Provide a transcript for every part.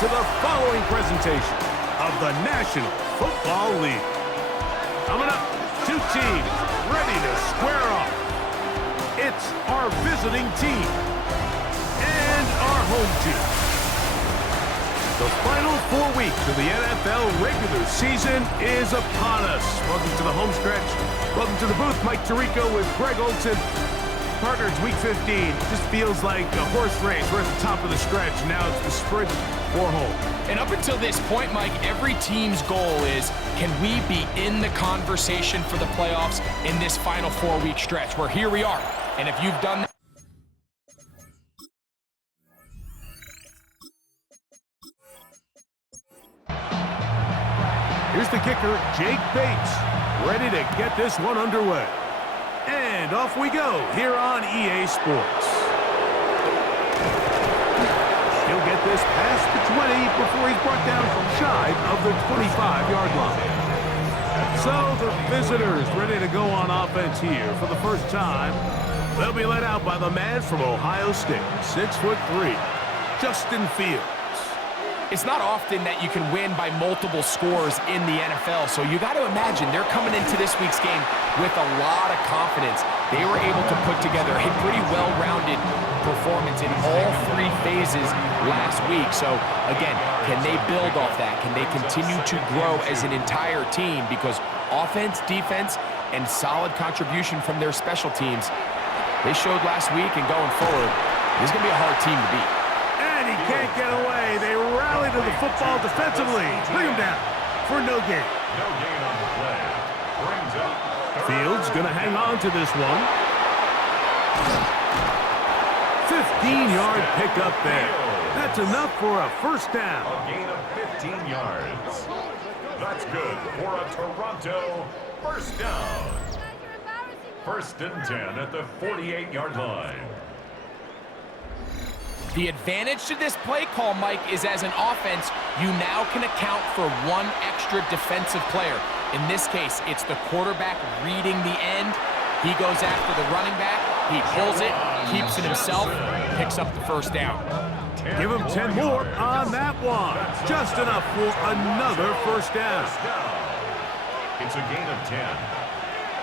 to the following presentation of the National Football League. Coming up, two teams ready to square off. It's our visiting team and our home team. The final 4 weeks of the NFL regular season is upon us. Welcome to the home stretch. Welcome to the booth. Mike Tirico with Greg Olson. Partner, it's week 15. Just feels like a horse race. We're at the top of the stretch. Now it's the sprint for home. And up until this point, Mike, every team's goal is, can we be in the conversation for the playoffs in this final 4-week stretch? Where here we are. And if you've done that, here's the kicker, Jake Bates, ready to get this one underway. And off we go here on EA Sports. He'll get this past the 20 before he's brought down shy of the 25-yard line. So the visitors ready to go on offense here for the first time. They'll be led out by the man from Ohio State, 6'3", Justin Fields. it's not often that you can win by multiple scores in the NFL. So you got to imagine they're coming into this week's game with a lot of confidence. They were able to put together a pretty well-rounded performance in all 3 phases last week. So again, can they build off that? Can they continue to grow as an entire team? Because offense, defense, and solid contribution from their special teams, they showed last week, and going forward, this is going to be a hard team to beat. And he can't get away. They rally to the football defensively. Bring him down for no gain. No gain on the play. Brings up Fields going to hang on to this one. 15-yard pickup there. That's enough for a first down. a gain of 15 yards. That's good for a Toronto first down. First and 10 at the 48-yard line. The advantage to this play call, Mike, is as an offense, you now can account for 1 extra defensive player. In this case, it's the quarterback reading the end. He goes after the running back. He pulls it, keeps it himself, picks up the first down. Give him 10 more on that one. Just enough for another first down. It's a gain of 10.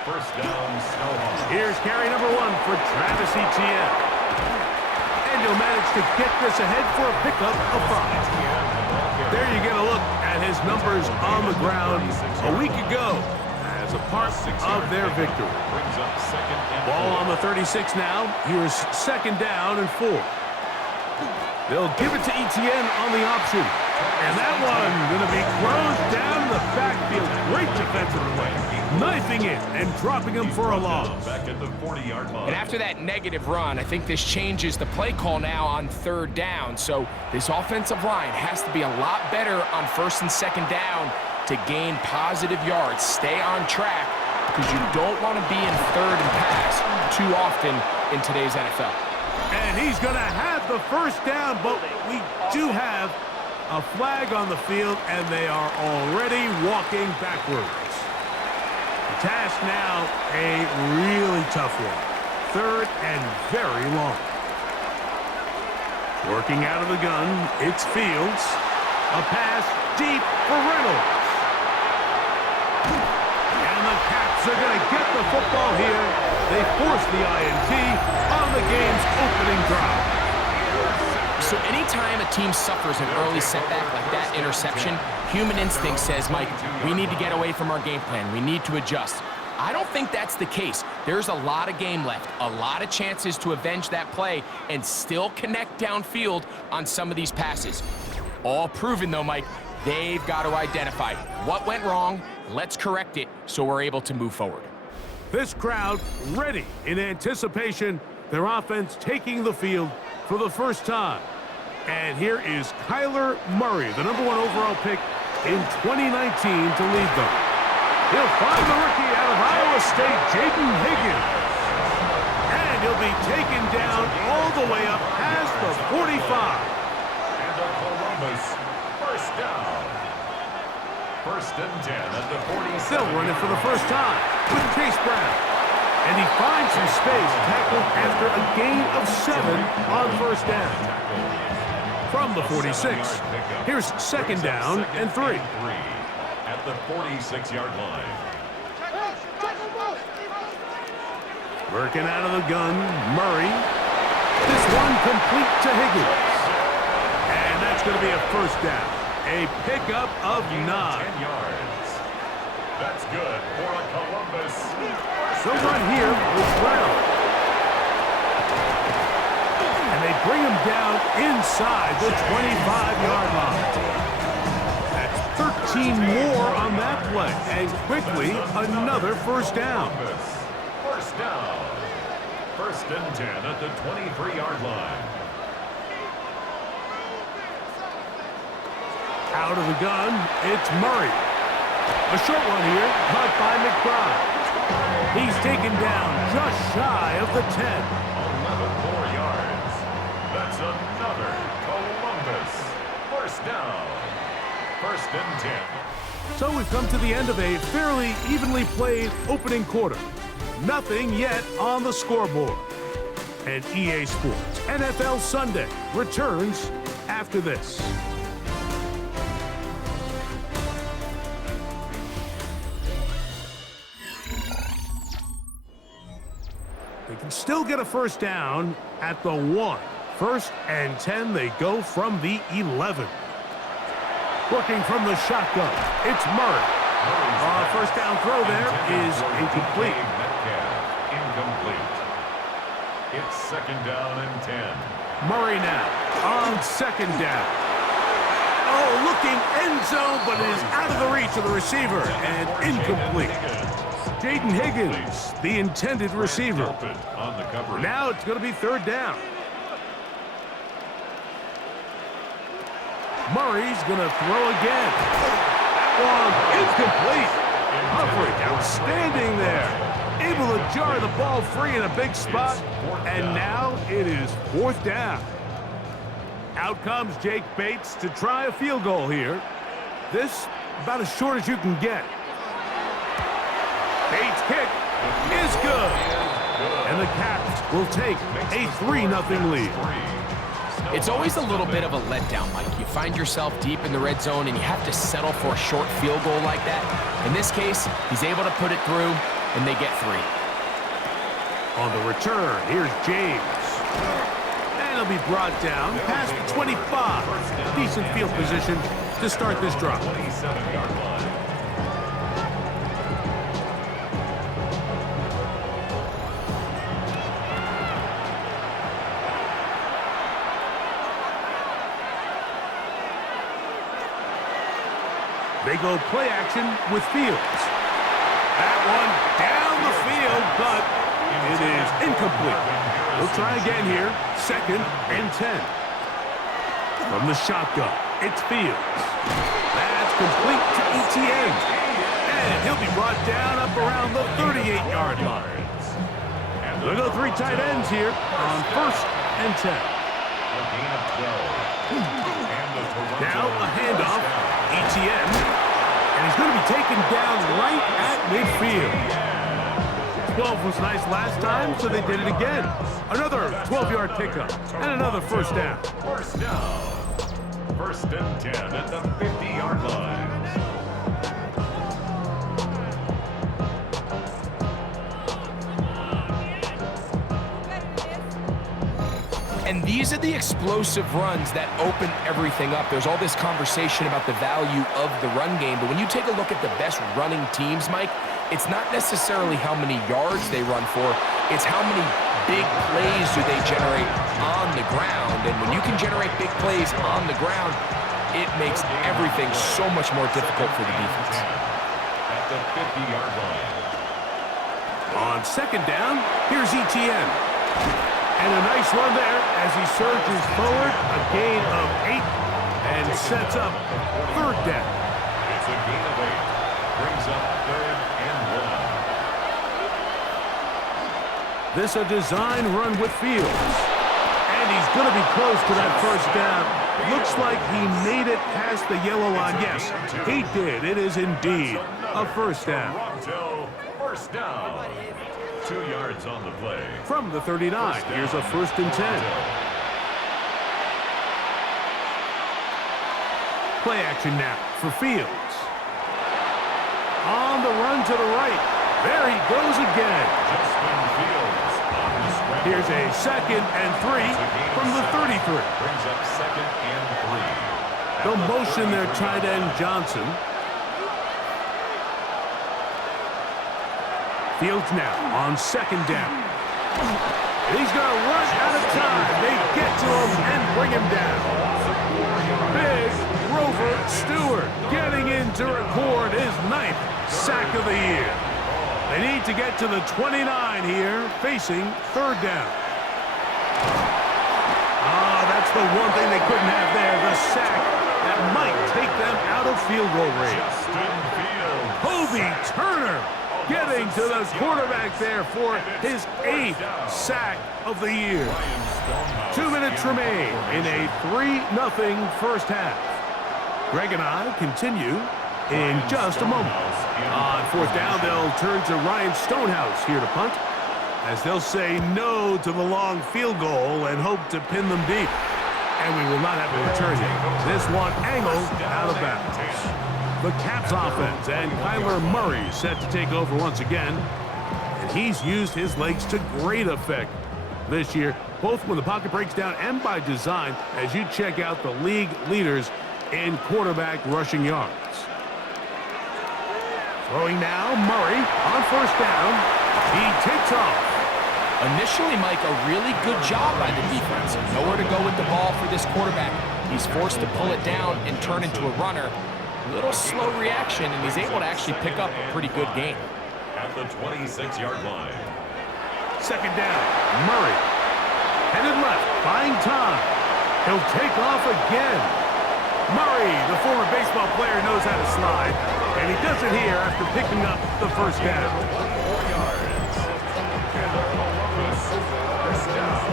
First down, Snowhawks. Here's carry number 1 for Travis Etienne. And he'll manage to get this ahead for a pickup of 5. There you get a look at his numbers on the ground a week ago as a part of their victory. Brings up second and Ball on the 36 now. Here's second down and 4. They'll give it to Etienne on the option. And that one going to be thrown down in the backfield. Great defensive play. Knifing it and dropping him for a loss. back at the 40-yard line. And after that negative run, I think this changes the play call now on 3rd down. So this offensive line has to be a lot better on 1st and 2nd down to gain positive yards. Stay on track because you don't want to be in 3rd and pass too often in today's NFL. And he's going to have the first down, but we do have a flag on the field, and they are already walking backwards. The task now, a really tough one. 3rd and very long. Working out of the gun, it's Fields. A pass deep for Reynolds. And the Caps are going to get the football here. They force the INT on the game's opening drive. So anytime a team suffers an early setback like that interception, human instinct says, Mike, we need to get away from our game plan. We need to adjust. I don't think that's the case. There's a lot of game left, a lot of chances to avenge that play and still connect downfield on some of these passes. All proven, though, Mike, they've got to identify what went wrong, let's correct it so we're able to move forward. This crowd ready in anticipation, their offense taking the field for the first time. And here is Kyler Murray, the #1 overall pick in 2019 to lead them. He'll find the rookie out of Iowa State, Jaden Higgins. And he'll be taken down all the way up past the 45. And a Columbus first down. First and 10 at the 47. Still running for the first time with Chase Brown. And he finds some space tackled after a gain of 7 on first down. From the 46, here's second down and 3. At the 46-yard line. Working out of the gun, Murray. This one complete to Higgins. And that's going to be a first down. A pickup of 9. 10 yards. That's good for a Columbus. So run here with Brown. And they bring him down inside the 25-yard line. That's 13 more on that play. And quickly, another first down. First down. First and 10 at the 23-yard line. Out of the gun, it's Murray. A short one here, caught by McBride. He's taken down just shy of the 10. 11 more yards. That's another Columbus. First down. First and 10. So we've come to the end of a fairly evenly played opening quarter. Nothing yet on the scoreboard. And EA Sports NFL Sunday returns after this. They can still get a first down at the 1. First and 10, they go from the 11. Working from the shotgun, it's Murray. First down throw there is incomplete. Incomplete. It's second down and 10. Murray now on second down. Oh, looking end zone, but it is out of the reach of the receiver and incomplete. Jaden Higgins, the intended receiver. On the coverage. Now it's going to be third down. Murray's going to throw again. That one incomplete. Coverage outstanding there. Able to jar the ball free in a big spot. And now it is fourth down. Out comes Jake Bates to try a field goal here. This about as short as you can get. Bates' kick is good. And the Caps will take a 3-0 lead. It's always a little bit of a letdown, Mike. You find yourself deep in the red zone and you have to settle for a short field goal like that. In this case, he's able to put it through and they get 3. On the return, here's James. And he'll be brought down past the 25. Decent field position to start this drive. 27-yard line. They go play action with Fields. That one down the field, but it is incomplete. We'll try again here. Second and 10. From the shotgun, it's Fields. That's complete to ETN. And he'll be brought down up around the 38-yard line. They'll go 3 tight ends here on first and 10. Now a handoff, ETN, and he's going to be taken down right at midfield. 12 was nice last time, so they did it again. Another 12-yard pickup and another first down. First down. First and 10 at the 50-yard line. And these are the explosive runs that open everything up. There's all this conversation about the value of the run game, but when you take a look at the best running teams, Mike, it's not necessarily how many yards they run for, it's how many big plays do they generate on the ground. And when you can generate big plays on the ground, it makes everything so much more difficult for the defense. At the 50-yard line. On second down, here's ETN. And a nice run there as he surges forward, a gain of 8, and sets up third down. It's a gain of 8. Brings up third and 1. This a design run with Fields. And he's going to be close to that first down. Looks like he made it past the yellow line. Yes, he did. It is indeed a first down. Toronto, first down. 2 yards on the play. From the 39, here's a first and 10. Play action now for Fields. On the run to the right. There he goes again. Here's a 2nd and 3 from the 33. Brings up 2nd and 3. They'll motion their tight end Johnson. Fields now on 2nd down. He's going to run out of time. They get to him and bring him down. Big Rover Stewart getting in to record his 9th sack of the year. They need to get to the 29 here, facing 3rd down. That's the one thing they couldn't have there, the sack that might take them out of field goal range. Hovey Turner getting to the quarterback there for his 8th sack of the year. 2 minutes remain in a 3-0 first half. Greg and I continue in just a moment. On 4th down, they'll turn to Ryan Stonehouse here to punt, as they'll say no to the long field goal and hope to pin them deep. And we will not have a return here. This one angled out of bounds. The Caps offense and Kyler Murray set to take over once again. And he's used his legs to great effect this year, both when the pocket breaks down and by design, as you check out the league leaders in quarterback rushing yards. Throwing now, Murray on 1st down. He takes off. Initially, Mike, a really good job by the defense. Nowhere to go with the ball for this quarterback. He's forced to pull it down and turn into a runner. A little slow reaction, and he's able to actually pick up a pretty good game. At the 26-yard line. 2nd down, Murray. Headed left, buying time. He'll take off again. Murray, the former baseball player, knows how to slide, and he does it here after picking up the 1st down. 4 yards. And the Columbus first down.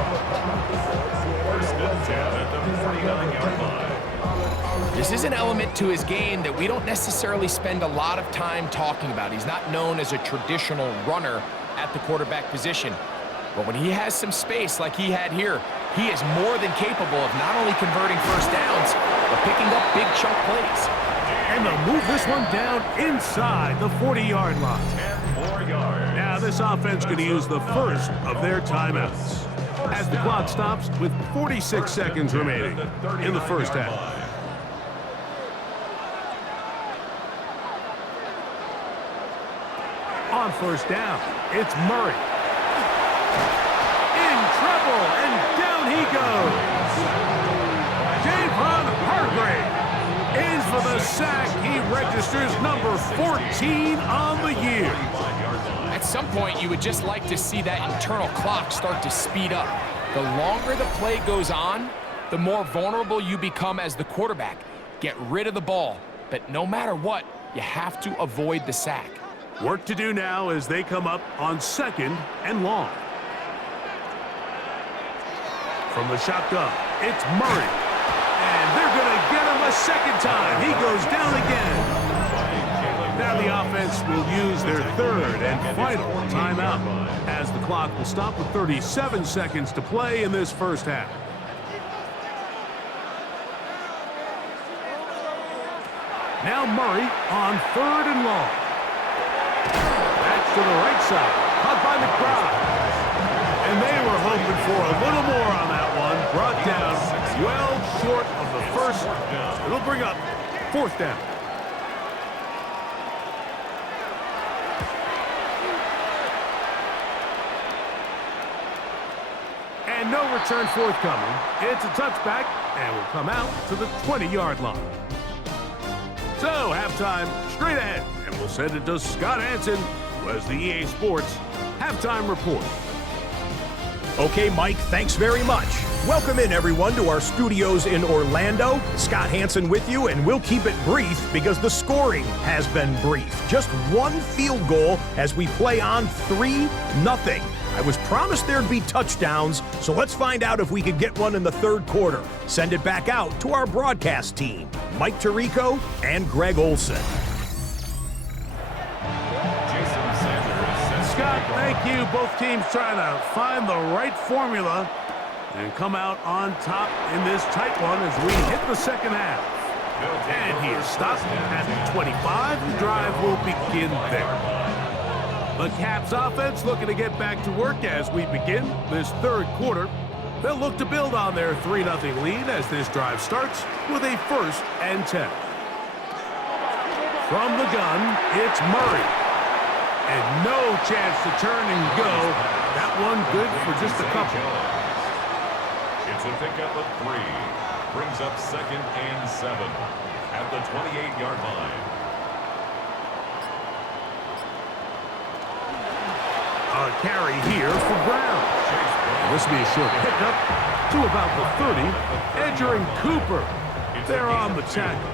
1st and 10 at the 49-yard line. This is an element to his game that we don't necessarily spend a lot of time talking about. He's not known as a traditional runner at the quarterback position. But when he has some space like he had here, he is more than capable of not only converting 1st downs, but picking up big chunk plays. And they'll move this one down inside the 40-yard line. 10 more yards. Now this offense going to use the first of their timeouts, as the clock stops with 46 seconds remaining in the first half. On 1st down, it's Murray. In trouble, and down he goes. Javon Hargrave in for the sack. He registers number 14 on the year. At some point, you would just like to see that internal clock start to speed up. The longer the play goes on, the more vulnerable you become as the quarterback. Get rid of the ball, but no matter what, you have to avoid the sack. Work to do now as they come up on 2nd and long. From the shotgun, it's Murray. And they're going to get him a 2nd time. He goes down again. Now the offense will use their 3rd and final timeout, as the clock will stop with 37 seconds to play in this first half. Now Murray on 3rd and long. That's to the right side, caught by McBride. And they were hoping for a little more on that one. Brought down well short of the 1st. It'll bring up 4th down. And no return forthcoming. It's a touchback, and will come out to the 20-yard line. So, halftime straight ahead, and we'll send it to Scott Hansen, who has the EA Sports Halftime Report. Okay, Mike, thanks very much. Welcome in, everyone, to our studios in Orlando. Scott Hansen with you, and we'll keep it brief because the scoring has been brief. Just one field goal as we play on 3-0. I was promised there'd be touchdowns, so let's find out if we could get one in the 3rd quarter. Send it back out to our broadcast team, Mike Tirico and Greg Olson. Scott, thank you. Both teams trying to find the right formula and come out on top in this tight one as we hit the second half. And he is stopped at the 25. The drive will begin there. The Caps offense looking to get back to work as we begin this third quarter. They'll look to build on their 3-0 lead as this drive starts with a 1st and 10. From the gun, it's Murray. And no chance to turn and go. That one good for just a couple. It's a pickup of 3. Brings up 2nd and 7 at the 28-yard line. A carry here for Brown. This will be a short pickup to about the 30. Edger and Cooper, they're on the tackle.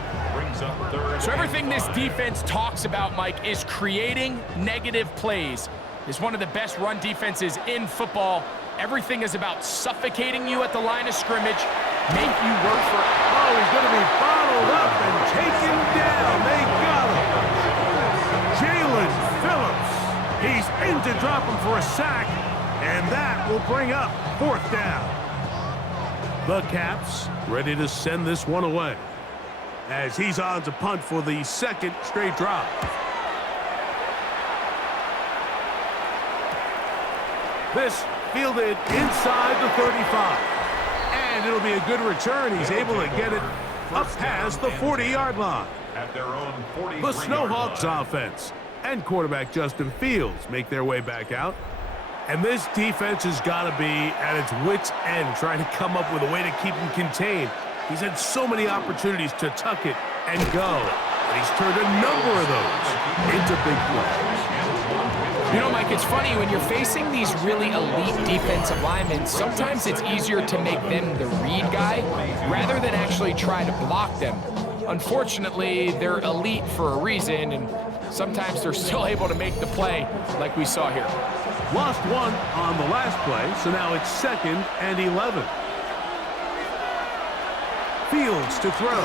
So everything this defense talks about, Mike, is creating negative plays. It's one of the best run defenses in football. Everything is about suffocating you at the line of scrimmage, make you work for it. Oh, he's going to be bottled up and taken down. They got him. Jalen Phillips. He's in to drop him for a sack, and that will bring up 4th down. The Caps ready to send this one away as he's on to punt for the 2nd straight drive. This fielded inside the 35. And it'll be a good return. He's able to get it up past the 40-yard line. At their own 43-yard The Snowhawks line. offense and quarterback Justin Fields make their way back out. And this defense has got to be at its wits' end trying to come up with a way to keep him contained. He's had so many opportunities to tuck it and go. And he's turned a number of those into big plays. You know, Mike, it's funny, when you're facing these really elite defensive linemen, sometimes it's easier to make them the read guy rather than actually try to block them. Unfortunately, they're elite for a reason, and sometimes they're still able to make the play like we saw here. Lost one on the last play, so now it's 2nd and 11. Fields to throw.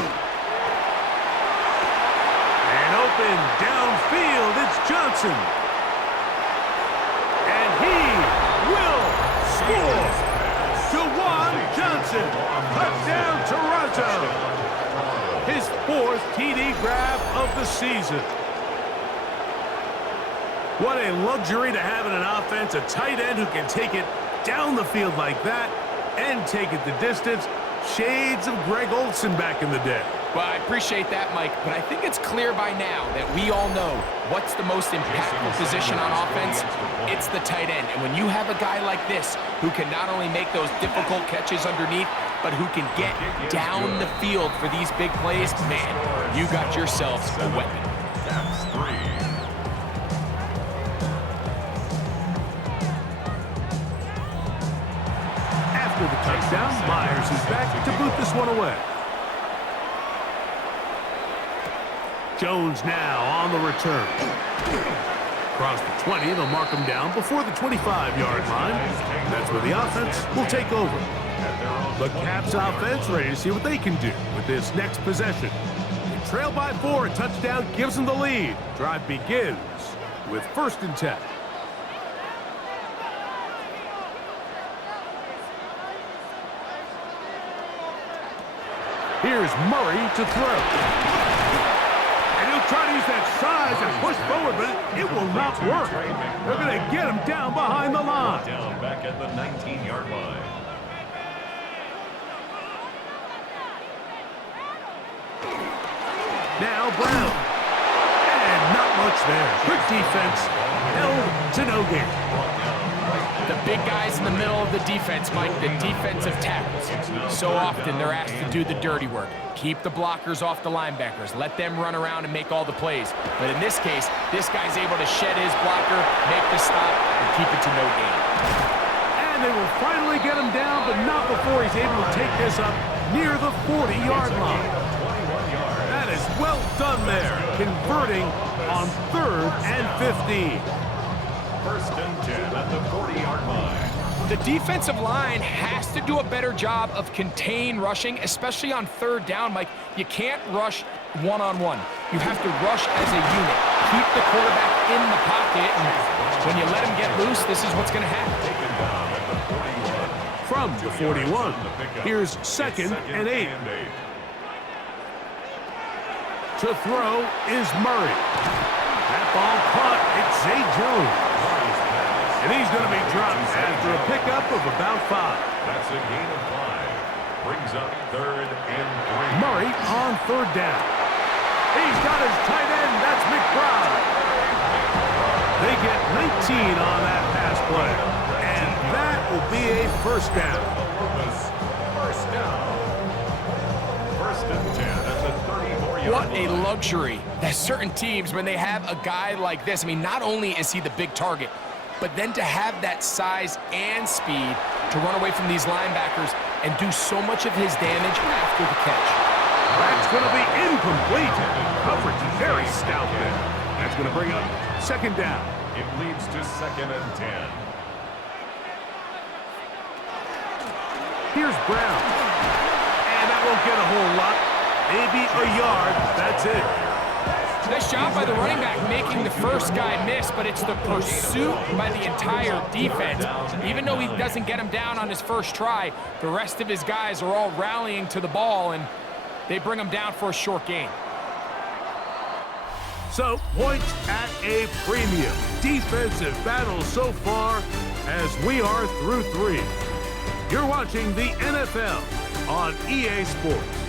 And open downfield, it's Johnson. And he will score. Juwan Johnson, touchdown Toronto. His 4th TD grab of the season. What a luxury to have in an offense, a tight end who can take it down the field like that and take it the distance. Shades of Greg Olsen back in the day. Well, I appreciate that, Mike, but I think it's clear by now that we all know what's the most impactful position on offense. It's the tight end. And when you have a guy like this who can not only make those difficult catches underneath, but who can get down the field for these big plays, man, you got yourselves a weapon. That's 3. After the touchdown, Myers is back to boot this one away. Jones now on the return. Across the 20, they'll mark him down before the 25-yard line. That's where the offense will take over. The Caps offense ready to see what they can do with this next possession. They trail by 4, a touchdown gives them the lead. Drive begins with 1st and 10. Here's Murray to throw. And he'll try to use that size and push forward, but it will not work. They're going to get him down behind the line. Down back at the 19-yard line. Now Brown. And not much there. Good defense. Held to no gain. The big guys in the middle of the defense, Mike, the defensive tackles. So often they're asked to do the dirty work. Keep the blockers off the linebackers. Let them run around and make all the plays. But in this case, this guy's able to shed his blocker, make the stop, and keep it to no gain. And they will finally get him down, but not before he's able to take this up near the 40-yard line. That is well done there, converting on 3rd and 15. 1st and 10 at the 40-yard line. The defensive line has to do a better job of contain rushing, especially on 3rd down, Mike. You can't rush one-on-one. You have to rush as a unit. Keep the quarterback in the pocket, and when you let him get loose, this is what's going to happen. From the 41, here's 2nd and 8. To throw is Murray. That ball caught. It's Zay Jones. And he's going to be dropped after a pickup of about 5. That's a gain of 5. Brings up 3rd and 3. Murray on 3rd down. He's got his tight end. That's McBride. They get 19 on that pass play. And that will be a 1st down. First down. 1st and 10 at the 34-yard What line. a luxury that certain teams, when they have a guy like this, I mean, not only is he the big target, but then to have that size and speed to run away from these linebackers and do so much of his damage after the catch. That's going to be incomplete. Coverage is very stout there. That's going to bring up 2nd down. It leads to 2nd and 10. Here's Brown. And that won't get a whole lot. Maybe a yard. That's it. Nice job by the running back making the first guy miss, but it's the pursuit by the entire defense. Even though he doesn't get him down on his first try, the rest of his guys are all rallying to the ball, and they bring him down for a short gain. So, points at a premium. Defensive battle so far as we are through 3. You're watching the NFL on EA Sports.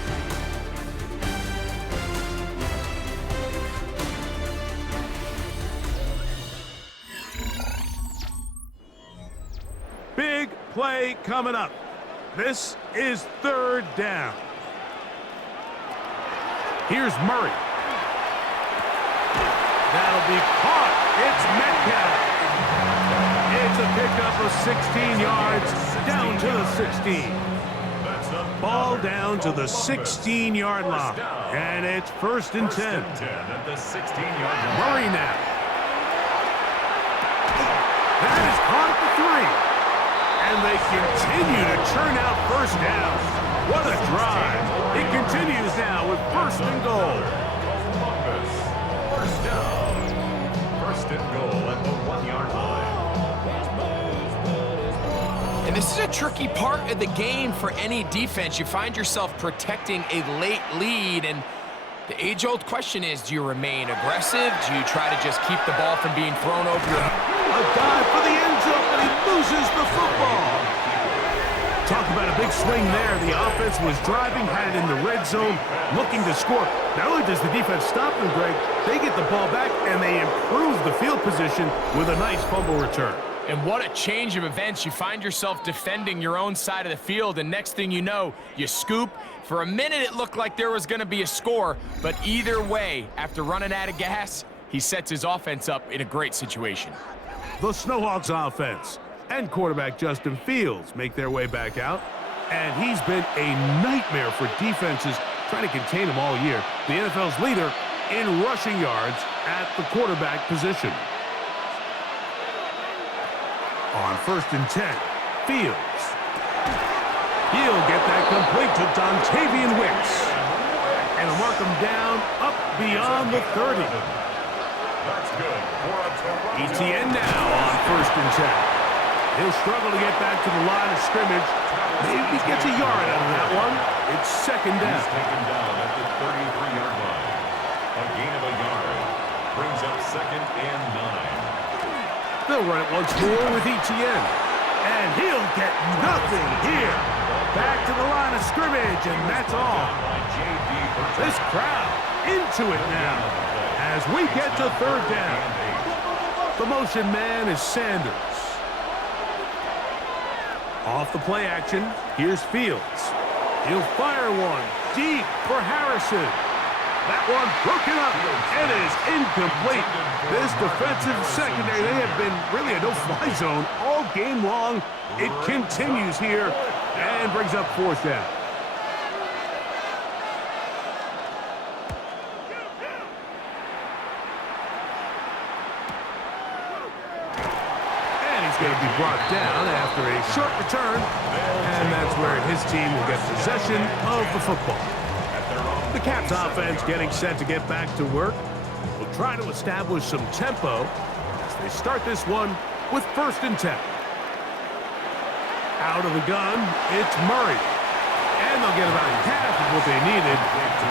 Big play coming up. This is 3rd down. Here's Murray. That'll be caught. It's Metcalf. It's a pickup of 16 yards down to the 16. Ball down to the 16-yard line. And it's 1st and 10. At the 16-yard line. Murray now. That is caught at the 3. And they continue to churn out 1st down. What a drive. It continues now with 1st and goal. Columbus. 1st down. 1st and goal at the 1-yard line. And this is a tricky part of the game for any defense. You find yourself protecting a late lead, and the age-old question is, do you remain aggressive? Do you try to just keep the ball from being thrown over your head? A dive for the end zone, and he loses the football. Talk about a big swing there. The offense was driving, had it in the red zone, looking to score. Not only does the defense stop them, Greg, they get the ball back, and they improve the field position with a nice fumble return. And what a change of events. You find yourself defending your own side of the field, and next thing you know, you scoop. For a minute, it looked like there was going to be a score, but either way, after running out of gas, he sets his offense up in a great situation. The Snowhawks offense and quarterback Justin Fields make their way back out, and he's been a nightmare for defenses trying to contain him all year. The NFL's leader in rushing yards at the quarterback position. On 1st and 10, Fields. He'll get that complete to Dontavian Wicks. And he'll mark him down up beyond the 30. That's good for a Toronto. ETN now on 1st and 10. He'll struggle to get back to the line of scrimmage. Maybe gets a yard out of that one. It's 2nd down. He's taken down at the 33-yard line. A gain of a yard. Brings up 2nd and 9. They'll run it once more with ETN. And he'll get nothing here. Back to the line of scrimmage, and that's all. This crowd into it now as we get to 3rd down. The motion man is Sanders. Off the play action, here's Fields. He'll fire one deep for Harrison. That one broken up. It is incomplete. This defensive secondary, they have been really a no-fly zone all game long. It continues here and brings up 4th down. And he's going to be brought down after a short return. And that's where his team will get possession of the football. The Caps offense getting set to get back to work. Will try to establish some tempo as they start this one with 1st and 10. Out of the gun, it's Murray. And they'll get about half of what they needed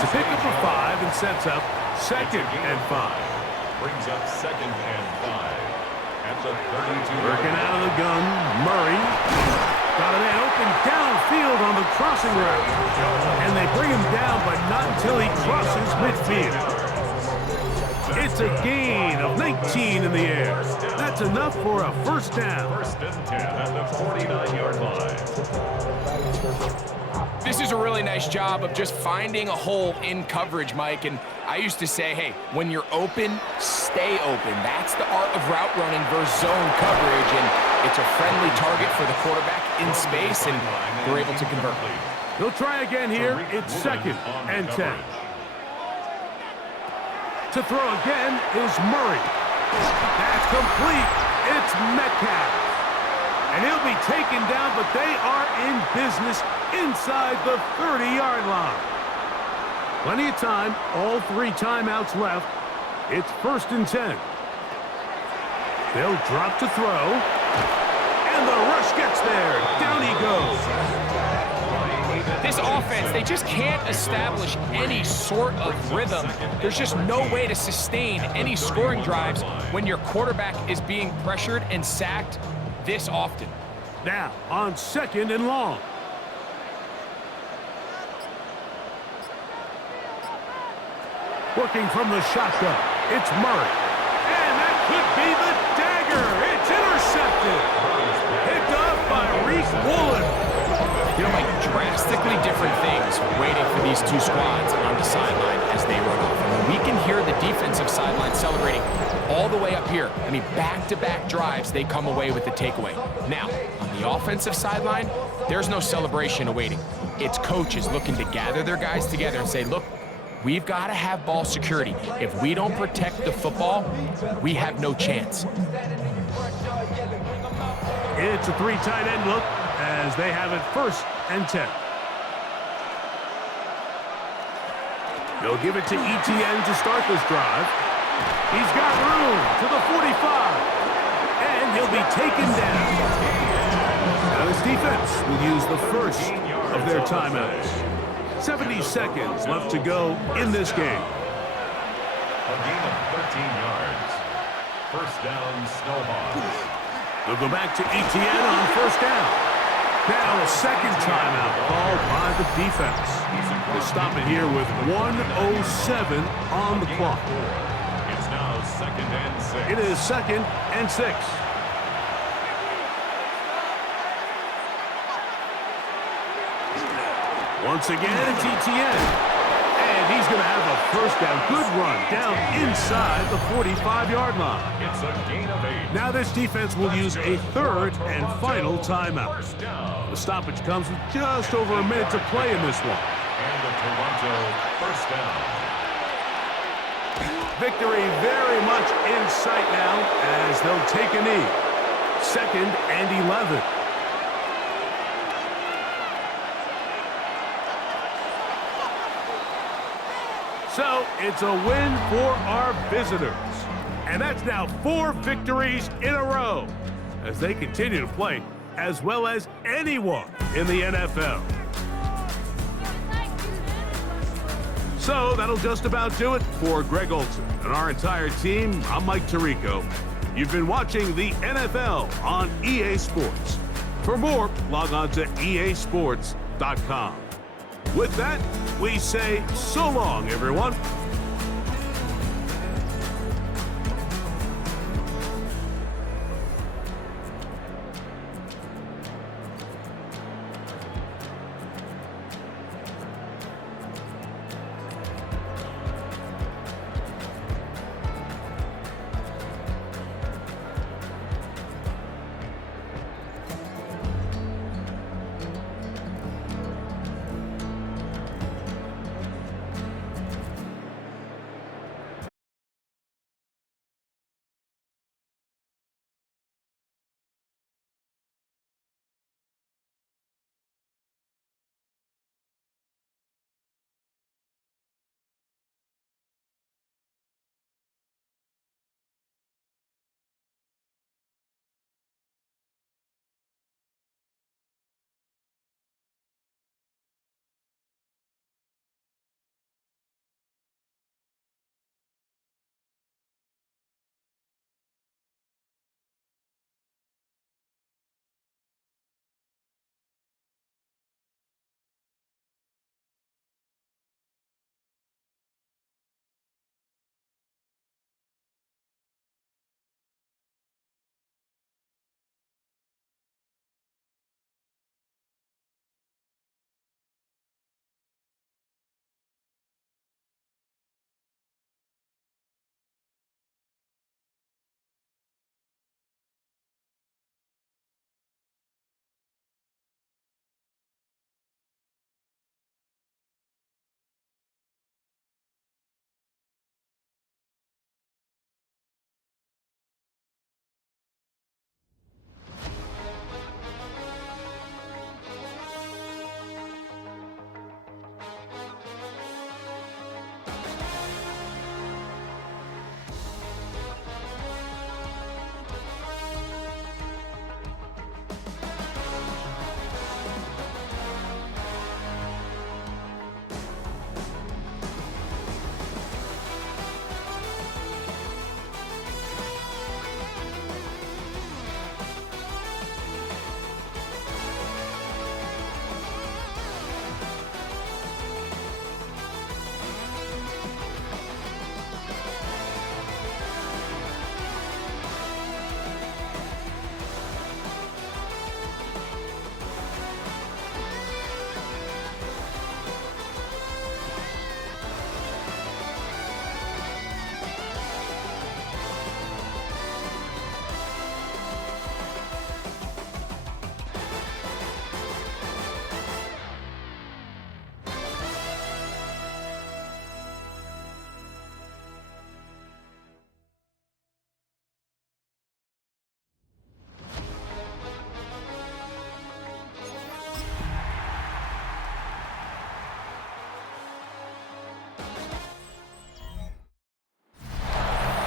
to pick up a 5 and sets up 2nd and 5. Brings up 2nd and 5 at the 32. Working out of the gun, Murray. Got a man open downfield on the crossing route. And they bring him down, but not until he crosses midfield. It's a gain of 19 in the air. That's enough for a first down. 1st and 10 at the 49-yard line. This is a really nice job of just finding a hole in coverage, Mike. And I used to say, hey, when you're open, stay open. That's the art of route running versus zone coverage. And it's a friendly target for the quarterback in space, and they're able to convert. They'll try again here. It's 2nd and 10. To throw again is Murray. That's complete. It's Metcalf. And he'll be taken down, but they are in business inside the 30-yard line. Plenty of time. All 3 timeouts left. It's 1st and 10. They'll drop to throw. And the rush gets there. Down he goes. This offense, they just can't establish any sort of rhythm. There's just no way to sustain any scoring drives when your quarterback is being pressured and sacked this often. Now, on 2nd and long. Working from the shotgun, it's Murray. And that could be the dagger. It's intercepted. Picked up by Reese Woolen. You know, like drastically different things waiting for these two squads on the sideline as they run off. I mean, we can hear the defensive sideline celebrating all the way up here. I mean, back-to-back drives, they come away with the takeaway. Now, on the offensive sideline, there's no celebration awaiting. It's coaches looking to gather their guys together and say, look, we've got to have ball security. If we don't protect the football, we have no chance. It's a 3 tight end look as they have it 1st and 10. They'll give it to Etienne to start this drive. He's got room to the 45. And he'll be taken down. Now this defense will use the first of their timeouts. 70 seconds left to go in this game. A gain of 13 yards. 1st down, Snowhawks. They'll go back to Etienne on 1st down. Now a 2nd timeout called by the defense. We'll stop it here with 1:07 on the clock. It's now 2nd and 6. It is 2nd and 6. Once again, it's Etienne. And he's going to have a 1st down. Good run down inside the 45-yard line. It's a gain of 8. Now this defense will use a 3rd and final timeout. The stoppage comes with just over a minute to play in this one. And the Toronto 1st down. Victory very much in sight now as they'll take a knee. 2nd and 11. So it's a win for our visitors. And that's now 4 victories in a row as they continue to play as well as anyone in the NFL. So that'll just about do it for Greg Olson and our entire team. I'm Mike Tirico. You've been watching the NFL on EA Sports. For more, log on to easports.com. With that, we say so long, everyone.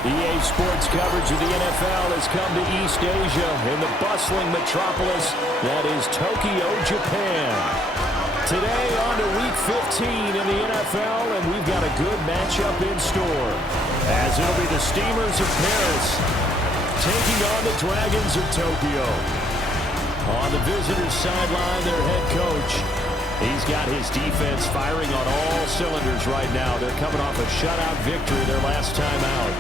EA Sports coverage of the NFL has come to East Asia in the bustling metropolis that is Tokyo, Japan. Today on to Week 15 in the NFL, and we've got a good matchup in store, as it'll be the Steamers of Paris taking on the Dragons of Tokyo. On the visitors' sideline, their head coach, he's got his defense firing on all cylinders right now. They're coming off a shutout victory their last time out.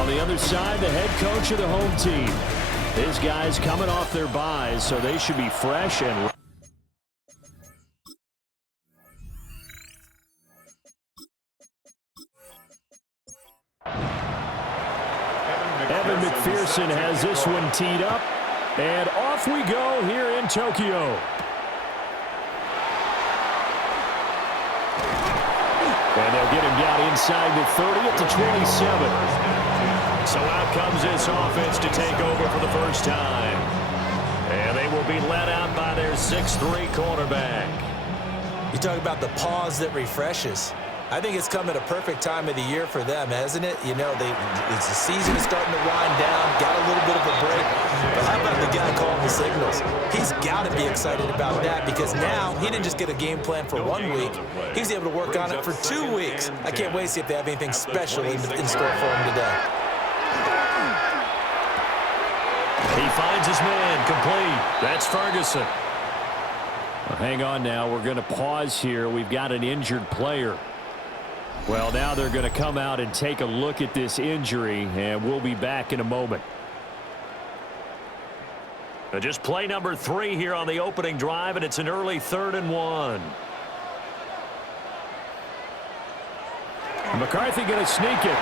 On the other side, the head coach of the home team. His guys coming off their byes, so they should be fresh and Evan McPherson has this one teed up, and off we go here in Tokyo. And they'll get him down inside the 30 at the 27. So out comes this offense to take over for the first time. And they will be led out by their 6'3" quarterback. You talk about the pause that refreshes. I think it's come at a perfect time of the year for them, hasn't it? You know, the season is starting to wind down, got a little bit of a break. But how about the guy calling the signals? He's got to be excited about that because now he didn't just get a game plan for 1 week. He's able to work on it for 2 weeks. I can't wait to see if they have anything special in store for him today. He finds his man complete. That's Ferguson. Well, hang on now. We're going to pause here. We've got an injured player. Well, now they're going to come out and take a look at this injury, and we'll be back in a moment. Just play number 3 here on the opening drive, and it's an early 3rd and 1. McCarthy going to sneak it,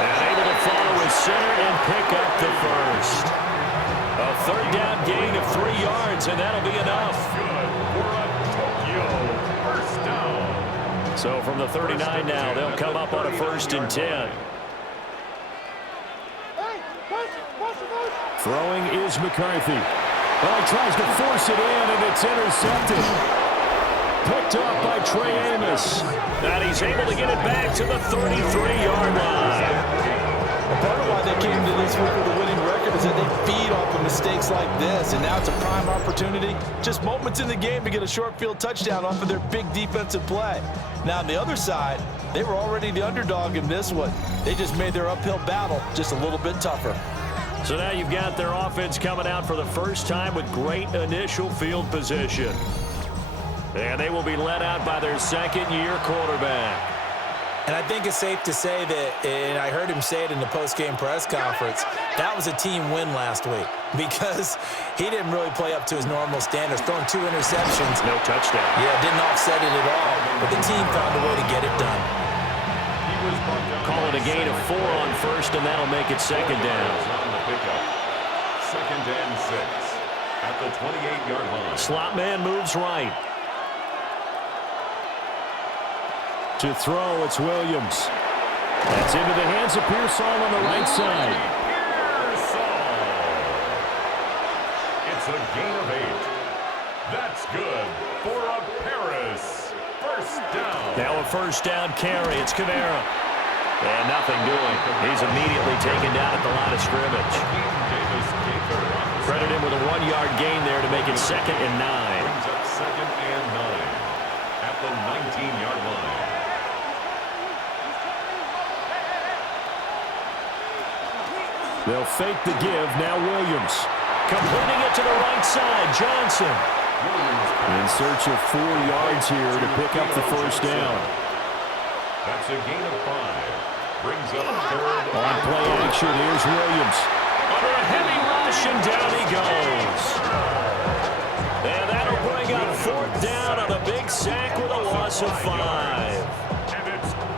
and able to follow his center and pick up the first. A 3rd down gain of 3 yards, and that'll be enough. So from the 39 now, they'll come up on a 1st and 10. Throwing is McCarthy. Well, he tries to force it in, and it's intercepted. Picked up by Trey Amos. And he's able to get it back to the 33-yard line. Part of why they came to this week with a winning record is that they feed off of mistakes like this, and now it's a prime opportunity. Just moments in the game to get a short field touchdown off of their big defensive play. Now, on the other side, they were already the underdog in this one. They just made their uphill battle just a little bit tougher. So now you've got their offense coming out for the first time with great initial field position. And they will be led out by their 2nd-year quarterback. And I think it's safe to say that, and I heard him say it in the post-game press conference, that was a team win last week because he didn't really play up to his normal standards, throwing 2 interceptions. No touchdown. Yeah, didn't offset it at all, but the team found a way to get it done. Call it a gain of 4 on 1st, and that'll make it 2nd down. 2nd and 6 at the 28-yard line. Slot man moves right. To throw, it's Williams. That's into the hands of Pearsall on the right side. It's a gain of 8. That's good for a Paris 1st down. Now a 1st down carry. It's Kamara. And nothing doing. He's immediately taken down at the line of scrimmage. Credit him with a 1-yard gain there to make it 2nd and 9. Brings up 2nd and 9 at the 19-yard line. They'll fake the give. Now Williams. Completing it to the right side. Johnson. In search of 4 yards here to pick up the 1st down. That's a gain of 5. Brings up 3rd. On play action, here's Williams. Under a heavy rush, and down he goes. And that'll bring up 4th down on a big sack with a loss of 5.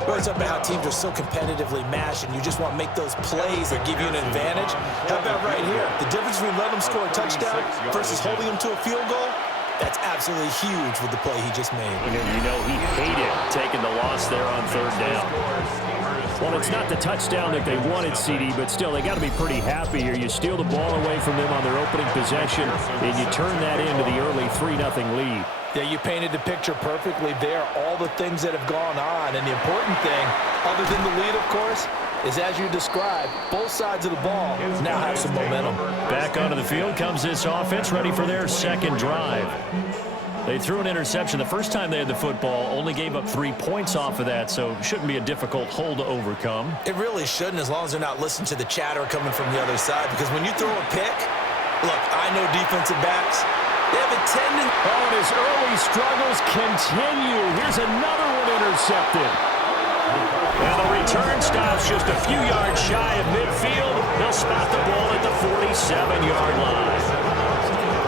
Well, it's about how teams are so competitively matched, and you just want to make those plays that give you an advantage. How about right here? The difference between letting them score a touchdown versus holding them to a field goal, that's absolutely huge with the play he just made. You know, he hated taking the loss there on 3rd down. Well, it's not the touchdown that they wanted, CD, but still, they got to be pretty happy here. You steal the ball away from them on their opening possession, and you turn that into the early 3-0 lead. Yeah, you painted the picture perfectly there, all the things that have gone on. And the important thing, other than the lead, of course, is as you described, both sides of the ball now have some momentum. Back onto the field comes this offense, ready for their second drive. They threw an interception the first time they had the football, only gave up 3 points off of that, so it shouldn't be a difficult hole to overcome. It really shouldn't, as long as they're not listening to the chatter coming from the other side, because when you throw a pick, look, I know defensive backs, they have a tendency. Oh, and his early struggles continue. Here's another one intercepted. And the return stops just a few yards shy of midfield. They'll spot the ball at the 47-yard line.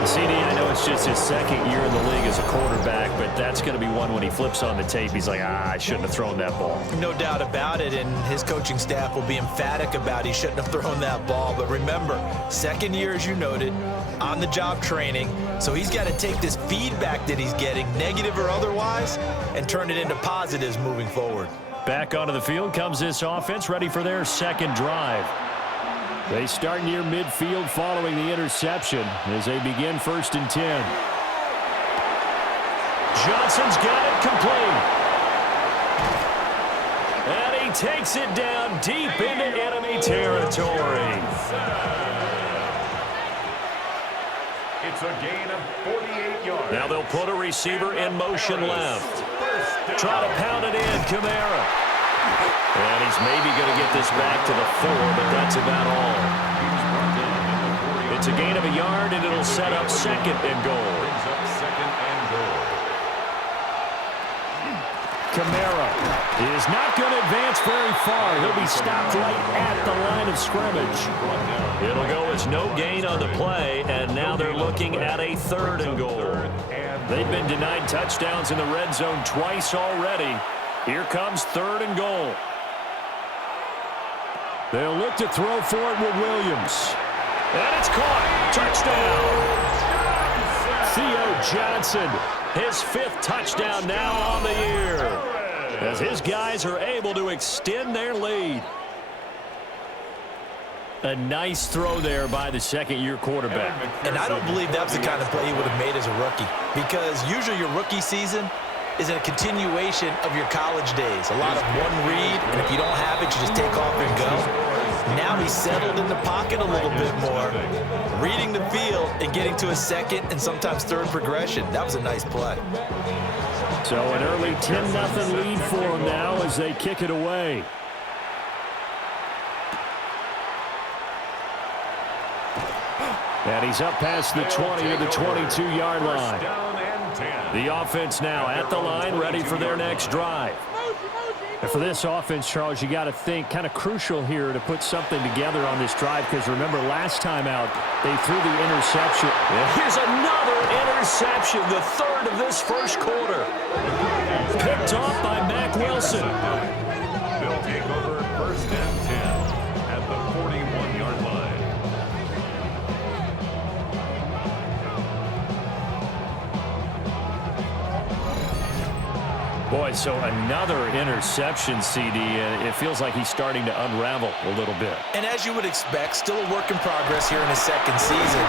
CD, I know it's just his second year in the league as a quarterback, but that's going to be one when he flips on the tape. He's like, I shouldn't have thrown that ball. No doubt about it, and his coaching staff will be emphatic about he shouldn't have thrown that ball. But remember, second year, as you noted, on-the-job training, so he's got to take this feedback that he's getting, negative or otherwise, and turn it into positives moving forward. Back onto the field comes this offense, ready for their second drive. They start near midfield following the interception as they begin 1st and 10. Johnson's got it complete. And he takes it down deep into enemy territory. It's a gain of 48 yards. Now they'll put a receiver in motion left. Try to pound it in, Kamara. And he's maybe going to get this back to the 4, but that's about all. It's a gain of a yard, and it'll set up 2nd and goal. Kamara is not going to advance very far. He'll be stopped right at the line of scrimmage. It'll go as no gain on the play, and now they're looking at a 3rd and goal. They've been denied touchdowns in the red zone twice already. Here comes 3rd and goal. They'll look to throw for it with Williams. And it's caught. Touchdown. Theo Johnson, his 5th touchdown now on the year, as his guys are able to extend their lead. A nice throw there by the second-year quarterback. And I don't believe that was the kind of play he would have made as a rookie, because usually your rookie season is a continuation of your college days. A lot of one read, and if you don't have it, you just take off and go. Now he's settled in the pocket a little bit more, reading the field and getting to a 2nd and sometimes 3rd progression. That was a nice play. So an early 10-0 lead for them now as they kick it away. And he's up past the 20 to the 22-yard line. The offense now at the line, ready for their next drive. And for this offense, Charles, you got to think kind of crucial here to put something together on this drive, because remember last time out they threw the interception. And here's another interception, the 3rd of this first quarter. Picked off by Mack Wilson. They'll take over 1st and 10 at the 41-yard line. Boy, so another interception, CD. It feels like he's starting to unravel a little bit. And as you would expect, still a work in progress here in his 2nd season.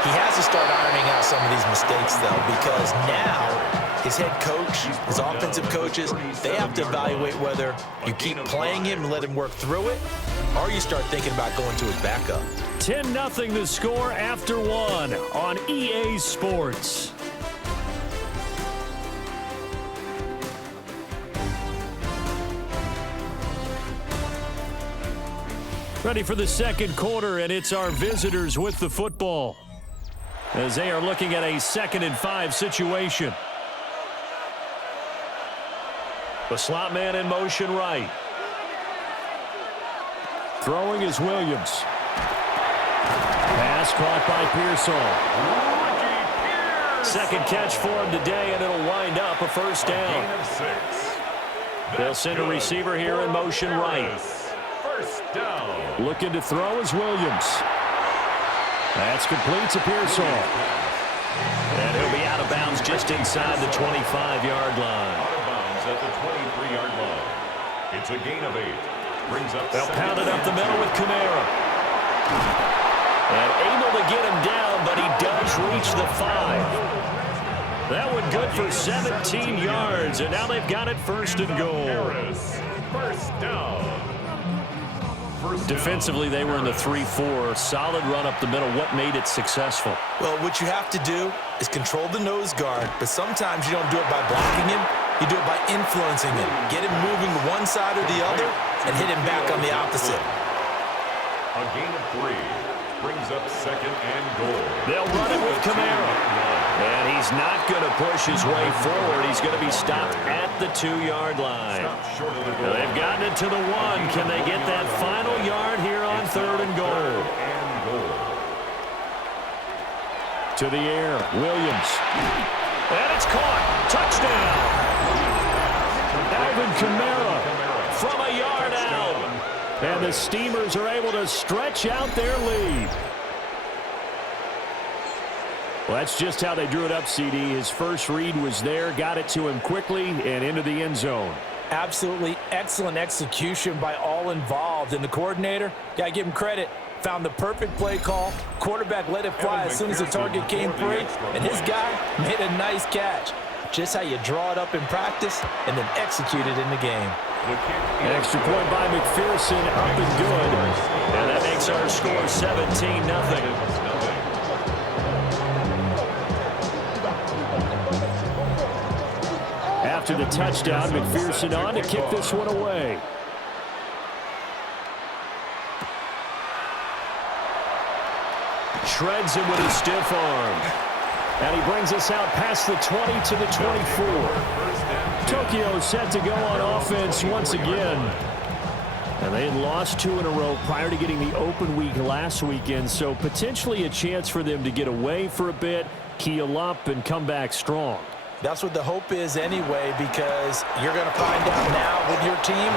He has to start ironing out some of these mistakes, though, because now his head coach, his offensive coaches, they have to evaluate whether you keep playing him and let him work through it, or you start thinking about going to his backup. 10-0 the score after 1 on EA Sports. Ready for the second quarter, and it's our visitors with the football, as they are looking at a 2nd and 5 situation. The slot man in motion right. Throwing is Williams. Pass caught by Pearsall. 2nd catch for him today, and it'll wind up a 1st down. They'll send a receiver here in motion right. Down. Looking to throw is Williams. That's complete to Pearsall. And he'll be out of bounds just inside the 25-yard line. Out of bounds at the 23-yard line. It's a gain of 8. brings up They'll second pound it up the and middle with Kamara. And able to get him down, but he does reach the 5. That one good for 17 yards, and now they've got it first and goal. Harris, first down. Defensively, they were in the 3-4. Solid run up the middle. What made it successful? Well, what you have to do is control the nose guard, but sometimes you don't do it by blocking him. You do it by influencing him. Get him moving to one side or the other and hit him back on the opposite. A gain of 3 brings up second and goal. They'll run it with Kamara. And he's not going to push his way forward. He's going to be stopped at the 2-yard line. Now they've gotten it to the 1. Can they get that final yard here on 3rd and goal? To the air, Williams. And it's caught. Touchdown. Alvin Kamara from a yard out. And the Steamers are able to stretch out their lead. Well, that's just how they drew it up, CD. His first read was there, got it to him quickly, and into the end zone. Absolutely excellent execution by all involved. And the coordinator, got to give him credit, found the perfect play call. Quarterback let it fly as soon as the target came free, and his guy made a nice catch. Just how you draw it up in practice and then execute it in the game. An extra point by McPherson, up and good. And that makes our score 17-0. After the touchdown, McPherson on to kick this one away. Shreds him with a stiff arm. And he brings us out past the 20 to the 24. Tokyo set to go on offense once again. And they had lost 2 in a row prior to getting the open week last weekend, so potentially a chance for them to get away for a bit, heal up, and come back strong. That's what the hope is anyway, because you're going to find out now with your team,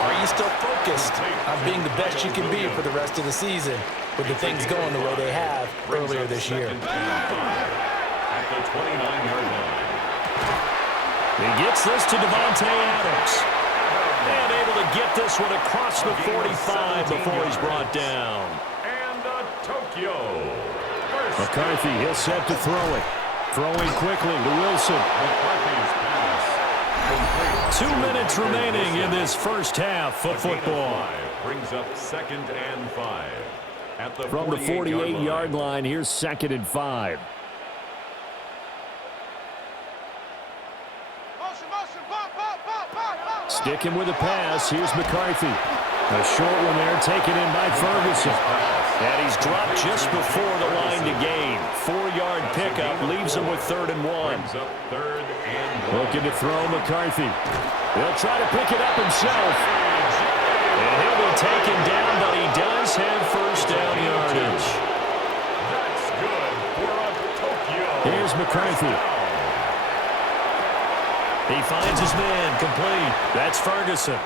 are you still focused on being the best you can be for the rest of the season with the things going the way they have earlier this year. At the 29-yard line. He gets this to Devontae Adams. And able to get this one across the 45 before he's brought down. And Tokyo. McCarthy, he'll set to throw it. Throwing quickly to Wilson. 2 minutes remaining in this first half of football. Brings up 2nd and 5. At the From the 48-yard line, here's 2nd and 5. Stick him with a pass. Here's McCarthy. A short one there taken in by Ferguson. And he's dropped just before the line to gain. 4-yard pickup leaves him with 3rd and 1. Looking to throw McCarthy. He'll try to pick it up himself. And he'll be taken down, but he does have first down yardage. That's good for Tokyo. Here's McCarthy. He finds his man, complete. That's Ferguson.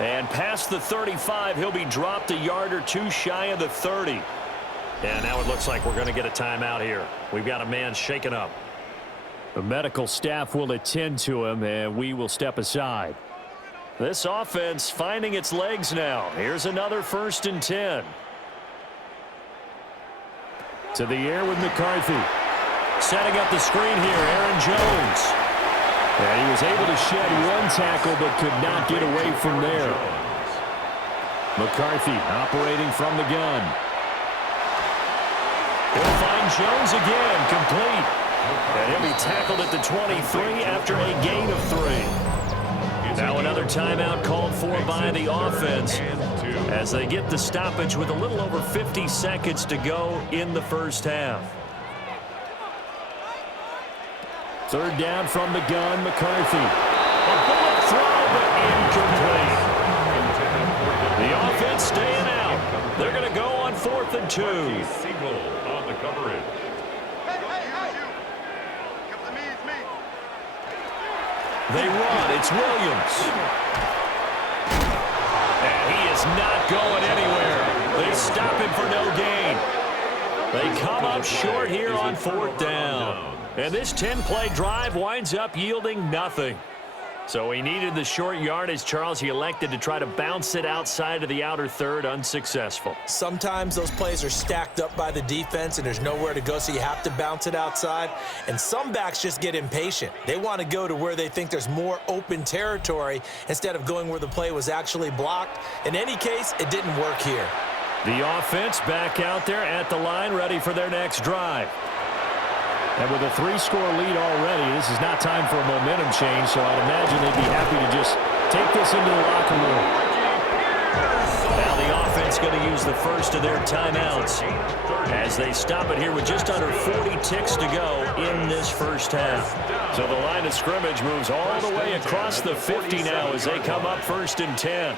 And past the 35, he'll be dropped a yard or 2 shy of the 30. And now it looks like we're going to get a timeout here. We've got a man shaken up. The medical staff will attend to him, and we will step aside. This offense finding its legs now. Here's another 1st and 10. To the air with McCarthy. Setting up the screen here, Aaron Jones. And he was able to shed 1 tackle but could not get away from there. McCarthy operating from the gun. He'll find Jones again, complete. And he'll be tackled at the 23 after a gain of 3. Now another timeout called for by the offense as they get the stoppage with a little over 50 seconds to go in the first half. 3rd down from the gun, McCarthy. A bullet throw, but incomplete. The offense staying out. They're going to go on 4th and 2. Siegel on the coverage. They run. It's Williams. And he is not going anywhere. They stop him for no gain. They come up short here on 4th down. And this 10-play drive winds up yielding nothing. So he needed the short yardage, Charles. He elected to try to bounce it outside of the outer third, unsuccessful. Sometimes those plays are stacked up by the defense and there's nowhere to go, so you have to bounce it outside. And some backs just get impatient. They want to go to where they think there's more open territory instead of going where the play was actually blocked. In any case, it didn't work here. The offense back out there at the line, ready for their next drive. And with a 3-score lead already, this is not time for a momentum change, so I'd imagine they'd be happy to just take this into the locker room. Now the offense going to use the first of their timeouts as they stop it here with just under 40 ticks to go in this first half. So the line of scrimmage moves all the way across the 50 now as they come up 1st and 10.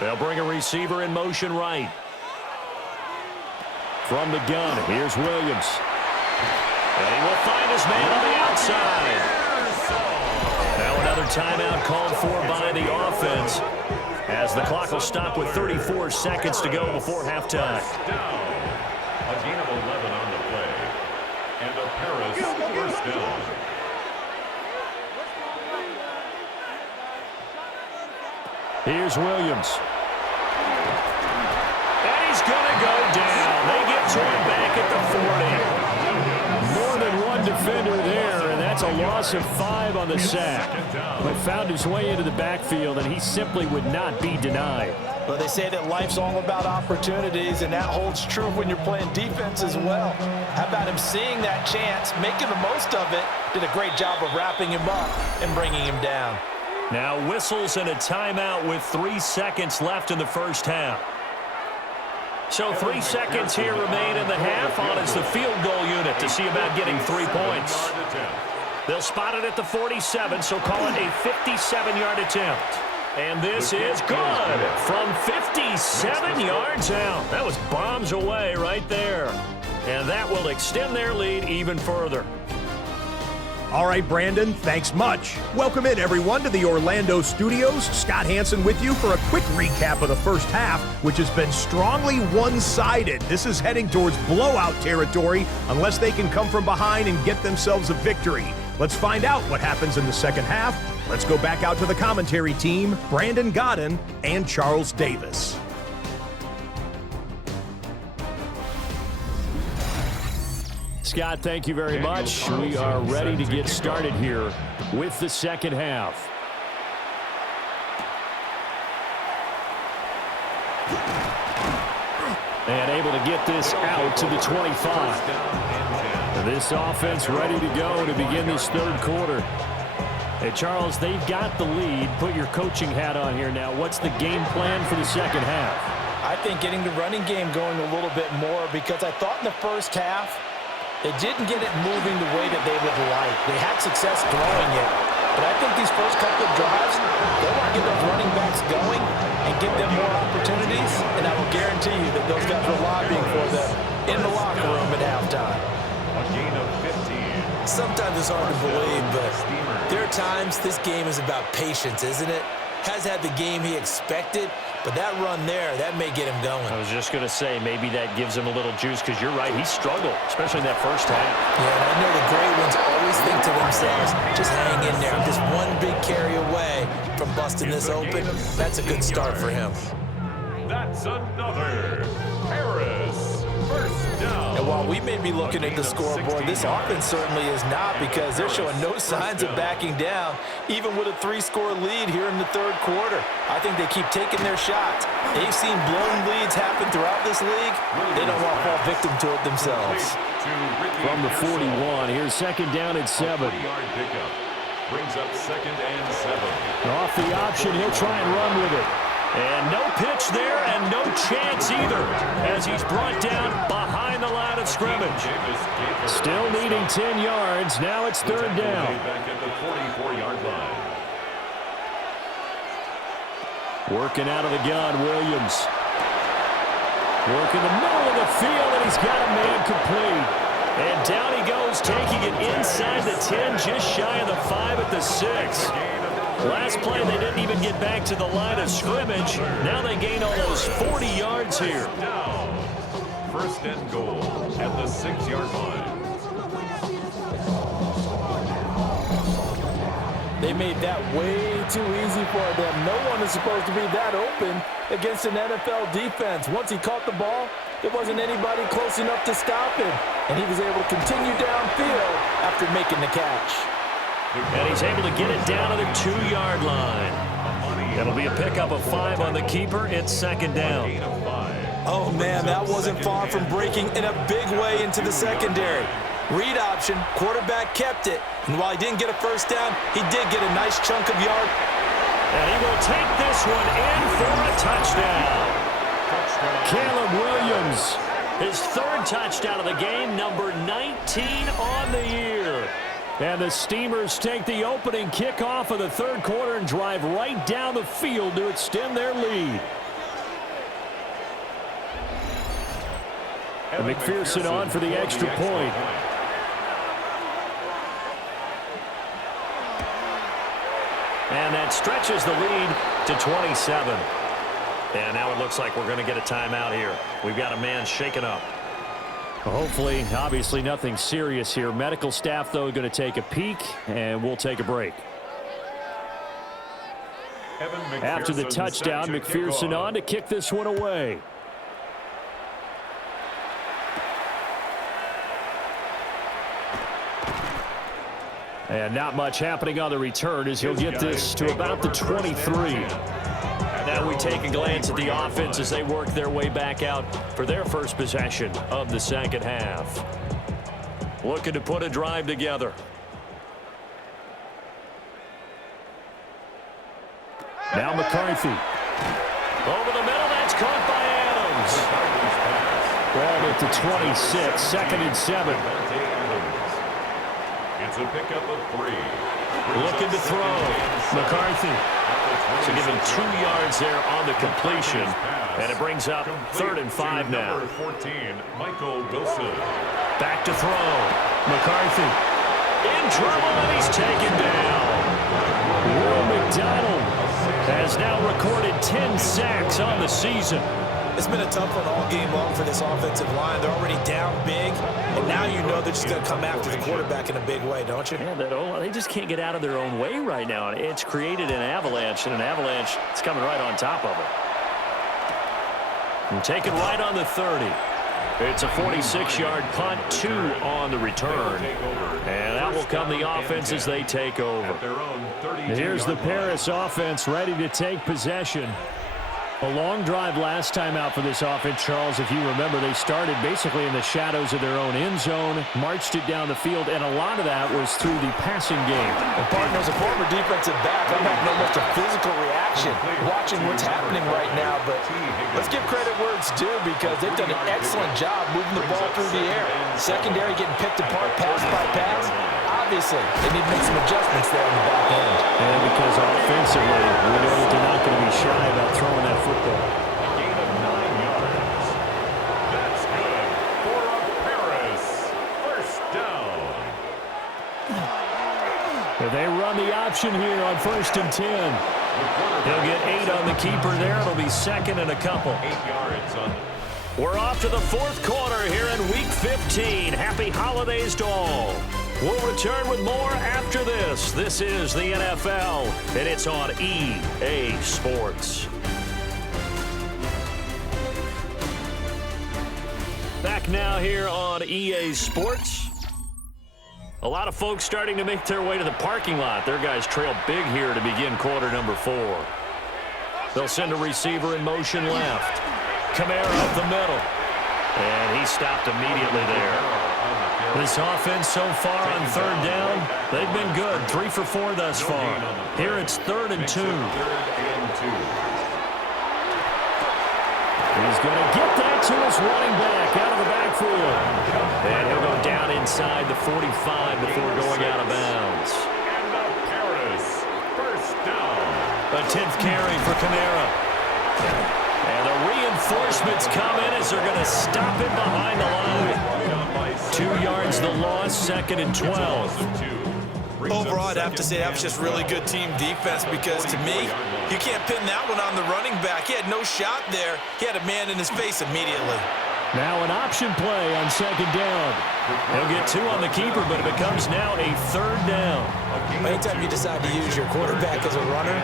They'll bring a receiver in motion right. From the gun, here's Williams. And he will find his man on the outside. Now another timeout called for by the offense as the clock will stop with 34 seconds to go before halftime. A gain of 11 on the play. And a Paris first down. Here's Williams. And he's going to go down. They get to him back at the 40. More than one defender there, and that's a loss of 5 on the sack. But found his way into the backfield, and he simply would not be denied. Well, they say that life's all about opportunities, and that holds true when you're playing defense as well. How about him seeing that chance, making the most of it, did a great job of wrapping him up and bringing him down. Now whistles and a timeout with 3 seconds left in the first half. So 3 seconds here remain in the half on as the field goal unit to see about getting 3 points. They'll spot it at the 47, so call it a 57-yard attempt. And this is good from 57 yards out. That was bombs away right there. And that will extend their lead even further. All right, Brandon, thanks much. Welcome in, everyone, to the Orlando studios. Scott Hansen with you for a quick recap of the first half, which has been strongly one-sided. This is heading towards blowout territory unless they can come from behind and get themselves a victory. Let's find out what happens in the second half. Let's go back out to the commentary team, Brandon Godden and Charles Davis. Scott, thank you very much. We are ready to get started here with the second half. And able to get this out to the 25. This offense ready to go to begin this third quarter. Hey, Charles, they've got the lead. Put your coaching hat on here now. What's the game plan for the second half? I think getting the running game going a little bit more, because I thought in the first half, they didn't get it moving the way that they would like. They had success throwing it. But I think these first couple of drives, they want to get those running backs going and give them more opportunities. And I will guarantee you that those guys were lobbying for them in the locker room at halftime. A gain of 15. Sometimes it's hard to believe, but there are times this game is about patience, isn't it? Has had the game he expected, but that run there, that may get him going. I was just going to say, maybe that gives him a little juice, because you're right, he struggled, especially in that first half. Yeah, and I know the great ones always think to themselves, just hang in there. I'm just one big carry away from busting this open. That's a good start for him. That's another Paris first down. And while we may be looking at the scoreboard, this offense certainly is not, because they're showing no signs of backing down, even with a 3-score lead here in the third quarter. I think they keep taking their shots. They've seen blown leads happen throughout this league. They don't want to fall victim to it themselves. From the 41, here's second down at 7. 40-yard pickup brings up 2nd and 7. Off the option, he'll try and run with it. And no pitch there, and no chance either, as he's brought down behind the line of scrimmage. Still needing 10 yards. Now it's third down. Back at the 44-yard line. Working out of the gun, Williams. Working the middle of the field, and he's got a man complete. And down he goes, taking it inside the 10, just shy of the 5 at the 6. Last play, they didn't even get back to the line of scrimmage. Now they gain almost 40 yards here. First and goal at the 6-yard line. They made that way too easy for them. No one is supposed to be that open against an NFL defense. Once he caught the ball, there wasn't anybody close enough to stop him, and he was able to continue downfield after making the catch. And he's able to get it down to the 2-yard line. That'll be a pickup of 5 on the keeper. It's second down. Oh, man, that wasn't far from breaking in a big way into the secondary. Read option, quarterback kept it, and while he didn't get a first down, he did get a nice chunk of yard. And he will take this one in for a touchdown. Caleb Williams, his 3rd touchdown of the game, number 19 on the year. And the Steamers take the opening kickoff of the 3rd quarter and drive right down the field to extend their lead. And McPherson on for the extra point. And that stretches the lead to 27. And now it looks like we're going to get a timeout here. We've got a man shaken up. Hopefully, obviously nothing serious here. Medical staff, though, going to take a peek, and we'll take a break. After the touchdown, McPherson on to kick this one away. And not much happening on the return as he'll get this to about the 23. Now we take a glance at the offense as they work their way back out for their first possession of the second half. Looking to put a drive together. Now McCarthy. Over the middle, that's caught by Adams. Ball at the 26, 2nd and 7. It's a pickup of 3. Looking to throw. McCarthy. So given 2 yards there on the completion. And it brings up 3rd and 5 now. 14, Michael Wilson. Back to throw. McCarthy. In trouble, and he's taken down. Will McDonald has now recorded 10 sacks on the season. It's been a tough one all game long for this offensive line. They're already down big, and now you know they're just going to come after the quarterback in a big way, don't you? Yeah, they just can't get out of their own way right now. It's created an avalanche, and an avalanche is coming right on top of it. And taken right on the 30. It's a 46-yard punt, 2 on the return. And that will come the offense as they take over. Here's the Paris offense ready to take possession. A long drive last time out for this offense, Charles. If you remember, they started basically in the shadows of their own end zone, marched it down the field, and a lot of that was through the passing game. And partner, as a former defensive back, I'm having almost a physical reaction watching what's happening right now. But let's give credit where it's due because they've done an excellent job moving the ball through the air. Secondary getting picked apart pass by pass. Obviously, they need to make some adjustments there on the back end. And because offensively, we know that they're not going to be shy about throwing that football. Gain of 9 yards. That's good for a Paris first down. They run the option here on 1st and 10. He'll get 8 on the keeper there. It'll be 2nd and a couple. 8 yards on. We're off to the 4th quarter here in Week 15. Happy holidays to all. We'll return with more after this. This is the NFL, and it's on EA Sports. Back now here on EA Sports. A lot of folks starting to make their way to the parking lot. Their guys trail big here to begin quarter number 4. They'll send a receiver in motion left. Kamara up the middle. And he stopped immediately there. This offense so far on 3rd down, they've been good. 3 for 4 thus far. Here it's 3rd and 2. He's going to get that to his running back out of the backfield. And he'll go down inside the 45 before going out of bounds. And the Paris first down. A 10th carry for Kamara. And the reinforcements come in as they're going to stop him behind the line. 2 yards the loss, 2nd and 12. Overall, I'd have to say that was just really good team defense because, to me, you can't pin that one on the running back. He had no shot there. He had a man in his face immediately. Now an option play on second down. He'll get 2 on the keeper, but it becomes now a third down. Anytime you decide to use your quarterback as a runner,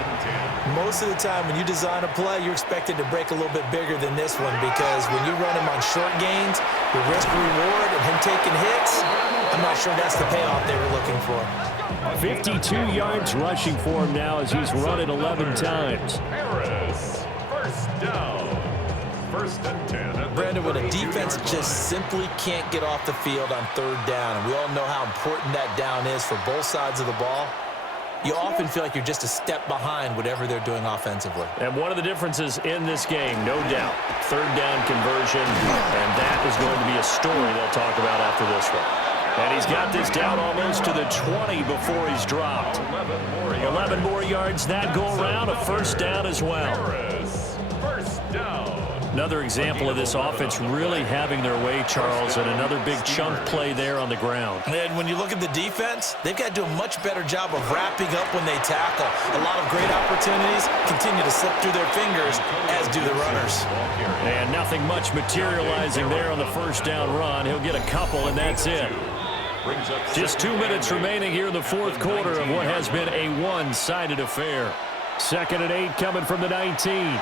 most of the time when you design a play, you're expected to break a little bit bigger than this one, because when you run him on short gains, the risk-reward and him taking hits, I'm not sure that's the payoff they were looking for. 52 yards rushing for him now as he's run it 11 times. Harris, first down. First and 10. Brandon, when a defense just simply can't get off the field on third down, and we all know how important that down is for both sides of the ball, you often feel like you're just a step behind whatever they're doing offensively. And one of the differences in this game, no doubt, third down conversion, and that is going to be a story they'll talk about after this one. And he's got this down almost to the 20 before he's dropped. 11 more yards that go around, a first down as well. Harris, first down. Another example of this offense really having their way, Charles, and another big chunk play there on the ground. And when you look at the defense, they've got to do a much better job of wrapping up when they tackle. A lot of great opportunities continue to slip through their fingers, as do the runners. And nothing much materializing there on the first down run. He'll get a couple, and that's it. Just 2 minutes remaining here in the fourth quarter of what has been a one-sided affair. 2nd and 8 coming from the 19.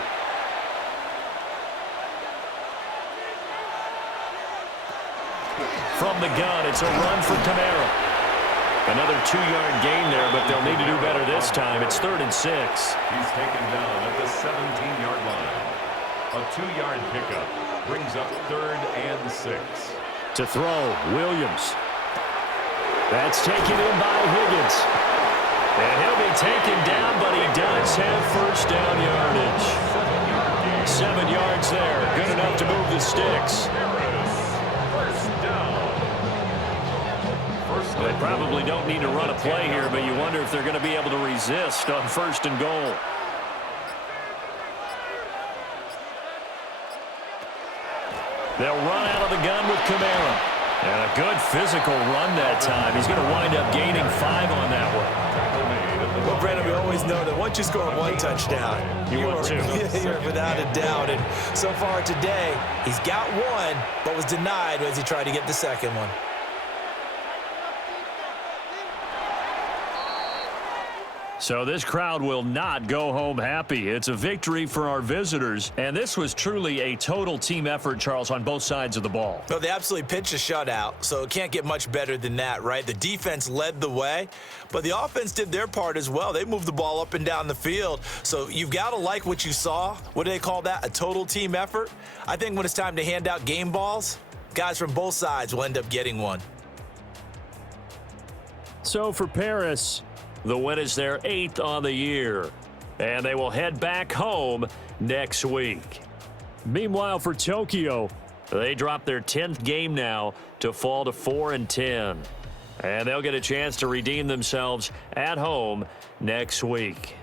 From the gun, it's a run for Camara. Another 2-yard gain there, but they'll need to do better this time. It's 3rd and 6. He's taken down at the 17-yard line. A 2-yard pickup brings up 3rd and 6. To throw, Williams. That's taken in by Higgins. And he'll be taken down, but he does have first down yardage. 7 yards there, good enough to move the sticks. They probably don't need to run a play here, but you wonder if they're going to be able to resist on 1st and goal. They'll run out of the gun with Camara. And a good physical run that time. He's going to wind up gaining 5 on that one. Well, Brandon, we always know that once you score 1 touchdown, You want two. You're without a doubt. And so far today, he's got 1, but was denied as he tried to get the second one. So this crowd will not go home happy. It's a victory for our visitors, and this was truly a total team effort, Charles, on both sides of the ball. No, they absolutely pitched a shutout, so it can't get much better than that, right? The defense led the way, but the offense did their part as well. They moved the ball up and down the field, so you've got to like what you saw. What do they call that? A total team effort? I think when it's time to hand out game balls, guys from both sides will end up getting one. So for Paris, the win is their 8th on the year, and they will head back home next week. Meanwhile, for Tokyo, they drop their 10th game now to fall to 4-10, and they'll get a chance to redeem themselves at home next week.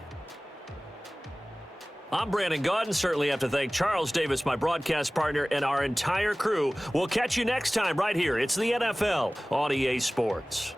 I'm Brandon Gaudin. Certainly have to thank Charles Davis, my broadcast partner, and our entire crew. We'll catch you next time right here. It's the NFL on EA Sports.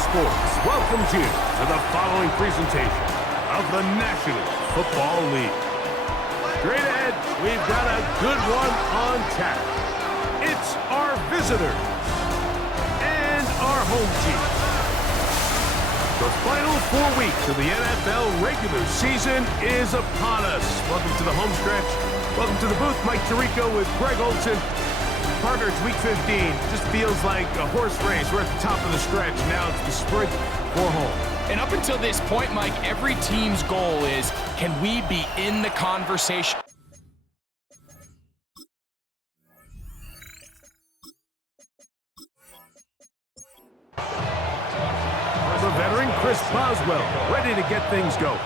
Sports welcomes you to the following presentation of the National Football League. Straight ahead, we've got a good one on tap. It's our visitors and our home team. The final 4 weeks of the NFL regular season is upon us. Welcome to the home stretch. Welcome to the booth. Mike Tirico with Greg Olson. Partner, it's week 15. Just feels like a horse race. We're at the top of the stretch. Now it's the sprint for home. And up until this point, Mike, every team's goal is, can we be in the conversation? The veteran Chris Boswell ready to get things going.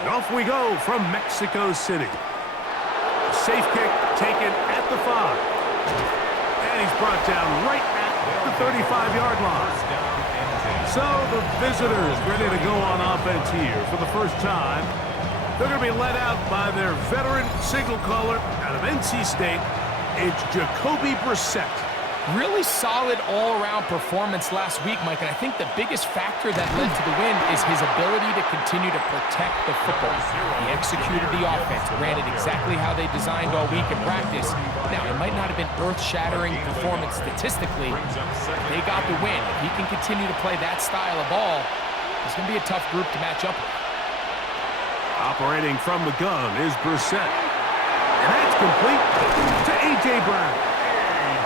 And off we go from Mexico City. A safe kick taken at the 5. And he's brought down right at the 35-yard line. So the visitors ready to go on offense here for the first time. They're going to be led out by their veteran signal caller out of NC State. It's Jacoby Brissett. Really solid all-around performance last week, Mike, and I think the biggest factor that led to the win is his ability to continue to protect the football. He executed the offense, ran it exactly how they designed all week in practice. Now, it might not have been earth-shattering performance statistically, but they got the win. If he can continue to play that style of ball, it's going to be a tough group to match up with. Operating from the gun is Brissett. And that's complete to A.J. Brown.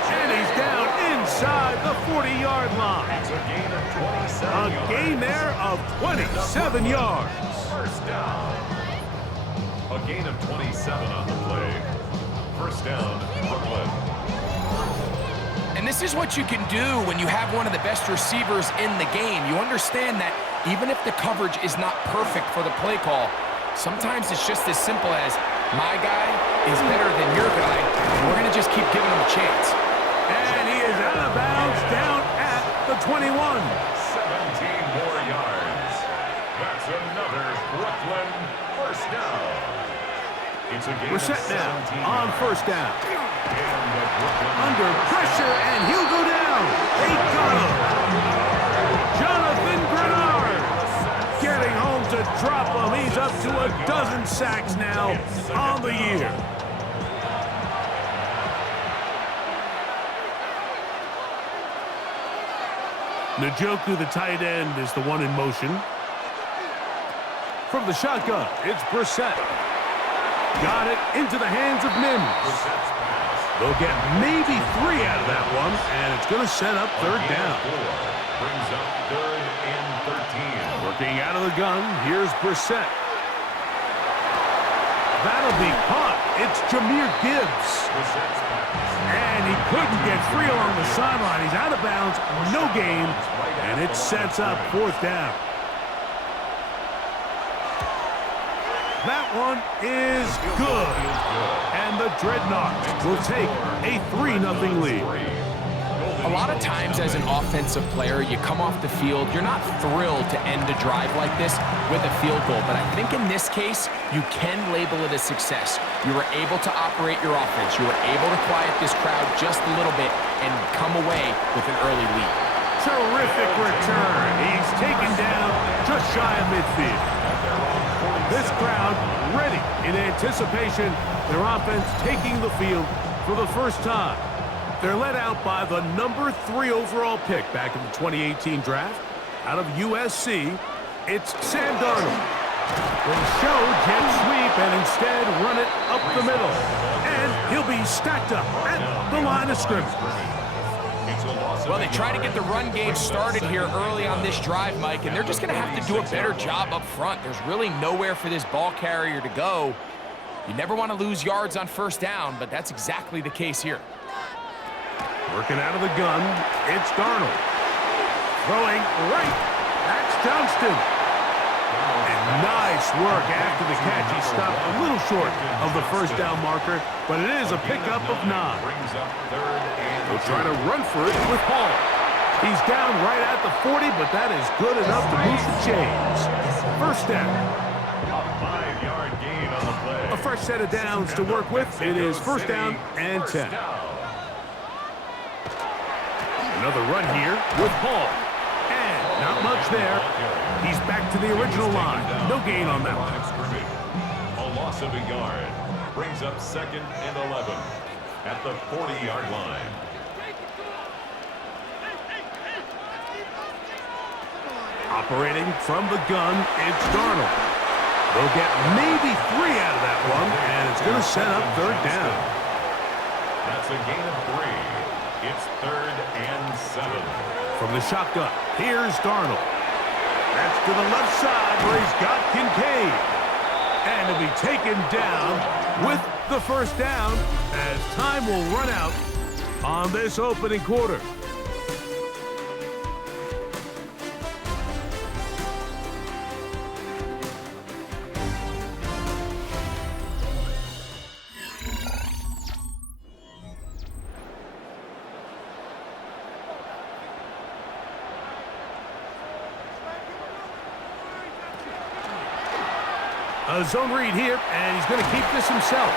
And he's down inside the 40-yard line. A gain there of 27 yards. First down. A gain of 27 on the play. First down, Brooklyn. And this is what you can do when you have one of the best receivers in the game. You understand that even if the coverage is not perfect for the play call, sometimes it's just as simple as, my guy is better than your guy, and we're going to just keep giving him a chance. And he is out of bounds down at the 21. 17 more yards. That's another Brooklyn first down. It's a gain We're of set 17 now on yards. first down. And the Brooklyn Under pressure, and he'll go down. They got him. Jonathan Grenard getting home to drop him. He's up to a dozen sacks now on the year. Njoku, the tight end, is the one in motion. From the shotgun, it's Brissett. Got it into the hands of Mims. They'll get maybe 3 out of that one, and it's going to set up third down. Brings up third and 13. Working out of the gun, here's Brissett. That'll be caught. It's Jahmyr Gibbs. And he couldn't get free along the sideline. He's out of bounds, no gain, and it sets up fourth down. That one is good. And the Dreadnoughts will take a 3-0 lead. A lot of times as an offensive player, you come off the field, you're not thrilled to end a drive like this with a field goal. But I think in this case, you can label it a success. You were able to operate your offense. You were able to quiet this crowd just a little bit and come away with an early lead. Terrific return. He's taken down just shy of midfield. This crowd ready in anticipation. Their offense taking the field for the first time. They're led out by the number 3 overall pick back in the 2018 draft. Out of USC, it's Sam Darnold. Will show jet sweep and instead run it up the middle. And he'll be stacked up at the line of scrimmage. Well, they try to get the run game started here early on this drive, Mike, and they're just going to have to do a better job up front. There's really nowhere for this ball carrier to go. You never want to lose yards on first down, but that's exactly the case here. Working out of the gun, it's Darnold. Throwing right, that's Johnston. And nice work after the catch. He stopped a little short of the first down marker, but it is a pickup of 9. They'll try to run for it with Hall. He's down right at the 40, but that is good enough to move the chains. First down. A 5-yard gain on the play. A fresh set of downs to work with. It is first down and 10. Another run here with Hall. And catch there. He's back to the original line. No gain on that one. A loss of a yard brings up 2nd and 11 at the 40-yard line. Operating from the gun, it's Darnold. They'll get maybe 3 out of that one, and it's going to set up 3rd down. That's a gain of 3. It's 3rd and 7. From the shotgun, here's Darnold. That's to the left side where he's got Kincaid. And he'll be taken down with the 1st down as time will run out on this opening quarter. A zone read here, and he's going to keep this himself.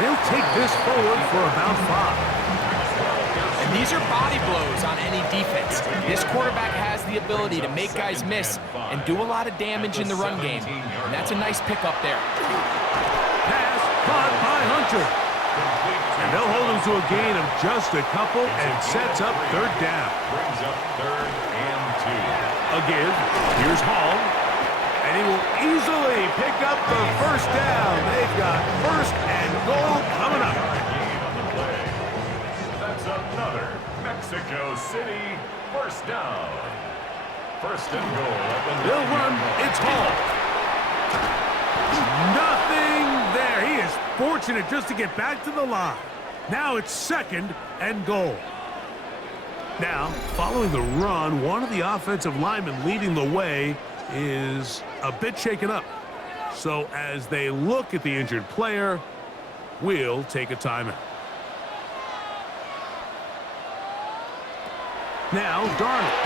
He'll take this forward for about 5. And these are body blows on any defense. This quarterback has the ability to make guys miss and do a lot of damage in the run game. And that's a nice pickup there. Pass caught by Hunter. And they'll hold him to a gain of just a couple and sets up 3rd down. Brings up 3rd and 2. Again, here's Hall. And he will easily pick up the 1st down. They've got 1st and goal coming up. That's another Mexico City 1st down. 1st and goal at the They'll run. It's Hall. Nothing there. He is fortunate just to get back to the line. Now it's 2nd and goal. Now, following the run, one of the offensive linemen leading the way is a bit shaken up. So as they look at the injured player, we'll take a timeout. Now Darnold.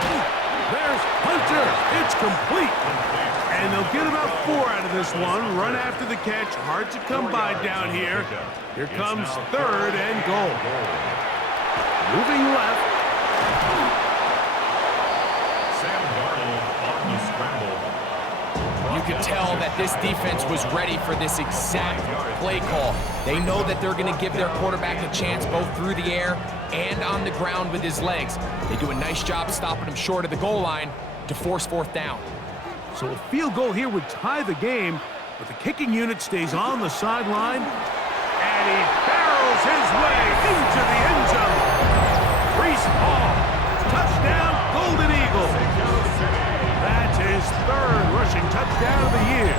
There's Hunter. It's complete. And they'll get about 4 out of this one. Run after the catch. Hard to come by down here. Here comes 3rd and goal. Moving left. You can tell that this defense was ready for this exact play call. They know that they're going to give their quarterback a chance both through the air and on the ground with his legs. They do a nice job stopping him short of the goal line to force 4th down. So a field goal here would tie the game, but the kicking unit stays on the sideline, and he barrels his way into the end zone. Breece Hall, touchdown, Golden Eagle. That's his 3rd rushing touchdown of the year.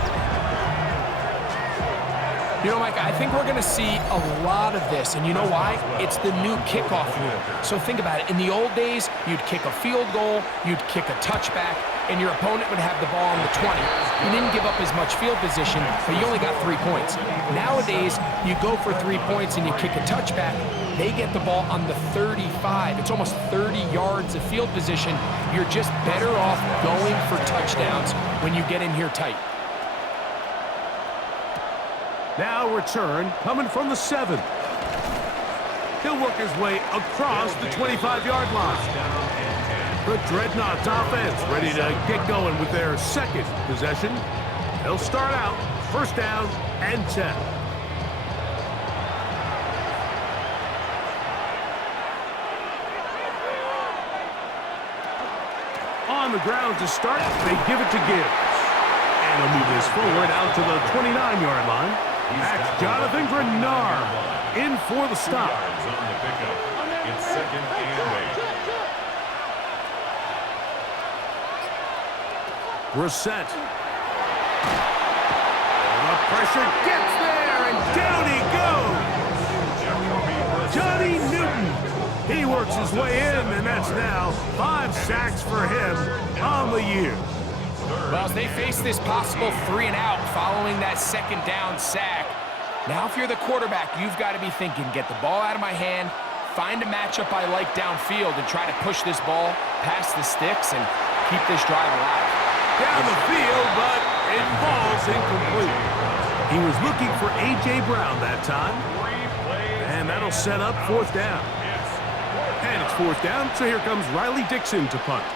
You know, Mike, I think we're going to see a lot of this, and you know why? It's the new kickoff rule. So think about it. In the old days, you'd kick a field goal, you'd kick a touchback, and your opponent would have the ball on the 20. You didn't give up as much field position, but you only got 3 points. Nowadays, you go for 3 points and you kick a touchback, they get the ball on the 35. It's almost 30 yards of field position. You're just better off going for touchdowns when you get in here tight. Now return coming from the 7. He'll work his way across the 25-yard line. The Dreadnoughts offense ready to get going with their 2nd possession. They'll start out 1st down and 10. On the ground to start, they give it to Gibbs. And he'll move this forward out to the 29-yard line. That's Jonathan Grenard in for the stop. On the pickup. It's 2nd and 8. Brissett. The pressure gets there, and down he goes. Johnny Newton. He works his way in, and that's now 5 sacks for him on the year. Well, as they face this possible 3 and out following that 2nd down sack, now if you're the quarterback, you've got to be thinking, get the ball out of my hand, find a matchup I like downfield, and try to push this ball past the sticks and keep this drive alive. Down the field, but it falls incomplete. He was looking for A.J. Brown that time, and that'll set up 4th down. And it's 4th down, so here comes Riley Dixon to punt.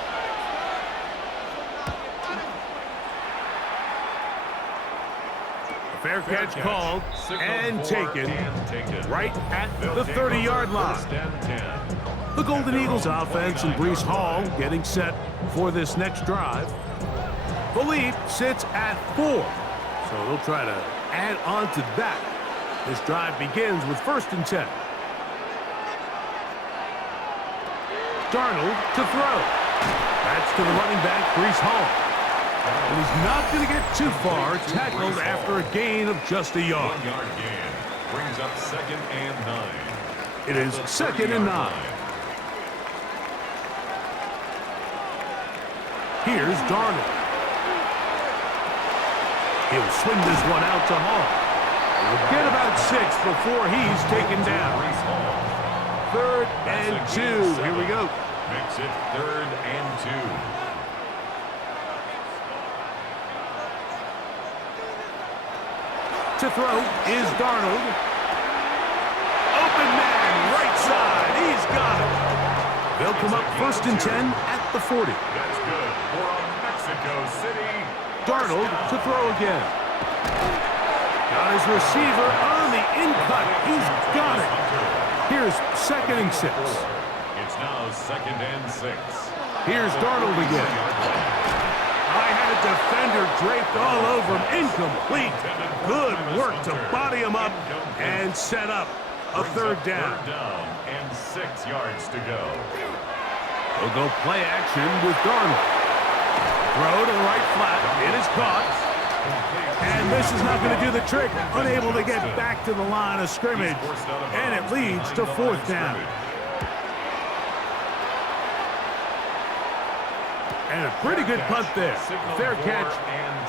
Fair catch called and taken right at the 30-yard line. The Golden Eagles offense and Breece Hall getting set for this next drive. The lead sits at 4, so they'll try to add on to that. This drive begins with 1st and 10. Darnold to throw. That's to the running back, Breece Hall. And he's not going to get too far, tackled after a gain of just a yard. 1 yard gain brings up 2nd and 9. It is 2nd and 9. Here's Darnold. He'll swing this one out to Hall. He'll get about 6 before he's taken down. 3rd and 2. Here we go. Makes it 3rd and 2. To throw is Darnold. Open man, right side. He's got it. They'll come up 1st and 10 at the 40. That's good for a Mexico City. Darnold to throw again. Got his receiver on the in-cut. He's got it. Here's 2nd and 6. It's now 2nd and 6. Here's Darnold again. I had a defender draped all over him. Incomplete. Good work to body him up and set up a 3rd down. 3rd down and 6 yards to go. They'll go play action with Darnold. Throw to the right flat. It is caught. And this is not going to do the trick. Unable to get back to the line of scrimmage. And it leads to 4th down. And a pretty good punt there. Fair catch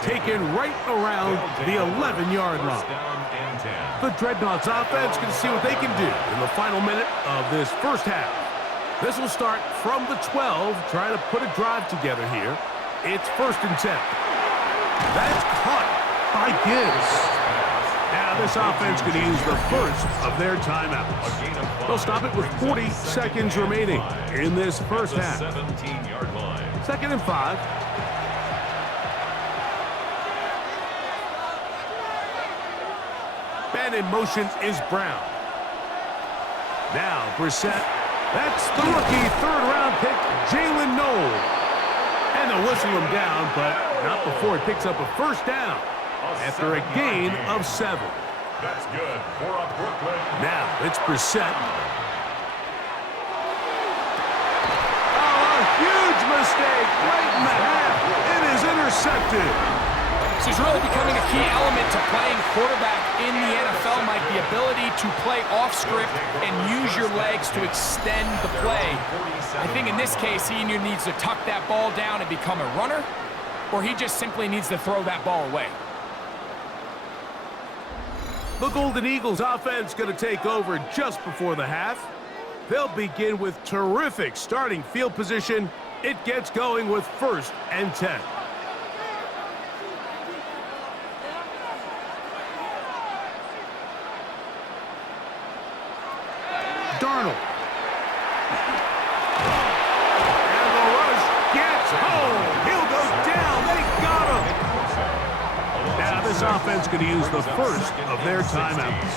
taken right around the 11-yard line. The Dreadnoughts offense can see what they can do in the final minute of this first half. This will start from the 12, trying to put a drive together here. It's 1st and 10. That's caught by Gibbs. Now this offense could use the first of their timeouts. They'll stop it with 40 seconds remaining in this first half. 17-yard line. 2nd and 5. Man in motion is Brown. Now Brissett. That's the rookie 3rd-round pick, Jalen Noel. And they'll whistle him down, but not before he picks up a 1st down after a gain of 7. That's good for a Brooklyn. Now it's Brissett. Huge mistake right in the half. It is intercepted. This is really becoming a key element to playing quarterback in the NFL, Mike, the ability to play off script and use your legs to extend the play. I think in this case, he either needs to tuck that ball down and become a runner, or he just simply needs to throw that ball away. The Golden Eagles offense going to take over just before the half. They'll begin with terrific starting field position. It gets going with 1st and 10. Darnold. And the rush gets home. He'll go down. They got him. Now this offense going to use the first of their timeouts,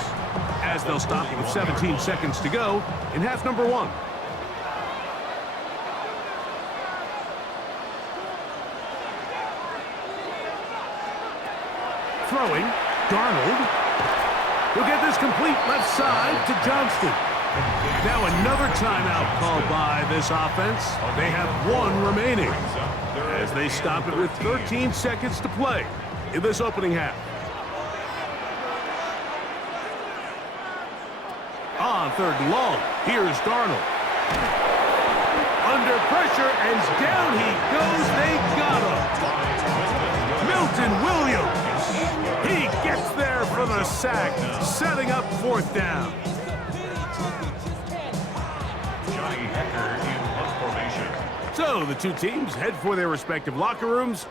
as they'll stop with 17 seconds to go in half number 1. Throwing, Darnold. He'll get this complete left side to Johnston. Now another timeout called by this offense. They have 1 remaining as they stop it with 13 seconds to play in this opening half. On 3rd and long, here's Darnold. Under pressure, and down he goes. They got him. Milton Williams. He gets there for the sack, setting up 4th down. Johnny Hecker in punt formation. So the two teams head for their respective locker rooms.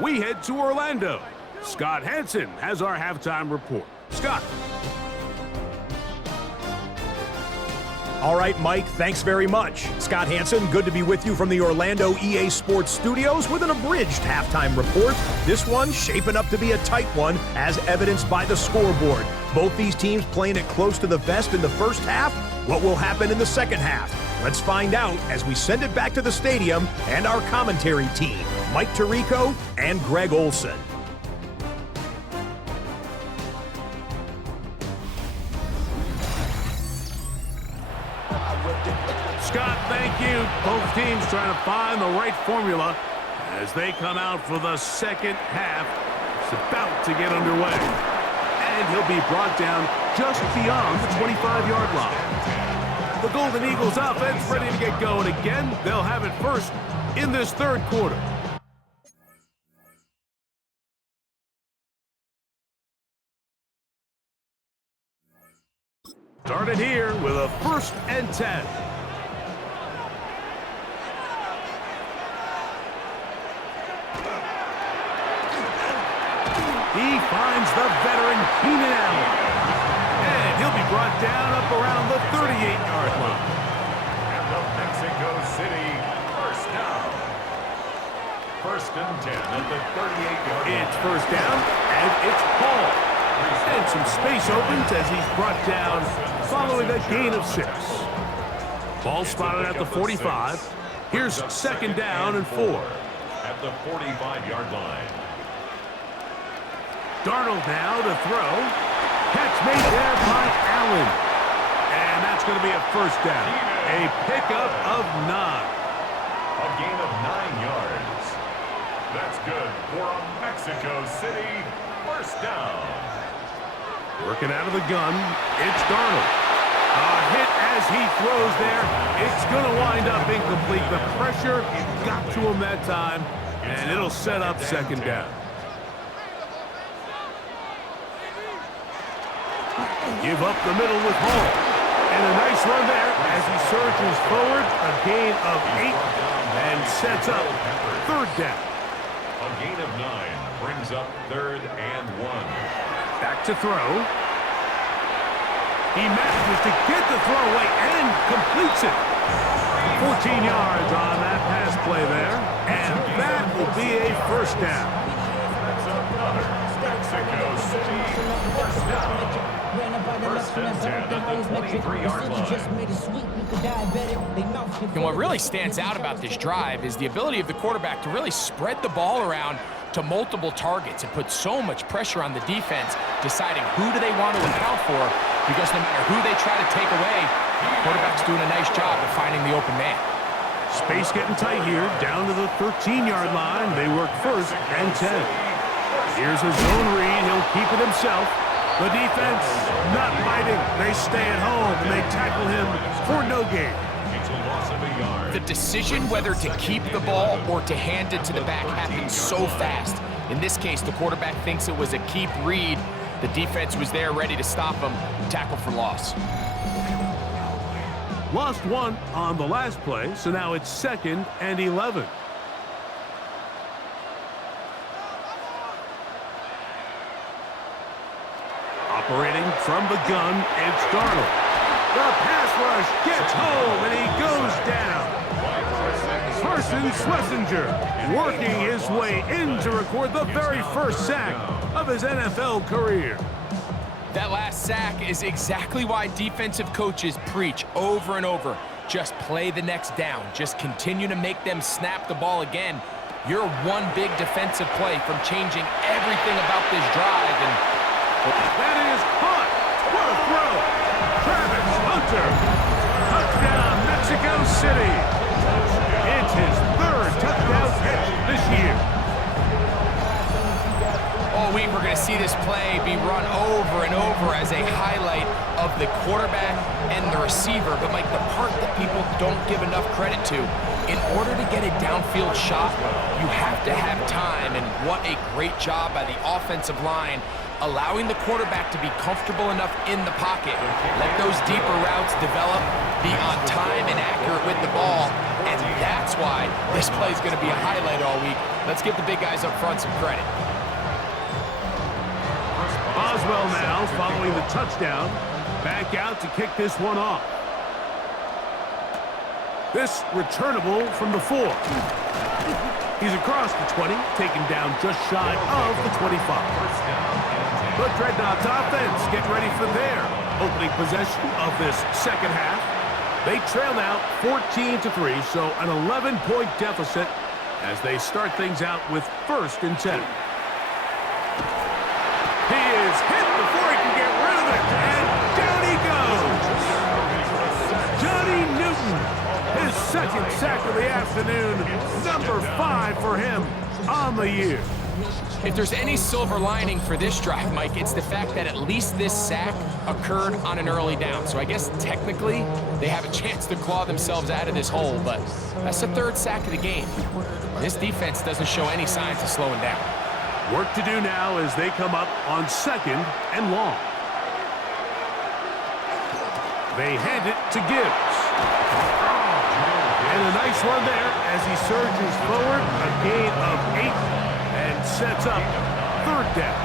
We head to Orlando. Scott Hansen has our halftime report. Scott. All right, Mike, thanks very much. Scott Hansen, good to be with you from the Orlando EA Sports Studios with an abridged halftime report. This one shaping up to be a tight one, as evidenced by the scoreboard. Both these teams playing it close to the vest in the first half. What will happen in the second half? Let's find out as we send it back to the stadium and our commentary team, Mike Tirico and Greg Olson. Scott, thank you. Both teams trying to find the right formula as they come out for the second half. It's about to get underway. And he'll be brought down just beyond the 25-yard line. The Golden Eagles offense ready to get going again. They'll have it first in this third quarter. Started here with a 1st and 10. He finds the veteran Keenan Allen. And he'll be brought down up around the 38-yard line. And the Mexico City first down. 1st and 10 at the 38-yard line. It's first down, and it's Paul. And some space opens as he's brought down following a gain of 6. Ball spotted at the 45. Here's 2nd down and 4. At the 45-yard line. Darnold now to throw. Catch made there by Allen. And that's going to be a 1st down. A pickup of 9. A gain of 9 yards. That's good for a Mexico City 1st down. Working out of the gun, it's Darnold. A hit as he throws there. It's going to wind up incomplete. The pressure got to him that time, and it'll set up 2nd down. Give up the middle with Hall. And a nice run there as he surges forward. A gain of 8 and sets up 3rd down. A gain of 9 brings up 3rd and 1. Back to throw. He manages to get the throw away and completes it. 14 yards on that pass play there. And that will be a 1st down. That's another Mexico City 1st down. 1st and 10 at the 23-yard line. And what really stands out about this drive is the ability of the quarterback to really spread the ball around to multiple targets and put so much pressure on the defense, deciding who do they want to account for, because no matter who they try to take away, the quarterback's doing a nice job of finding the open man. Space getting tight here, down to the 13-yard line. They work 1st and 10. Here's a zone read. He'll keep it himself. The defense not biting. They stay at home, and they tackle him for no gain. It's a loss of a yard. The decision whether to keep the ball or to hand it to the back happens so fast. In this case, the quarterback thinks it was a keep read. The defense was there ready to stop him. Tackle for loss. Lost 1 on the last play, so now it's 2nd and 11. Operating from the gun, it's Darnold. The pass rush gets home, and he goes down. Carson Schlesinger working his way in to record the very 1st sack of his NFL career. That last sack is exactly why defensive coaches preach over and over. Just play the next down. Just continue to make them snap the ball again. You're one big defensive play from changing everything about this drive. And that is caught. What a throw. Travis Hunter. Touchdown, Mexico City. It's his 3rd touchdown catch this year. All week we're going to see this play be run over and over as a highlight of the quarterback and the receiver. But, Mike, the part that people don't give enough credit to, in order to get a downfield shot, you have to have time. And what a great job by the offensive line, allowing the quarterback to be comfortable enough in the pocket, let those deeper routes develop, be on time and accurate with the ball, and that's why this play is going to be a highlight all week. Let's give the big guys up front some credit. Boswell now following the touchdown, back out to kick this one off. This returnable from the 4. He's across the 20, taken down just shy of the 25. The Dreadnoughts offense getting ready for their opening possession of this second half. They trail now 14-3, so an 11-point deficit as they start things out with 1st and 10. He is hit before he can get rid of it, and down he goes. Johnny Newton, his 2nd sack of the afternoon, number 5 for him on the year. If there's any silver lining for this drive, Mike, it's the fact that at least this sack occurred on an early down. So I guess technically they have a chance to claw themselves out of this hole, but that's the 3rd sack of the game. This defense doesn't show any signs of slowing down. Work to do now as they come up on 2nd and long. They hand it to Gibbs. And a nice run there as he surges forward, a gain of 8, and sets up 3rd down.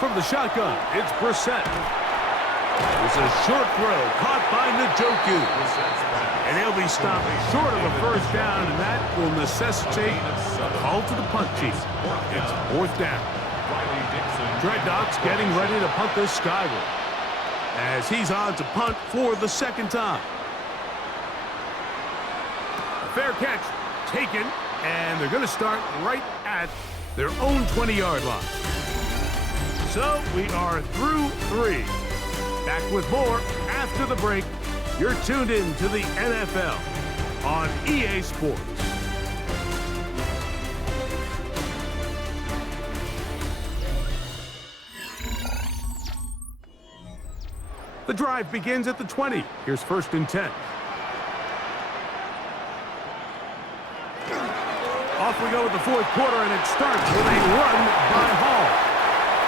From the shotgun, it's Brissett. It's a short throw caught by Njoku. And he'll be stopped short of a 1st down, and that will necessitate a call to the punt team. It's 4th down. Dreadnoughts getting ready to punt this skyward as he's on to punt for the 2nd time. A fair catch taken, and they're going to start right at their own 20-yard line. So we are through 3. Back with more after the break. You're tuned in to the NFL on EA Sports. The drive begins at the 20. Here's 1st and 10. Off we go with the 4th quarter, and it starts with a run by Hall.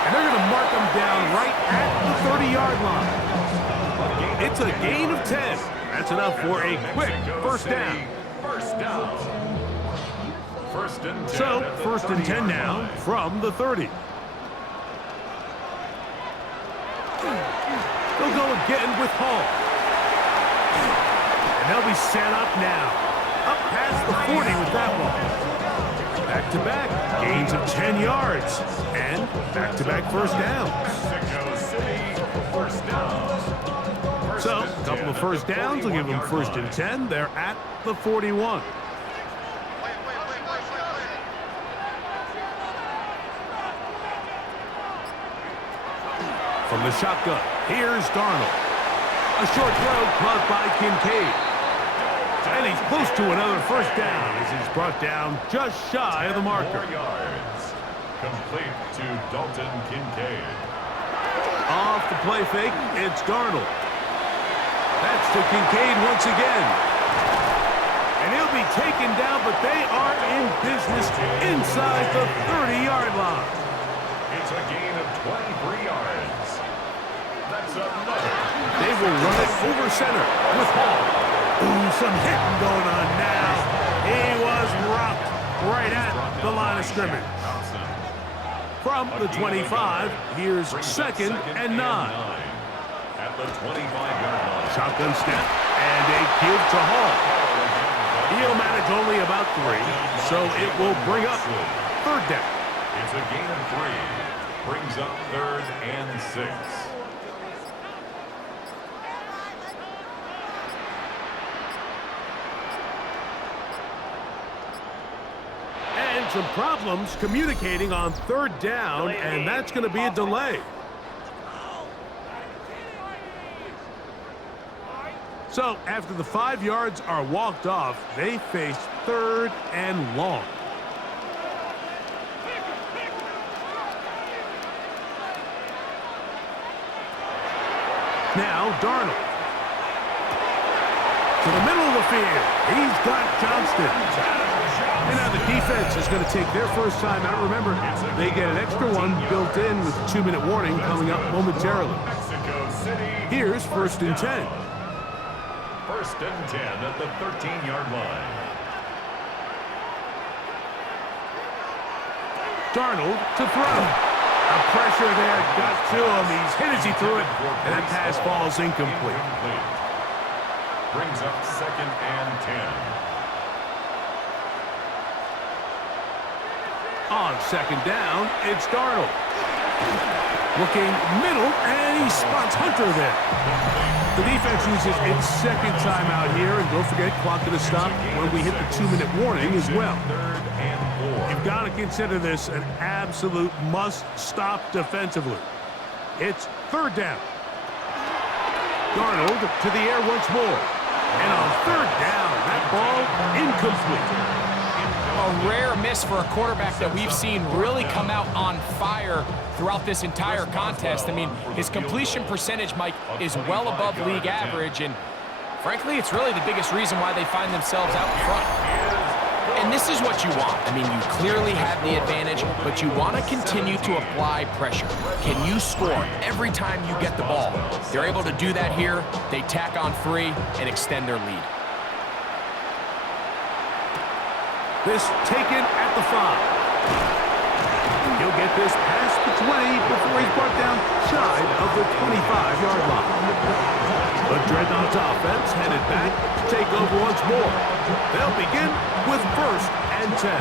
And they're going to mark him down right at the 30-yard line. It's a gain of 10. That's enough for a quick 1st down. 1st and 10. So, 1st and 10 now from the 30. They'll go again with Hall. And they'll be set up now. Up past the 40 with that one. Back-to-back gains of 10 yards. And back-to-back 1st downs. So, a couple of 1st downs will give them 1st and 10. They're at the 41. From the shotgun, here's Darnold. A short throw caught by Kincaid. And he's close to another 1st down as he's brought down just shy of the marker. 4 yards. Complete to Dalton Kincaid. Off the play fake, it's Darnold. That's to Kincaid once again. And he'll be taken down, but they are in business inside the 30-yard line. It's a gain of 23 yards. That's another. They will run it over center with Hall. Ooh, some hitting going on now. He was rocked right at the line of scrimmage. From the 25, here's 2nd and 9. At the 25-yard line. Shotgun snap and a give to Hall. He'll manage only about 3, so it will bring up 3rd down. It's a gain of 3. Brings up 3rd and 6. And some problems communicating on 3rd down, and that's going to be a delay. So, after the 5 yards are walked off, they face 3rd and long. Now, Darnold. To the middle of the field. He's got Johnston. And now the defense is going to take their 1st time out. Remember, they get an extra one built in with a 2-minute warning coming up momentarily. Here's 1st and 10. 1st and 10 at the 13-yard line. Darnold to throw. The pressure there got to him. He's hit as he threw it, and that pass falls incomplete. Brings up 2nd and 10. On 2nd down, it's Darnold. Looking middle, and he spots Hunter there. The defense uses its 2nd timeout here, and don't forget, clock to stop when we hit the 2-minute warning as well. 3rd and 4. You've got to consider this an absolute must-stop defensively. It's 3rd down. Darnold to the air once more. And on 3rd down, that ball incomplete. A rare miss for a quarterback that we've seen really come out on fire throughout this entire contest. I mean, his completion percentage, Mike, is well above league average, and frankly, it's really the biggest reason why they find themselves out in front. And this is what you want. I mean, you clearly have the advantage, but you want to continue to apply pressure. Can you score every time you get the ball? They're able to do that here. They tack on 3 and extend their lead. This taken at the 5. He'll get this past the 20 before he's brought down shy of the 25-yard line. The Dreadnoughts offense headed back to take over once more. They'll begin with 1st and 10.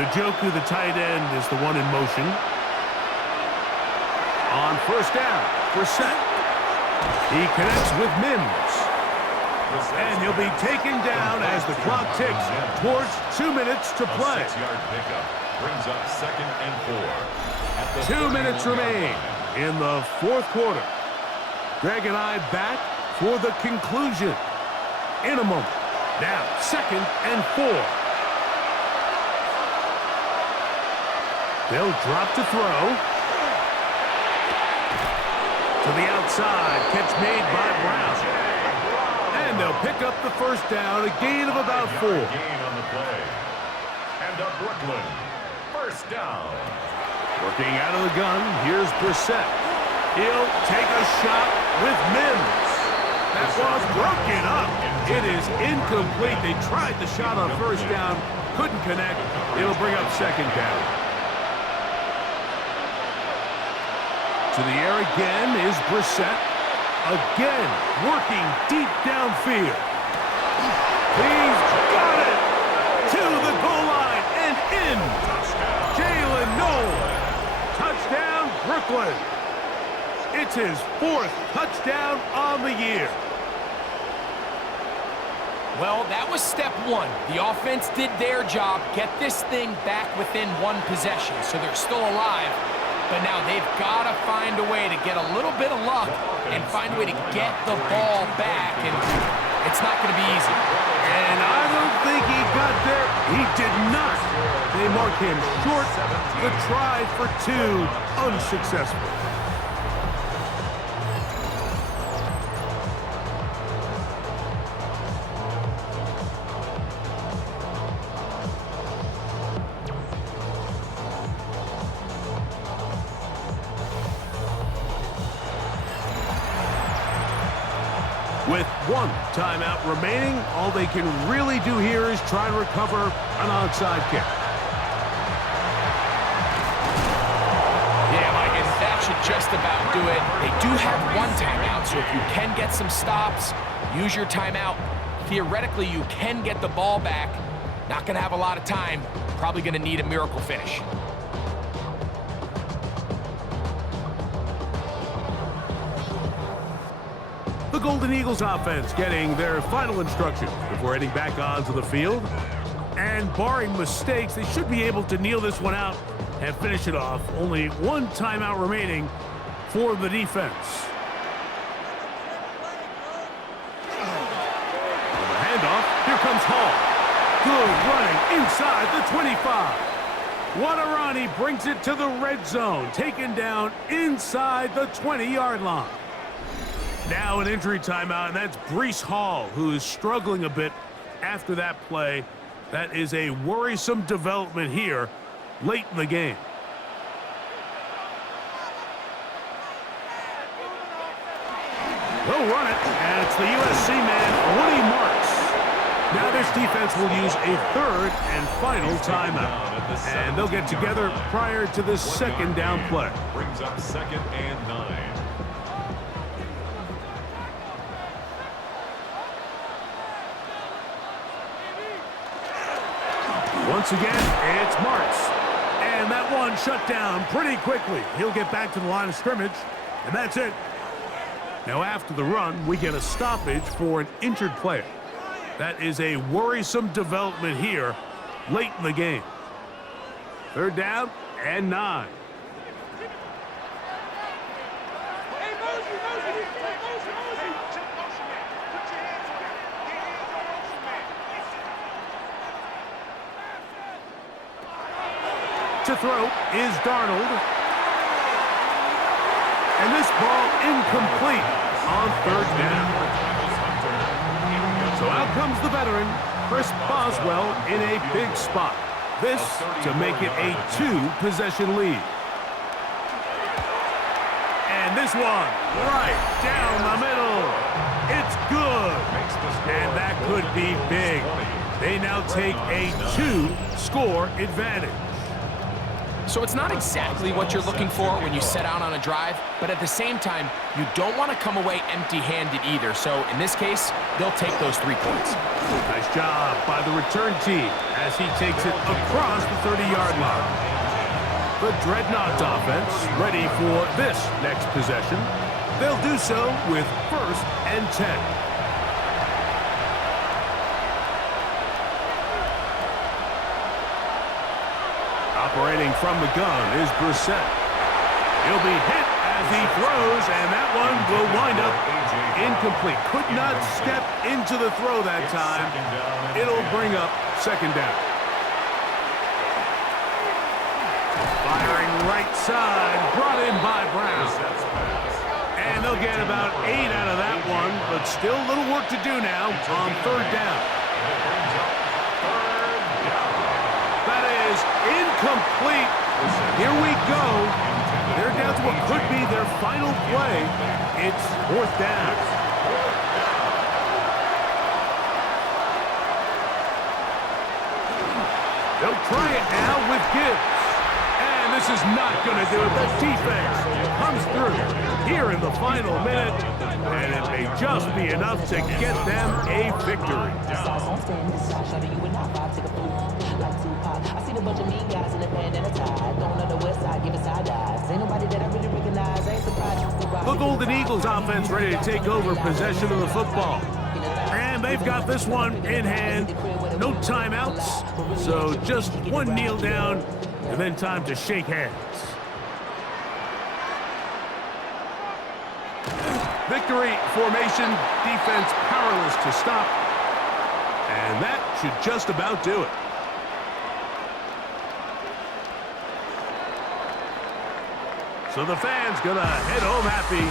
Njoku, the tight end, is the one in motion. On 1st down, Brissett. He connects with Mims. And he'll be taken down as the clock ticks towards 2 minutes to play. 6-yard pickup brings up 2nd and 4. 2 minutes remain in the 4th quarter. Greg and I back for the conclusion in a moment. Now, 2nd and 4. They'll drop to throw. To the outside, catch made by Brown. And they'll pick up the 1st down, a gain of about 4. Gain on the play. And a Brooklyn 1st down. Working out of the gun, here's Brissett. He'll take a shot with Mims. That ball's broken up. It is incomplete. They tried the shot on 1st down, couldn't connect. It'll bring up 2nd down. To the air again is Brissett. Again, working deep downfield. He's got it! To the goal line and in. Jalen Nolan. Touchdown, Brooklyn. It's his 4th touchdown on the year. Well, that was step 1. The offense did their job, get this thing back within 1 possession, so they're still alive. But now they've got to find a way to get a little bit of luck and find a way to get the ball back. And it's not going to be easy. And I don't think he got there. He did not. They mark him short. The try for 2, unsuccessful. With 1 timeout remaining, all they can really do here is try and recover an onside kick. Yeah, Mike, and that should just about do it. They do have 1 timeout, so if you can get some stops, use your timeout. Theoretically, you can get the ball back. Not going to have a lot of time. Probably going to need a miracle finish. The Golden Eagles offense getting their final instructions before heading back onto the field. And barring mistakes, they should be able to kneel this one out and finish it off. Only 1 timeout remaining for the defense. On the handoff, here comes Hall. Good running inside the 25. What a run. He brings it to the red zone, taken down inside the 20-yard line. Now an injury timeout, and that's Breece Hall, who is struggling a bit after that play. That is a worrisome development here late in the game. They'll run it, and it's the USC man, Woody Marks. Now this defense will use a third and final timeout. And they'll get together prior to this second down play. Brings up 2nd and 9. Once again, it's Marks. And that one shut down pretty quickly. He'll get back to the line of scrimmage, and that's it. Now after the run, we get a stoppage for an injured player. That is a worrisome development here late in the game. 3rd down and 9. To throw is Darnold. And this ball incomplete on 3rd down. So out comes the veteran, Chris Boswell, in a big spot. This to make it a 2-possession lead. And this one right down the middle. It's good. And that could be big. They now take a 2-score advantage. So it's not exactly what you're looking for when you set out on a drive, but at the same time, you don't want to come away empty-handed either. So in this case, they'll take those 3 points. Nice job by the return team as he takes it across the 30-yard line. The Dreadnoughts offense ready for this next possession. They'll do so with 1st and 10. Operating from the gun is Brissett. He'll be hit as he throws, and that one will wind up incomplete. Could not step into the throw that time. It'll bring up 2nd down. Firing right side, brought in by Brown. And they'll get about 8 out of that one, but still a little work to do now on 3rd down. Incomplete. Here we go. They're down to what could be their final play. It's 4th down. They'll try it now with Gibbs. And this is not going to do it. The defense comes through here in the final minute. And it may just be enough to get them a victory. I seen a bunch of mean guys in the band and a tie. Don't know the west side, give it side eyes. Ain't nobody that I really recognize. Ain't surprised. The Golden Eagles offense ready to take over possession of the football. And they've got this one in hand. No timeouts. So just one kneel down and then time to shake hands. Victory formation, defense powerless to stop. And that should just about do it. So the fans gonna head home happy.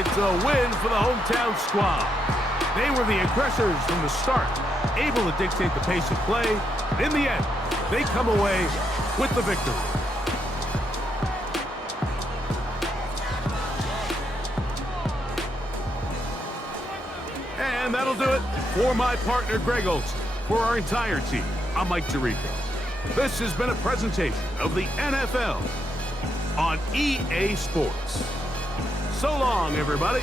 It's a win for the hometown squad. They were the aggressors from the start, able to dictate the pace of play. In the end, they come away with the victory. And that'll do it for my partner, Greg Olson. For our entire team, I'm Mike Tirico. This has been a presentation of the NFL on EA Sports. So long, everybody.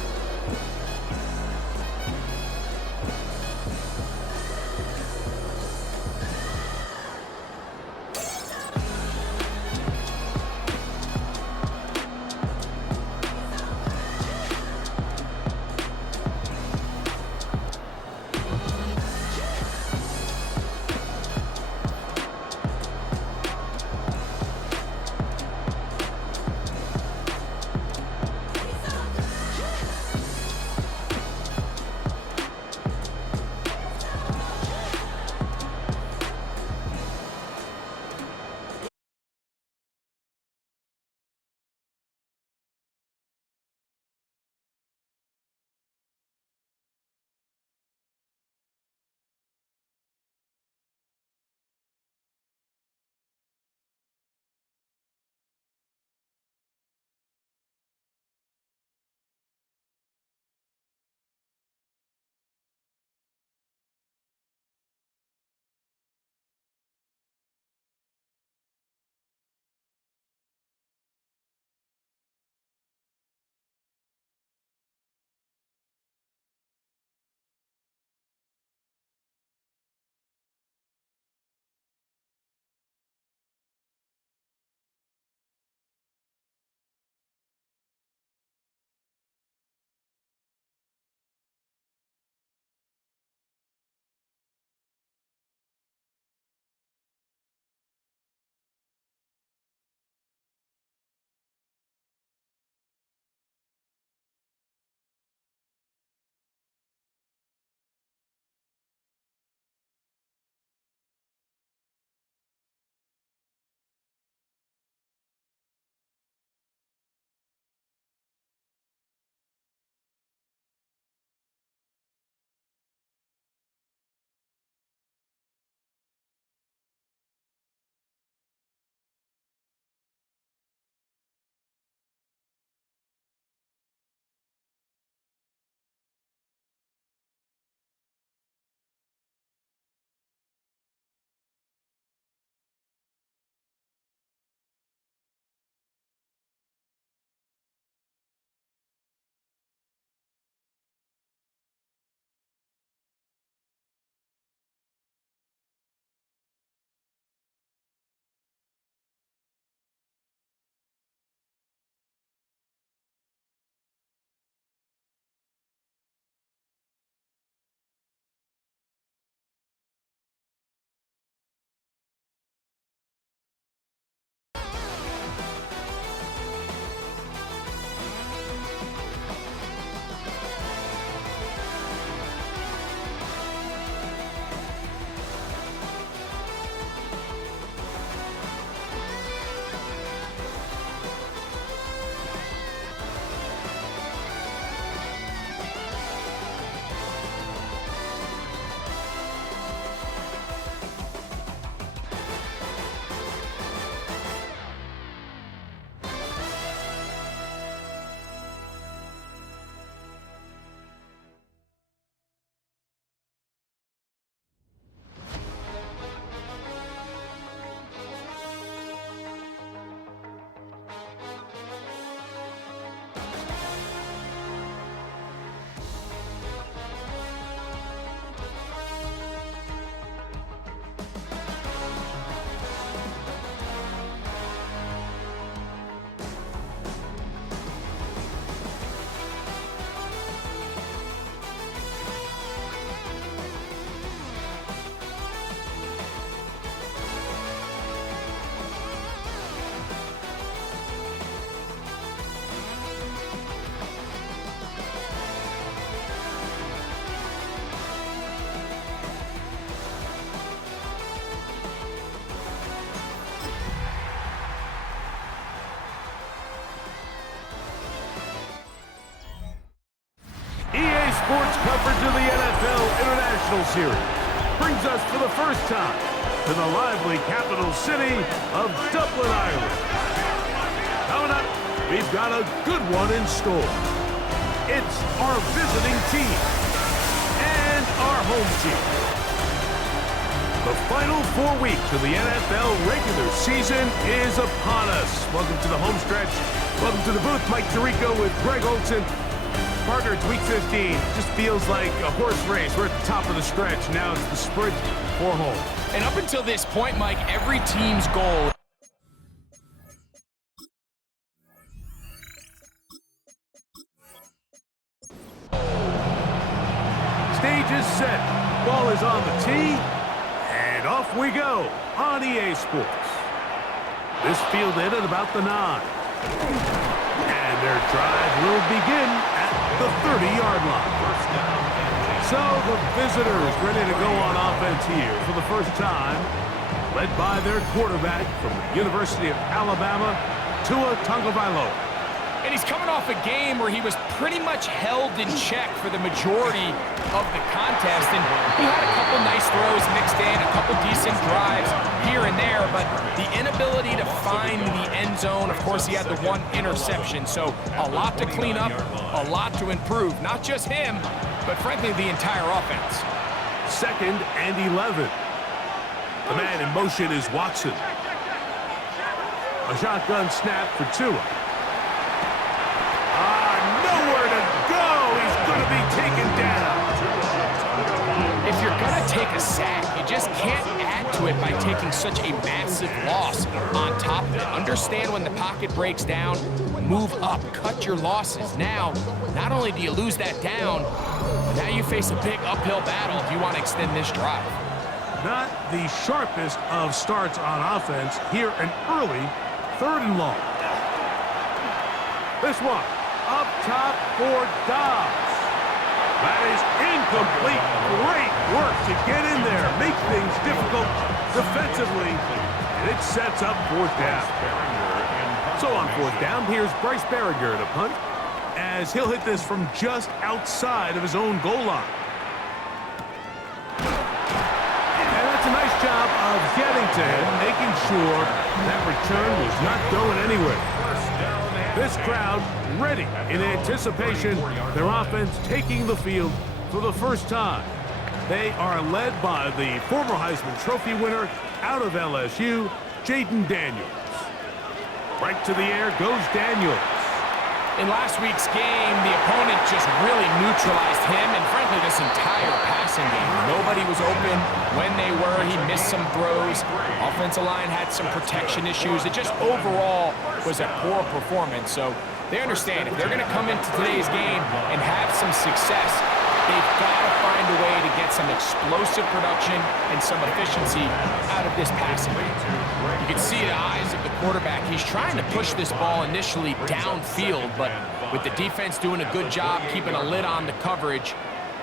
sports coverage of the NFL International Series brings us for the first time to the lively capital city of Dublin, Ireland. Coming up, we've got a good one in store. It's our visiting team and our home team. The final 4 weeks of the NFL regular season is upon us. Welcome to the home stretch. Welcome to the booth. Mike Tirico with Greg Olson. Partner, it's week 15. Just feels like a horse race. We're at the top of the stretch. Now it's the sprint for home. And up until this point, Mike, every team's goal. Stage is set. Ball is on the tee. And off we go on EA Sports. This fielded at about the 9. And their drive will begin at the 30-yard line. So the visitors ready to go on offense here for the first time, led by their quarterback from the University of Alabama, Tua Tagovailoa. And he's coming off a game where he was pretty much held in check for the majority of the contest. And he had a couple nice throws mixed in, a couple decent drives here and there, but the inability to find the end zone, of course, he had the 1 interception. So a lot to clean up, a lot to improve. Not just him, but frankly, the entire offense. 2nd and 11. The man in motion is Watson. A shotgun snap for Tua. Nowhere to go. He's going to be taken down. If you're going to take a sack, you just can't add to it by taking such a massive loss on top of it. Understand when the pocket breaks down, move up, cut your losses. Now, not only do you lose that down, but now you face a big uphill battle if you want to extend this drive. Not the sharpest of starts on offense here an early 3rd and long. This one up top for Dobbs. That is incomplete. Great work to get in there, make things difficult defensively, and it sets up 4th down. So on 4th down, here's Bryce Berringer to punt, as he'll hit this from just outside of his own goal line. And that's a nice job of getting to him, making sure that return was not going anywhere. This crowd ready in anticipation, their offense taking the field for the first time. They are led by the former Heisman Trophy winner out of LSU, Jaden Daniels. Right to the air goes Daniels. In last week's game, the opponent just really neutralized him and, frankly, this entire passing game. Nobody was open. When they were, he missed some throws. Offensive line had some protection issues. It just overall was a poor performance. So they understand if they're going to come into today's game and have some success, they've got to find a way to get some explosive production and some efficiency out of this passing game. You can see the eyes of the quarterback. He's trying to push this ball initially downfield, but with the defense doing a good job keeping a lid on the coverage,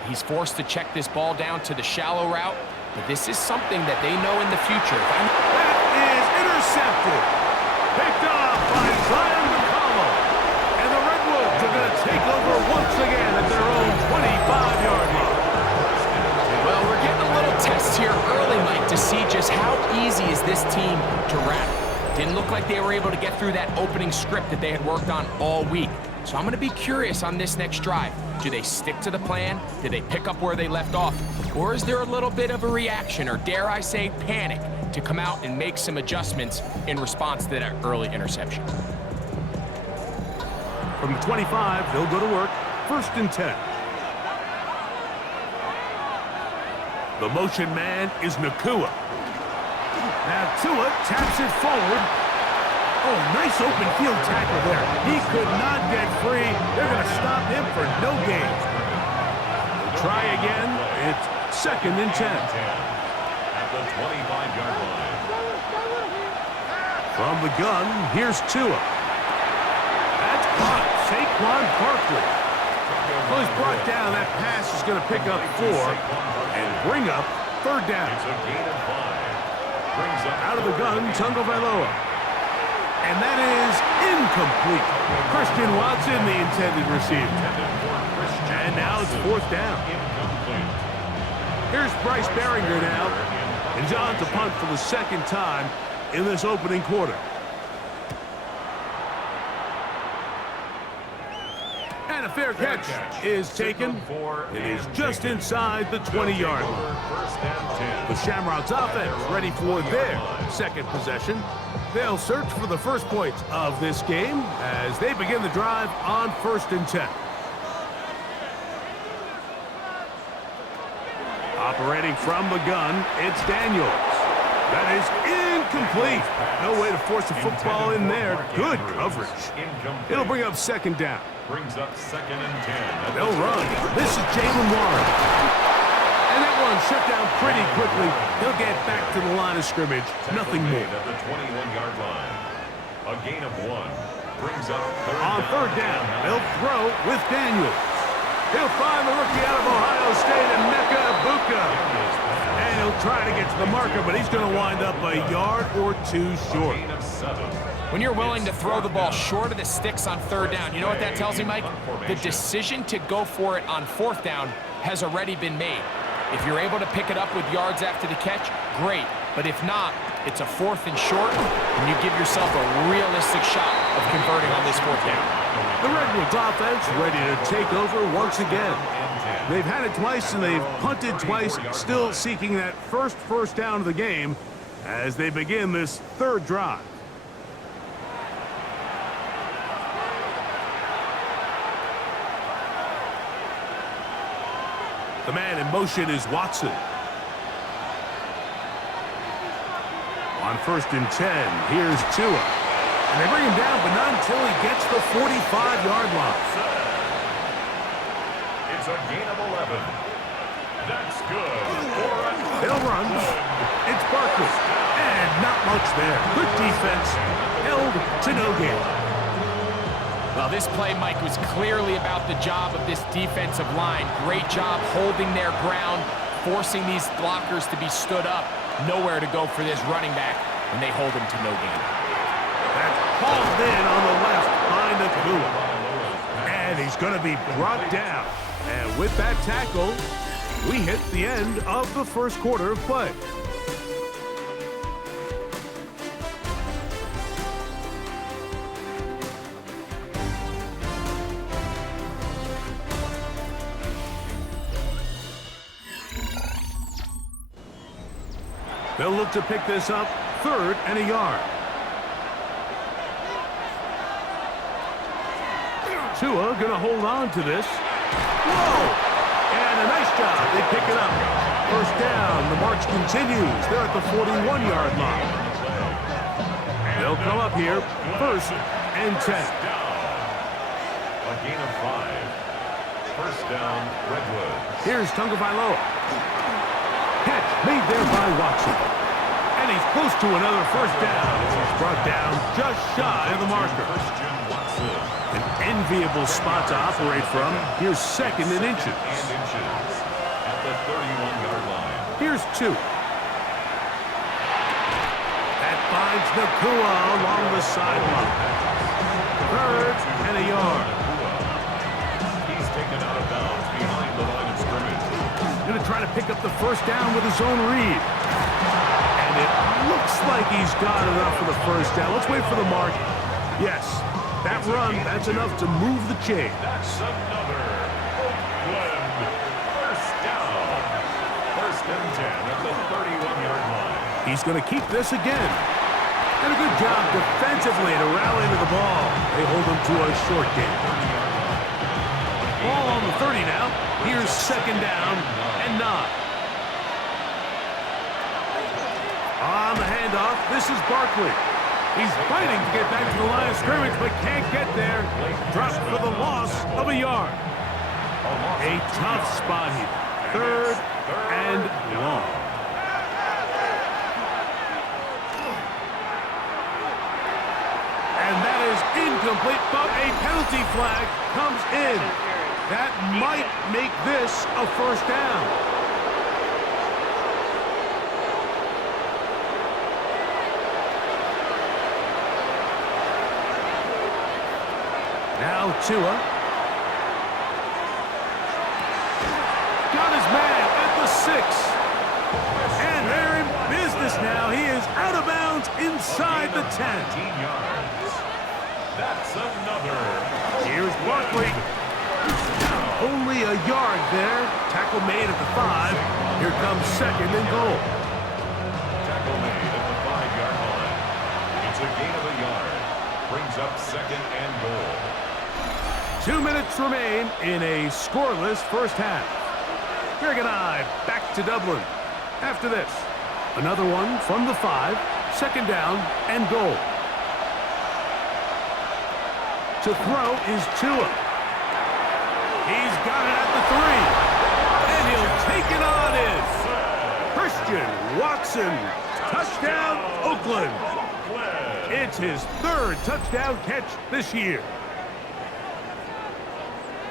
he's forced to check this ball down to the shallow route. But this is something that they know in the future. That is intercepted. Picked off by Zion McCollum. And the Redwoods are going to take over once again at their own 25-yard line. Well, we're getting a little test here early, Mike, to see just how easy is this team to rattle. Didn't look like they were able to get through that opening script that they had worked on all week. So I'm going to be curious on this next drive. Do they stick to the plan? Do they pick up where they left off? Or is there a little bit of a reaction, or dare I say panic, to come out and make some adjustments in response to that early interception? From the 25, they'll go to work. 1st and 10. The motion man is Nakua. Now Tua taps it forward. Oh, nice open field tackle there. He could not get free. They're going to stop him for no gain. We'll try again. It's 2nd and 10. At the 25-yard line. From the gun, here's Tua. That's caught. Saquon Barkley. Well, he's brought down. That pass is going to pick up 4 and bring up 3rd down. It's a gain of 5. Brings up Out of the gun, Tagovailoa. And that is incomplete. Christian Watson, the intended receiver. And now it's fourth down. Incomplete. Here's Bryce Behringer now. And John to punt for the second time in this opening quarter. And a fair catch is taken. It is just inside the 20-yard line. First and 10. The Shamrocks offense ready for their second possession. They'll search for the first points of this game as they begin the drive on 1st and 10. Operating from the gun, it's Daniels. That is incomplete. No way to force a football in there. Good coverage. It'll bring up second down. Brings up 2nd and 10. They'll run. This is Jalen Warren. And that one shut down pretty quickly. He'll get back to the line of scrimmage. Nothing more. At the 21-yard line. A gain of 1. Brings up On third down, they'll throw with Daniels. He'll find the rookie out of Ohio State, Emeka Egbuka. And he'll try to get to the marker, but he's going to wind up a yard or two short. gain of 7. When you're willing to throw the ball short of the sticks on third down, you know what that tells me, Mike? The decision to go for it on fourth down has already been made. If you're able to pick it up with yards after the catch, great. But if not, it's a 4th and short, and you give yourself a realistic shot of converting on this fourth down. The Redwoods offense ready to take over once again. They've had it twice and they've punted twice, still seeking that first down of the game as they begin this third drive. The man in motion is Watson. On 1st and 10, here's Tua. And they bring him down, but not until he gets the 45-yard line. It's a gain of 11. That's good. They'll run. It's Barkley. And not much there. Good defense. Held to no gain. Well, this play, Mike, was clearly about the job of this defensive line. Great job holding their ground, forcing these blockers to be stood up. Nowhere to go for this running back, and they hold him to no gain. That's hauled in on the left by Nakua. And he's going to be brought down. And with that tackle, we hit the end of the first quarter of play. They'll look to pick this up 3rd and a yard. Tua going to hold on to this. Whoa! And a nice job. They pick it up. First down. The march continues. They're at the 41-yard line. They'll come up here 1st and 10. A gain of 5. First down, Redwoods. Here's Tagovailoa. Catch made there by Watson. And he's close to another first down. He's brought down just shy of the marker. An enviable spot to operate from. Here's 2nd and inches. At the 31-yard line. Here's 2. That finds Nakua along the sideline. 3rd and a yard. He's taken out of bounds behind the line of scrimmage. Going to try to pick up the first down with his own read. And it looks like he's got enough for the first down. Let's wait for the mark. Yes, that run, that's enough to move the chain. That's another Oakland first down. 1st and 10 at the 31-yard line. He's going to keep this again. And a good job defensively to rally to the ball. They hold him to a short gain. Ball on the 30 now. Here's 2nd down and 9. On the handoff, this is Barkley. He's fighting to get back to the line of scrimmage, but can't get there. Dropped for the loss of a yard. A tough spot here. 3rd and long. And that is incomplete, but a penalty flag comes in. That might make this a first down. Now Tua. got his man at the 6. And they're in business now. He is out of bounds inside the 10. 19 yards. That's another. Here's Barkley. Only a yard there. Tackle made at the 5. Here comes 2nd and goal. Tackle made at the 5-yard line. It's a gain of a yard. Brings up 2nd and goal. 2 minutes remain in a scoreless first half. Greg and I back to Dublin. After this, another one from the 5, 2nd down and goal. To throw is Tua. He's got it at the 3. And he'll take it on in. Christian Watson. Touchdown, Oakland. It's his 3rd touchdown catch this year.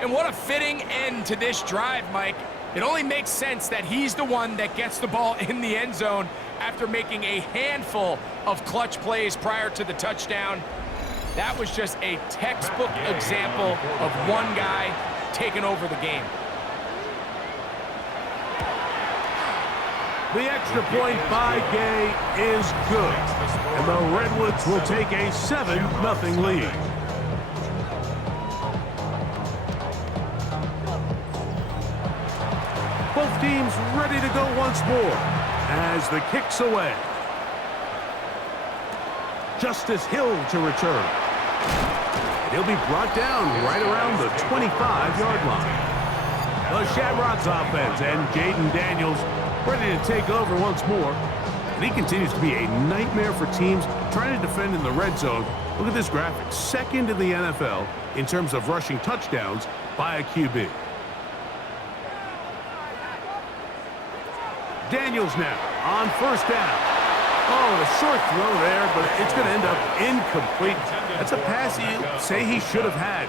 And what a fitting end to this drive, Mike. It only makes sense that he's the one that gets the ball in the end zone after making a handful of clutch plays prior to the touchdown. That was just a textbook example of one guy taking over the game. The extra point by Gay is good. And the Redwoods will take a 7-0 lead. Both teams ready to go once more as the kick's away. Justice Hill to return. He'll be brought down right around the 25-yard line. The Shamrocks offense and Jaden Daniels ready to take over once more. And he continues to be a nightmare for teams trying to defend in the red zone. Look at this graphic. 2nd in the NFL in terms of rushing touchdowns by a QB. Daniels now on 1st down. Oh, a short throw there, but it's going to end up incomplete. That's a pass you say he should have had.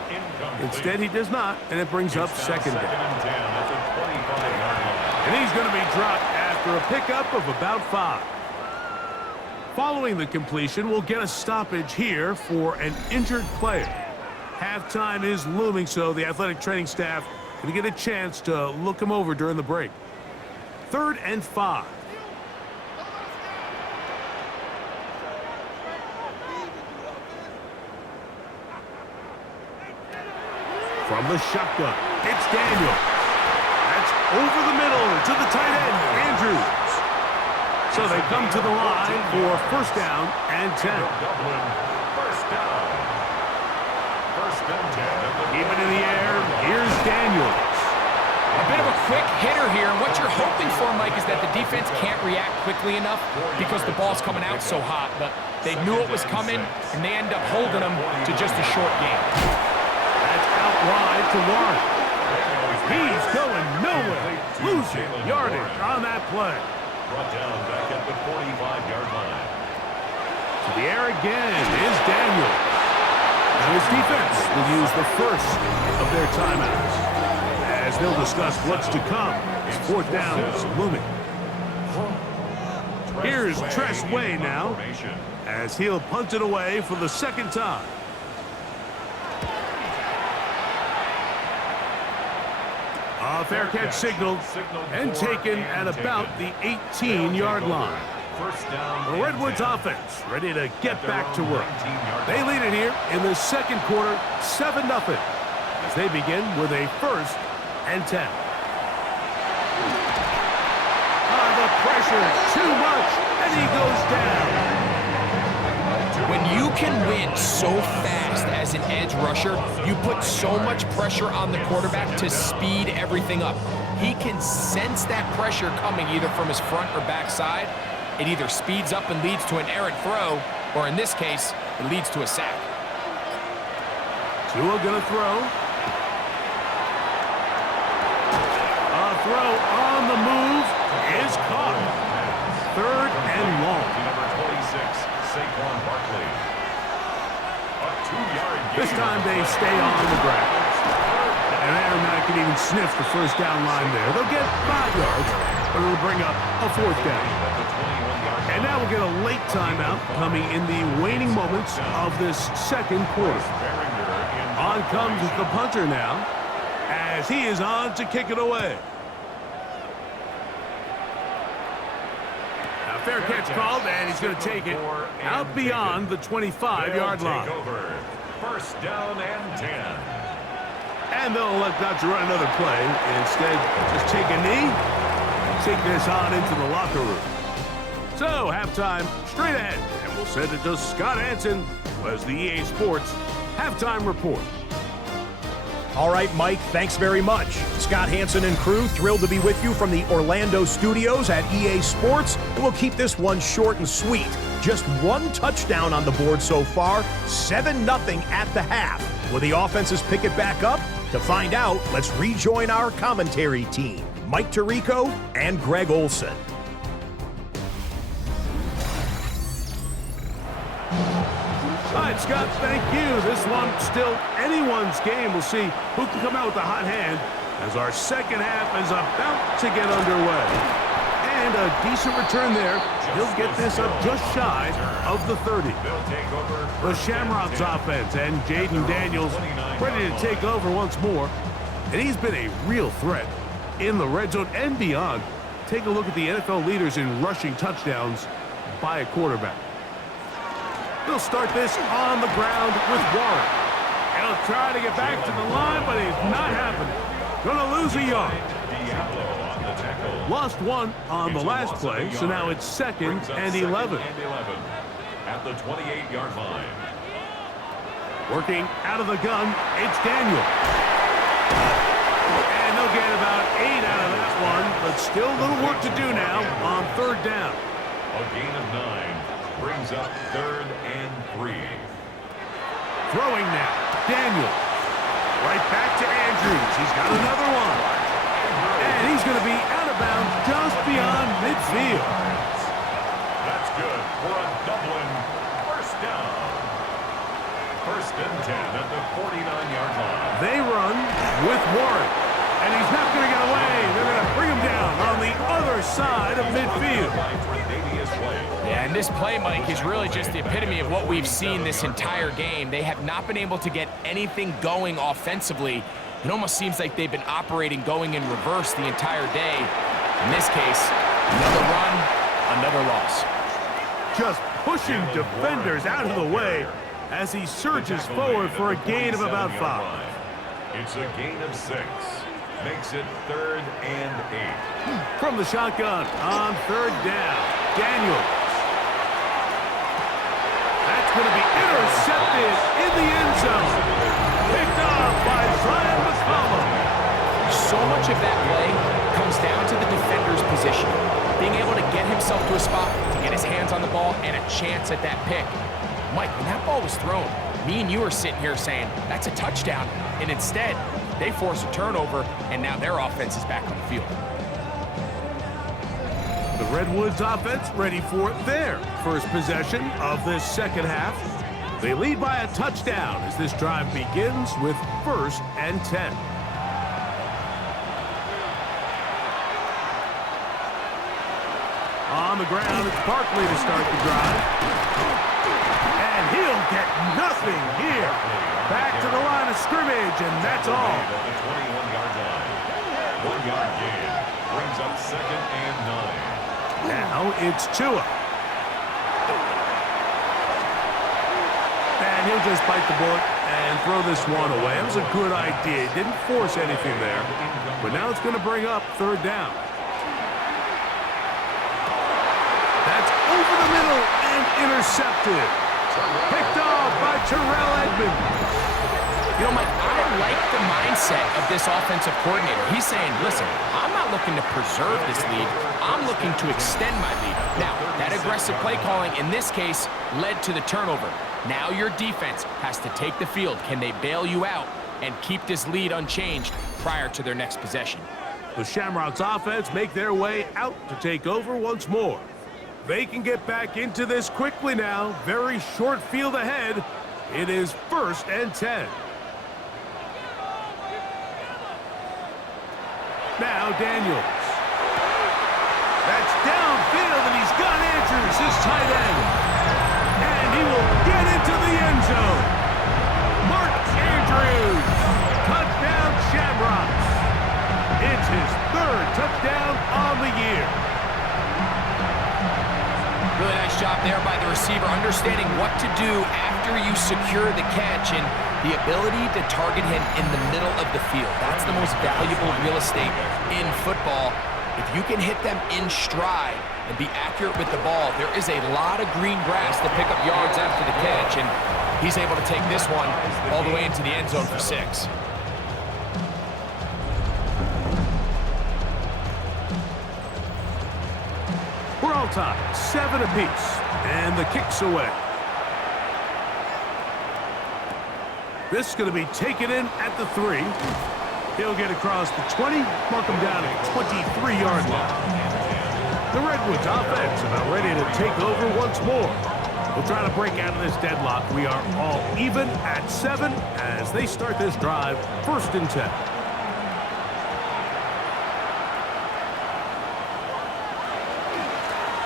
Instead, he does not, and it brings up 2nd down. And he's going to be dropped after a pickup of about 5. Following the completion, we'll get a stoppage here for an injured player. Halftime is looming, so the athletic training staff going to get a chance to look him over during the break. 3rd and 5. From the shotgun, it's Daniel. That's over the middle to the tight end, Andrews. So they come to the line for 1st down and 10. First down. 1st and 10. Even in the air, here's Daniels. A bit of a quick hitter here, and what you're hoping for, Mike, is that the defense can't react quickly enough because the ball's coming out so hot. But they knew it was coming, and they end up holding them to just a short game. That's out wide to Warren. He's going nowhere. Losing yardage on that play. Brought down back at the 45-yard line. To the air again is Daniel. Now his defense will use the first of their timeouts. As they'll discuss what's to come, his 4th down is looming. Here's Tress Way now, as he'll punt it away for the 2nd time. A fair catch signaled and taken at about the 18-yard line. The Redwoods offense ready to get back to work. They lead it here in the 2nd quarter, 7-0, as they begin with a 1st and 10. The pressure, too much, and he goes down. When you can win so fast as an edge rusher, you put so much pressure on the quarterback to speed everything up. He can sense that pressure coming either from his front or back side. It either speeds up and leads to an errant throw, or in this case, it leads to a sack. Tua gonna throw. A throw on the move is caught. 3rd and long. Number 26, Saquon Barkley. A 2-yard gain. This time they stay on the ground. And Aaron Mack can even sniff the 1st down line there. They'll get 5 yards, but it'll bring up a 4th down. And now we'll get a late timeout coming in the waning moments of this 2nd quarter. On comes the punter now, as he is on to kick it away. fair catch called, and he's going to take it out beyond the 25-yard line. First down and 10. And they'll elect not to run another play. Instead, just take a knee and take this on into the locker room. So, halftime straight ahead. And we'll send it to Scott Hansen as the EA Sports Halftime Report. All right, Mike, thanks very much. Scott Hansen and crew, thrilled to be with you from the Orlando studios at EA Sports. And we'll keep this one short and sweet. Just one touchdown on the board so far, 7-0 at the half. Will the offenses pick it back up? To find out, let's rejoin our commentary team, Mike Tirico and Greg Olson. All right, Scott, thank you. This one still anyone's game. We'll see who can come out with a hot hand as our second half is about to get underway. And a decent return there. He'll get this up just shy of the 30. The Shamrocks offense and Jaden Daniels ready to take over once more. And he's been a real threat in the red zone and beyond. Take a look at the NFL leaders in rushing touchdowns by a quarterback. They'll start this on the ground with Warren. He'll try to get back to the line, but it's not happening. Gonna lose a yard. Lost one on the last play, so now it's 2nd and 11. At the 28-yard line. Working out of the gun, it's Daniel. And they'll get about 8 out of that one, but still a little work to do now on 3rd down. A gain of 9 brings up 3rd and 3. Throwing now, Daniel. Right back to Andrews. He's got another one. And he's going to be out of bounds just beyond midfield. That's good for a Dublin first down. 1st and 10 at the 49-yard line. They run with Warren. And he's not going to get away. They're going to bring him down on the other side of midfield. Yeah, and this play, Mike, is really just the epitome of what we've seen this entire game. They have not been able to get anything going offensively. It almost seems like they've been operating going in reverse the entire day. In this case, another run, another loss. Just pushing defenders out of the way as he surges forward for a gain of about 5. It's a gain of 6. Makes it 3rd and 8. From the shotgun on 3rd down, Daniels. That's going to be intercepted in the end zone. Picked off by Brian McCollum. So much of that play comes down to the defender's position. Being able to get himself to a spot, to get his hands on the ball, and a chance at that pick. Mike, when that ball was thrown, me and you are sitting here saying, that's a touchdown. And instead, they force a turnover, and now their offense is back on the field. The Redwoods offense ready for their first possession of this second half. They lead by a touchdown as this drive begins with 1st and 10. On the ground, it's Barkley to start the drive. And he'll get nothing here. Back to the line of scrimmage, and that's all. At the 21-yard line. 1-yard gain brings up 2nd and 9. Now it's Tua. And he'll just bite the bullet and throw this one away. It was a good idea. He didn't force anything there. But now it's going to bring up 3rd down. That's over the middle and intercepted. Picked off by Terrell Edmonds. You know, Mike, I like the mindset of this offensive coordinator. He's saying, listen, I'm not looking to preserve this lead. I'm looking to extend my lead. Now, that aggressive play calling in this case led to the turnover. Now your defense has to take the field. Can they bail you out and keep this lead unchanged prior to their next possession? The Shamrocks offense make their way out to take over once more. They can get back into this quickly now. Very short field ahead. It is 1st and 10. Now Daniels. That's downfield, and he's got Andrews, his tight end. And he will get into the end zone. Mark Andrews. Touchdown Shamrocks. It's his 3rd touchdown on the year. receiver, understanding what to do after you secure the catch and the ability to target him in the middle of the field. That's the most valuable real estate in football. If you can hit them in stride and be accurate with the ball, there is a lot of green grass to pick up yards after the catch, and he's able to take this one all the way into the end zone for 6. We're all tied, 7 apiece, and the kick's away. This is going to be taken in at the 3. He'll get across the 20, mark him down at the 23-yard line. The Redwoods offense about ready to take over once more. We'll try to break out of this deadlock. We are all even at 7 as they start this drive, 1st and 10.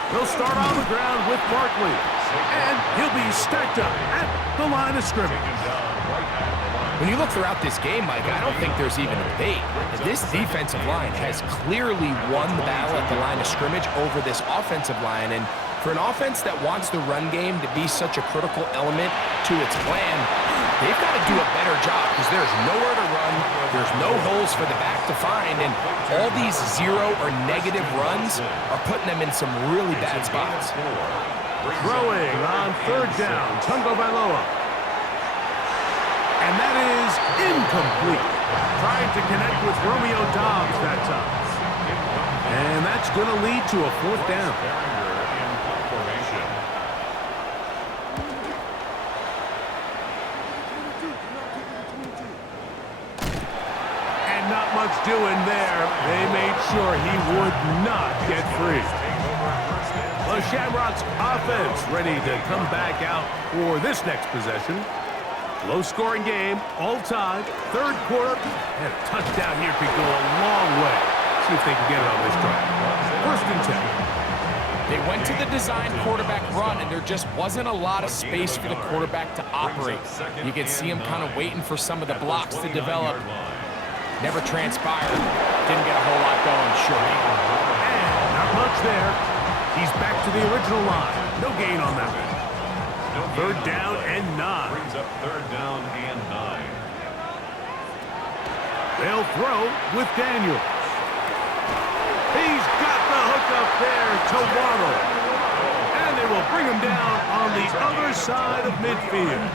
They'll start on the ground with Barkley, and he'll be stacked up at the line of scrimmage. When you look throughout this game, Mike, I don't think there's even a debate. This defensive line has clearly won the battle at the line of scrimmage over this offensive line, and for an offense that wants the run game to be such a critical element to its plan, they've got to do a better job because there's nowhere to run, there's no holes for the back to find, and all these 0 or negative runs are putting them in some really bad spots. Throwing on 3rd down, Tungo Bailoa. And that is incomplete. Trying to connect with Romeo Dobbs that time. And that's going to lead to a 4th down. And not much doing there. They made sure he would not get free. The Shamrocks offense ready to come back out for this next possession. Low-scoring game, all tied, 3rd quarter, and a touchdown here could go a long way. See if they can get it on this drive. 1st and 10. They went to the design quarterback run, and there just wasn't a lot of space for the quarterback to operate. You could see him kind of waiting for some of the blocks to develop. Never transpired. Didn't get a whole lot going, sure. And not much there. He's back to the original line. No gain on that one. 3rd down and 9. Brings up 3rd down and 9. They'll throw with Daniels. He's got the hook up there to Waddle. And they will bring him down on the other side of midfield.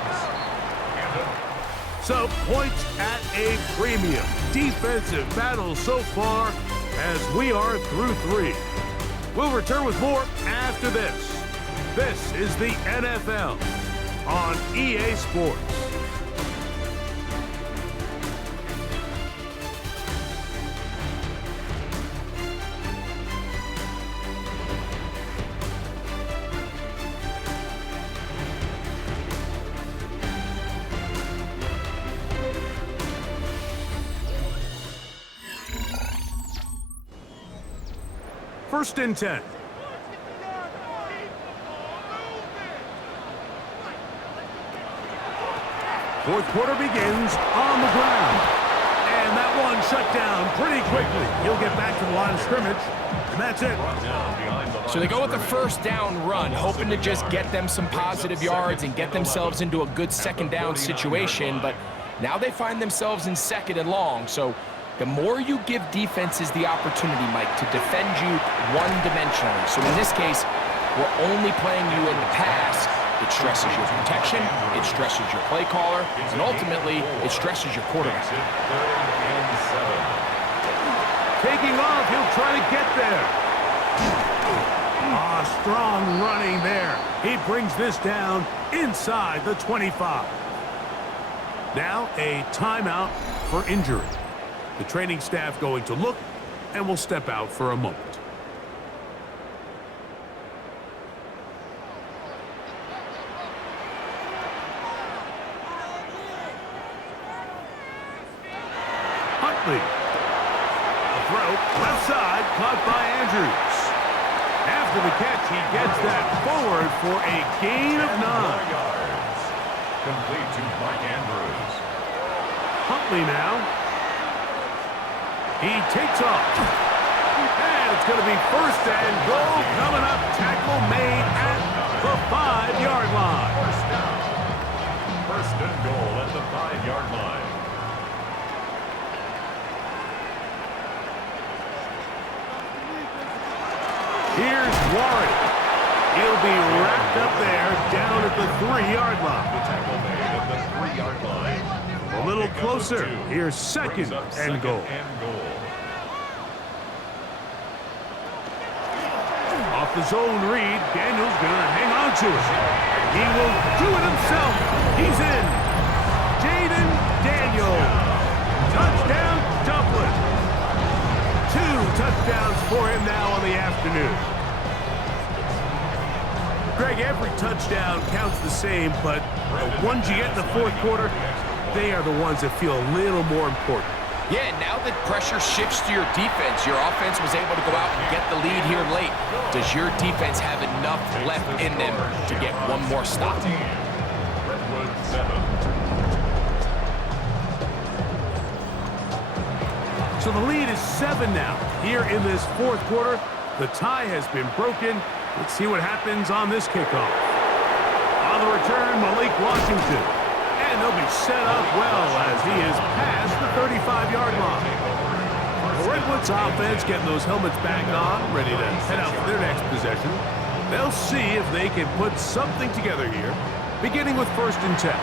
So, points at a premium. Defensive battle so far as we are through 3. We'll return with more after this. This is the NFL on EA Sports. First and 10. Fourth quarter begins on the ground. And that one shut down pretty quickly. He'll get back to the line of scrimmage, and that's it. So they go with the first down run, hoping to just get them some positive yards and get themselves into a good 2nd down situation, but now they find themselves in 2nd and long. So the more you give defenses the opportunity, Mike, to defend you one-dimensionally. So in this case, we're only playing you in the pass. It stresses your protection, it stresses your play caller, and ultimately, it stresses your quarterback. Taking off, he'll try to get there. Strong running there. He brings this down inside the 25. Now a timeout for injury. The training staff going to look, and will step out for a moment. Huntley. The throw, left side, caught by Andrews. After the catch, he gets that forward for a gain of 9. Complete to Mark Andrews. Huntley now. He takes off. And it's going to be 1st and goal coming up. Tackle made at the 5-yard line. First down. First and goal at the 5-yard line. Here's Warren. He'll be wrapped up there down at the 3-yard line. The tackle made at the 3-yard line. A little closer. Here's second and goal. Off the zone read, Daniel's going to hang on to it. He will do it himself. He's in. Jaden Daniels. Touchdown, Dublin. 2 touchdowns for him now on the afternoon. Greg, every touchdown counts the same, but the ones you get in the fourth quarter, they are the ones that feel a little more important. Yeah, now that pressure shifts to your defense, your offense was able to go out and get the lead here late. Does your defense have enough left in them to get one more stop? Redwoods 7. So the lead is 7 now. Here in this fourth quarter, the tie has been broken. Let's see what happens on this kickoff. On the return, Malik Washington. And they'll be set up well as he is past the 35-yard line. The Redwoods offense getting those helmets back on, ready to head out for their next possession. They'll see if they can put something together here, beginning with 1st and 10.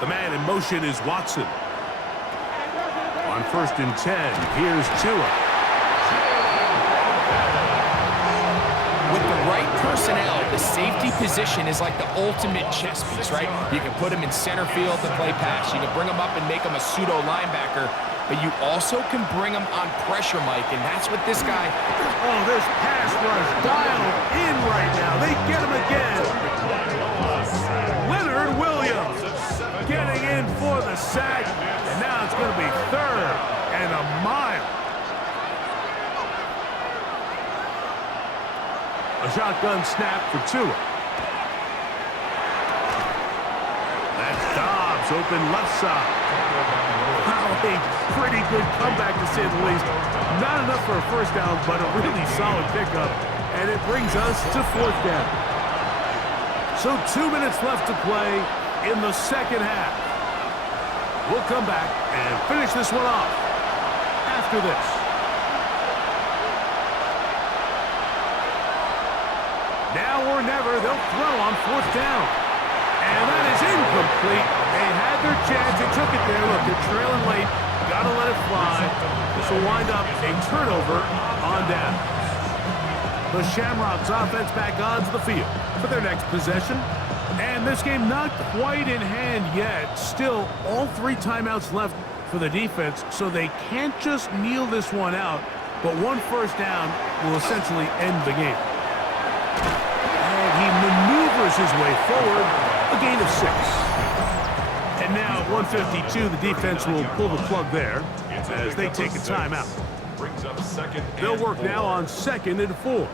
The man in motion is Watson. On 1st and 10, here's Tua. With the right personnel, the safety position is like the ultimate chess piece, right? You can put him in center field to play pass. You can bring him up and make him a pseudo linebacker, but you also can bring him on pressure, Mike, and that's what this guy... Oh, this pass rush dialed in right now. They get him again. Leonard Williams getting in for the sack, and now it's going to be 3rd and a mile. A shotgun snap for Tua. That's Dobbs, open left side. Wow, a pretty good comeback to say the least. Not enough for a first down, but a really solid pickup. And it brings us to 4th down. So 2 minutes left to play in the second half. We'll come back and finish this one off after this. Now or never, they'll throw on 4th down. And that is incomplete. They had their chance. They took it there. Look, they're trailing late. Got to let it fly. This will wind up a turnover on down. The Shamrocks offense back onto the field for their next possession. And this game not quite in hand yet. Still, all 3 timeouts left for the defense, so they can't just kneel this one out. But 1 first down will essentially end the game. And he maneuvers his way forward, a gain of 6. And now at 1:52, the defense will pull the plug there as they take a timeout. They'll work now on 2nd and 4.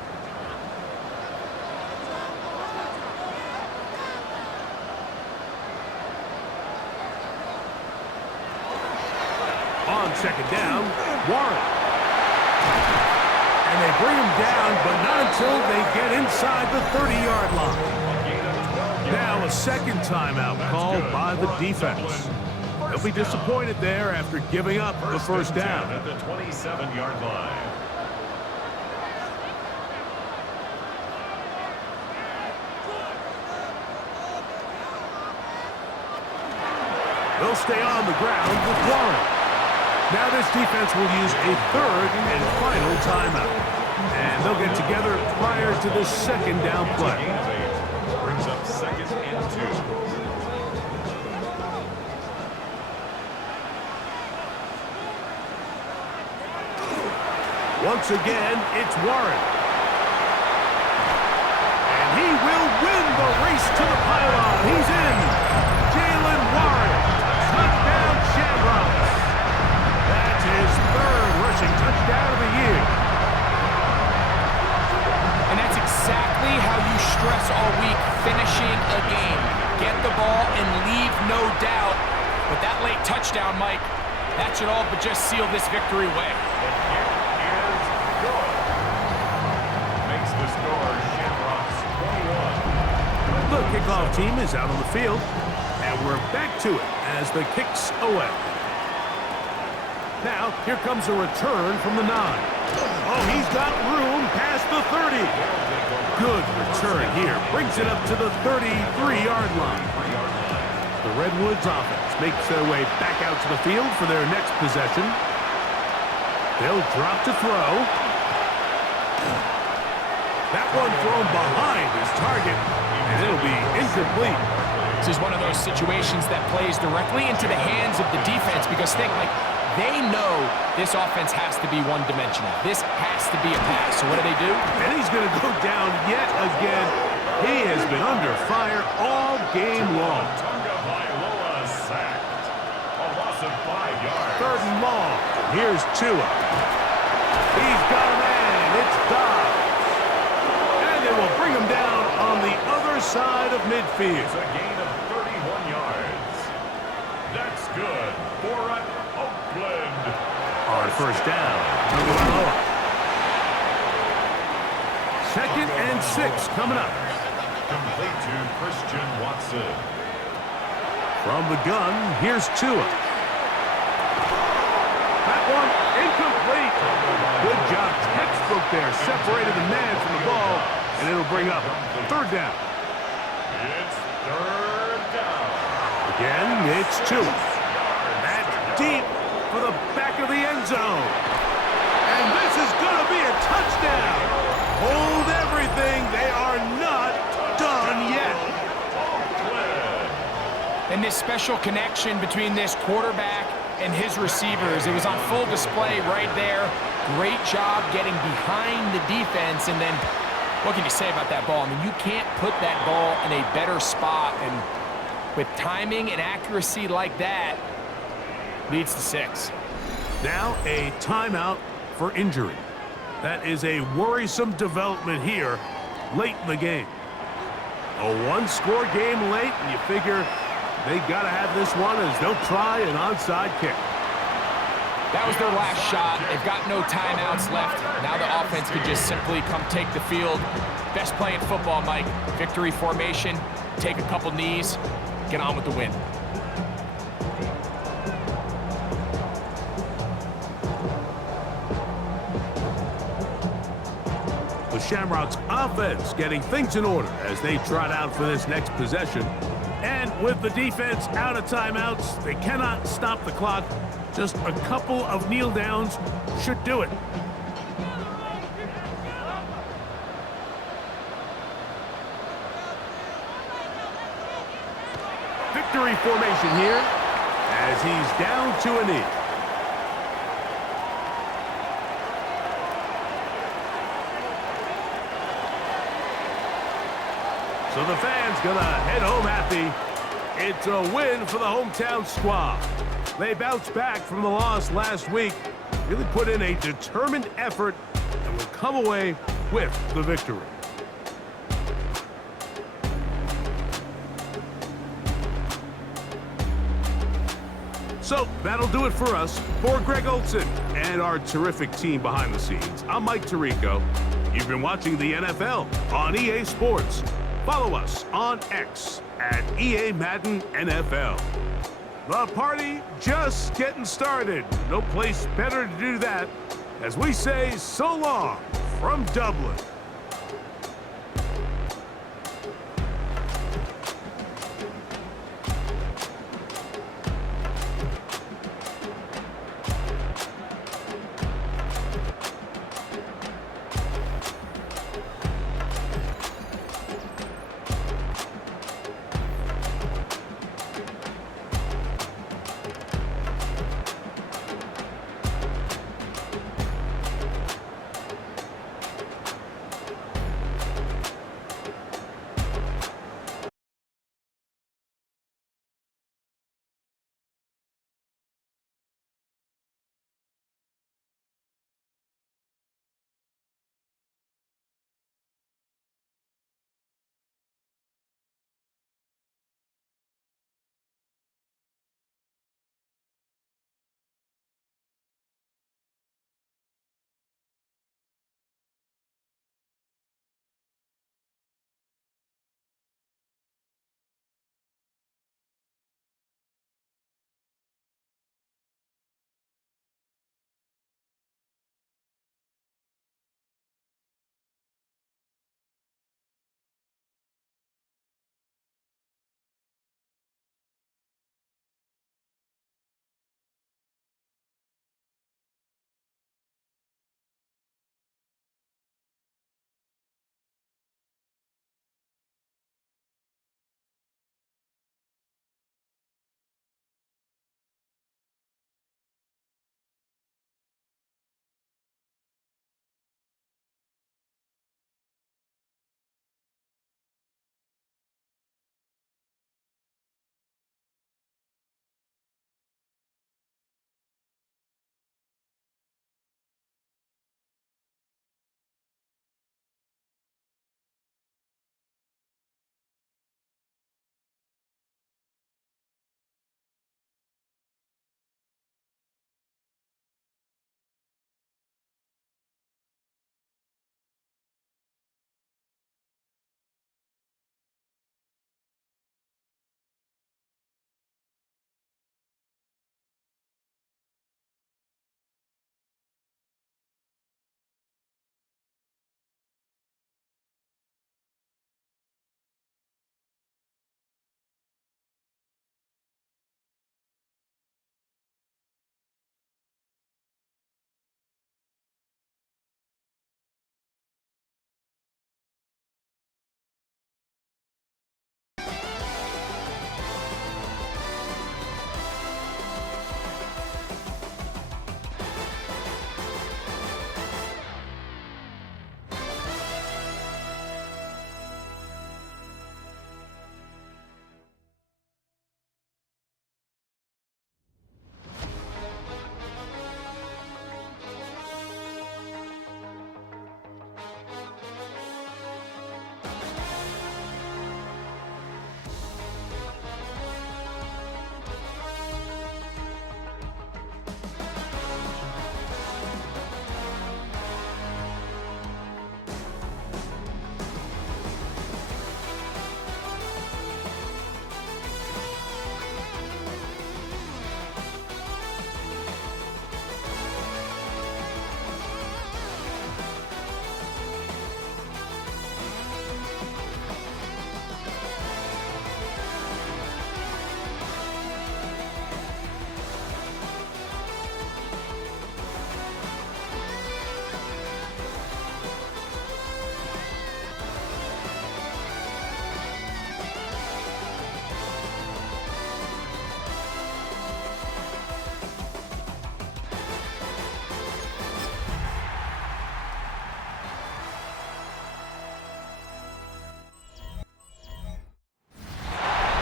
On 2nd down, Warren. And they bring him down, but not until they get inside the 30-yard line. Now a 2nd timeout called by the defense. They'll be disappointed there after giving up the first down. At the 27-yard line. They'll stay on the ground with Warren. Now this defense will use a 3rd and final timeout. And they'll get together prior to the 2nd down play. Brings up 2nd and 2. Once again, it's Warren. And he will win the race to the pylon. He's in. Jalen Warren. Touchdown, Shamrocks. That's his 3rd rushing touchdown of the year. And that's exactly how you stress all week, finishing a game. Get the ball and leave no doubt. But that late touchdown, Mike, That should all but just seal this victory away. The kick is good. Makes the score Shamrocks 21. The kickoff team is out on the field, and we're back to it as the kick's away. Now, here comes a return from the 9. Oh, he's got room past the 30. Good return here. Brings it up to the 33-yard line. The Redwoods offense makes their way back out to the field for their next possession. They'll drop to throw. That one thrown behind his target, and it'll be incomplete. This is one of those situations that plays directly into the hands of the defense because they know this offense has to be one-dimensional. This has to be a pass. So what do? And he's going to go down yet again. He has been under fire all game long. Sacked. A loss of 5 yards. 3rd and long. Here's Tua. He's got a man. It's Dobbs. And they will bring him down on the other side of midfield. It's a gain of 31 yards. That's good for an Oakland. On 1st down. 2nd and 6 coming up. Complete to Christian Watson. From the gun, here's Tua. That one incomplete. Good job, textbook there. Separated the man from the ball, and it'll bring up 3rd down. It's 3rd down. Again, it's Tua. That's deep for the back of the end zone. And this is going to be a touchdown. Hold everything. They are not done yet. And this special connection between this quarterback and his receivers, it was on full display right there. Great job getting behind the defense. And then what can you say about that ball? I mean, you can't put that ball in a better spot. And with timing and accuracy like that, leads to 6. Now a timeout for injury. That is a worrisome development here late in the game. A one-score game late, and you figure they got to have this one as they'll try an onside kick. That was their last shot. They've got no timeouts left. Now the offense could just simply come take the field. Best play in football, Mike. Victory formation, take a couple knees, get on with the win. The Shamrocks offense getting things in order as they trot out for this next possession. And with the defense out of timeouts, they cannot stop the clock. Just a couple of kneel downs should do it. Victory formation here as he's down to a knee. So the fans gonna head home happy. It's a win for the hometown squad. They bounced back from the loss last week, really put in a determined effort, and will come away with the victory. So that'll do it for us. For Greg Olson and our terrific team behind the scenes, I'm Mike Tirico. You've been watching the NFL on EA Sports. Follow us on X at EA Madden NFL. The party just getting started. No place better to do that as we say so long from Dublin.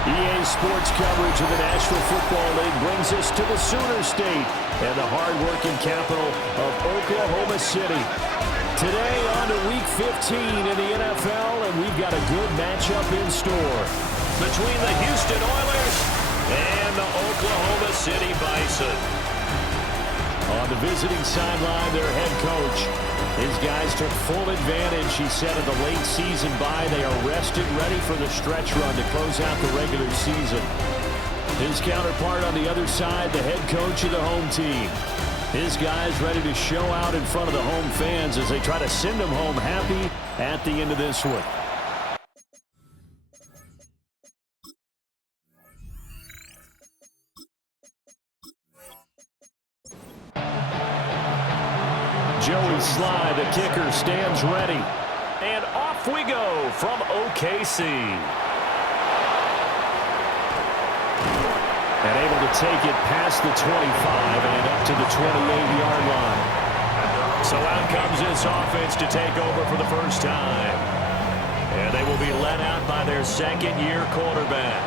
EA Sports coverage of the National Football League brings us to the Sooner State and the hard-working capital of Oklahoma City. Today on to Week 15 in the NFL, and we've got a good matchup in store between the Houston Oilers and the Oklahoma City Bison. On the visiting sideline, their head coach. His guys took full advantage, he said, of the late season bye. They are rested, ready for the stretch run to close out the regular season. His counterpart on the other side, the head coach of the home team. His guys ready to show out in front of the home fans as they try to send them home happy at the end of this one. Joey Sly, the kicker, stands ready. And off we go from OKC. And able to take it past the 25 and up to the 28-yard line. So out comes this offense to take over for the first time. And they will be led out by their second-year quarterback.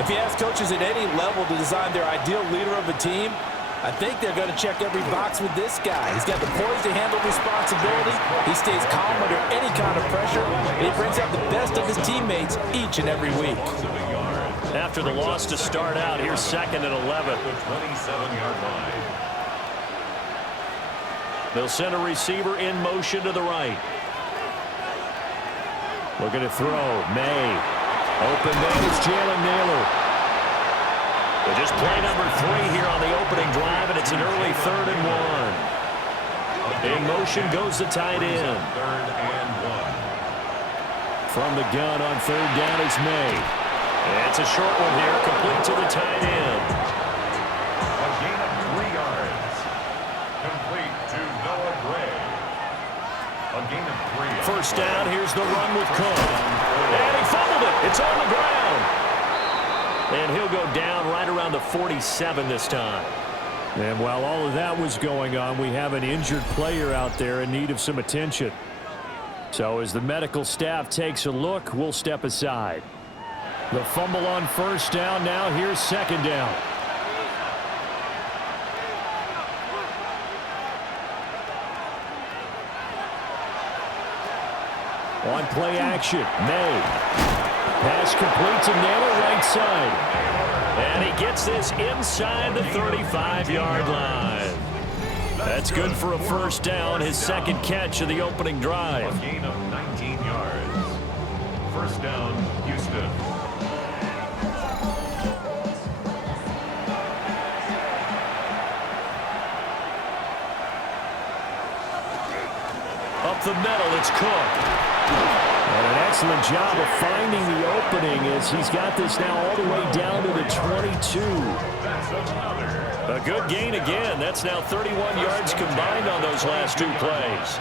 If you ask coaches at any level to design their ideal leader of a team, I think they're going to check every box with this guy. He's got the poise to handle responsibility. He stays calm under any kind of pressure. And he brings out the best of his teammates each and every week. After the loss to start out, here's 2nd and 11. The 27-yard line. They'll send a receiver in motion to the right. Looking to throw. May. Open man is Jalen Naylor. Just play number 3 here on the opening drive, and it's an early 3rd and 1. In motion goes the tight end. 3rd and 1. From the gun on 3rd down is May. It's a short one here, complete to the tight end. A gain of 3 yards. Complete to Noah Gray. A gain of 3 yards. First down, here's the run with Cook. And he fumbled it. It's on the ground. And he'll go down right around the 47 this time. And while all of that was going on, we have an injured player out there in need of some attention. So as the medical staff takes a look, we'll step aside. The fumble on first down. Now here's 2nd down. On play action, May. Pass complete to Naylor, right side. And he gets this inside the 35-yard line. That's good for a first down, his 2nd catch of the opening drive. A gain of 19 yards. First down, Houston. Up the middle, it's Cook. And an excellent job of finding the opening as he's got this now all the way down to the 22. That's another. A good gain again. That's now 31 yards combined on those last 2 plays.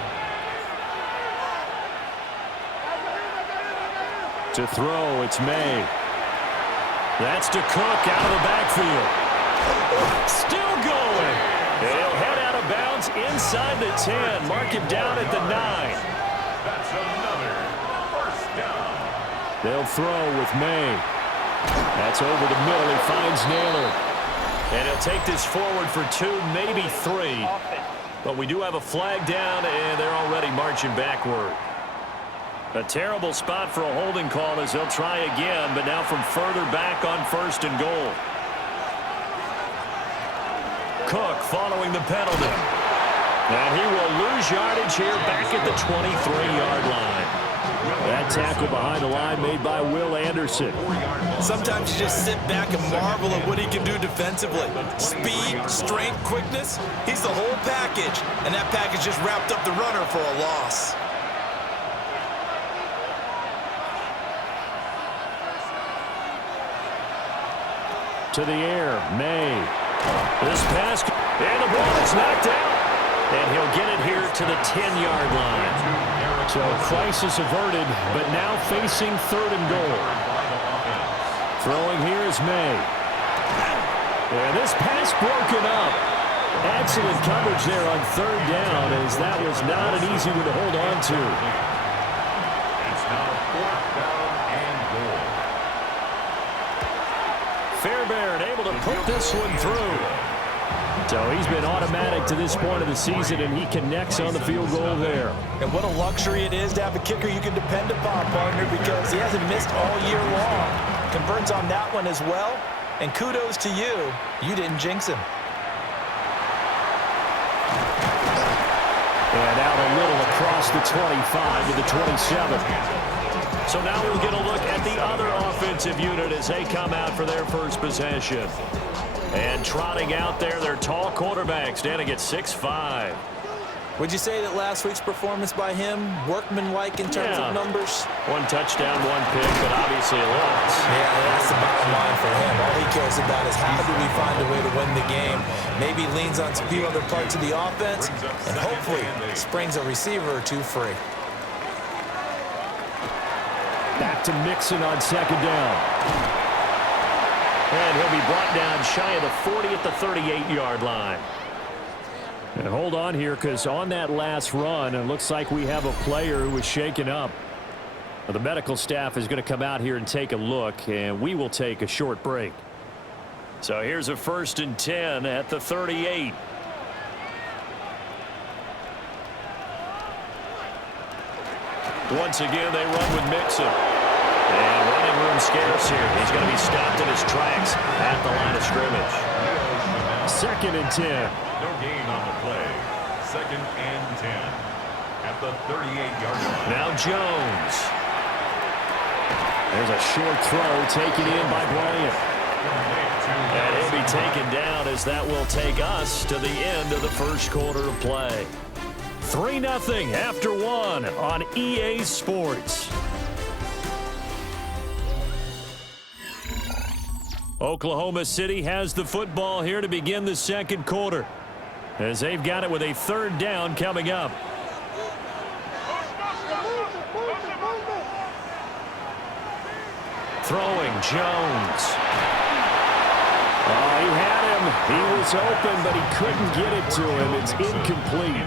To throw, it's May. That's to Cook out of the backfield. Still going. And he'll head out of bounds inside the 10. Mark him down at the 9. That's another first down. They'll throw with May. That's over the middle. He finds Naylor. And he'll take this forward for 2, maybe 3. But we do have a flag down, and they're already marching backward. A terrible spot for a holding call as they'll try again, but now from further back on 1st and goal. Cook following the penalty. And he will lose yardage here back at the 23-yard line. That tackle behind the line made by Will Anderson. Sometimes you just sit back and marvel at what he can do defensively. Speed, strength, quickness, he's the whole package. And that package just wrapped up the runner for a loss. To the air, May. This pass, and the ball is knocked out. And he'll get it here to the 10-yard line. So crisis averted, but now facing 3rd and goal. Throwing here is May. And this pass broken up. Excellent coverage there on 3rd down, as that was not an easy one to hold on to. It's now 4th down and goal. Fairbairn able to put this one through. So he's been automatic to this point of the season, and he connects on the field goal there. And what a luxury it is to have a kicker you can depend upon, partner, because he hasn't missed all year long. Converts on that one as well. And kudos to you. You didn't jinx him. And out a little across the 25 to the 27. So now we'll get a look at the other offensive unit as they come out for their first possession. And trotting out there, their tall quarterback standing at 6'5". Would you say that last week's performance by him, workmanlike in terms of numbers? One touchdown, one pick, but obviously a loss. Yeah, that's the bottom line for him. All he cares about is how do we find a way to win the game. Maybe leans on some few other parts of the offense, and hopefully springs a receiver or two free. Back to Mixon on second down. And he'll be brought down shy of the 40 at the 38-yard line. And hold on here, because on that last run, it looks like we have a player who was shaken up. Well, the medical staff is going to come out here and take a look, and we will take a short break. So here's a 1st and 10 at the 38. Once again, they run with Mixon. And running room scarce here. He's going to be stopped in his tracks at the line of scrimmage. 2nd and 10. No gain on the play. 2nd and 10 at the 38-yard line. Now Jones. There's a short throw taken in by Bryant. And he'll be taken down as that will take us to the end of the first quarter of play. 3-0 after 1 on EA Sports. Oklahoma City has the football here to begin the second quarter, as they've got it with a 3rd down coming up. Throwing Jones. Oh, he had him. He was open, but he couldn't get it to him. It's incomplete.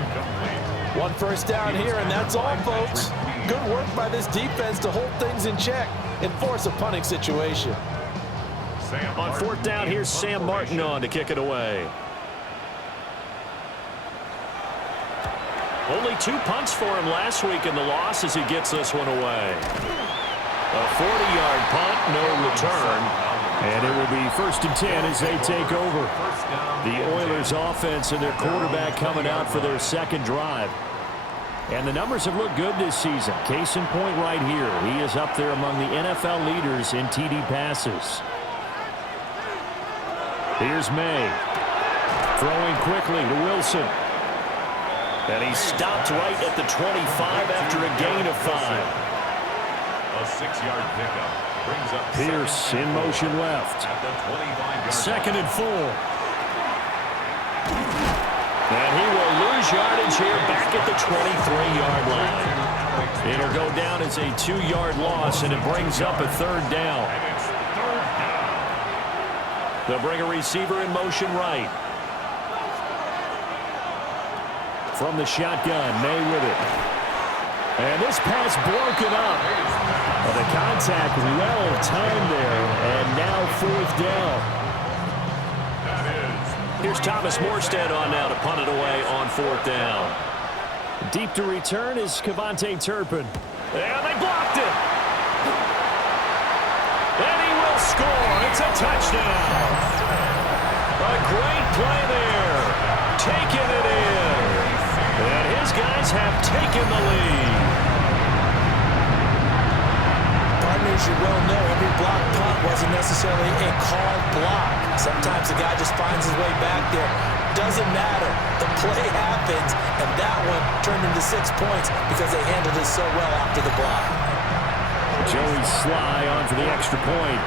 1 first down here, and that's all, folks. Good work by this defense to hold things in check and force a punting situation. On 4th down, here's Sam Martin on to kick it away. Only 2 punts for him last week in the loss as he gets this one away. A 40-yard punt, no return. And it will be 1st and 10 as they take over. The Oilers offense and their quarterback coming out for their second drive. And the numbers have looked good this season. Case in point right here. He is up there among the NFL leaders in TD passes. Here's May. Throwing quickly to Wilson. And he stopped right at the 25 after a gain of 5. A 6-yard pickup brings up Pierce in motion left. at the 25-yard 2nd and 4. And he will lose yardage here back at the 23-yard line. It'll go down as a 2-yard loss, and it brings up a 3rd down. And it's 3rd down. They'll bring a receiver in motion right. From the shotgun, May with it. And this pass broken up. Well, the contact well timed there, and now 4th down. Here's Thomas Morstead on now to punt it away on 4th down. Deep to return is Kevontae Turpin. And they blocked it. And he will score. It's a touchdown. A great play there. Taking it in. And his guys have taken the lead. Partners, you well know every block punt wasn't necessarily a called block. Sometimes the guy just finds his way back there. Doesn't matter. The play happens, and that one turned into 6 points because they handled it so well after the block. Joey Sly on for the extra point.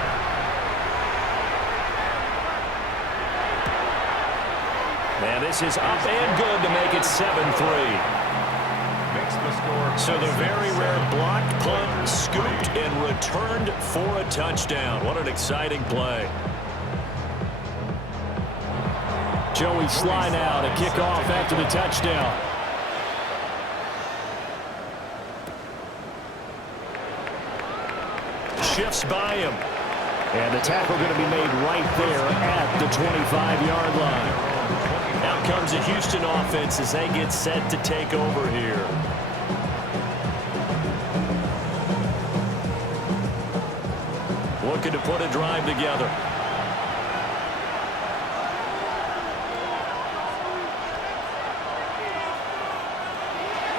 And this is up and good to make it 7-3. So the very rare blocked punt, scooped, and returned for a touchdown. What an exciting play. Joey Sly now to kick off after the touchdown. Shifts by him. And the tackle going to be made right there at the 25-yard line. Now comes the Houston offense as they get set to take over here. Looking to put a drive together.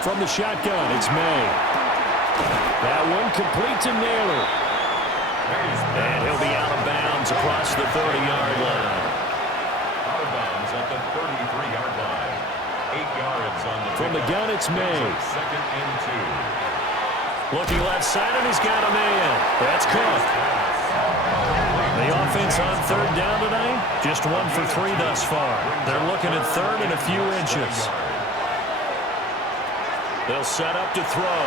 From the shotgun, it's May. That one complete to Naylor. And he'll be out of bounds across the 30-yard line. Out of bounds at the 33-yard line. 8 yards on the From the gun, it's May. Second and 2. Looking left side, and he's got a man. That's Cook. The offense on third down tonight, just 1 for 3 thus far. They're looking at third and a few inches. They'll set up to throw.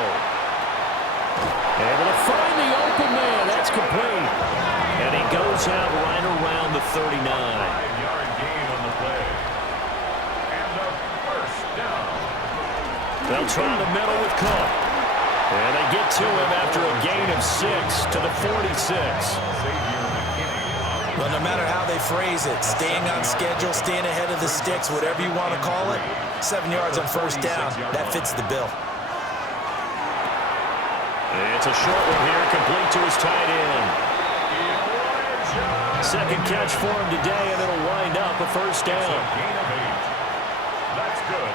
Able to find the open man. That's complete. And he goes out right around the 39. 5-yard gain on the play. And a first down. They'll try the middle with Cook. And they get to him after a gain of 6 to the 46. Well, no matter how they phrase it, staying on schedule, staying ahead of the sticks, whatever you want to call it, 7 yards on first down, that fits the bill. It's a short one here, complete to his tight end. Second catch for him today, and it'll wind up a first down. Gain of 8. That's good.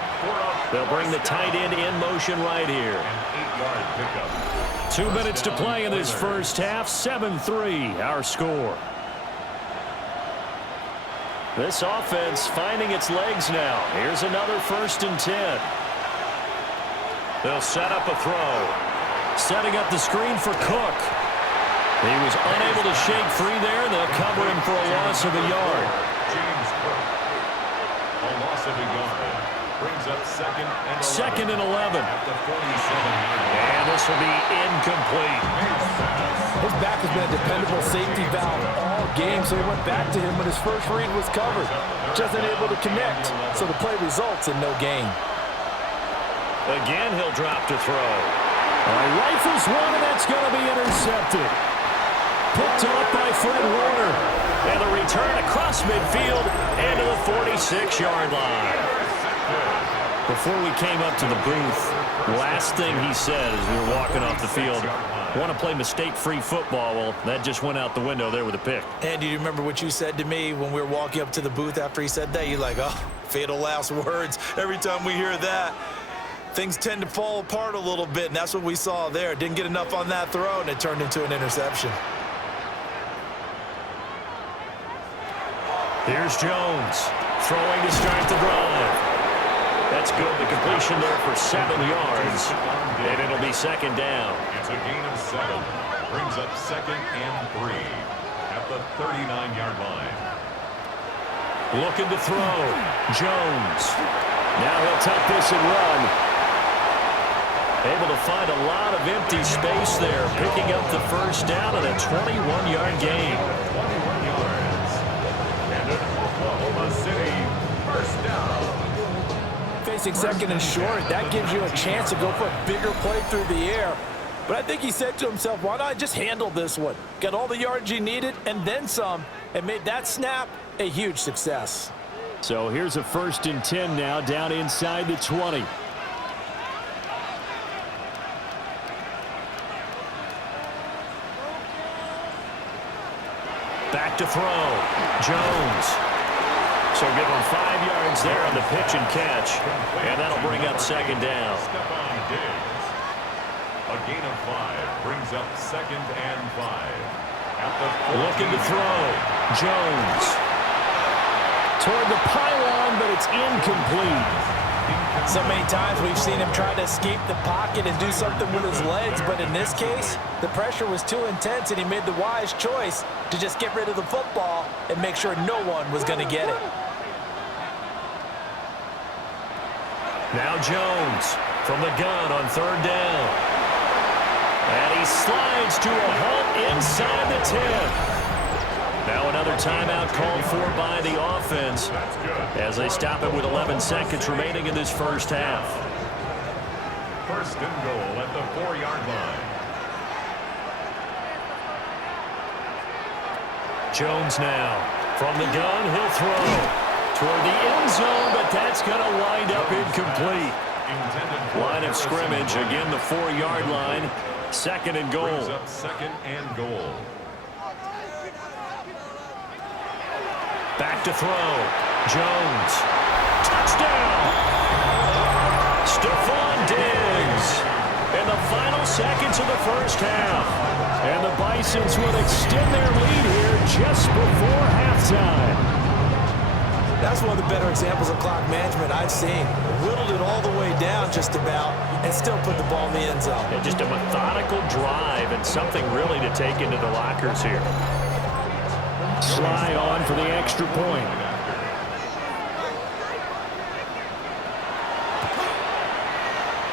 They'll bring the tight end in motion right here. An 8-yard pickup. 2 minutes to play in this first half. 7-3, our score. This offense finding its legs now. Here's another 1st and 10. They'll set up a throw. Setting up the screen for Cook. He was unable to shake free there. They'll cover him for a loss of a yard. James Cook. A loss of a yard. Brings up second and 11. At the 47-yard line. And this will be incomplete. His back has been a dependable safety valve all game, so he went back to him when his first read was covered. Just unable to connect, so the play results in no gain. Again, he'll drop to throw. Rifles one, and that's going to be intercepted. Picked up by Fred Warner. And the return across midfield and to the 46-yard line. Before we came up to the booth, last thing he said as we were walking off the field, want to play mistake-free football. Well, that just went out the window there with a pick. And do you remember what you said to me when we were walking up to the booth after he said that? You're like, oh, fatal last words. Every time we hear that, things tend to fall apart a little bit, and that's what we saw there. Didn't get enough on that throw, and it turned into an interception. Here's Jones, throwing to start the drive. That's good. The completion there for 7 yards, and it'll be second down. It's a gain of 7. Brings up second and 3 at the 39-yard line. Looking to throw. Jones. Now he'll take this and run. Able to find a lot of empty space there, picking up the first down and a 21-yard gain. 21 yards. And an Oklahoma City first down. Facing second and short, that gives you a chance to go for a bigger play through the air. But I think he said to himself, why not just handle this one? Got all the yards you needed and then some, and made that snap a huge success. So here's a 1st and 10 now, down inside the 20. Back to throw. Jones. So give him 5 yards there on the pitch and catch. And that'll bring up second down. Stephon Diggs. A gain of 5 brings up second and 5. At the Looking to throw. Jones. Toward the pylon, but it's incomplete. So many times we've seen him try to escape the pocket and do something with his legs, but in this case, the pressure was too intense and he made the wise choice to just get rid of the football and make sure no one was going to get it. Now Jones from the gun on third down. And he slides to a halt inside the 10. Now another timeout called for by the offense as they stop it with 11 seconds remaining in this first half. First and goal at the 4-yard line. Jones now. From the gun, he'll throw. Toward the end zone, but that's going to wind up incomplete. Line of scrimmage, again the 4-yard line. Second and goal. Brings up second and goal. Back to throw. Jones. Touchdown! Stephon Diggs in the final seconds of the first half. And the Bisons will extend their lead here just before halftime. That's one of the better examples of clock management I've seen. Whittled it all the way down just about and still put the ball in the end zone. And just a methodical drive and something really to take into the lockers here. Sly on for the extra point.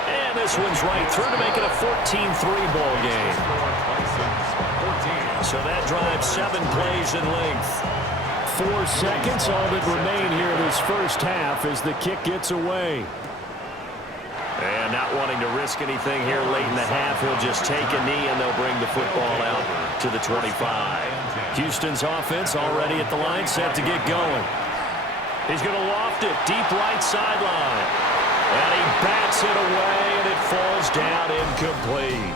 And this one's right through to make it a 14-3 ball game. So that drives 7 plays in length. 4 seconds, all that remain here in this first half as the kick gets away. And not wanting to risk anything here late in the half, he'll just take a knee and they'll bring the football out to the 25. Houston's offense already at the line, set to get going. He's going to loft it, deep right sideline. And he bats it away and it falls down incomplete.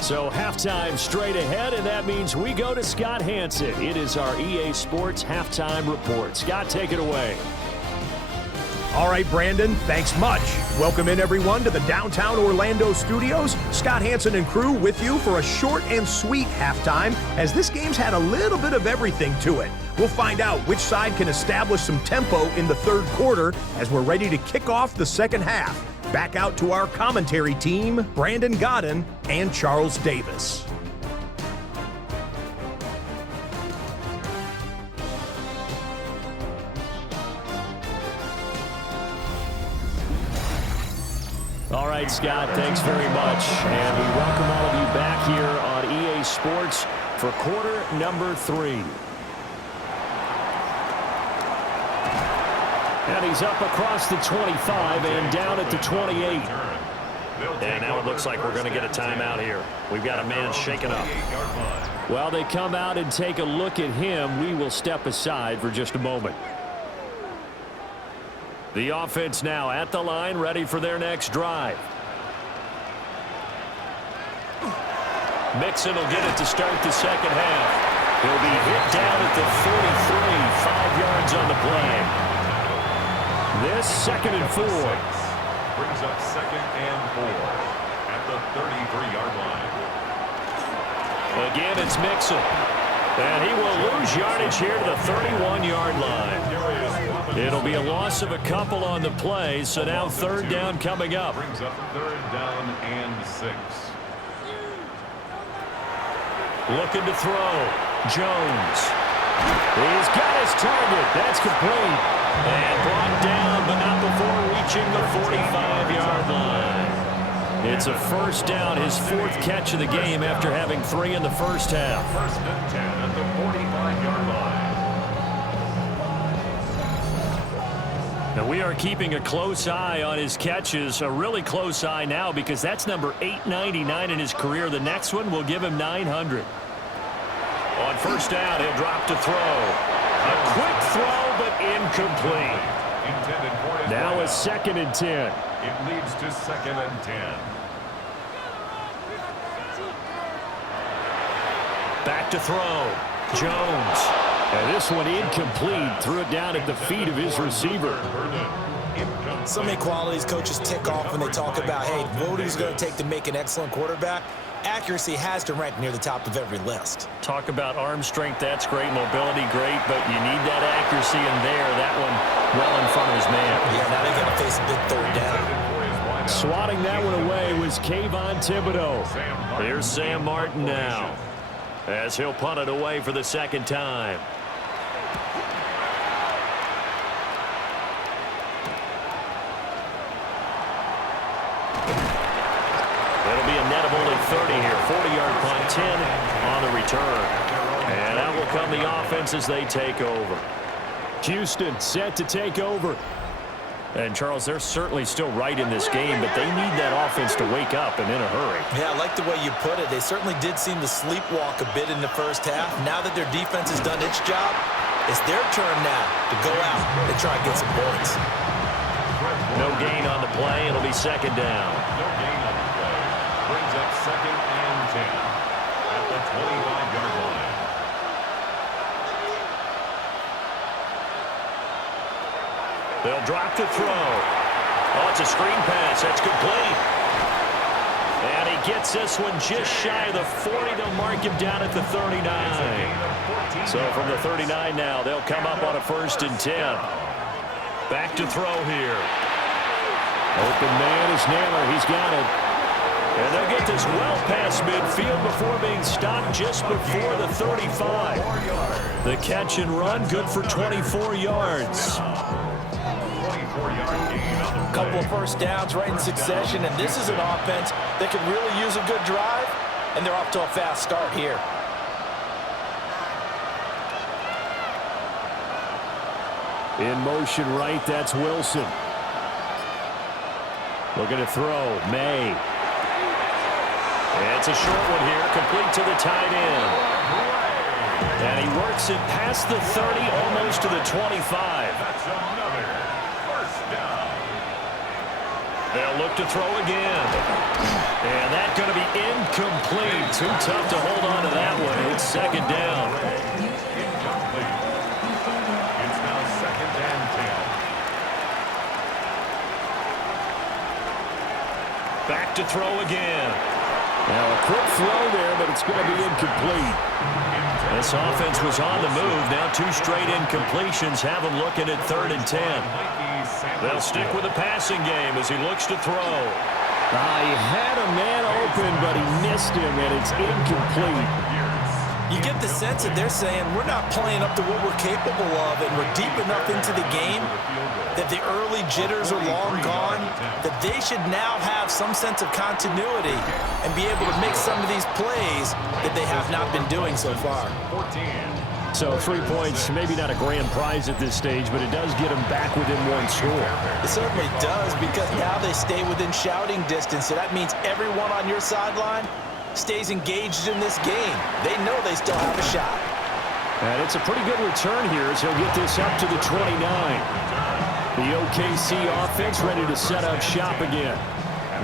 So halftime straight ahead, and that means we go to Scott Hanson. It is our EA Sports halftime report. Scott, take it away. All right, Brandon, thanks much. Welcome in, everyone, to the downtown Orlando studios. Scott Hanson and crew with you for a short and sweet halftime, as this game's had a little bit of everything to it. We'll find out which side can establish some tempo in the third quarter as we're ready to kick off the second half. Back out to our commentary team, Brandon Godden and Charles Davis. All right, Scott, thanks very much. And we welcome all of you back here on EA Sports for quarter number 3. And he's up across the 25 and down at the 28. And now it looks like we're going to get a timeout here. We've got a man shaken up. While they come out and take a look at him, we will step aside for just a moment. The offense now at the line, ready for their next drive. Mixon will get it to start the second half. He'll be hit down at the 43, 5 yards on the play. This second and 4. Brings up second and 4 at the 33-yard line. Again, it's Mixon. And he will lose yardage here to the 31-yard line. It'll be a loss of a couple on the play, so now third down coming up. Brings up third down and 6. Looking to throw. Jones. He's got his target. That's complete. And brought down, but not before reaching the 45-yard line. It's a first down, his 4th catch of the game after having 3 in the first half. First and 10 at the 45-yard line. Now we are keeping a close eye on his catches, a really close eye now because that's number 899 in his career. The next one will give him 900. On first down, he'll drop to throw. A quick throw, but incomplete. Now a second and 10. It leads to second and 10. Back to throw. Jones. And this one incomplete. Threw it down at the feet of his receiver. So many qualities coaches tick off when they talk about, hey, what is it going to take to make an excellent quarterback? Accuracy has to rank near the top of every list. Talk about arm strength, that's great. Mobility, great, but you need that accuracy in there. That one well in front of his man. Yeah, now they got to face a big third down. Swatting that one away was Kayvon Thibodeau. Here's Sam Martin now, as he'll punt it away for the second time. It'll be a net of only 30 here. 40-yard punt, 10 on the return. And out will come the offense as they take over. Houston set to take over. And, Charles, they're certainly still right in this game, but they need that offense to wake up and in a hurry. Yeah, I like the way you put it. They certainly did seem to sleepwalk a bit in the first half. Now that their defense has done its job, it's their turn now to go out and try and get some points. No gain on the play. It'll be second down. No gain on the play. Brings up 2nd and 10 at the 25-yard line. They'll drop to throw. Oh, it's a screen pass. That's complete. And he gets this one just shy of the 40. They'll mark him down at the 39. So from the 39 now, they'll come up on a 1st and 10. Back to throw here. Open man is Naylor. He's got it. And they'll get this well past midfield before being stopped just before the 35. The catch and run, good for 24 yards. A couple of first downs right in succession, and this is an offense that could really use a good drive, and they're off to a fast start here. In motion right, that's Wilson. Looking to throw, May. It's a short one here, complete to the tight end. And he works it past the 30, almost to the 25. That's another first down. They'll look to throw again. And that's going to be incomplete. Too tough to hold on to that one. It's second down. Incomplete. It's now 2nd and 10. Back to throw again. Now a quick throw there, but it's going to be incomplete. This offense was on the move. Now 2 straight incompletions have them looking at 3rd and 10. They'll stick with the passing game as he looks to throw. He had a man open, but he missed him, and it's incomplete. You get the sense that they're saying we're not playing up to what we're capable of, and we're deep enough into the game that the early jitters are long gone, that they should now have some sense of continuity and be able to make some of these plays that they have not been doing so far. So 3 points, maybe not a grand prize at this stage, but it does get them back within 1 score. It certainly does, because now they stay within shouting distance, so that means everyone on your sideline stays engaged in this game. They know they still have a shot. And it's a pretty good return here as he'll get this up to the 29. The OKC offense ready to set up shop again.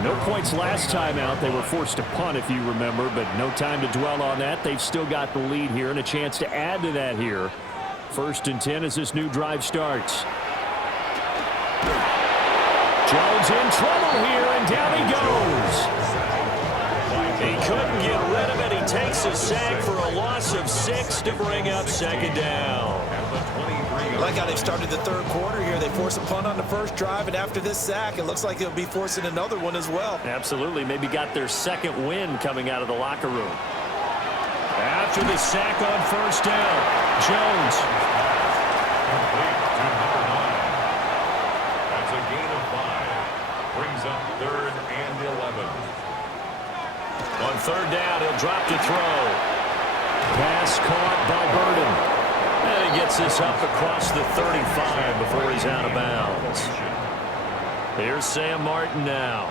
No points last time out. They were forced to punt, if you remember, but no time to dwell on that. They've still got the lead here and a chance to add to that here. 1st and 10 as this new drive starts. Jones in trouble here, and down he goes. He couldn't get rid of it. He takes a sack for a loss of 6 to bring up 2nd down. I like how they've started the 3rd quarter here. They force a punt on the first drive, and after this sack, it looks like they'll be forcing another one as well. Absolutely. Maybe got their 2nd win coming out of the locker room. After the sack on 1st down, Jones. That's a gain of 5. Brings up 3rd and 11. On 3rd down, he'll drop to throw. Pass caught by Burden. And he gets this up across the 35 before he's out of bounds. Here's Sam Martin now,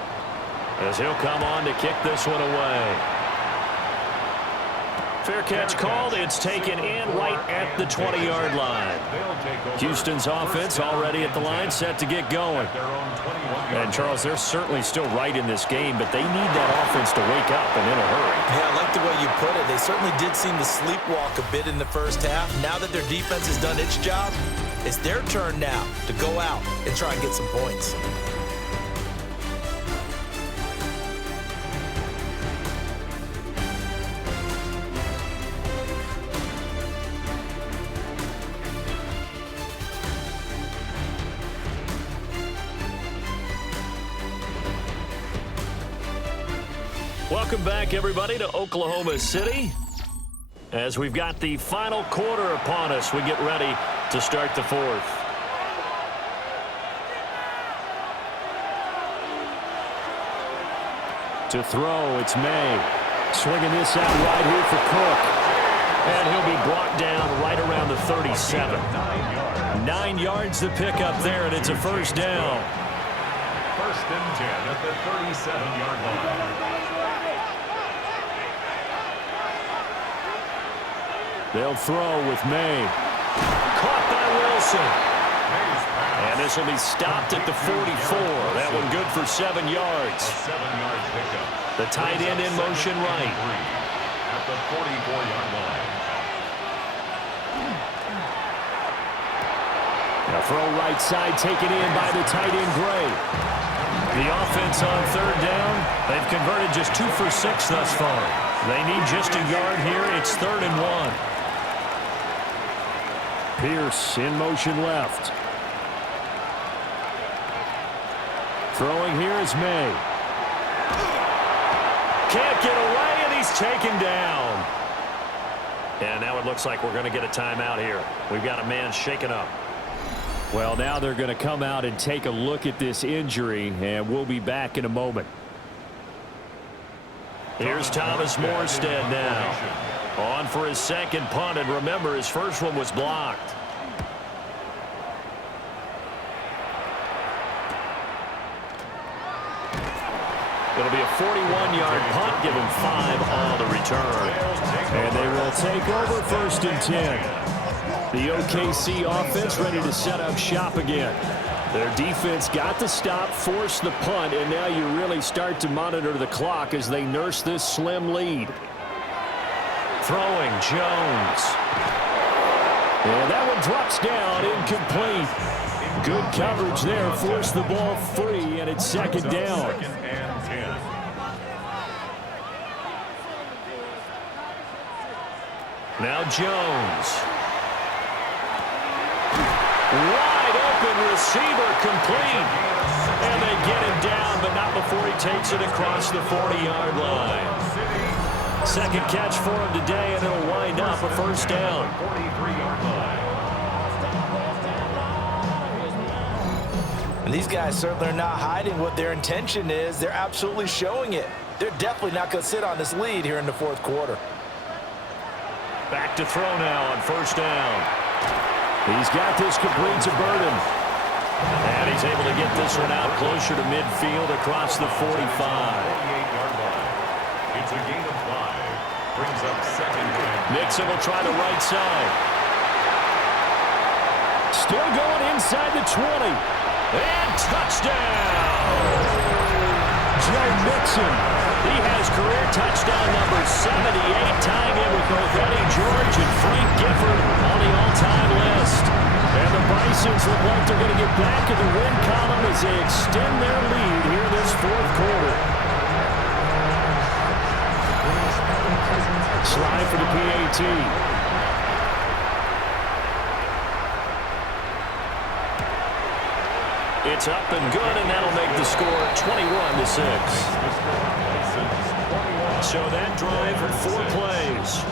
as he'll come on to kick this one away. Fair catch called. It's taken in right at the 20-yard line. Houston's offense already at the line, set to get going. And, Charles, they're certainly still right in this game, but they need that offense to wake up and in a hurry. Yeah, I like the way you put it. They certainly did seem to sleepwalk a bit in the first half. Now that their defense has done its job, it's their turn now to go out and try and get some points. Welcome back, everybody, to Oklahoma City. As we've got the final quarter upon us, we get ready to start the 4th. To throw, it's May. Swinging this out right here for Cook. And he'll be brought down right around the 37. 9 yards to pick up there, and it's a first down. First and 10 at the 37-yard line. They'll throw with May. Caught by Wilson. And this will be stopped at the 44. That one good for 7 yards. A 7-yard pickup. The tight end in motion right. At the 44-yard line. Now throw right side taken in by the tight end Gray. The offense on third down. They've converted just 2 for 6 thus far. They need just a yard here. It's 3rd and 1. Pierce in motion left. Throwing here is May. Can't get away, and he's taken down. And now it looks like we're going to get a timeout here. We've got a man shaken up. Well, now they're going to come out and take a look at this injury, and we'll be back in a moment. Here's Thomas Morstead now. On for his second punt, and remember, his first one was blocked. It'll be a 41-yard punt, give him 5 on the return. And they will take over 1st and 10. The OKC offense ready to set up shop again. Their defense got the stop, forced the punt, and now you really start to monitor the clock as they nurse this slim lead. Throwing, Jones. And that one drops down, incomplete. Good coverage there, forced the ball free, and it's 2nd down. Now Jones. Wide open receiver complete. And they get him down, but not before he takes it across the 40-yard line. Second catch for him today, and it'll wind up a first down. 43-yard line. And these guys certainly are not hiding what their intention is. They're absolutely showing it. They're definitely not going to sit on this lead here in the 4th quarter. Back to throw now on first down. He's got this complete to Burden. And he's able to get this one out closer to midfield across the 45. 48-yard line. It's a gain of 5. Brings up 2nd down. Mixon will try the right side. Still going inside the 20. And touchdown! Joe Mixon. He has career touchdown number 78, tying in with both Eddie George and Frank Gifford on the all-time list. And the Bisons look like they're going to get back in the win column as they extend their lead here this 4th quarter. Slide for the PAT. It's up and good, and that'll make the score 21-6. So that drive for 4 plays.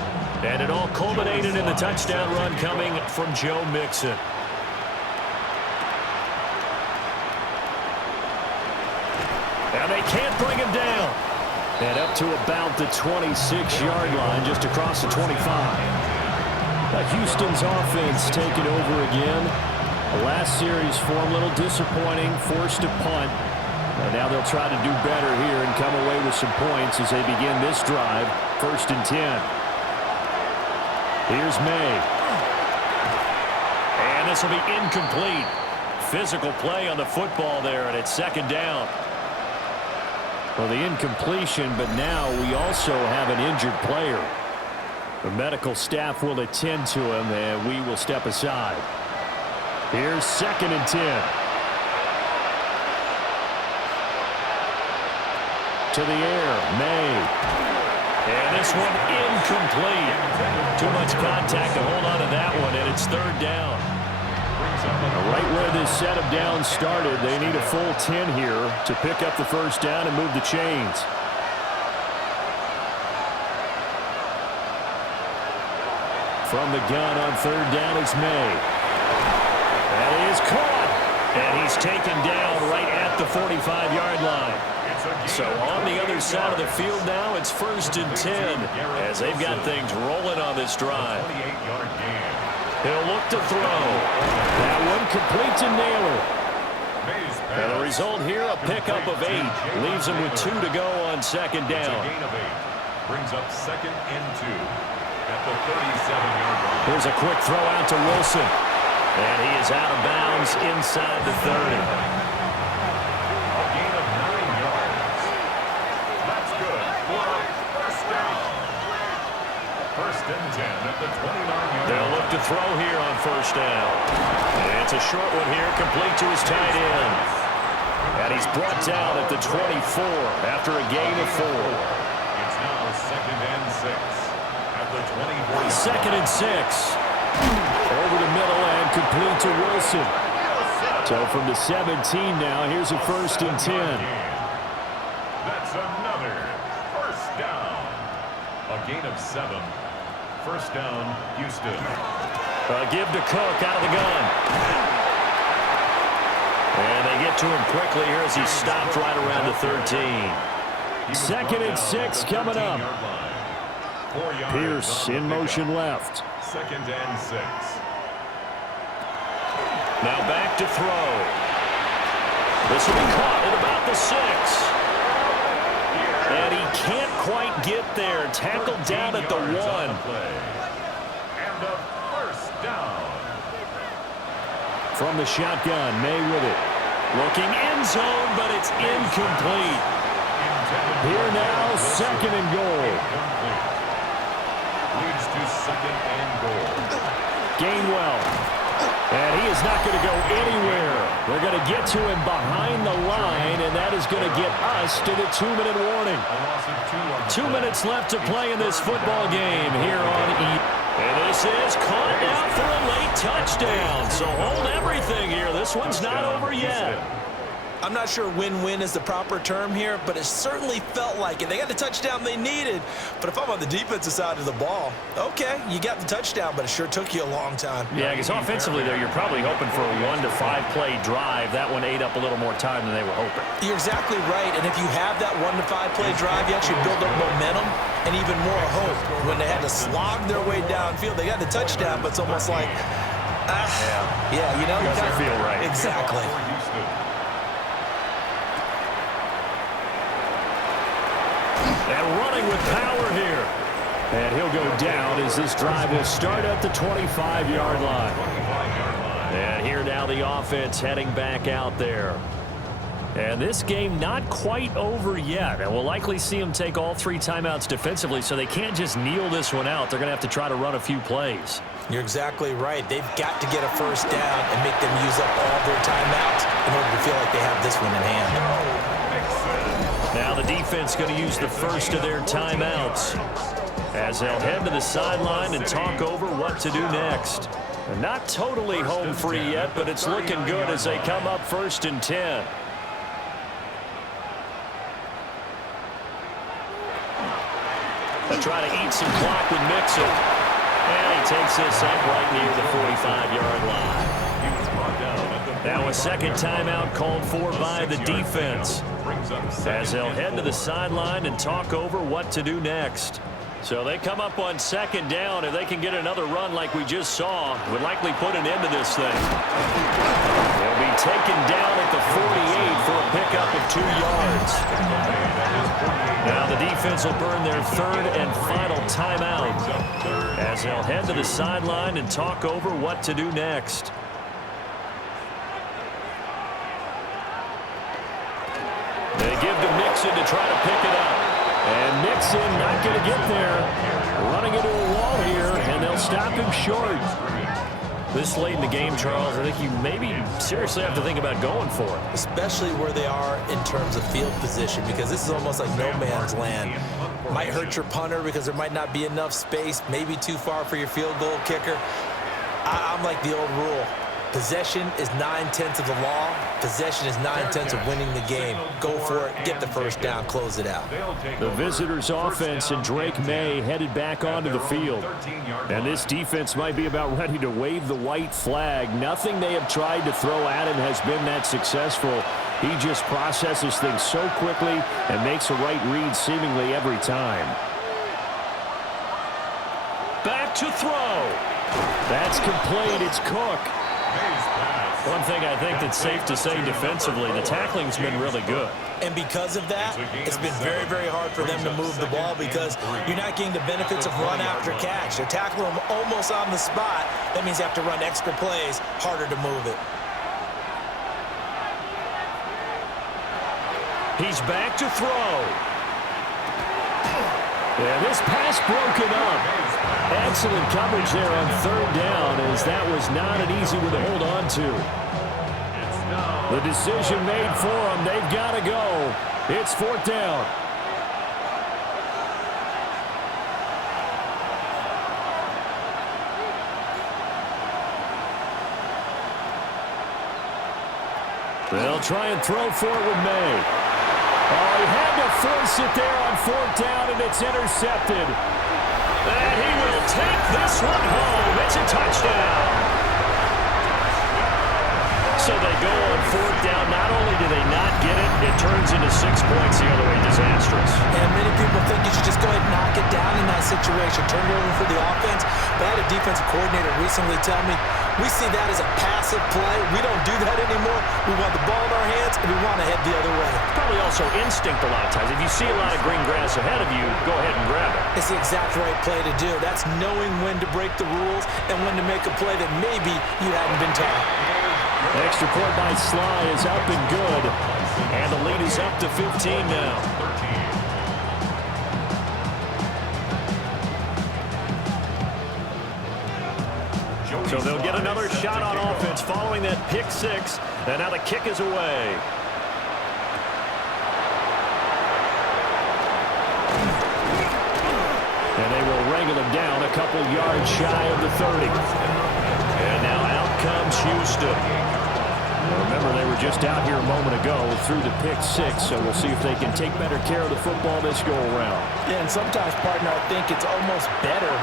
And it all culminated in the touchdown run coming from Joe Mixon. And they can't bring him down. And up to about the 26-yard line, just across the 25. Houston's offense taking over again. The last series for them, a little disappointing, forced a punt. And now they'll try to do better here and come away with some points as they begin this drive, 1st and 10. Here's May. And this will be incomplete. Physical play on the football there, and it's 2nd down. Well, the incompletion, but now we also have an injured player. The medical staff will attend to him, and we will step aside. Here's 2nd and 10. To the air, May. And this one incomplete. Too much contact to hold on to that one, and it's 3rd down. Right where this set of downs started, they need a full 10 here to pick up the first down and move the chains. From the gun on 3rd down is May. That is caught. And he's taken down right at the 45-yard line. It's a So on the other side of the field now, it's 1st and 10 as they've got things rolling on this drive. He'll look to throw. That one complete to Naylor. And the result here, a pickup of 8. Leaves him with 2 to go on 2nd down. Brings up 2nd and 2 at the 37-yard line. Here's a quick throw out to Wilson. And he is out of bounds inside the 30. A gain of 9 yards. That's good for a 1st down. 1st and 10 at the 29-yard line. They'll look to throw here on 1st down. And it's a short one here, complete to his tight end. And he's brought down at the 24 after a gain of 4. It's now 2nd and 6 at the 24. 2nd and 6. Over the middle and complete to Wilson. So from the 17 now, here's a 1st and 10. That's another 1st down. A gain of 7. 1st down, Houston. Give to Cook out of the gun. And they get to him quickly here as he stopped right around the 13. 2nd and 6 coming up. Pierce in motion left. 2nd and 6. Now back to throw. This will be caught at about the 6. And he can't quite get there. Tackled down at the 1. And a 1st down. From the shotgun, May with it. Looking end zone, but it's incomplete. Here now, 2nd and goal. Leads to 2nd and goal. Gainwell. And he is not going to go anywhere. They're going to get to him behind the line, and that is going to get us to the 2-minute warning. 2 minutes left to play in this football game here on E. And this is caught out for a late touchdown. So hold everything here. This one's not over yet. I'm not sure win-win is the proper term here, but it certainly felt like it. They got the touchdown they needed, but if I'm on the defensive side of the ball, okay, you got the touchdown, but it sure took you a long time. Yeah, because offensively there, you're probably hoping for a 1 to 5 play drive. That one ate up a little more time than they were hoping. You're exactly right, and if you have that 1 to 5 play drive, you actually build up momentum and even more hope. When they had to slog their way downfield, they got the touchdown, but it's almost like, yeah, you know, doesn't feel right. Exactly. And running with power here. And he'll go down as this drive will start at the 25-yard line. And here now the offense heading back out there. And this game not quite over yet. And we'll likely see them take all 3 timeouts defensively, so they can't just kneel this one out. They're going to have to try to run a few plays. You're exactly right. They've got to get a 1st down and make them use up all their timeouts in order to feel like they have this one in hand. Now the defense going to use the first of their timeouts as they'll head to the sideline and talk over what to do next. They're not totally home free yet, but it's looking good as they come up 1st and 10. They try to eat some clock with Mixon. And he takes this up right near the 45-yard line. Now a 2nd timeout called for by the defense as they'll head to the sideline and talk over what to do next. So they come up on 2nd down. If they can get another run like we just saw, would likely put an end to this thing. They'll be taken down at the 48 for a pickup of 2 yards. Now the defense will burn their 3rd and final timeout as they'll head to the sideline and talk over what to do next. They give to Mixon to try to pick it up. And Mixon not going to get there. Running into a wall here, and they'll stop him short. This late in the game, Charles, I think you maybe seriously have to think about going for it. Especially where they are in terms of field position, because this is almost like no man's land. Might hurt your punter because there might not be enough space, maybe too far for your field goal kicker. I'm like the old rule. Possession is 9/10 of the law. Possession is 9/10 of winning the game. Go for it, get the 1st down, close it out. The visitors' offense and Drake May headed back onto the field. And this defense might be about ready to wave the white flag. Nothing they have tried to throw at him has been that successful. He just processes things so quickly and makes the right read seemingly every time. Back to throw. That's complete. It's Cook. One thing I think that's safe to say defensively, the tackling's been really good. And because of that, it's been very, very hard for them to move the ball because you're not getting the benefits of run after catch. They're tackling them almost on the spot. That means you have to run extra plays, harder to move it. He's back to throw. And this pass broken up. Excellent coverage there on third down, as that was not an easy one to hold on to. The decision made for them. They've got to go. It's fourth down. They'll try and throw for it with May. Oh, he had to force it there on fourth down, and it's intercepted. And he will take this one home. It's a touchdown. So they go on fourth down. Not only do they not get it, it turns into 6 points the other way. Disastrous. And many people think you should just go ahead and knock it down in that situation. Turn it over for the offense. But I had a defensive coordinator recently tell me, we see that as a passive play. We don't do that anymore. We want the ball in our hands, and we want to head the other way. Probably also instinct a lot of times. If you see a lot of green grass ahead of you, go ahead and grab it. It's the exact right play to do. That's knowing when to break the rules and when to make a play that maybe you hadn't been taught. Extra point by Sly is up and good. And the lead is up to 15 now. So they'll get another shot on offense following that pick six. And now the kick is away. And they will wrangle him down a couple yards shy of the 30. And now out comes Houston. Remember, they were just out here a moment ago through the pick six, so we'll see if they can take better care of the football this go-around. Yeah, and sometimes, partner, I think it's almost better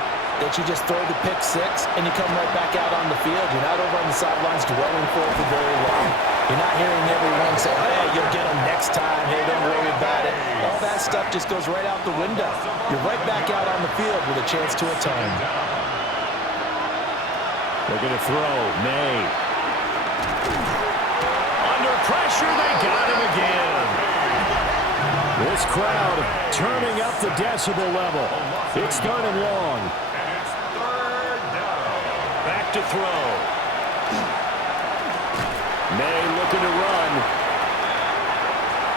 that you just throw the pick six and you come right back out on the field. You're not over on the sidelines dwelling for very long. You're not hearing everyone say, hey, you'll get them next time. Hey, don't worry about it. All that stuff just goes right out the window. You're right back out on the field with a chance to atone. They're going to throw. May. Under pressure, they got him again. This crowd turning up the decibel level. It's third and long. And it's third down. Back to throw. May looking to run.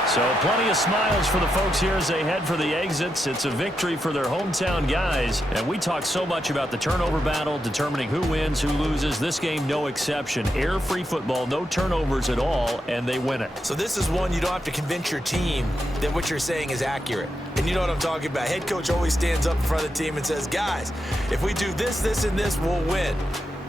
So plenty of smiles for the folks here as they head for the exits. It's a victory for their hometown guys. And we talk so much about the turnover battle, determining who wins, who loses. This game, no exception. Air-free football, no turnovers at all, and they win it. So this is one you don't have to convince your team that what you're saying is accurate. And you know what I'm talking about. Head coach always stands up in front of the team and says, guys, if we do this, this, and this, we'll win.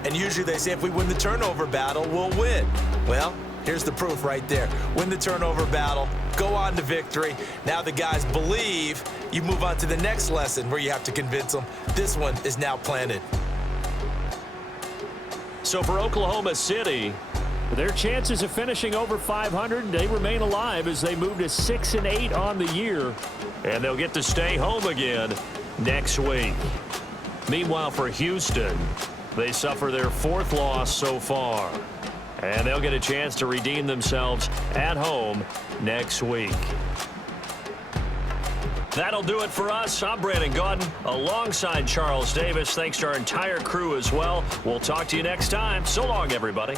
And usually they say if we win the turnover battle, we'll win. Well, here's the proof right there. Win the turnover battle, go on to victory. Now the guys believe. You move on to the next lesson where you have to convince them. This one is now planted. So for Oklahoma City, their chances of finishing over 500, they remain alive as they move to 6-8 on the year. And they'll get to stay home again next week. Meanwhile, for Houston, they suffer their fourth loss so far. And they'll get a chance to redeem themselves at home next week. That'll do it for us. I'm Brandon Gaudin alongside Charles Davis. Thanks to our entire crew as well. We'll talk to you next time. So long, everybody.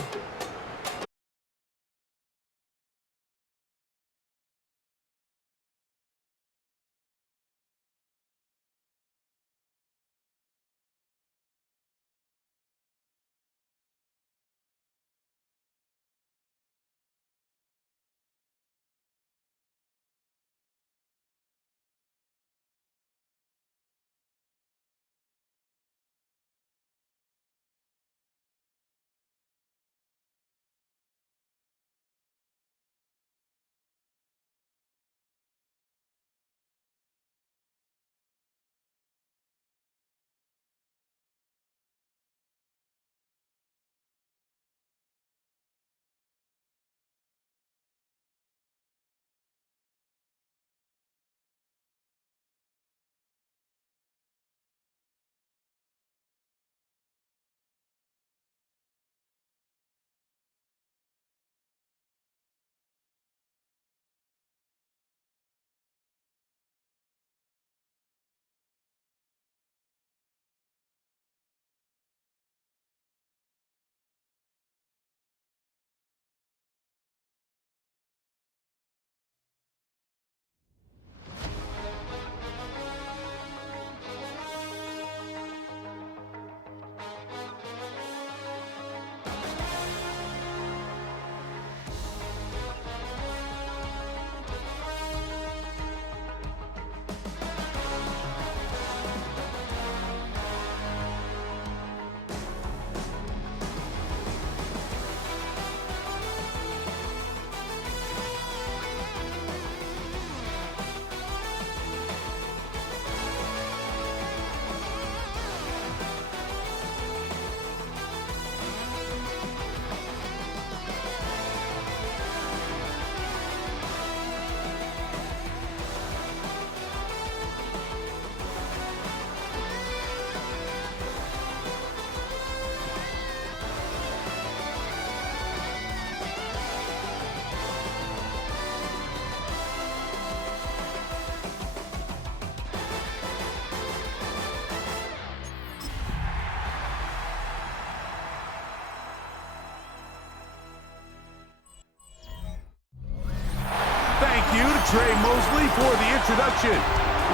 Trey Mosley for the introduction.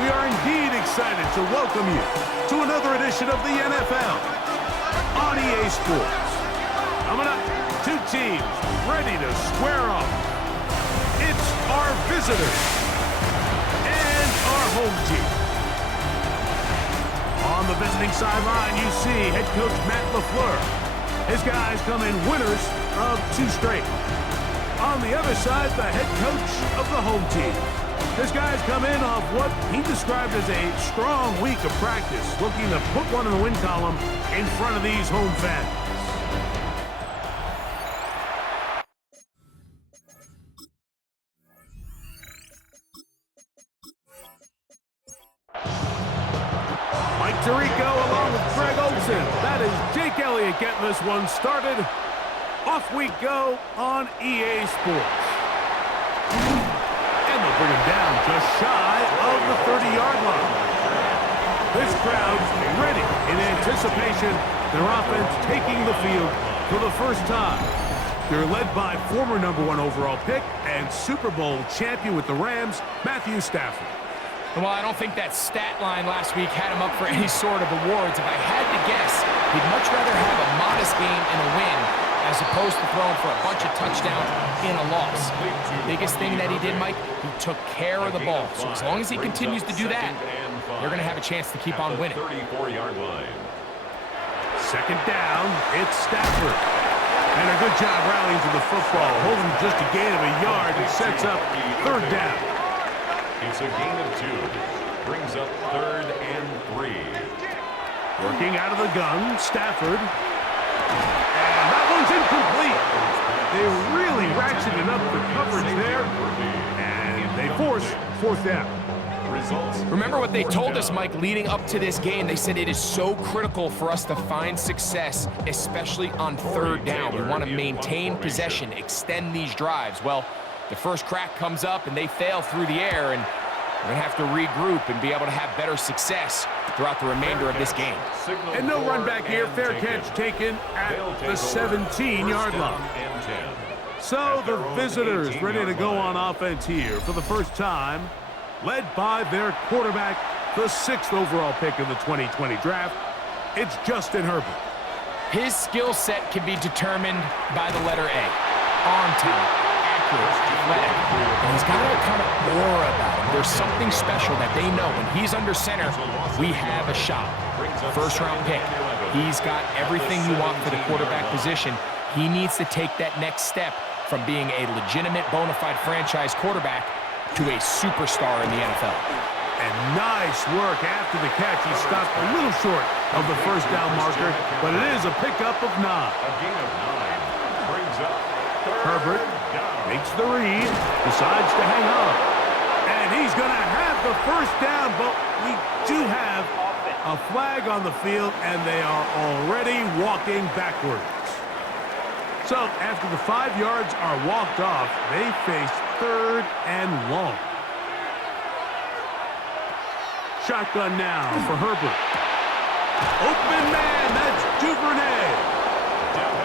We are indeed excited to welcome you to another edition of the NFL on EA Sports. Coming up, two teams ready to square off. It's our visitors and our home team. On the visiting sideline, you see head coach Matt LaFleur. His guys come in winners of 2 straight. On the other side, the head coach of the home team. His guys come in off what he described as a strong week of practice, looking to put one in the win column in front of these home fans. Mike Tirico along with Greg Olsen. That is Jake Elliott getting this one started. Off we go on EA Sports. And they'll bring him down just shy of the 30-yard line. This crowd's ready in anticipation. Their offense taking the field for the first time. They're led by former #1 overall pick and Super Bowl champion with the Rams, Matthew Stafford. Well, I don't think that stat line last week had him up for any sort of awards. If I had to guess, he'd much rather have a modest game and a win as opposed to throwing for a bunch of touchdowns in a loss. Biggest thing that he did, Mike, he took care of the ball. So as long as he continues to do that, they're going to have a chance to keep on winning. 34-yard line. Second down, it's Stafford. And a good job rallying to the football, holding just a gain of a yard and sets up third down. It's a gain of 2. Brings up 3rd and 3. Working out of the gun, Stafford. And that one's incomplete. They really ratcheted up the coverage there. And they force 4th down. Remember what they told us, Mike, leading up to this game. They said it is so critical for us to find success, especially on 3rd down. We want to maintain possession, extend these drives. Well, the first crack comes up and they fail through the air, and we're going to have to regroup and be able to have better success throughout the remainder of this game. And no run back here. Fair catch taken at the 17-yard line. So the visitors ready to go on offense here for the first time, led by their quarterback, the 6th overall pick in the 2020 draft. It's Justin Herbert. His skill set can be determined by the letter A. On time, accurate, athletic. And he's got a kind of aura about him. There's something special that they know. When he's under center, we have a shot. First-round pick. He's got everything you want for the quarterback position. He needs to take that next step from being a legitimate, bona fide franchise quarterback to a superstar in the NFL. And nice work after the catch. He stopped a little short of the first down marker, but it is a pickup of 9. A gain of 9. Brings up Herbert makes the read, decides to hang on. And he's going to have the first down, but we do have a flag on the field, and they are already walking backwards. So after the 5 yards are walked off, they face 3rd and long. Shotgun now for Herbert. Open man, that's Duvernay.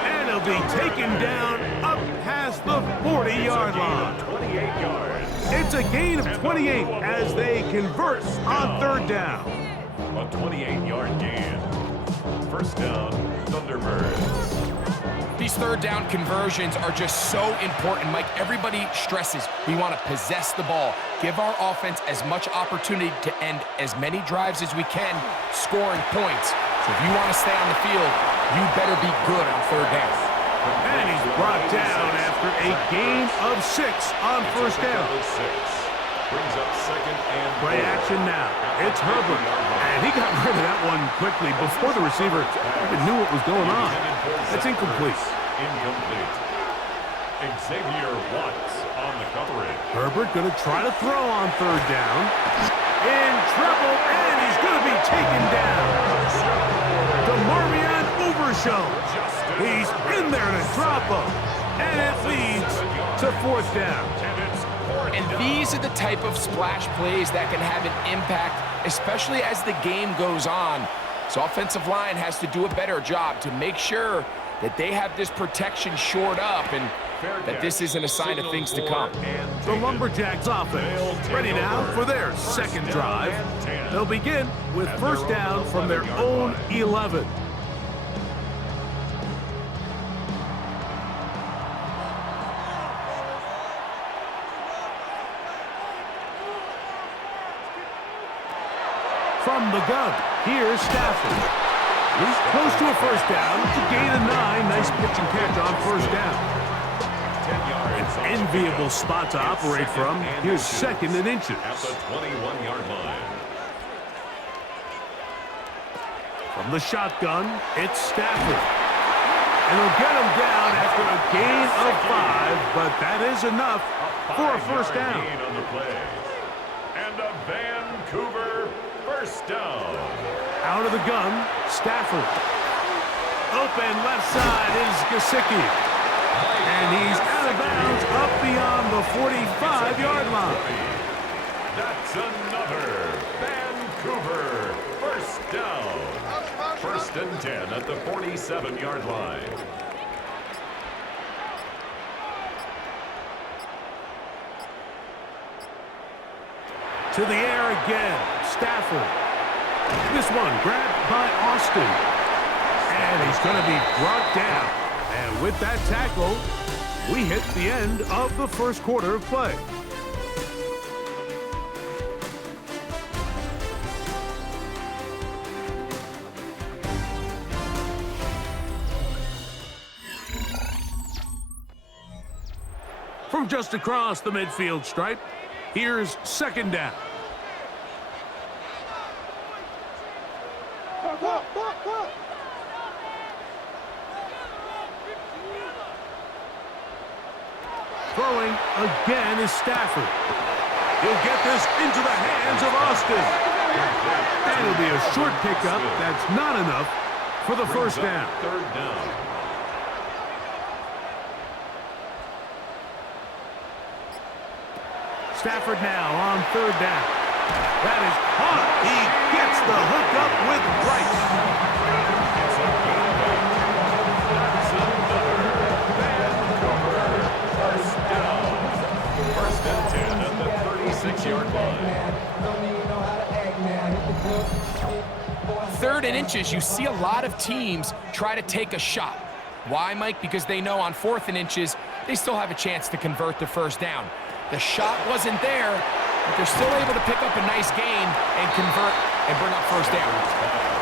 And he'll be taken down up past the 40-yard line. 28 yards. It's a gain of 28 as they convert on 3rd down. A 28-yard gain. First down, Thunderbirds. These 3rd down conversions are just so important, Mike. Everybody stresses we want to possess the ball, give our offense as much opportunity to end as many drives as we can, scoring points. So if you want to stay on the field, you better be good on 3rd down. And he's brought down after a gain of 6 on 1st down. Brings up 2nd and 4. Play action now. It's Herbert. And he got rid of that one quickly before the receiver even knew what was going on. That's incomplete. Incomplete. Xavier Watts on the coverage. Herbert going to try to throw on 3rd down. In trouble, and he's going to be taken down. DeMarvion Overshown. He's in there to drop him. And it leads to 4th down. And these are the type of splash plays that can have an impact, especially as the game goes on. So offensive line has to do a better job to make sure that they have this protection shored up. And that this isn't a sign of things to come. The Lumberjacks offense ready now for their second drive. They'll begin with first down from their own 11. From the gun, here's Stafford. He's close to a first down to gain a 9. Nice pitch and catch on first down. An enviable spot to operate from. Here's second and inches. At the 21-yard line. From the shotgun, it's Stafford. And he'll get him down after a gain of 5, but that is enough for a first down. On the play. And a Vancouver first down. Out of the gun, Stafford. Open left side is Gesicki. And he's out of bounds up beyond the 45-yard line. That's another Vancouver first down. First and 10 at the 47-yard line. To the air again, Stafford. This one grabbed by Austin. And he's going to be brought down. And with that tackle, we hit the end of the first quarter of play. From just across the midfield stripe, here's second down. Throwing again is Stafford. He'll get this into the hands of Austin. And it'll be a short pickup. That's not enough for the first down. Third down. Stafford now on third down. That is caught. He gets the hook up with Rice. First and 10 at the 36-yard line. Third and inches, you see a lot of teams try to take a shot. Why, Mike? Because they know on fourth and inches, they still have a chance to convert the first down. The shot wasn't there, but they're still able to pick up a nice gain and convert and bring up first down.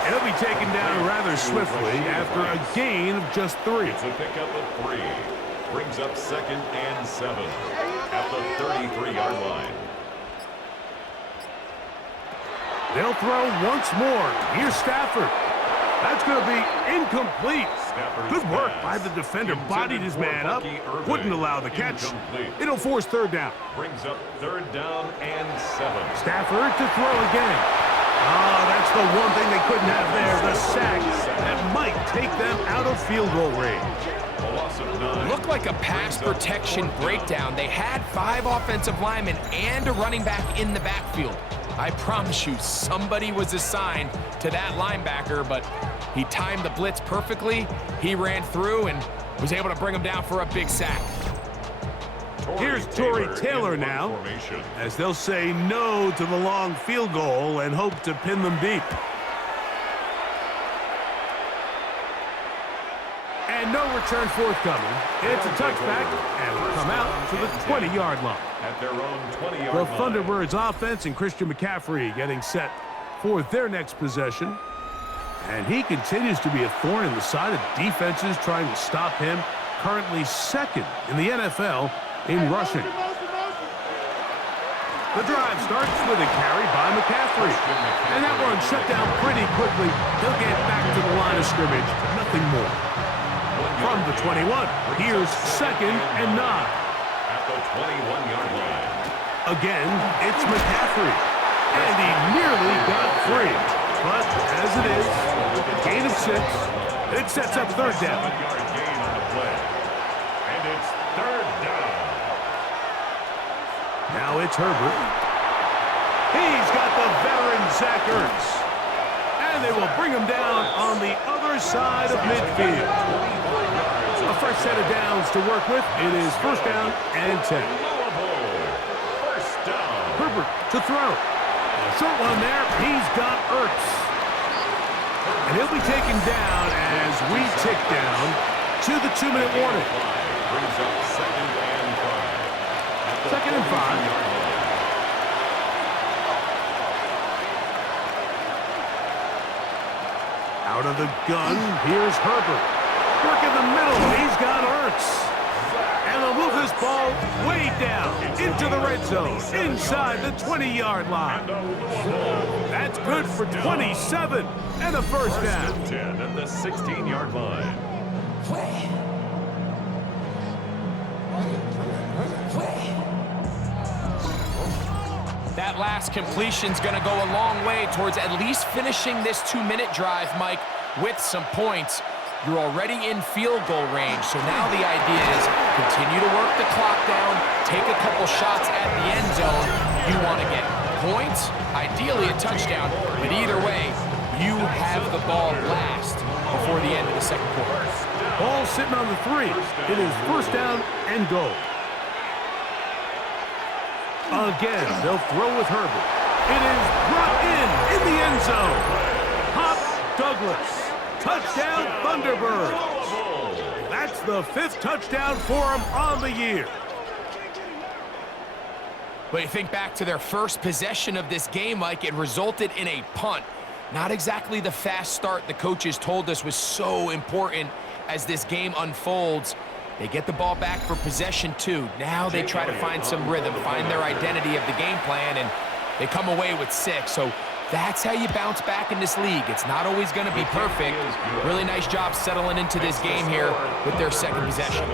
He'll be taken down rather swiftly after a gain of just 3. It's a pickup of 3. Brings up second and 7 at the 33-yard line. They'll throw once more. Here's Stafford. That's going to be incomplete. Good work by the defender. Bodied his man up. Wouldn't allow the catch. It'll force third down. Brings up third down and 7. Stafford to throw again. Oh, that's the one thing they couldn't have there. The sack that might take them out of field goal range. A loss of 9. Looked like a pass protection breakdown. They had 5 offensive linemen and a running back in the backfield. I promise you, somebody was assigned to that linebacker, but he timed the blitz perfectly. He ran through and was able to bring him down for a big sack. Here's Tory Taylor now, as they'll say no to the long field goal and hope to pin them deep. And no return forthcoming. It's a touchback, and will come out to the 20-yard line. At their own 20-yard The line. Thunderbirds offense and Christian McCaffrey getting set for their next possession. And he continues to be a thorn in the side of defenses trying to stop him. Currently second in the NFL in rushing. The drive starts with a carry by McCaffrey. And that one shut down pretty quickly. He'll get back to the line of scrimmage. Nothing more. From the 21, here's second and 9. At the 21-yard line. Again, it's McCaffrey. And he nearly got free. But as it is, gain of 6, it sets up third down. 7-yard gain on the play. And it's third down. Now it's Herbert. He's got the veteran Zach Ertz. And they will bring him down on the other side of midfield. A more set of downs to work with. It is first down and 10. First down. Herbert to throw. A short one there. He's got Ertz. And he'll be taken down as we tick down to the 2-minute warning. Brings up second and 5. Second and 5. Out of the gun, here's Herbert. Work in the middle, he's got Ertz. And they'll move this ball way down into the red zone, inside the 20-yard line. That's good for 27 and a first down. First and 10 at the 16-yard line. That last completion's going to go a long way towards at least finishing this 2-minute drive, Mike, with some points. You're already in field goal range, so now the idea is continue to work the clock down, take a couple shots at the end zone. You want to get points, ideally a touchdown, but either way, you have the ball last before the end of the second quarter. Ball sitting on the 3. It is first down and goal. Again, they'll throw with Herbert. It is brought in the end zone. Pop Douglas. Touchdown, Thunderbirds. That's the 5th touchdown for him on the year. But you think back to their first possession of this game, Mike, it resulted in a punt. Not exactly the fast start the coaches told us was so important as this game unfolds. They get the ball back for possession 2. Now they try to find some rhythm, find their identity of the game plan, and they come away with 6. So that's how you bounce back in this league. It's not always going to be perfect. Really nice job settling into this game here with their second possession.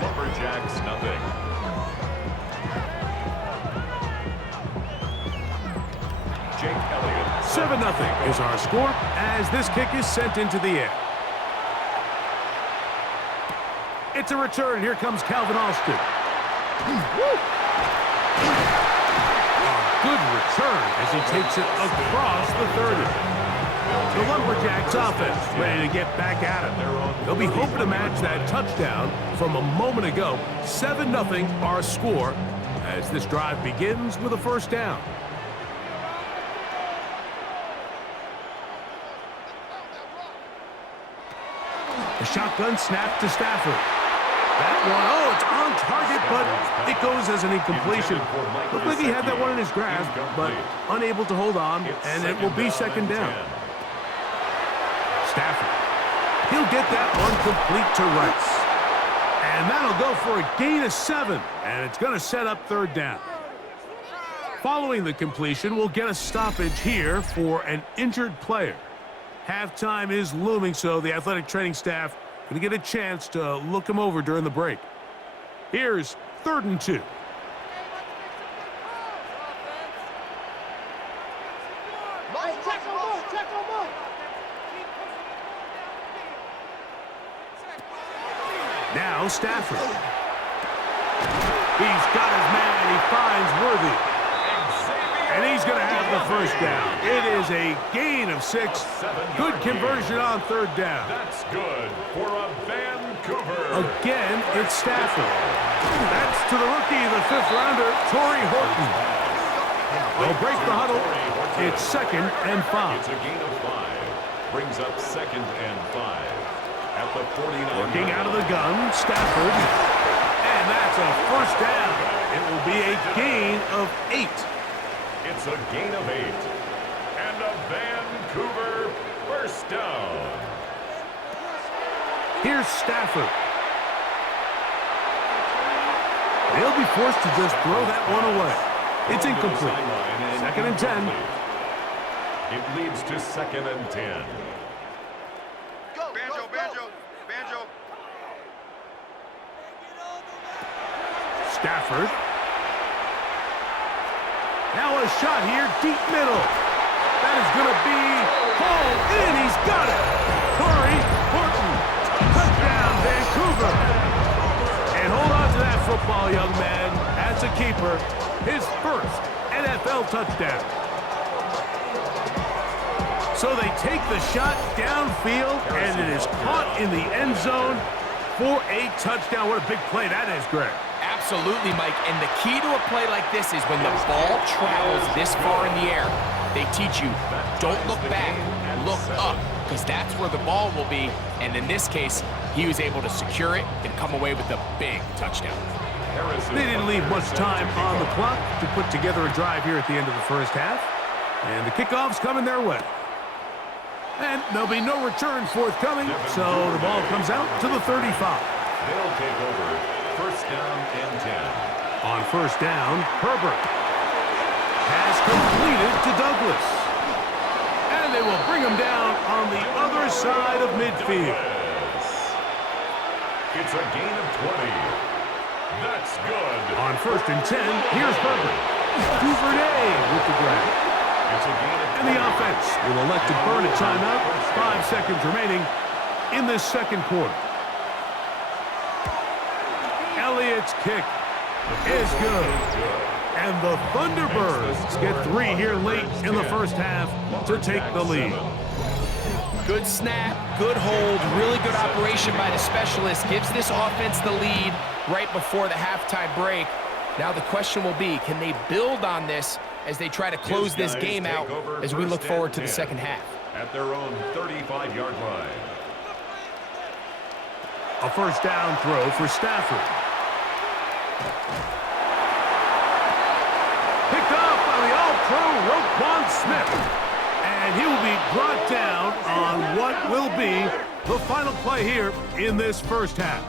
Lumberjacks, nothing. Jake Elliott. 7-0 is our score as this kick is sent into the air. It's a return. Here comes Calvin Austin. A good return as he takes it across the 30. The Lumberjacks offense ready to get back at him. They'll be hoping to match that touchdown from a moment ago. 7-0 our score as this drive begins with a first down. The shotgun snap to Stafford. That one, oh, it's on target, but it goes as an incompletion. Looked like he had that one in his grasp, but unable to hold on, and it will be second down. Stafford. He'll get that one complete to Rice. And that'll go for a gain of 7, and it's going to set up third down. Following the completion, we'll get a stoppage here for an injured player. Halftime is looming, so the athletic training staff going to get a chance to look him over during the break. Here's 3rd and 2. Now Stafford. He's got his man. He finds Worthy. And he's going to have the first down. It is a gain of 6. Good conversion on third down. That's good for a Vancouver. Again, it's Stafford. That's to the rookie, the 5th rounder, Torrey Horton. They'll break the huddle. It's 2nd and 5. It's a gain of 5. Brings up 2nd and 5. At the 49. Working out of the gun, Stafford. And that's a first down. It will be a gain of 8. It's a gain of 8. And a Vancouver first down. Here's Stafford. They'll be forced to just throw that one away. It's incomplete. 2nd and 10. It leads to 2nd and 10. Banjo. Stafford. Now a shot here, deep middle. That is going to be hauled in. He's got it. Torrey Horton. Touchdown, Vancouver. And hold on to that football, young man. As a keeper, his first NFL touchdown. So they take the shot downfield, and it is caught in the end zone for a touchdown. What a big play that is, Greg. Absolutely, Mike. And the key to a play like this is when the ball travels this far in the air, they teach you, don't look back, look up, because that's where the ball will be. And in this case, he was able to secure it and come away with a big touchdown. They didn't leave much time on the clock to put together a drive here at the end of the first half. And the kickoff's coming their way. And there'll be no return forthcoming, so the ball comes out to the 35. They'll take over first down and 10. On first down, Herbert has completed to Douglas. And they will bring him down on the other side of midfield. It's a gain of 20. That's good. On first and 10, here's Herbert. Duvernay with the grab. It's a gain of 20. And the offense will elect to burn a timeout. 5 seconds remaining in this second quarter. Elliott's kick is good. And the Thunderbirds get 3 here late in the first half to take the lead. Good snap, good hold, really good operation by the specialist. Gives this offense the lead right before the halftime break. Now the question will be, can they build on this as they try to close this game out as we look forward to the second half? At their own 35-yard line. A first down throw for Stafford. Picked up by the All-Pro Roquan Smith. And he will be brought down on what will be the final play here in this first half.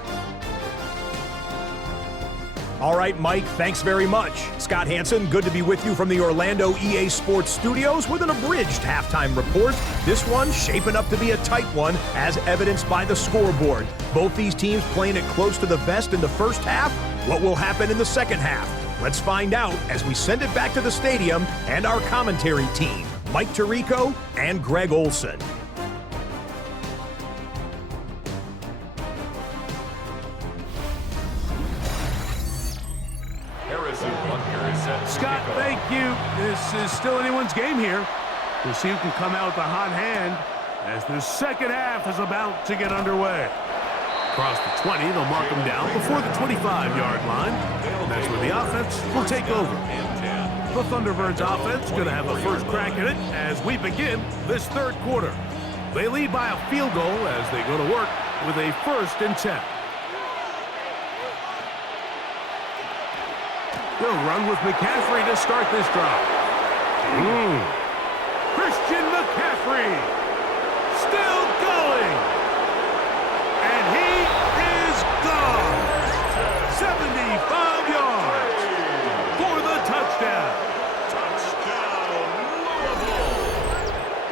All right, Mike, thanks very much. Scott Hansen, good to be with you from the Orlando EA Sports Studios with an abridged halftime report. This one shaping up to be a tight one, as evidenced by the scoreboard. Both these teams playing it close to the vest in the first half. What will happen in the second half? Let's find out as we send it back to the stadium and our commentary team, Mike Tirico and Greg Olson. Scott, thank you. This is still anyone's game here. We'll see who can come out with a hot hand as the second half is about to get underway. Across the 20, they'll mark them down before the 25-yard line. And that's where the offense will take over. The Thunderbirds offense going to have the first crack at it as we begin this third quarter. They lead by a field goal as they go to work with a first and 10. They'll run with McCaffrey to start this drive. Christian McCaffrey still going. And he is gone. 75 yards for the touchdown.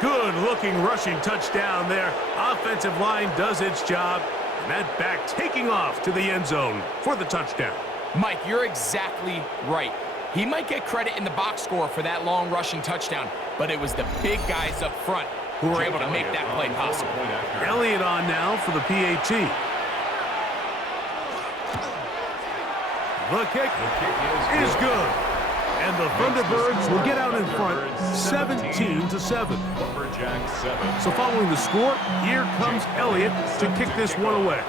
Good-looking rushing touchdown there. Offensive line does its job. And that back taking off to the end zone for the touchdown. Mike, you're exactly right. He might get credit in the box score for that long rushing touchdown, but it was the big guys up front who were able to make that play possible. Elliott on now for the PAT. The kick is good. And the Thunderbirds will get out in front 17-7. Lumberjacks 7. So following the score, here comes Elliott to kick this one away.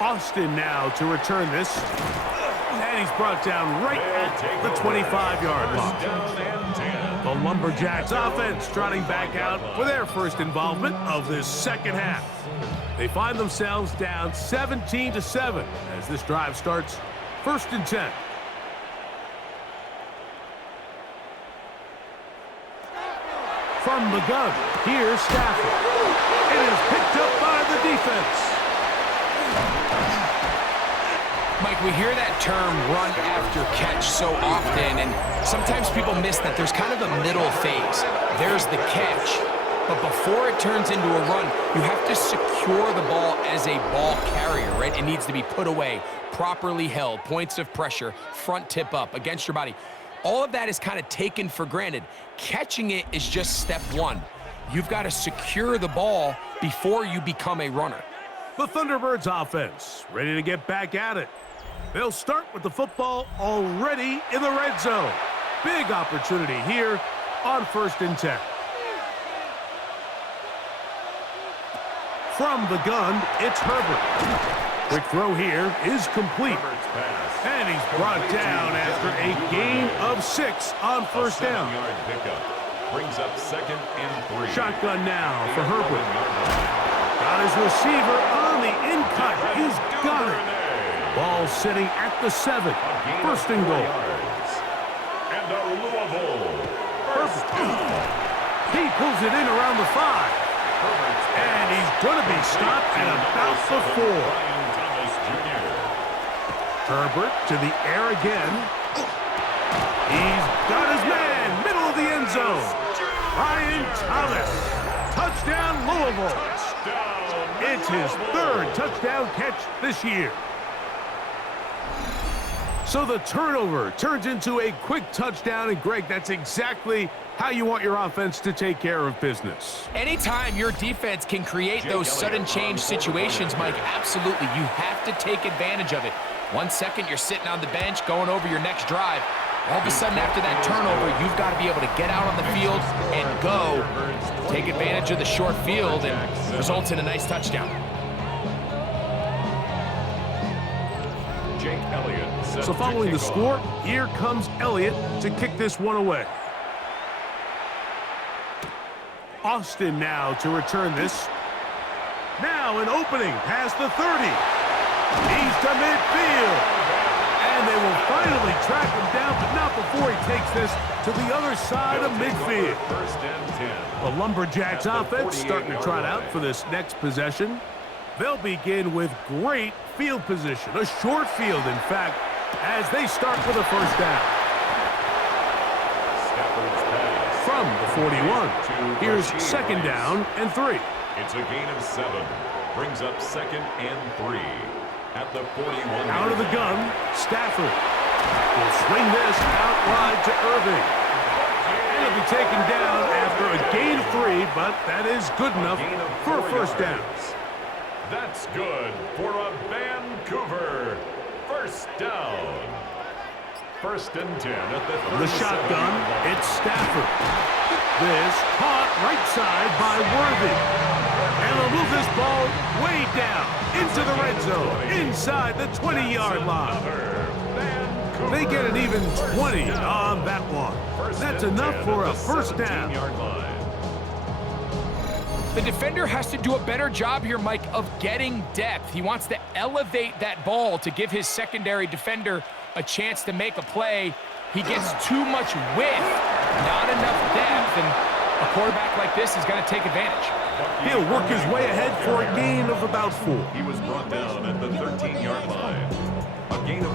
Austin now to return this. And he's brought down right at the 25-yard line. The Lumberjacks offense trotting back out for their first involvement of this second half. They find themselves down 17-7 as this drive starts first and 10. From the gun, here's Stafford. It is picked up by the defense. Mike, we hear that term run after catch so often, and sometimes people miss that there's kind of a middle phase. There's the catch, but before it turns into a run, you have to secure the ball as a ball carrier, right? It needs to be put away, properly held, points of pressure, front tip up against your body. All of that is kind of taken for granted. Catching it is just step one. You've got to secure the ball before you become a runner. The Thunderbirds offense ready to get back at it. They'll start with the football already in the red zone. Big opportunity here on first and 10. From the gun, it's Herbert. Quick throw here is complete. And he's brought down after a gain of 6 on first down. Brings up 2nd and 3. Shotgun now for Herbert. Got his receiver on the in-cut. He's got it. Ball sitting at the 7. First and goal. And a Louisville. He pulls it in around the 5. And he's going to be stopped at about the 4. Herbert to the air again. He's got his man, middle of the end zone. Ryan Thomas. Touchdown, Louisville. It's his 3rd touchdown catch this year. So the turnover turns into a quick touchdown, and Greg, that's exactly how you want your offense to take care of business. Anytime your defense can create those sudden change situations, Mike, absolutely, you have to take advantage of it. 1 second, you're sitting on the bench, going over your next drive. All of a sudden, after that turnover, you've got to be able to get out on the field and go. Take advantage of the short field, and results in a nice touchdown. Jake Elliott. So following the score, here comes Elliott to kick this one away. Austin now to return this. Now an opening past the 30. He's to midfield. And they will finally track him down, but not before he takes this to the other side of midfield. The Lumberjacks offense starting to trot out for this next possession. They'll begin with great field position, a short field, in fact, as they start with a first down. From the 41, here's 2nd down and 3. It's a gain of 7. Brings up 2nd and 3 at the 41. Out of the gun, Stafford will swing this out wide to Irving. And it'll be taken down after a gain of 3, but that is good enough for a first down. That's good for a Vancouver first down. 1st and 10 at the shotgun, it's Stafford. This caught right side by Worthy. And they'll move this ball way down into the red zone, inside the 20-yard line. They get an even 20 on that one. That's enough for a first down. The defender has to do a better job here, Mike, of getting depth. He wants to elevate that ball to give his secondary defender a chance to make a play. He gets too much width, not enough depth, and a quarterback like this is going to take advantage. He'll work his way ahead for a gain of about 4. He was brought down at the 13-yard line. A gain of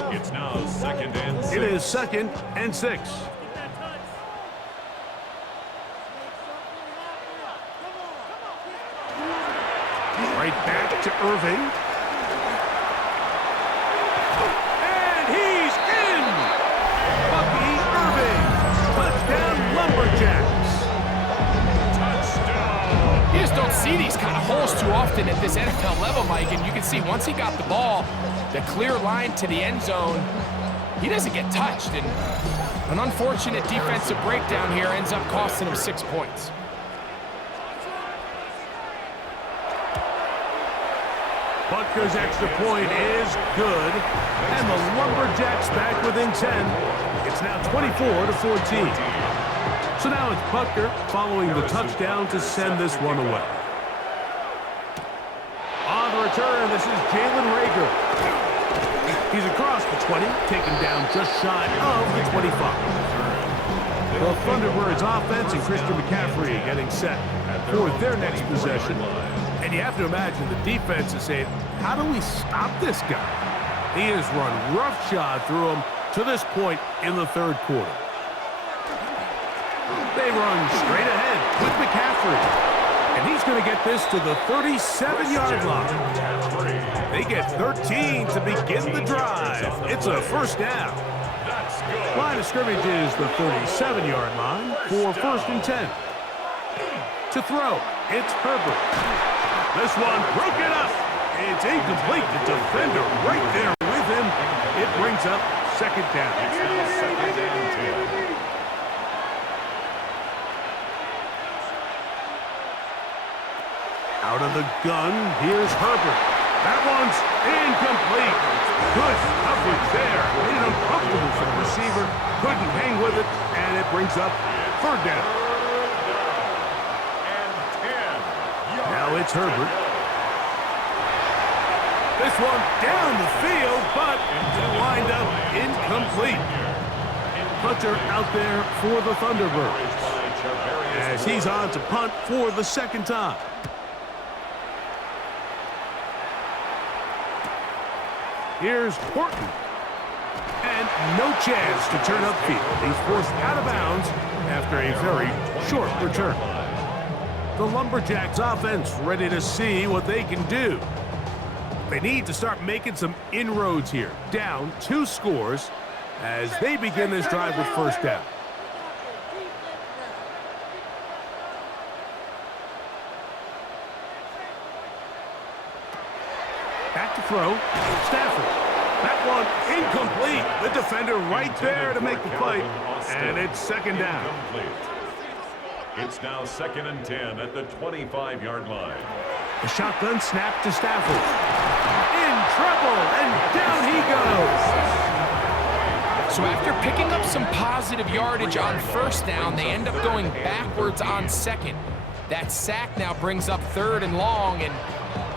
4. It's now 2nd and 6. It is 2nd and 6. Right back to Irving. And he's in! Bucky Irving. Touchdown, Lumberjacks. Touchdown. You just don't see these kind of holes too often at this NFL level, Mike, and you can see once he got the ball, the clear line to the end zone, he doesn't get touched, and an unfortunate defensive breakdown here ends up costing him 6 points. Butker's extra point is good, and the Lumberjacks back within 10. It's now 24-14. So now it's Butker following the touchdown to send this one away. On the return, this is Jalen Rager. He's across the 20, taken down just shy of the 25. The Thunderbirds offense and Christian McCaffrey getting set for their next possession. And you have to imagine the defense is saying, how do we stop this guy? He has run roughshod through him to this point in the third quarter. They run straight ahead with McCaffrey. And he's going to get this to the 37-yard line. They get 13 to begin the drive. It's a first down. Line of scrimmage is the 37-yard line for 1st and 10. To throw, it's Herbert. This one broken up. It's incomplete. The defender right there with him. It brings up 2nd down. It's now 2nd and 10. Out of the gun, here's Herbert. That one's incomplete. Good coverage there. Made it uncomfortable for the receiver. Couldn't hang with it, and it brings up third down. Now it's Herbert. This one down the field, but it wind up incomplete. Punter out there for the Thunderbirds as he's on to punt for the second time. Here's Horton. And no chance to turn upfield. He's forced out of bounds after a very short return. The Lumberjacks offense ready to see what they can do. They need to start making some inroads here. Down 2 scores as they begin this drive with first down. Back to throw. Stafford. That one incomplete. The defender right there to make the play. And it's second down. It's now 2nd and 10 at the 25-yard line. The shotgun snap to Stafford. In trouble, and down he goes. So after picking up some positive yardage on first down, they end up going backwards on second. That sack now brings up 3rd and long, and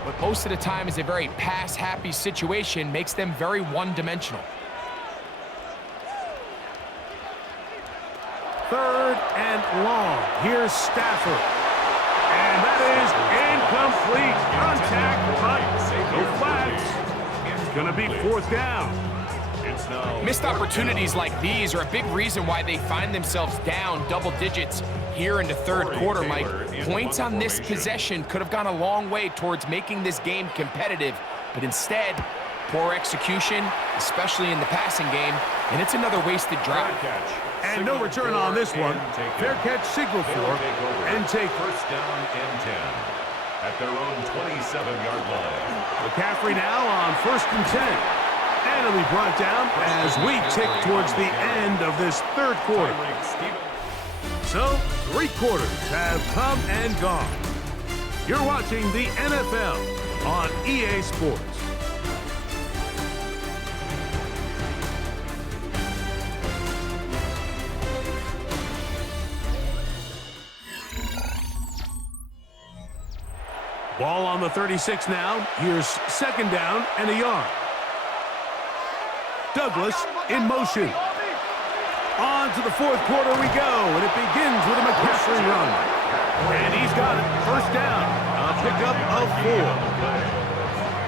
what most of the time is a very pass-happy situation makes them very one-dimensional. 3rd and long. Here's Stafford. And that is incomplete. Contact, but no flags. It's going to be 4th down. Missed opportunities like these are a big reason why they find themselves down double digits here in the 3rd quarter, Mike. Points on this possession could have gone a long way towards making this game competitive, but instead, poor execution, especially in the passing game, and it's another wasted drive. And no return on this one. Fair catch signal for and take first down and 10 at their own 27-yard line. McCaffrey now on 1st and 10. And it'll be brought down as we tick towards the end of this 3rd quarter. So, 3 quarters have come and gone. You're watching the NFL on EA Sports. Ball on the 36 now. Here's 2nd down and a yard. Douglas in motion. On to the 4th quarter we go, and it begins with a McCaffrey run. And he's got it. First down. A pickup of 4.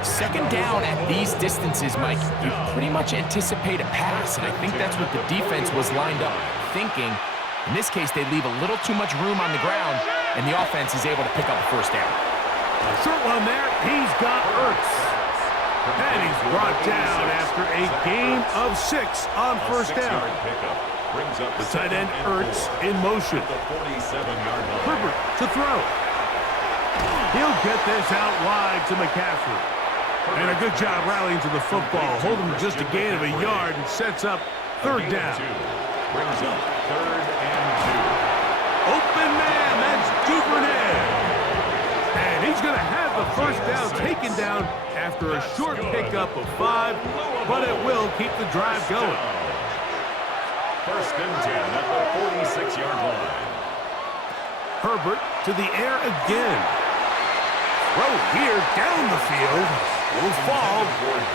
2nd down at these distances, Mike, you pretty much anticipate a pass, and I think that's what the defense was lined up thinking. In this case, they leave a little too much room on the ground, and the offense is able to pick up a first down. A short one there. He's got Ertz. And he's brought down after a gain of 6 on first down. The tight end Ertz in motion. Herbert to throw. He'll get this out wide to McCaffrey. And a good job rallying to the football. Holding just a gain of a yard and sets up 3rd down. Brings up 3rd and 2. Open man, that's Duvernay. And he's going to have the first down taken down after a short pickup of 5, but it will keep the drive going. 1st and 10 at the 46-yard line. Herbert to the air again. Throw here down the field. Will fall.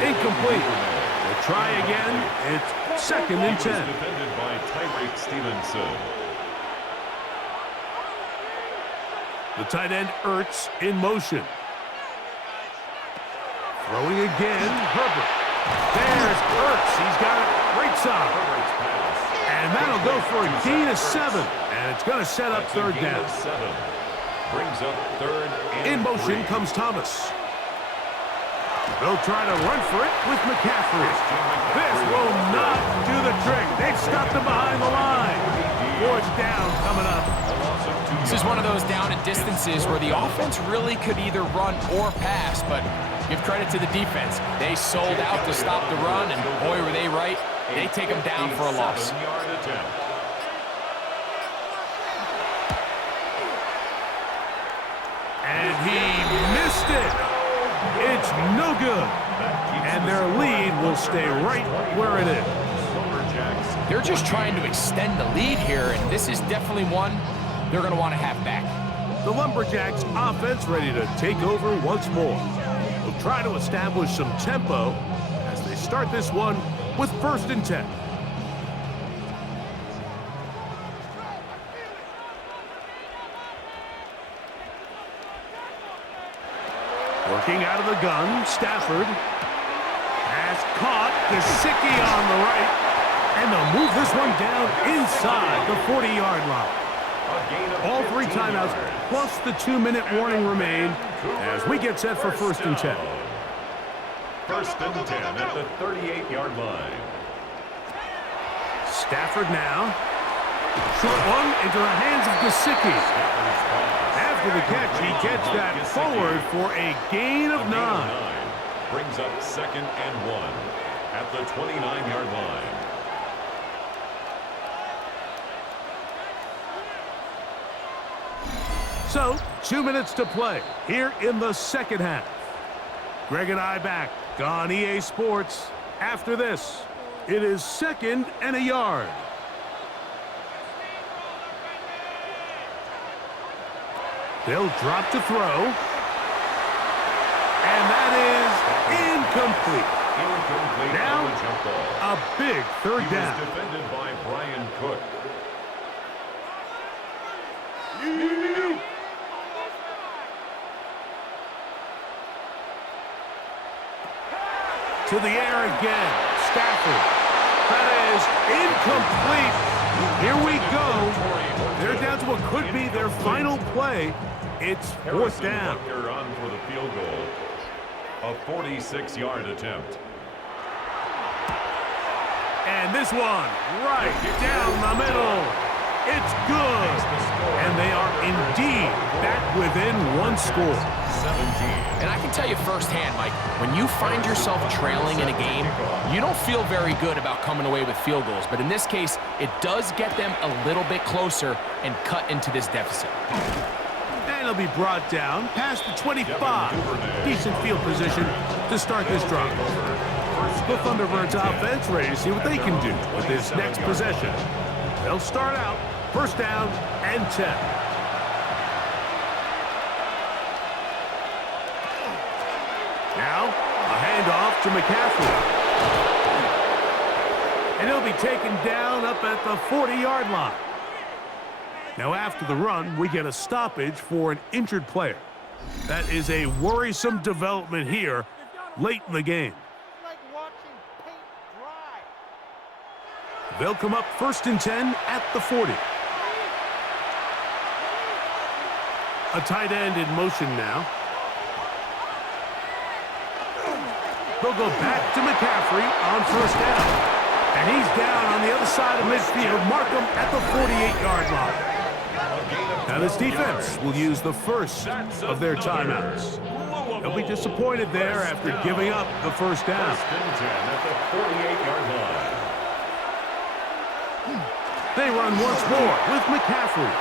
Incomplete. We'll try again. It's 2nd and 10. Defended by Tyreek Stevenson. The tight end Ertz in motion. Throwing again, Herbert. There's Ertz. He's got it right side. And that'll go for a gain of 7. And it's going to set up 3rd down. Brings up 3rd and in motion 3. comes Thomas. They'll try to run for it with McCaffrey. This will not do the trick. They've stopped him behind the line. 4th down coming up. This is one of those down and distances where the offense really could either run or pass, but give credit to the defense. They sold out to stop the run, and boy, were they right. They take them down for a loss. And he it. It's no good. And their lead will stay right where it is. They're just trying to extend the lead here, and this is definitely one they're going to want to have back. The Lumberjacks offense ready to take over once more. They'll try to establish some tempo as they start this one with 1st and 10. Working out of the gun, Stafford has caught Gesicki on the right, and they'll move this one down inside the 40-yard line. All 3 timeouts plus the 2-minute warning remain as we get set for 1st and 10. 1st and 10 at the 38-yard line. Stafford now. Short one into the hands of Gesicki. After the catch, he gets that forward for a gain of 9. Brings up 2nd and 1 at the 29-yard line. So, 2 minutes to play here in the 2nd half. Greg and I back on EA Sports. After this, it is 2nd and a yard. They'll drop to throw. And that is incomplete. Now, a big 3rd down. Defended by Brian Cook. To the air again. Stafford. That is incomplete. Here we go. They're down to what could be their final play. It's 4th down. On for the field goal. A 46-yard attempt. And this one right down the middle. It's good. And they are indeed back within 1 score. 17. And I can tell you firsthand, Mike, when you find yourself trailing in a game, you don't feel very good about coming away with field goals. But in this case, it does get them a little bit closer and cut into this deficit. And it'll be brought down past the 25. Decent field position to start this drive. The Thunderbirds offense ready to see what they can do with this next possession. They'll start out 1st down and 10. Now, a handoff to McCaffrey. And he'll be taken down up at the 40-yard line. Now, after the run, we get a stoppage for an injured player. That is a worrisome development here late in the game. They'll come up 1st and 10 at the 40. A tight end in motion now. They'll go back to McCaffrey on 1st down. And he's down on the other side of midfield. Mark him at the 48-yard line. Now this defense will use the first of their timeouts. They'll be disappointed there after giving up the 1st down. 1st and 10 at the 48-yard line. They run once more with McCaffrey.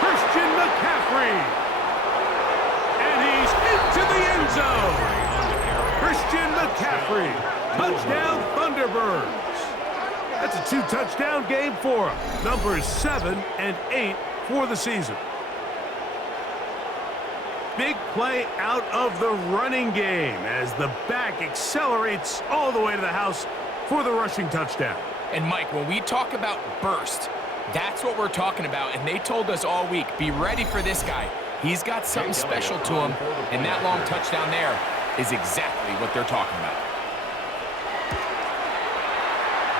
Christian McCaffrey. And he's into the end zone. Christian McCaffrey. Touchdown Thunderbirds. That's a 2-touchdown game for him. Numbers 7 and 8 for the season. Big play out of the running game as the back accelerates all the way to the house for the rushing touchdown. And Mike, when we talk about burst, that's what we're talking about. And they told us all week, be ready for this guy. He's got something special to him, and that long touchdown there is exactly what they're talking about.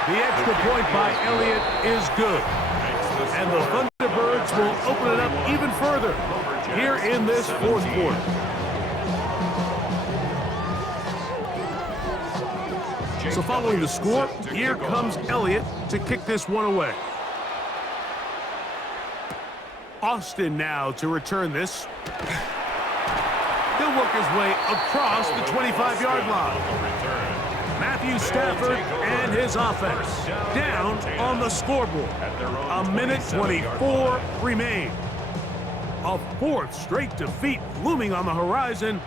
The extra point by Elliott is good. And the Thunderbirds will open it up even further here in this 4th quarter. So following the score, here comes Elliott to kick this one away. Austin now to return this. He'll work his way across the 25-yard line. Matthew Stafford and his offense down on the scoreboard. A minute 24 remain. A fourth straight defeat looming on the horizon,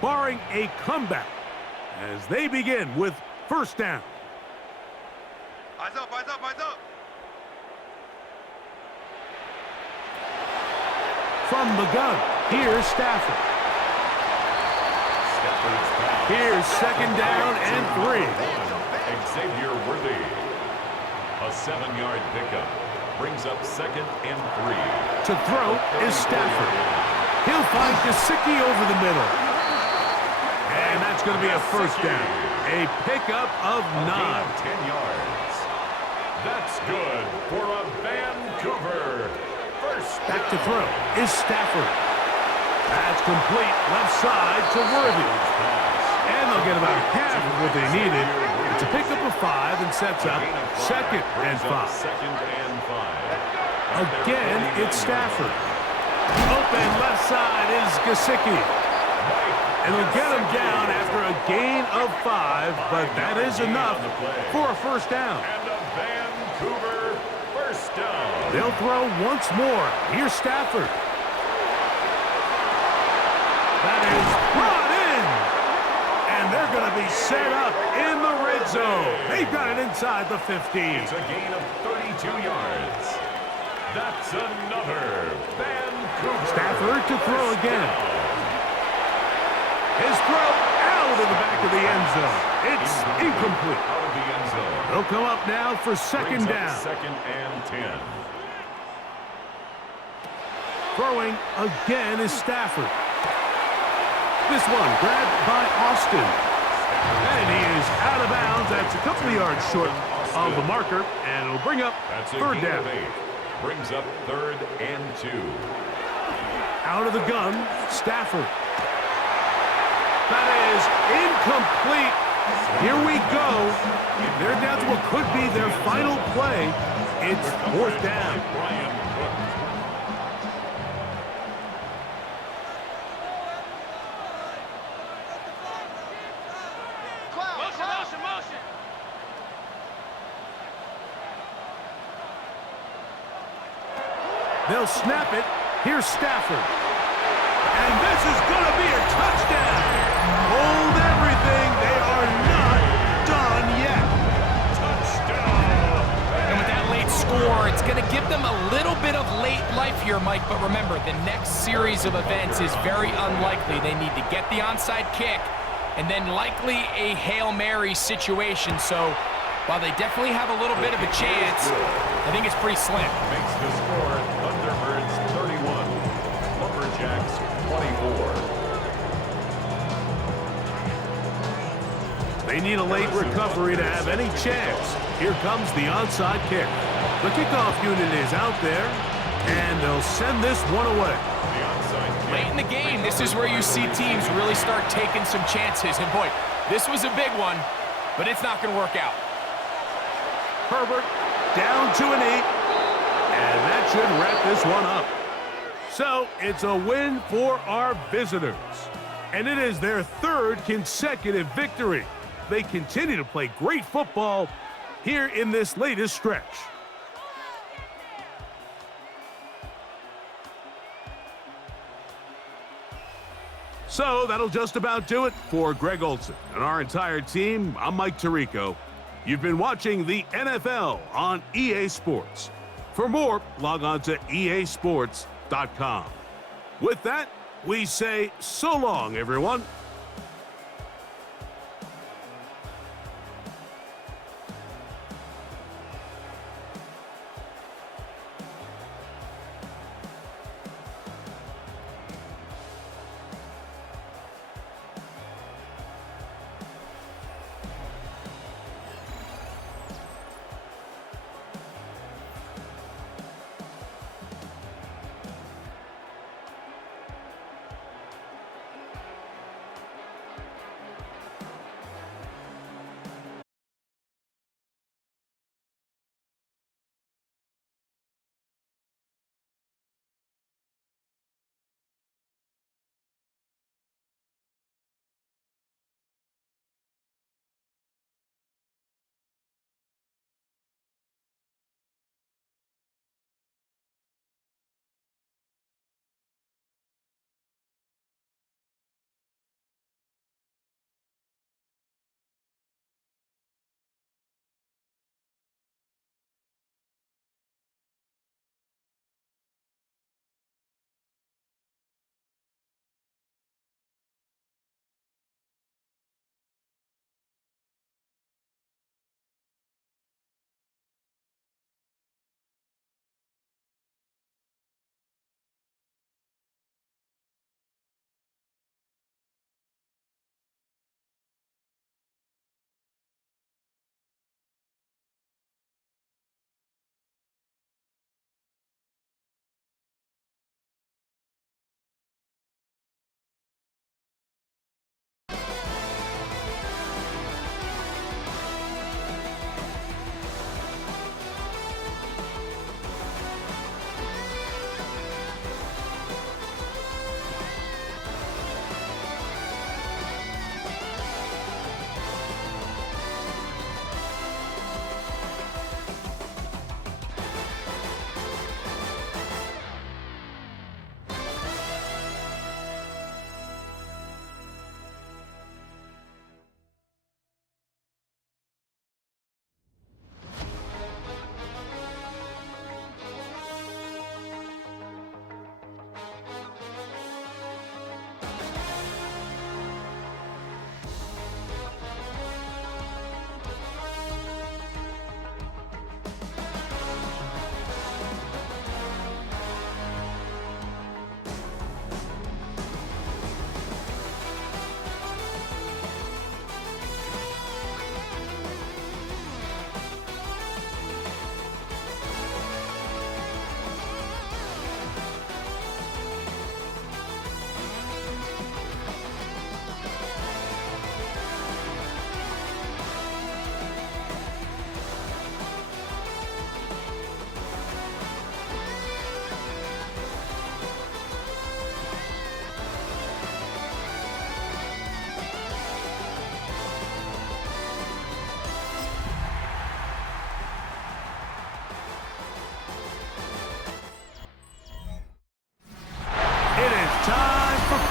barring a comeback as they begin with first down. Eyes up, eyes up, eyes up. From the gun, here's Stafford. Here's second down and 3. Xavier Worthy. A 7-yard pickup brings up second and 3. To throw is Stafford. He'll find Gesicki over the middle. And that's going to be a first down. A pickup of 9. 10 yards. That's good for a Vancouver first down. Back to throw is Stafford. That's complete left side to Worthy. And they'll get about half of what they needed. It's a pickup of 5 and sets up second and 5. Second and 5. Again, it's Stafford. Open left side is Gesicki. And they'll get him down after a gain of 5, but that is enough for a first down. And a Vancouver first down. They'll throw once more. Here's Stafford. That is brought in. And they're going to be set up in the red zone. They've got it inside the 15. It's a gain of 32 yards. That's another Vancouver. Stafford to throw again. His throw out of the back of the end zone. It's incomplete. Out of the end zone. They'll come up now for second down. Second and 10. Throwing again is Stafford. This one grabbed by Austin. And he is out of bounds. That's a couple of yards short of the marker. And it'll bring up third down. Brings up third and 2. Out of the gun, Stafford. That is incomplete. Here we go. They're down to what could be their final play. It's fourth down. Motion, motion. They'll snap it. Here's Stafford. And this is going to be a touchdown. Hold everything. They are not done yet. Touchdown. And with that late score, it's going to give them a little bit of late life here, Mike. But remember, the next series of events is very unlikely. They need to get the onside kick and then likely a Hail Mary situation. So while they definitely have a little bit of a chance, I think it's pretty slim. Makes the score Thunderbirds 31, Lumberjacks 24. They need a late recovery to have any chance. Here comes the onside kick. The kickoff unit is out there, and they'll send this one away. The onside kick. Late in the game, this is where you see teams really start taking some chances. And boy, this was a big one, but it's not going to work out. Herbert down to an 8, and that should wrap this one up. So it's a win for our visitors, and it is their third consecutive victory. They continue to play great football here in this latest stretch. So that'll just about do it for Greg Olson and our entire team. I'm Mike Tirico. You've been watching the NFL on EA Sports. For more, log on to easports.com. With that, we say so long, everyone.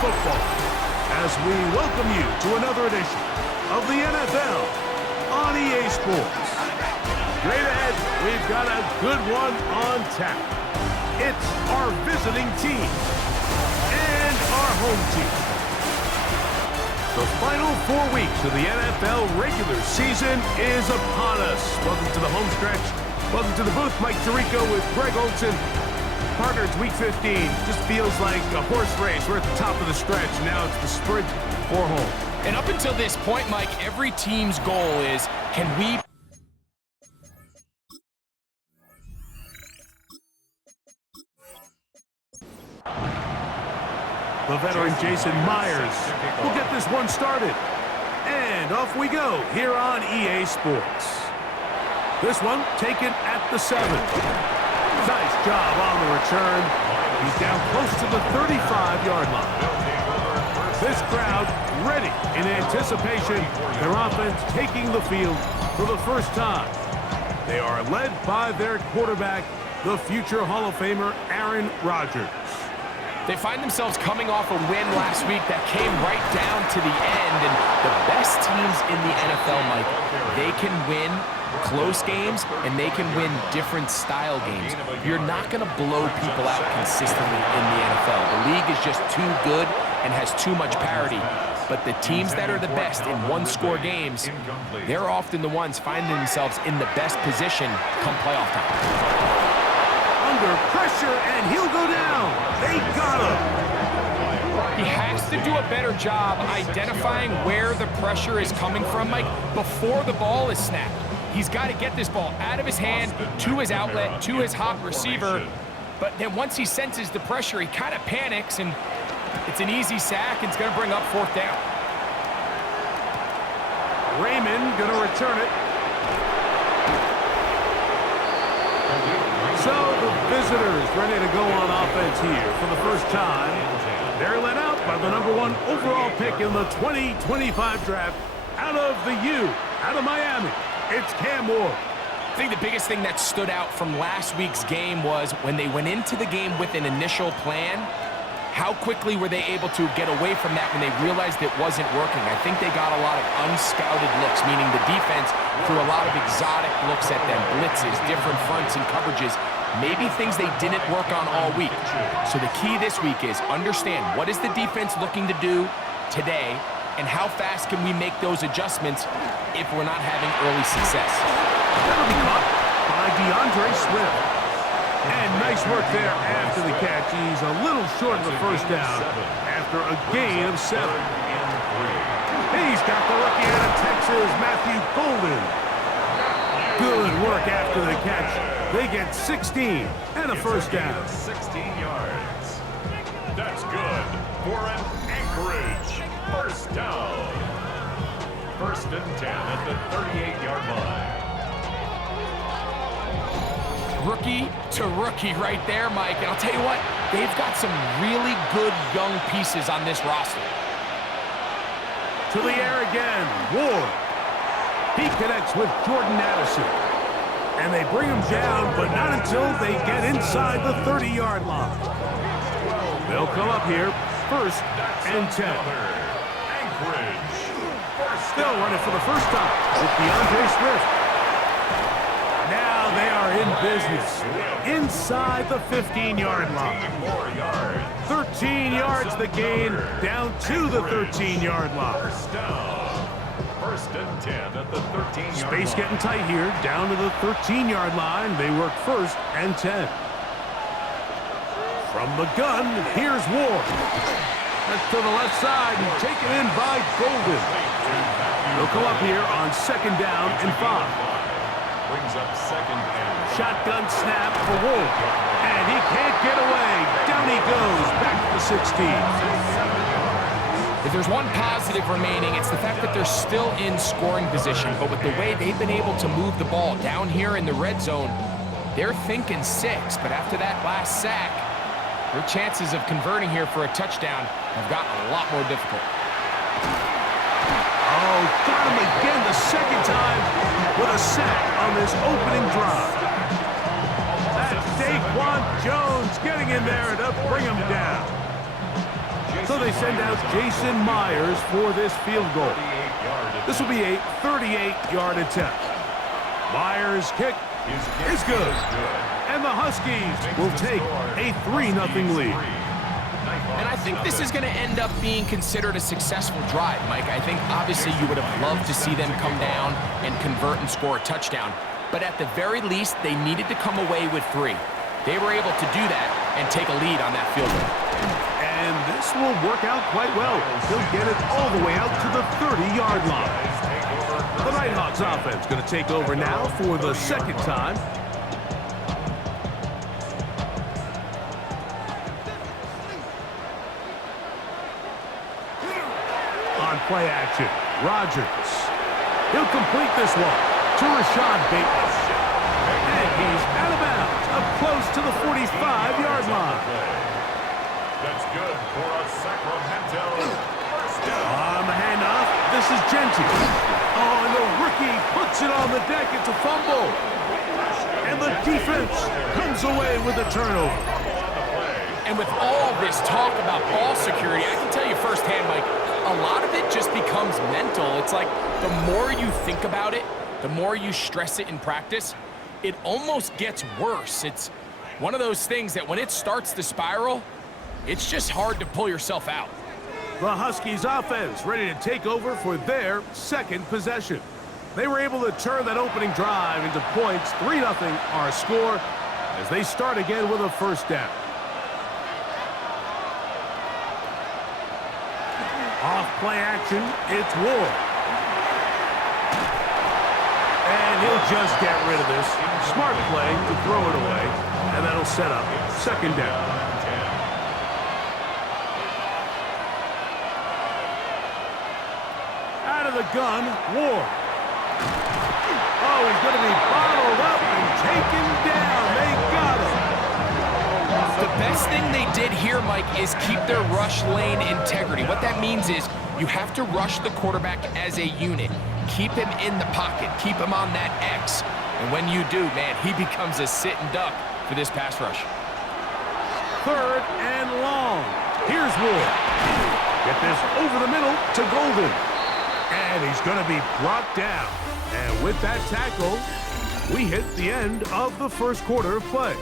football as we welcome you to another edition of the NFL on EA Sports. Straight ahead, we've got a good one on tap. It's our visiting team and our home team. The final 4 weeks of the NFL regular season is upon us. Welcome to the home stretch. Welcome to the booth. Mike Tirico with Greg Olson. Partner, it's week 15. Just feels like a horse race. We're at the top of the stretch. Now it's the sprint for home. And up until this point, Mike, every team's goal is, can we... The veteran Jason Myers will get this one started. And off we go here on EA Sports. This one taken at the 7. Nice job on the return. He's down close to the 35-yard line. This crowd ready in anticipation. Their offense taking the field for the first time. They are led by their quarterback, the future Hall of Famer Aaron Rodgers. They find themselves coming off a win last week that came right down to the end. And the best teams in the NFL, Mike, they can win close games and they can win different style games. You're not going to blow people out consistently in the NFL. The league is just too good and has too much parity. But the teams that are the best in one-score games, they're often the ones finding themselves in the best position come playoff time. Under pressure, and he'll go down. They got him. He has to do a better job identifying where the pressure is coming from, Mike, before the ball is snapped. He's got to get this ball out of his hand, to his outlet, to his hot receiver. But then once he senses the pressure, he kind of panics, and it's an easy sack, and it's going to bring up 4th down. Raymond going to return it. So the visitors ready to go on offense here for the first time. They're led out by the #1 overall pick in the 2025 draft out of the U, out of Miami. It's Cam Ward. I think the biggest thing that stood out from last week's game was when they went into the game with an initial plan, how quickly were they able to get away from that when they realized it wasn't working? I think they got a lot of unscouted looks, meaning the defense threw a lot of exotic looks at them, blitzes, different fronts and coverages, maybe things they didn't work on all week. So the key this week is understand what is the defense looking to do today and how fast can we make those adjustments if we're not having early success. That'll be caught by DeAndre Swift. And nice work there after the catch. He's a little short of the first down after a gain of 7. He's got the rookie out of Texas, Matthew Golden. Good work after the catch. They get 16 and a first down. 16 yards. That's good for an Anchorage first down. 1st and 10 at the 38-yard line. Rookie to rookie right there, Mike. And I'll tell you what, they've got some really good young pieces on this roster. To the air again, Ward. He connects with Jordan Addison. And they bring him down, but not until they get inside the 30-yard line. They'll come up here, 1st and 10. Anchorage. Still running for the first time with DeAndre Swift. Now they are in business inside the 15-yard line. 13 yards the gain, down to the 13-yard line. 1st and 10 at the 13-yard line. Space getting tight here, down to the 13-yard line. They work 1st and 10. From the gun, here's Ward. That's to the left side and taken in by Golden. They'll come up here on 2nd down and 5. Brings up 2nd and shotgun snap for Ward. And he can't get away. Down he goes, back to the 16. If there's one positive remaining, it's the fact that they're still in scoring position. But with the way they've been able to move the ball down here in the red zone, they're thinking 6. But after that last sack, their chances of converting here for a touchdown have gotten a lot more difficult. Oh, got him again the 2nd time with a sack on this opening drive. That's Daquan Jones getting in there to bring him down. So they send out Jason Myers for this field goal. This will be a 38-yard attempt. Myers' kick is good. And the Huskies will take a 3-0 lead. And I think this is going to end up being considered a successful drive, Mike. I think obviously you would have loved to see them come down and convert and score a touchdown. But at the very least, they needed to come away with 3. They were able to do that and take a lead on that field goal. And this will work out quite well. He'll get it all the way out to the 30-yard line. The Nighthawks offense going to take over now for the second time. On play action, Rogers. He'll complete this one to Rashad Bateman. And he's out of bounds, up close to the 45-yard line. That's good for a Sacramento first down. On the handoff, this is Genty. Oh, and the rookie puts it on the deck. It's a fumble. And the defense comes away with a turnover. And with all this talk about ball security, I can tell you firsthand, Mike, a lot of it just becomes mental. It's like the more you think about it, the more you stress it in practice, it almost gets worse. It's one of those things that when it starts to spiral, it's just hard to pull yourself out. The Huskies offense ready to take over for their second possession. They were able to turn that opening drive into points. 3-0 our score as they start again with a first down. Off play action, it's Ward. And he'll just get rid of this. Smart play to throw it away, and that'll set up second down. Out of the gun, Ward. Oh, he's going to be bottled up and taken down. They got him. The best thing they did here, Mike, is keep their rush lane integrity. What that means is you have to rush the quarterback as a unit. Keep him in the pocket. Keep him on that X. And when you do, man, he becomes a sitting duck for this pass rush. 3rd and long. Here's Ward. Get this over the middle to Golden. And he's going to be brought down. And with that tackle, we hit the end of the first quarter of play.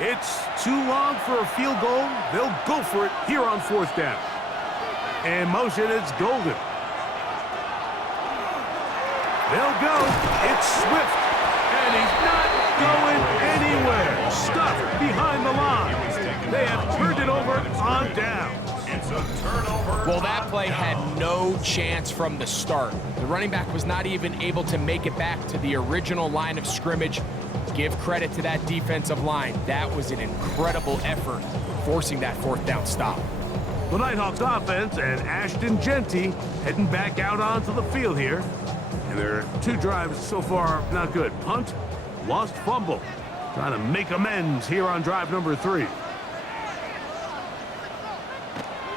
It's too long for a field goal. They'll go for it here on 4th down. In motion, it's Golden. They'll go. It's Swift. And he's not going anywhere. Stuffed behind the line. They have turned it over on down. It's a turnover. Well, that play had no chance from the start. The running back was not even able to make it back to the original line of scrimmage. Give credit to that defensive line. That was an incredible effort, forcing that 4th down stop. The Nighthawks offense and Ashton Genty heading back out onto the field here. And their 2 drives so far not good. Punt, lost fumble. Trying to make amends here on drive number 3.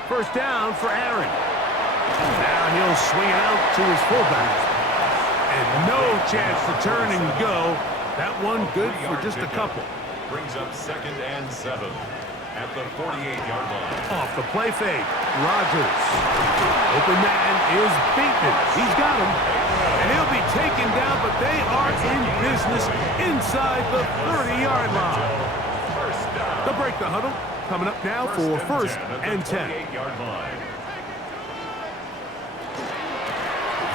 First down for Aaron. Now he'll swing it out to his fullback. And no chance to turn and go. That one good for just a couple. Brings up 2nd and 7 at the 48-yard line. Off the play fake, Rogers. Open man is Bateman. He's got him. And he'll be taken down, but they are in business inside the 30-yard line. They'll break the huddle. Coming up now for 1st and 10.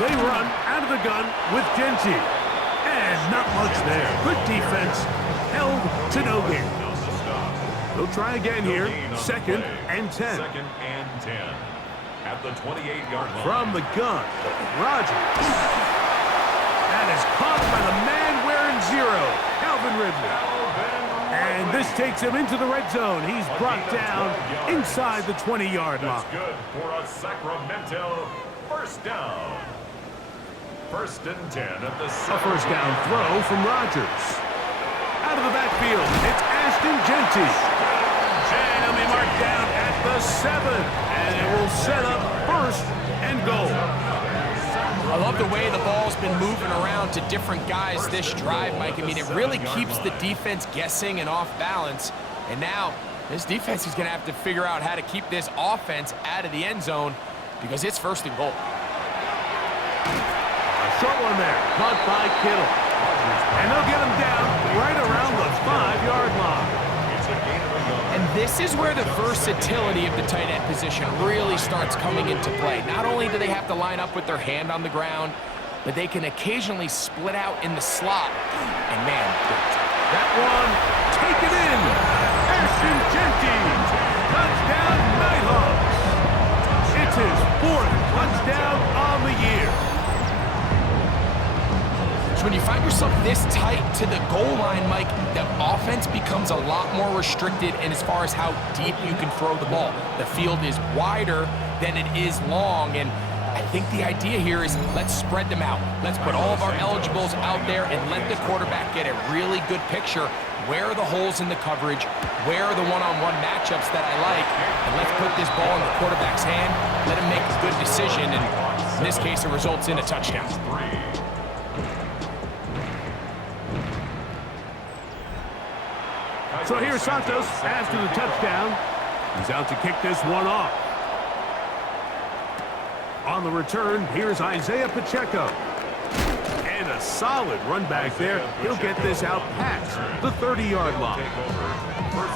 They run out of the gun with Genty. And not much there. Good defense. Held to no gain. They'll try again here. 2nd and 10. 2nd and 10 at the 28-yard line. From the gun, Rogers. That is caught by the man wearing 0, Calvin Ridley. And this takes him into the red zone. He's brought down inside the 20-yard line. That's good for a Sacramento first down. 1st and 10 at the 7. A first down throw from Rogers. Out of the backfield, it's Ashton Genty. And he'll be marked down at the 7. And it will set up first and goal. I love the way the ball's been moving around to different guys this drive, Mike. I mean, it really keeps the defense guessing and off balance. And now, this defense is going to have to figure out how to keep this offense out of the end zone because it's first and goal. A short one there, caught by Kittle. And they'll get him down right around the 5-yard line. And this is where the versatility of the tight end position really starts coming into play. Not only do they have to line up with their hand on the ground, but they can occasionally split out in the slot. And man, that one taken in. Ashton Genty, touchdown Nighthawks. It's his 4th touchdown on the year. So when you find yourself this tight to the goal line, Mike, the offense becomes a lot more restricted in as far as how deep you can throw the ball. The field is wider than it is long, and I think the idea here is let's spread them out. Let's put all of our eligibles out there and let the quarterback get a really good picture. Where are the holes in the coverage? Where are the one-on-one matchups that I like? And let's put this ball in the quarterback's hand, let him make a good decision, and in this case, it results in a touchdown. So here's Santos after the touchdown. He's out to kick this one off. On the return, here's Isaiah Pacheco. And a solid run back there. He'll get this out past the 30-yard line.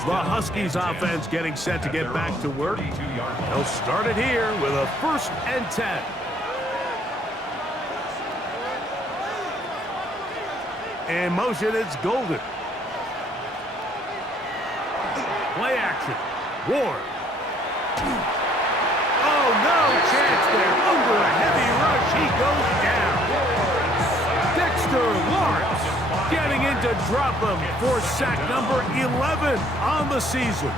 The Huskies offense getting set to get back to work. They'll start it here with a 1st and 10. In motion, it's Golden. Play action. Ward. Oh, no chance there. Under a heavy rush, he goes down. Dexter Lawrence getting in to drop him for sack number 11 on the season.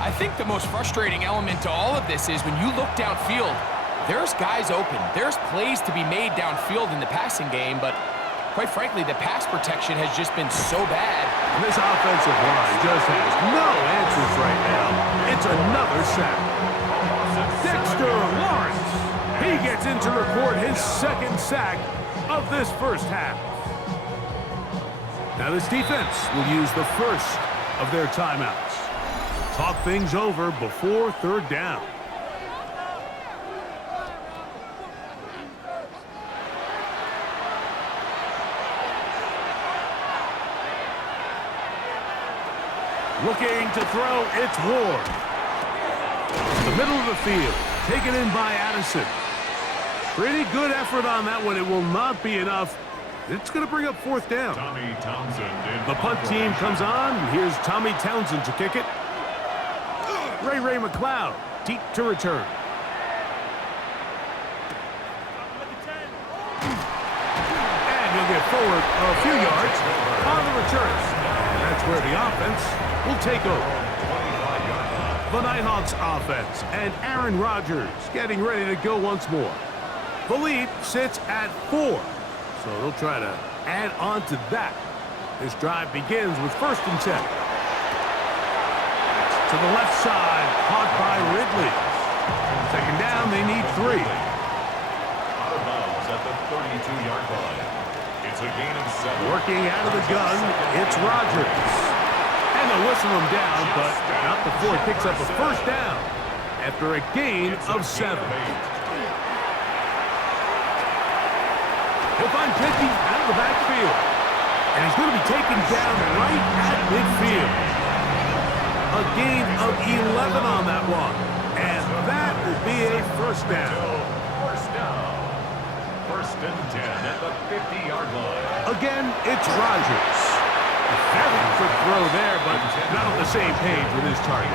I think the most frustrating element to all of this is when you look downfield, there's guys open. There's plays to be made downfield in the passing game, but quite frankly, the pass protection has just been so bad. And this offensive line just has no answers right now. It's another sack. Dexter Lawrence. He gets in to record his 2nd sack of this first half. Now this defense will use the first of their timeouts. Talk things over before 3rd down. Looking to throw, it's Ward. The middle of the field, taken in by Addison. Pretty good effort on that one. It will not be enough. It's going to bring up 4th down. Tommy Townsend. The punt team comes on. Here's Tommy Townsend to kick it. Ray McLeod, deep to return. And he'll get forward a few yards on the return. And that's where the offense will take over. The Nighthawks offense and Aaron Rodgers getting ready to go once more. The lead sits at 4, so they'll try to add on to that. This drive begins with 1st and 10. To the left side, caught by Ridley. 2nd down, they need 3. Out of bounds at the 32-yard line. It's a gain of 7. Working out of the gun, it's Rodgers. And they'll whistle him down, but not before he picks up a 1st down after a gain of 7. He'll find Genty out of the backfield. And he's going to be taken down right at midfield. A gain of 11 on that one. And that will be a 1st down. 1st and 10 at the 50-yard line. Again, it's Rodgers. A very quick throw there, but not on the same page with his target.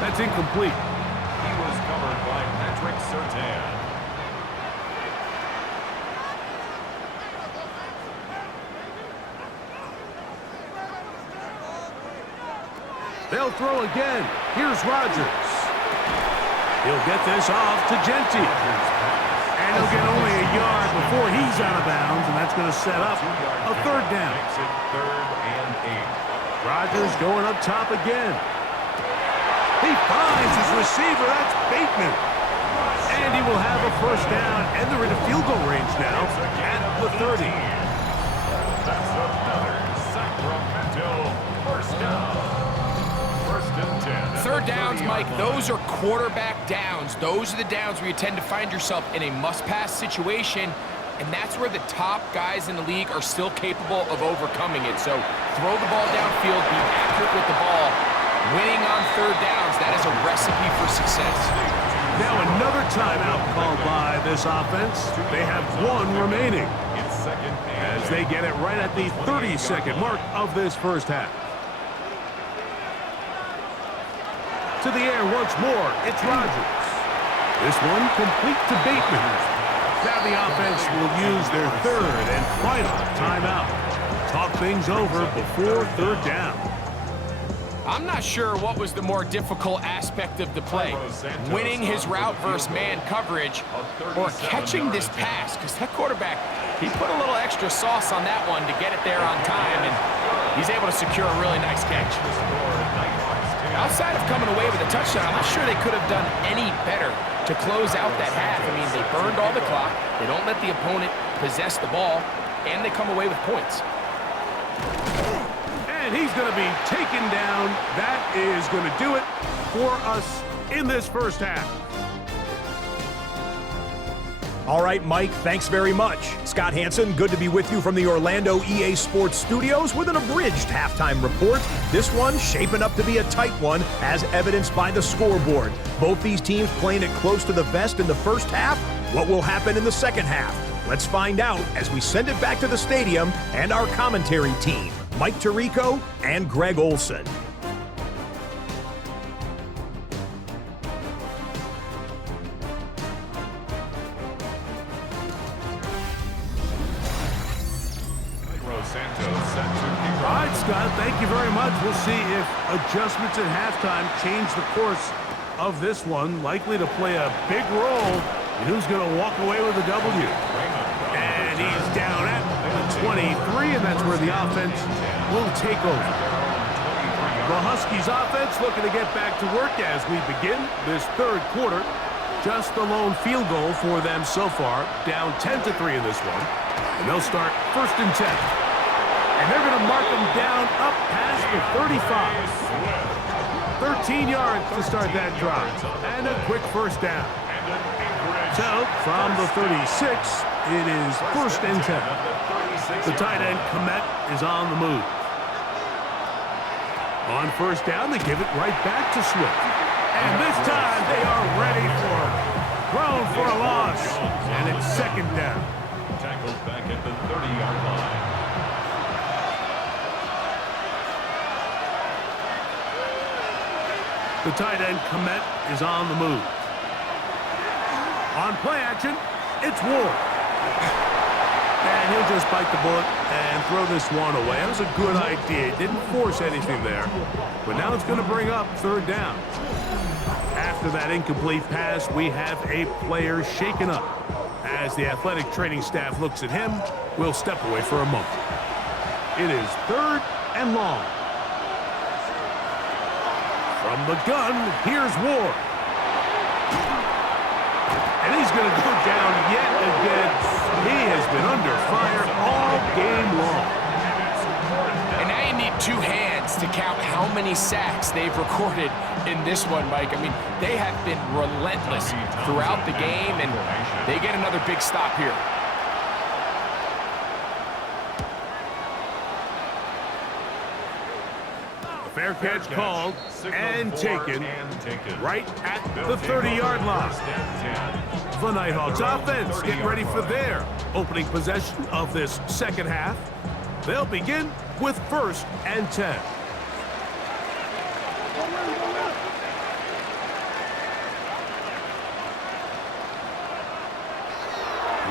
That's incomplete. He was covered by Patrick Surtain. They'll throw again. Here's Rodgers. He'll get this off to Genty. And he'll get only a yard before he's out of bounds, and that's going to set up a third down. Makes it 3rd and 8. Rodgers going up top again. He finds his receiver. That's Bateman. And he will have a first down, and they're in a field goal range now at the 30. That's another Sacramento first down. 1st and 10. Third downs, Mike, those are quarterback downs. Those are the downs where you tend to find yourself in a must-pass situation, and that's where the top guys in the league are still capable of overcoming it. So throw the ball downfield, be accurate with the ball. Winning on third downs, that is a recipe for success. Now another timeout called by this offense. They have one remaining as they get it right at the 30-second mark of this first half. To the air once more, it's Rodgers. This one complete to Bateman. Now the offense will use their third and final timeout. Talk things over before third down. I'm not sure what was the more difficult aspect of the play, winning his route versus man coverage or catching this pass, because that quarterback, he put a little extra sauce on that one to get it there on time, and he's able to secure a really nice catch. Outside of coming away with a touchdown, I'm not sure they could have done any better to close out that half. I mean, they burned all the clock, they don't let the opponent possess the ball, and they come away with points. And he's going to be taken down. That is going to do it for us in this first half. All right, Mike, thanks very much. Scott Hansen, good to be with you from the Orlando EA Sports Studios with an abridged halftime report. This one shaping up to be a tight one, as evidenced by the scoreboard. Both these teams playing it close to the vest in the first half. What will happen in the second half? Let's find out as we send it back to the stadium and our commentary team, Mike Tirico and Greg Olson. All right, Scott, thank you very much. We'll see if adjustments at halftime change the course of this one. Likely to play a big role in who's going to walk away with a W. And he's down at the 23, and that's where the offense will take over. The Huskies offense looking to get back to work as we begin this third quarter. Just the lone field goal for them so far, down 10-3 in this one. And they'll start 1st and 10. And they're going to mark them down up past the 35. 13 yards to start that drive. And a quick first down. So, from the 36, it is 1st and 10. The tight end, Komet, is on the move. On first down, they give it right back to Swift. And this time, they are ready for it. Thrown for a loss. And it's 2nd down. Tackled back at the 30-yard line. The tight end, Komet, is on the move. On play action, it's Ward. And he'll just bite the bullet and throw this one away. That was a good idea. Didn't force anything there. But now it's going to bring up 3rd down. After that incomplete pass, we have a player shaken up. As the athletic training staff looks at him, we'll step away for a moment. It is 3rd and long. From the gun, here's Ward. And he's going to go down yet again. He has been under fire all game long. And now you need 2 hands to count how many sacks they've recorded in this one, Mike. I mean, they have been relentless throughout the game, and they get another big stop here. Fair catch called and taken right at the 30-yard line. The Nighthawks offense getting ready for their opening possession of this second half. They'll begin with 1st and 10.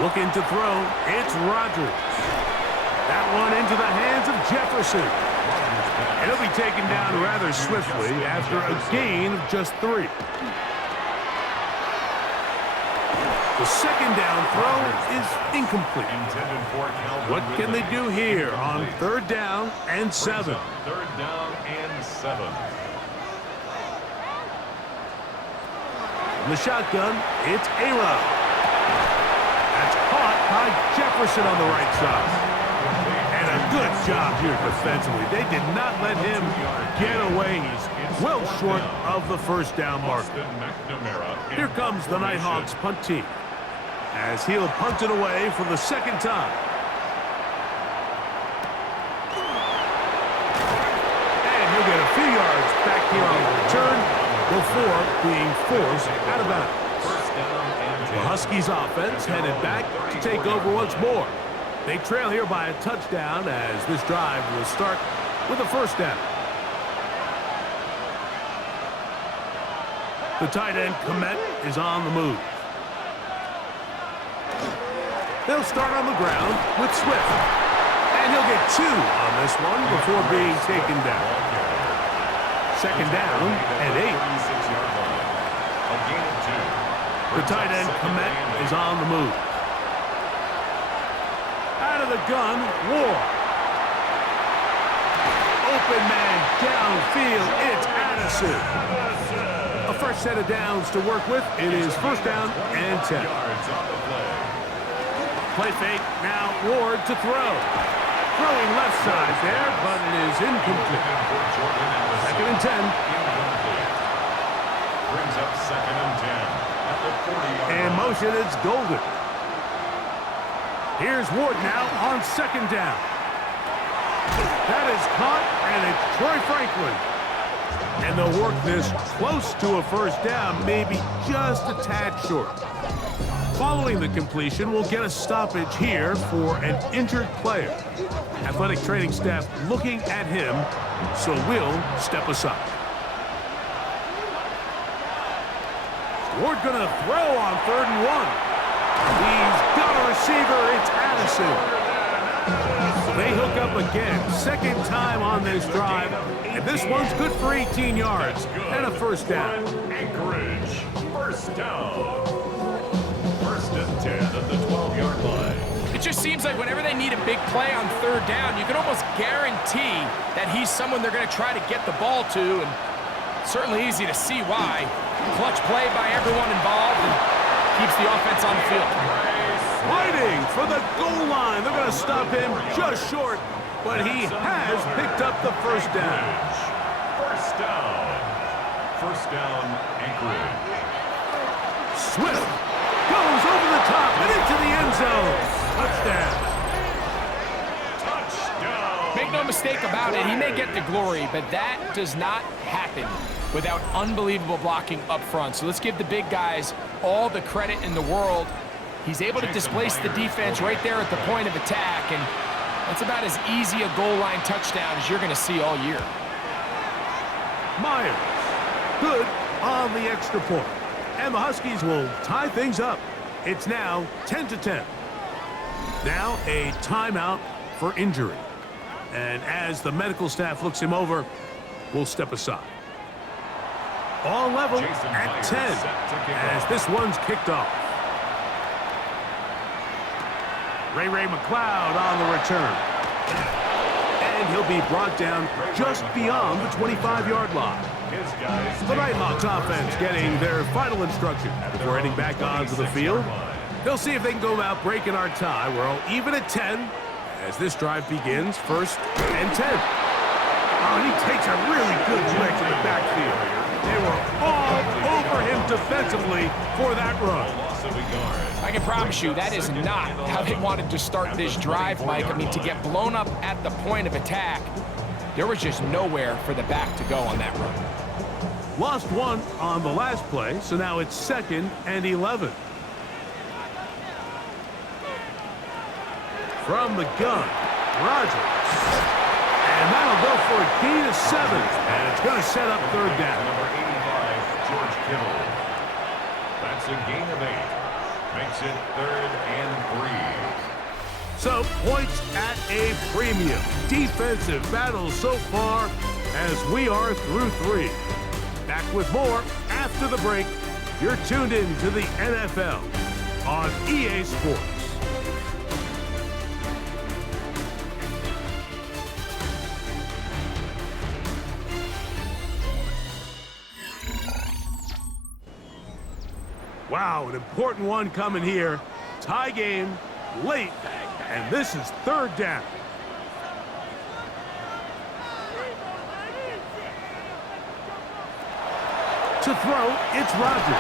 Looking to throw, it's Rodgers. That one into the hands of Jefferson. And he'll be taken down rather swiftly after a gain of just 3. The second down throw is incomplete. What can they do here on 3rd down and 7? 3rd down and 7. In the shotgun, it's A-Rod. That's caught by Jefferson on the right side. And a good job here defensively. They did not let him get away. He's well short of the 1st down marker. Here comes the Nighthawks punt team, as he'll punt it away for the 2nd time. And he'll get a few yards back here on the return before being forced out of bounds. The Huskies offense headed back to take over once more. They trail here by a touchdown as this drive will start with a 1st down. The tight end, Komet, is on the move. They'll start on the ground with Swift. And he'll get 2 on this one before being taken down. 2nd down and 8. The tight end, Komet, is on the move. Out of the gun, Ward. Open man downfield, it's Addison. A fresh set of downs to work with. It is 1st down and 10. Play fake, now Ward to throw. Throwing left side there, but it is incomplete. 2nd and 10. Brings up 2nd and 10 at the 40-yard line. In motion, it's Golden. Here's Ward now on 2nd down. That is caught, and it's Troy Franklin. And they'll work this close to a 1st down, maybe just a tad short. Following the completion, we'll get a stoppage here for an injured player. Athletic training staff looking at him, so we'll step aside. Ward gonna throw on 3rd and 1. He's got a receiver, it's Addison. They hook up again, 2nd time on this drive, and this one's good for 18 yards and a 1st down. Anchorage, 1st down. 1st and 10 at the 12-yard line. It just seems like whenever they need a big play on 3rd down, you can almost guarantee that he's someone they're going to try to get the ball to, and certainly easy to see why. Clutch play by everyone involved and keeps the offense on the field. Fighting for the goal line. They're going to stop him just short, but he has picked up the 1st down. 1st down. 1st down, Anchorage. Swift goes over the top and into the end zone. Touchdown. Touchdown. Make no mistake about it, he may get the glory, but that does not happen without unbelievable blocking up front. So let's give the big guys all the credit in the world. He's able to displace the defense right there at the point of attack, and that's about as easy a goal line touchdown as you're going to see all year. Myers, good on the extra point. And the Huskies will tie things up. It's now 10-10. Now a timeout for injury. And as the medical staff looks him over, we'll step aside. All level at 10 as this one's kicked off. Ray McLeod on the return. And he'll be brought down just beyond the 25-yard line. The Nighthawks offense getting their final instruction before heading back onto the field. They'll see if they can go about breaking our tie. We're all even at 10 as this drive begins. 1st and 10. Oh, and he takes a really good lick in the backfield. They were all over him defensively for that run. I can promise you that is not how they wanted to start this drive, Mike. I mean, to get blown up at the point of attack, there was just nowhere for the back to go on that run. Lost one on the last play, so now it's 2nd and 11. From the gun, Rogers. And that'll go for a gain of 7. And it's going to set up 3rd down. Number 85, George Kittle. That's a gain of 8. Makes it 3rd and 3. So, points at a premium. Defensive battle so far as we are through 3. Back with more after the break. You're tuned in to the NFL on EA Sports. Wow, an important one coming here. Tie game, late, and this is third down. To throw, it's Rodgers.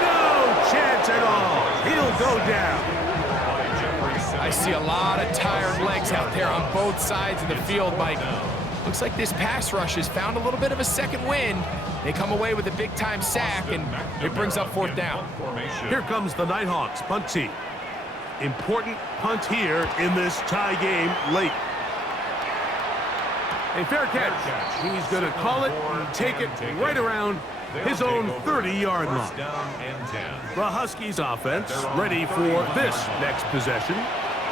No chance at all. He'll go down. I see a lot of tired legs out there on both sides of the field, Mike. Looks like this pass rush has found a little bit of a second wind. They come away with a big-time sack, and it brings up fourth down. Here comes the Nighthawks punt team. Important punt here in this tie game late. A fair catch. He's going to call it and take it right around his own 30-yard line. The Huskies offense ready for this next possession.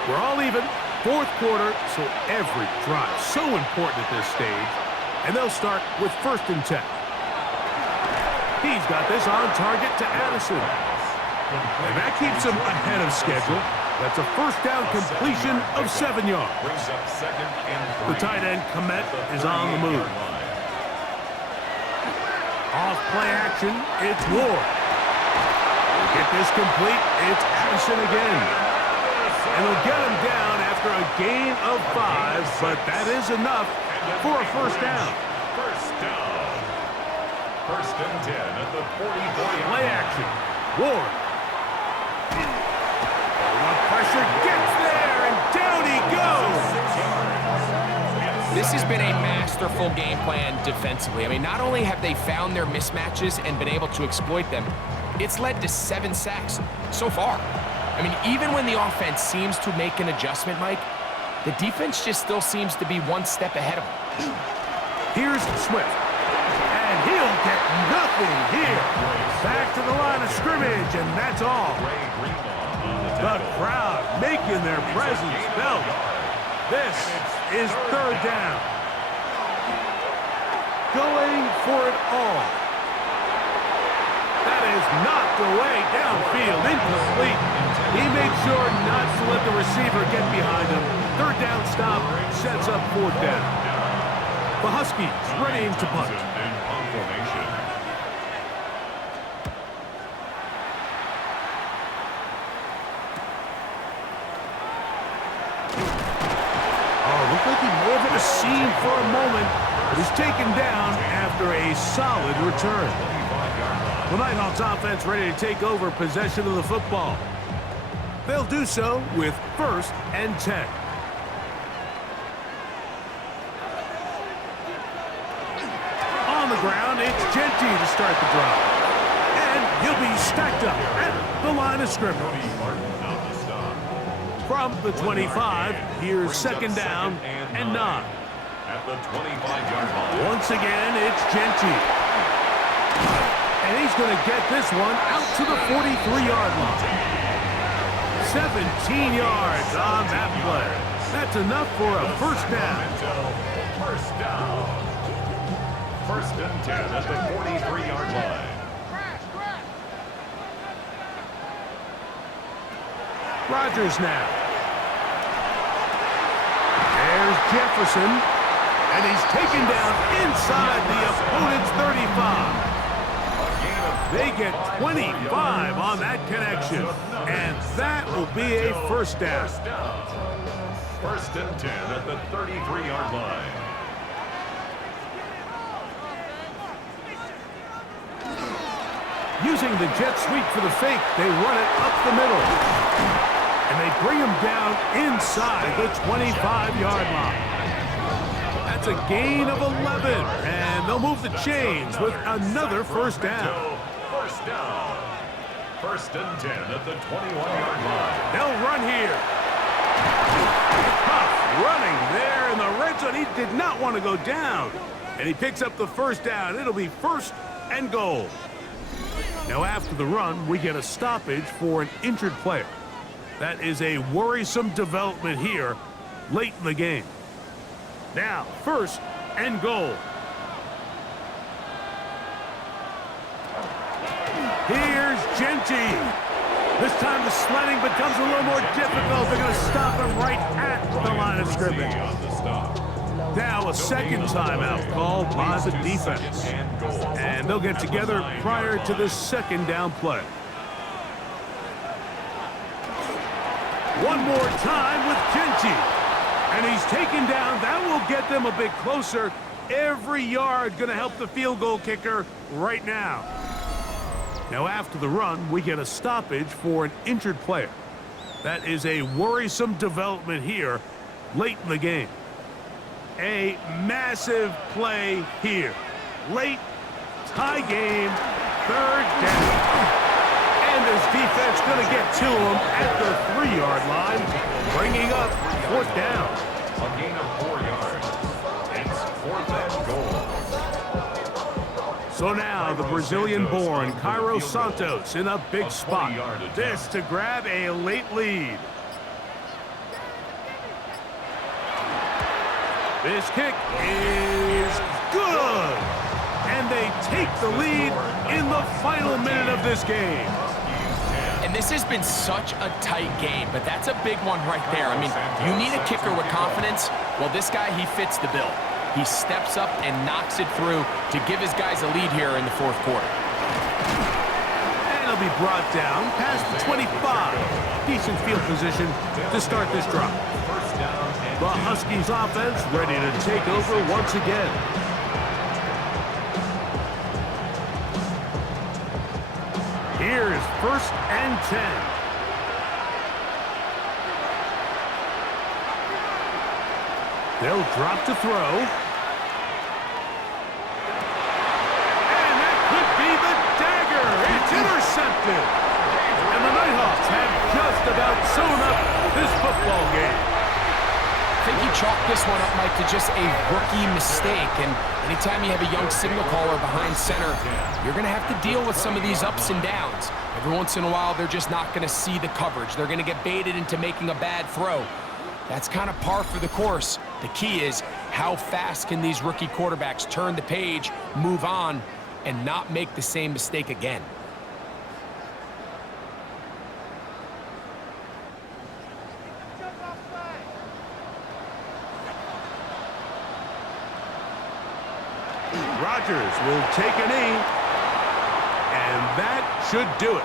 We're all even. Fourth quarter, so every drive so important at this stage. And they'll start with 1st and 10. He's got this on target to Addison. And that keeps him ahead of schedule. That's a first down completion of 7 yards. The tight end, Komet, is on the move. Off play action, it's Ward. Get this complete, it's Addison again. And they'll get him down after a gain of 5, but that is enough for a first down. First down. 1st and 10 at the 40-40. Play action. Ward. The pressure gets there, and down he goes. This has been a masterful game plan defensively. I mean, not only have they found their mismatches and been able to exploit them, it's led to 7 sacks so far. I mean, even when the offense seems to make an adjustment, Mike, the defense just still seems to be one step ahead of them. Here's Swift. And he'll get nothing here. Back to the line of scrimmage, and that's all. The crowd making their presence felt. This is 3rd down. Going for it all. That is knocked away downfield, incomplete. He made sure not to let the receiver get behind him. 3rd down stop sets up 4th down. The Huskies ready to punt. Oh, looked like he may have hit a seam for a moment, but he's taken down after a solid return. The Nighthawks offense ready to take over possession of the football. They'll do so with 1st and 10. On the ground, it's Genty to start the drive. And he'll be stacked up at the line of scrimmage. From the 25, here's 2nd down and 9. At the 25-yard line. Once again, it's Genty. And he's going to get this one out to the 43-yard line. 17 yards on that play. That's enough for a first down. First down. 1st and 10 at the 43-yard line. Rodgers now. There's Jefferson. And he's taken down inside the opponent's 35. They get 25 on that connection, and that will be a first down. 1st and 10 at the 33-yard line. Using the jet sweep for the fake, they run it up the middle. And they bring him down inside the 25-yard line. That's a gain of 11, and they'll move the chains with another first down. First down. 1st and 10 at the 21-yard line. They'll run here. Huff running there in the red zone. He did not want to go down. And he picks up the first down. It'll be 1st and goal. Now after the run, we get a stoppage for an injured player. That is a worrisome development here late in the game. Now, 1st and goal. Here's Genty. This time the sledding becomes a little more difficult. They're going to stop him right at the line of scrimmage. Now a second timeout called by the defense. And they'll get together prior to this second down play. One more time with Genty. And he's taken down. That will get them a bit closer. Every yard going to help the field goal kicker right now. Now after the run, we get a stoppage for an injured player. That is a worrisome development here late in the game. A massive play here. Late, tie game, third down. And this defense going to get to him at the 3-yard line, bringing up fourth down. A gain of 4 yards. It's 4th and goal. So now the Brazilian-born Cairo Santos in a big spot. This to grab a late lead. This kick is good. And they take the lead in the final minute of this game. And this has been such a tight game, but that's a big one right there. I mean, you need a kicker with confidence. Well, this guy, he fits the bill. He steps up and knocks it through to give his guys a lead here in the fourth quarter. And he'll be brought down past the 25. Decent field position to start this drive. The Huskies offense ready to take over once again. Here's 1st and 10. They'll drop to throw. And that could be the dagger. It's intercepted. And the Nighthawks have just about sewn up this football game. I think you chalk this one up, Mike, to just a rookie mistake. And anytime you have a young signal caller behind center, you're going to have to deal with some of these ups and downs. Every once in a while, they're just not going to see the coverage. They're going to get baited into making a bad throw. That's kind of par for the course. The key is how fast can these rookie quarterbacks turn the page, move on, and not make the same mistake again. Rodgers will take a knee, and that should do it.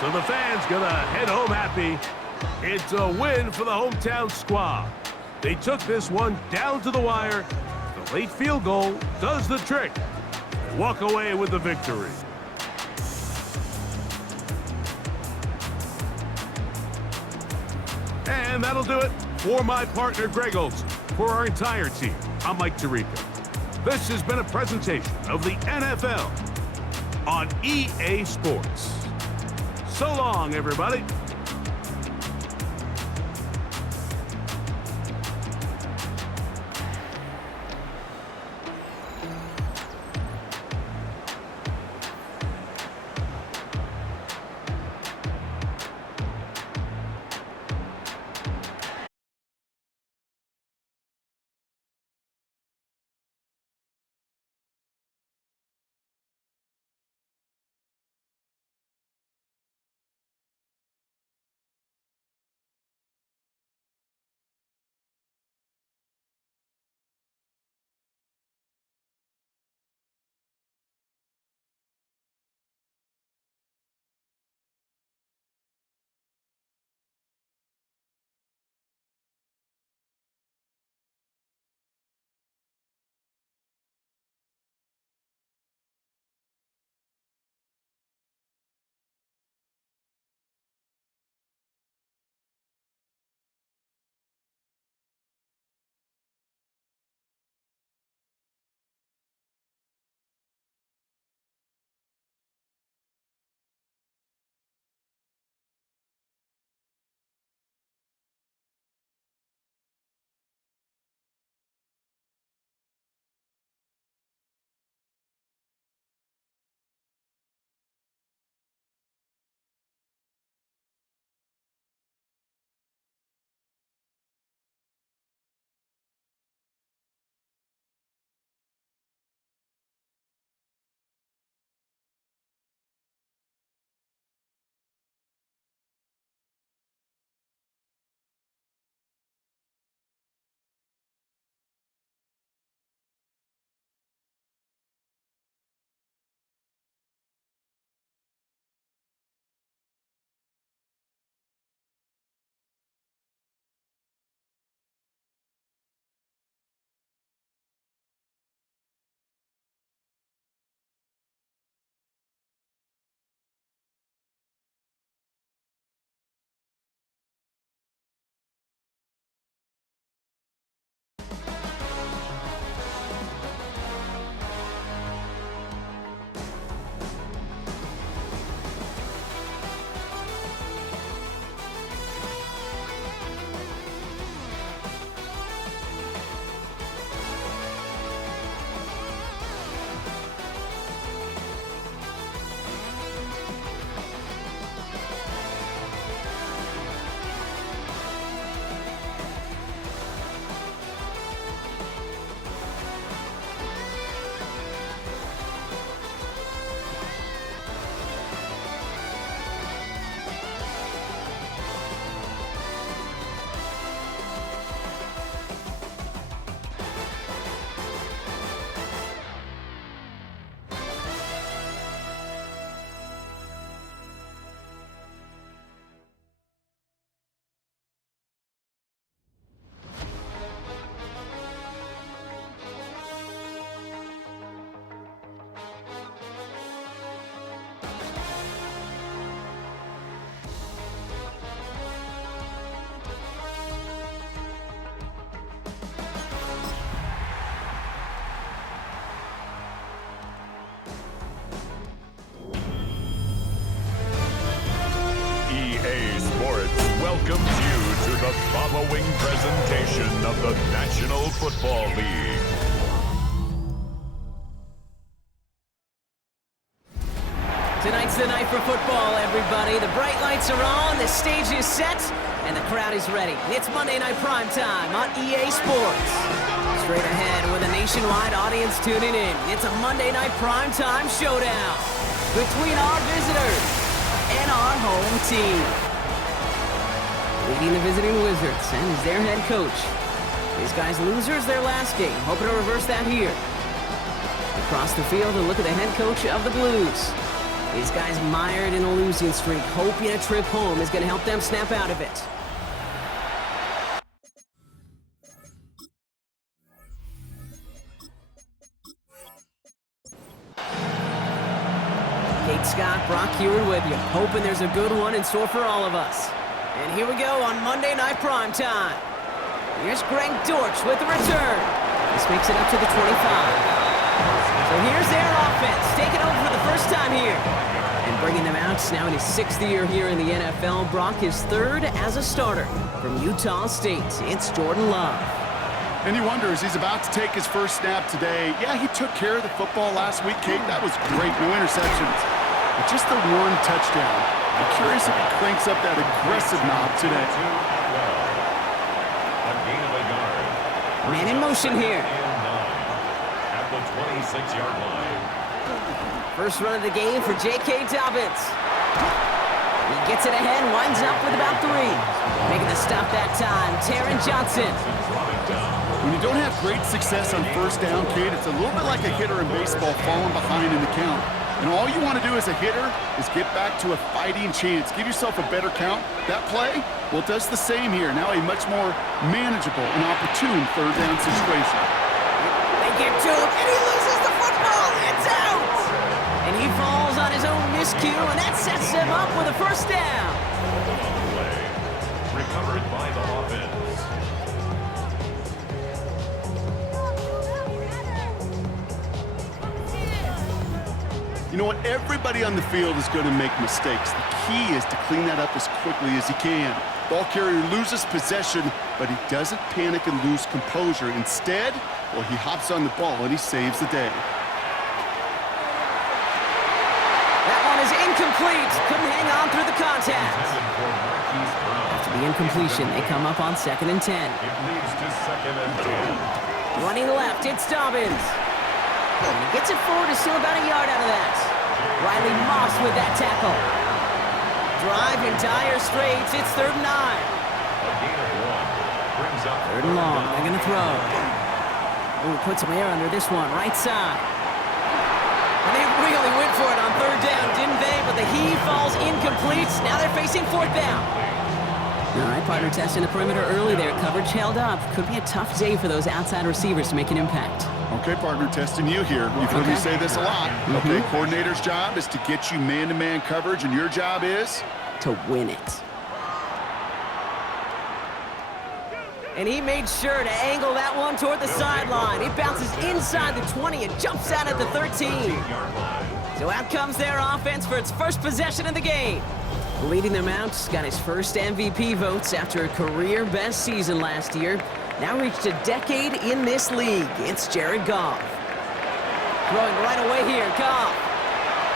So the fans gonna head home happy. It's a win for the hometown squad. They took this one down to the wire. The late field goal does the trick. They walk away with the victory. And that'll do it for my partner, Greg Olson. For our entire team, I'm Mike Tirico. This has been a presentation of the NFL on EA Sports. So long, everybody. following presentation of the National Football League. Tonight's the night for football, everybody. The bright lights are on, the stage is set, and the crowd is ready. It's Monday Night Primetime on EA Sports. Straight ahead with a nationwide audience tuning in, it's a Monday Night Primetime showdown between our visitors and our home team. Leading the visiting Wizards and is their head coach. These guys losers their last game, hoping to reverse that here. Across the field, a look at the head coach of the Blues. These guys mired in a losing streak, hoping a trip home is going to help them snap out of it. Kate Scott, Brock Heward with you, hoping there's a good one in store for all of us. And here we go on Monday Night Primetime. Here's Greg Dortch with the return. This makes it up to the 25. So here's their offense, taking over for the first time here. And bringing them out now in his 6th year here in the NFL. Brock is 3rd as a starter from Utah State. It's Jordan Love. And you wonder, as he's about to take his first snap today, yeah, he took care of the football last week, Kate. That was great. No interceptions. But just the one touchdown. I'm curious if he cranks up that aggressive knob today. Man in motion here. At the 26-yard line. First run of the game for J.K. Dobbins. He gets it ahead, winds up with about 3. Making the stop that time, Taron Johnson. When you don't have great success on first down, Kate, it's a little bit like a hitter in baseball falling behind in the count. And all you want to do as a hitter is get back to a fighting chance. Give yourself a better count. That play, well, it does the same here. Now a much more manageable and opportune third down situation. They get to him, and he loses the football. It's out! And he falls on his own miscue, and that sets him up with a first down. Recovered by the offense. You know what? Everybody on the field is going to make mistakes. The key is to clean that up as quickly as he can. Ball carrier loses possession, but he doesn't panic and lose composure. Instead, well, he hops on the ball and he saves the day. That one is incomplete. Couldn't hang on through the contact. After the incompletion, they come up on 2nd and 10. It leads to 2nd and 10. Running left, it's Dobbins. And he gets it forward, is still about a yard out of that. Riley Moss with that tackle. Drive in dire straits, it's 3rd and 9. A gain of 1. Brings up 3rd and long, they're going to throw. Oh, put some air under this one, right side. And they really went for it on 3rd down, didn't they? But the heave falls incomplete. Now they're facing 4th down. All right, partner testing the perimeter early there. Coverage held up. Could be a tough day for those outside receivers to make an impact. Okay, partner, testing you here. You've heard me say this a lot. Okay, coordinator's job is to get you man-to-man coverage, and your job is? To win it. And he made sure to angle that one toward the sideline. It bounces inside the 20 and jumps out at the 13. So out comes their offense for its first possession of the game. Leading them out, got his first MVP votes after a career-best season last year. Now reached a decade in this league. It's Jared Goff. Throwing right away here, Goff.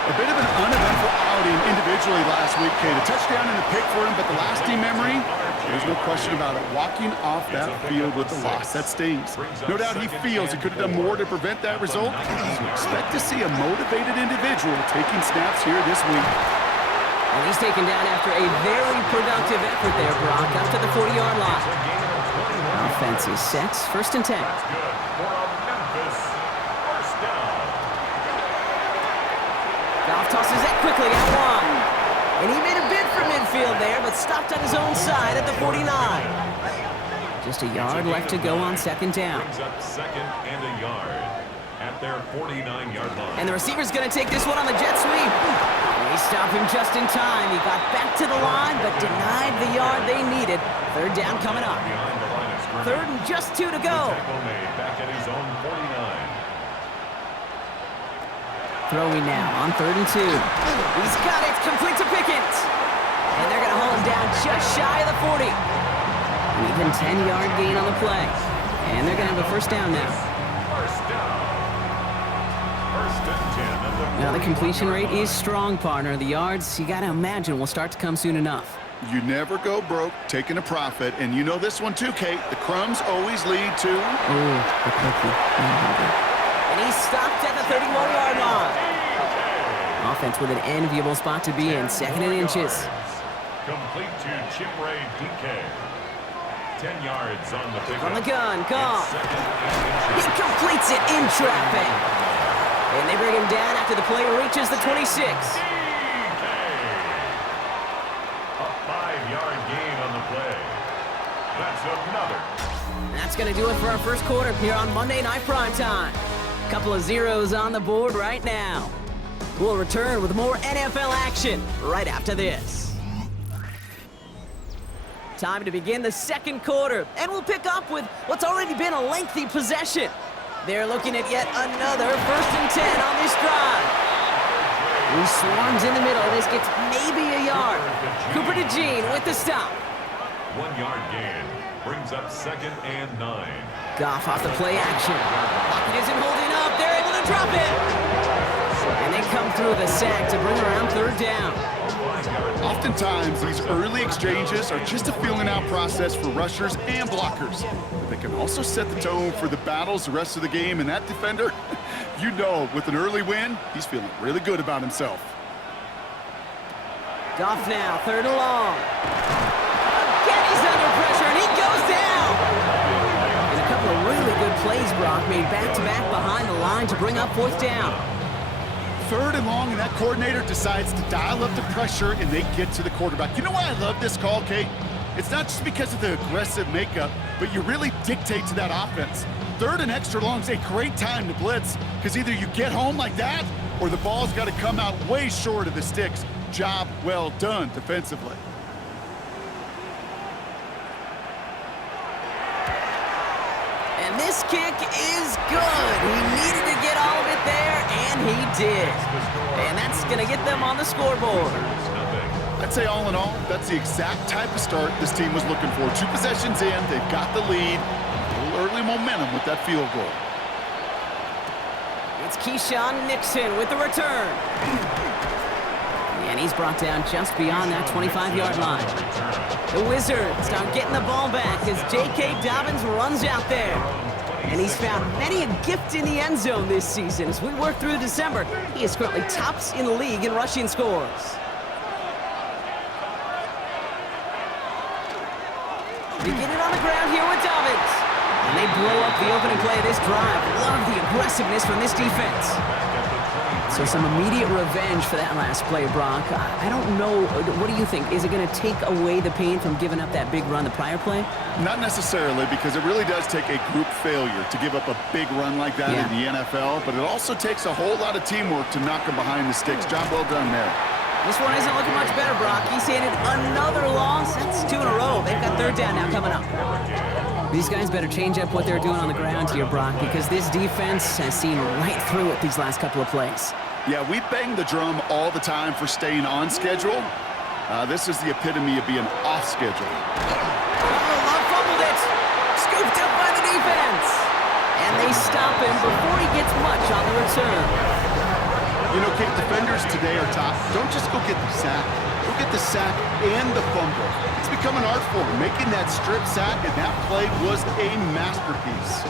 A bit of an uneventful outing individually last week, Kate. A touchdown and a pick for him, but the lasting memory, there's no question about it. Walking off that field with the loss, that stings. No doubt he feels he could have done more to prevent that result. So expect to see a motivated individual taking snaps here this week. And he's taken down after a very productive effort there, Brock, up to the 40-yard line. Offense is set, 1st and 10. Goff tosses that quickly out wide. And he made a bid for midfield there, but stopped on his own side at the 49. Just a yard left to go on 2nd down. Brings up 2nd and a yard at their 49-yard line. And the receiver's going to take this one on the jet sweep. They stop him just in time. He got back to the line, but denied the yard they needed. 3rd down coming up. 3rd and just 2 to go. Back at his own 49. Throwing now on 3rd and 2. He's got it, complete to Pickens. And they're going to hold him down just shy of the 40. An even 10-yard gain on the play. And they're going to have a first down now. First down. First and 10 at the Now, the completion rate is strong, partner. The yards, you got to imagine, will start to come soon enough. You never go broke taking a profit, and you know this one too, Kate. The crumbs always lead to... Oh, the cookie. And he's stopped at the 31-yard line. Offense with an enviable spot to be in, 2nd and inches. Complete to Chimray DK. 10 yards on the pickup. On the gun, gone. He completes it in traffic. And they bring him down after the play reaches the 26. A 5-yard gain on the play. That's another. That's going to do it for our first quarter here on Monday Night Primetime. Couple of zeros on the board right now. We'll return with more NFL action right after this. Time to begin the second quarter, and we'll pick up with what's already been a lengthy possession. They're looking at yet another 1st and 10 on this drive. He swarms in the middle. This gets maybe a yard. Cooper DeJean with the stop. 1-yard gain brings up 2nd and 9. Goff off the play action. Lockett isn't holding up. They're able to drop it. And they come through the sack to bring around 3rd down. Oftentimes, these early exchanges are just a feeling-out process for rushers and blockers. But they can also set the tone for the battles the rest of the game, and that defender, you know, with an early win, he's feeling really good about himself. Goff now, 3rd and long. Again, he's under pressure, and he goes down. And a couple of really good plays, Brock, made back-to-back behind the line to bring up 4th down. 3rd and long, and that coordinator decides to dial up the pressure, and they get to the quarterback. You know why I love this call, Kate? It's not just because of the aggressive makeup, but you really dictate to that offense. 3rd and extra long is a great time to blitz, because either you get home like that, or the ball's got to come out way short of the sticks. Job well done defensively. And this kick is good. He needed to get all of it there, and he did. And that's going to get them on the scoreboard. I'd say all in all, that's the exact type of start this team was looking for. 2 possessions in, they've got the lead. A little early momentum with that field goal. It's Keyshawn Nixon with the return. And he's brought down just beyond that 25-yard line. The Wizards start getting the ball back as J.K. Dobbins runs out there. And he's found many a gift in the end zone this season. As we work through December, he is currently tops in the league in rushing scores. They get it on the ground here with Dobbins. And they blow up the opening play of this drive. Love the aggressiveness from this defense. So some immediate revenge for that last play, Brock. I don't know. What do you think? Is it going to take away the pain from giving up that big run the prior play? Not necessarily, because it really does take a group failure to give up a big run like that in the NFL, but it also takes a whole lot of teamwork to knock them behind the sticks. Job well done there. This one isn't looking much better, Brock. He's handed another loss. That's 2 in a row. They've got 3rd down now coming up. These guys better change up what they're doing on the ground here, Brock, because this defense has seen right through it these last couple of plays. Yeah, we bang the drum all the time for staying on schedule. This is the epitome of being off schedule. Love fumbled it. Scooped up by the defense. And they stop him before he gets much on the return. You know, Kate, defenders today are top. Don't just go get the sack. Go get the sack and the fumble. It's become an art form. Making that strip sack and that play was a masterpiece.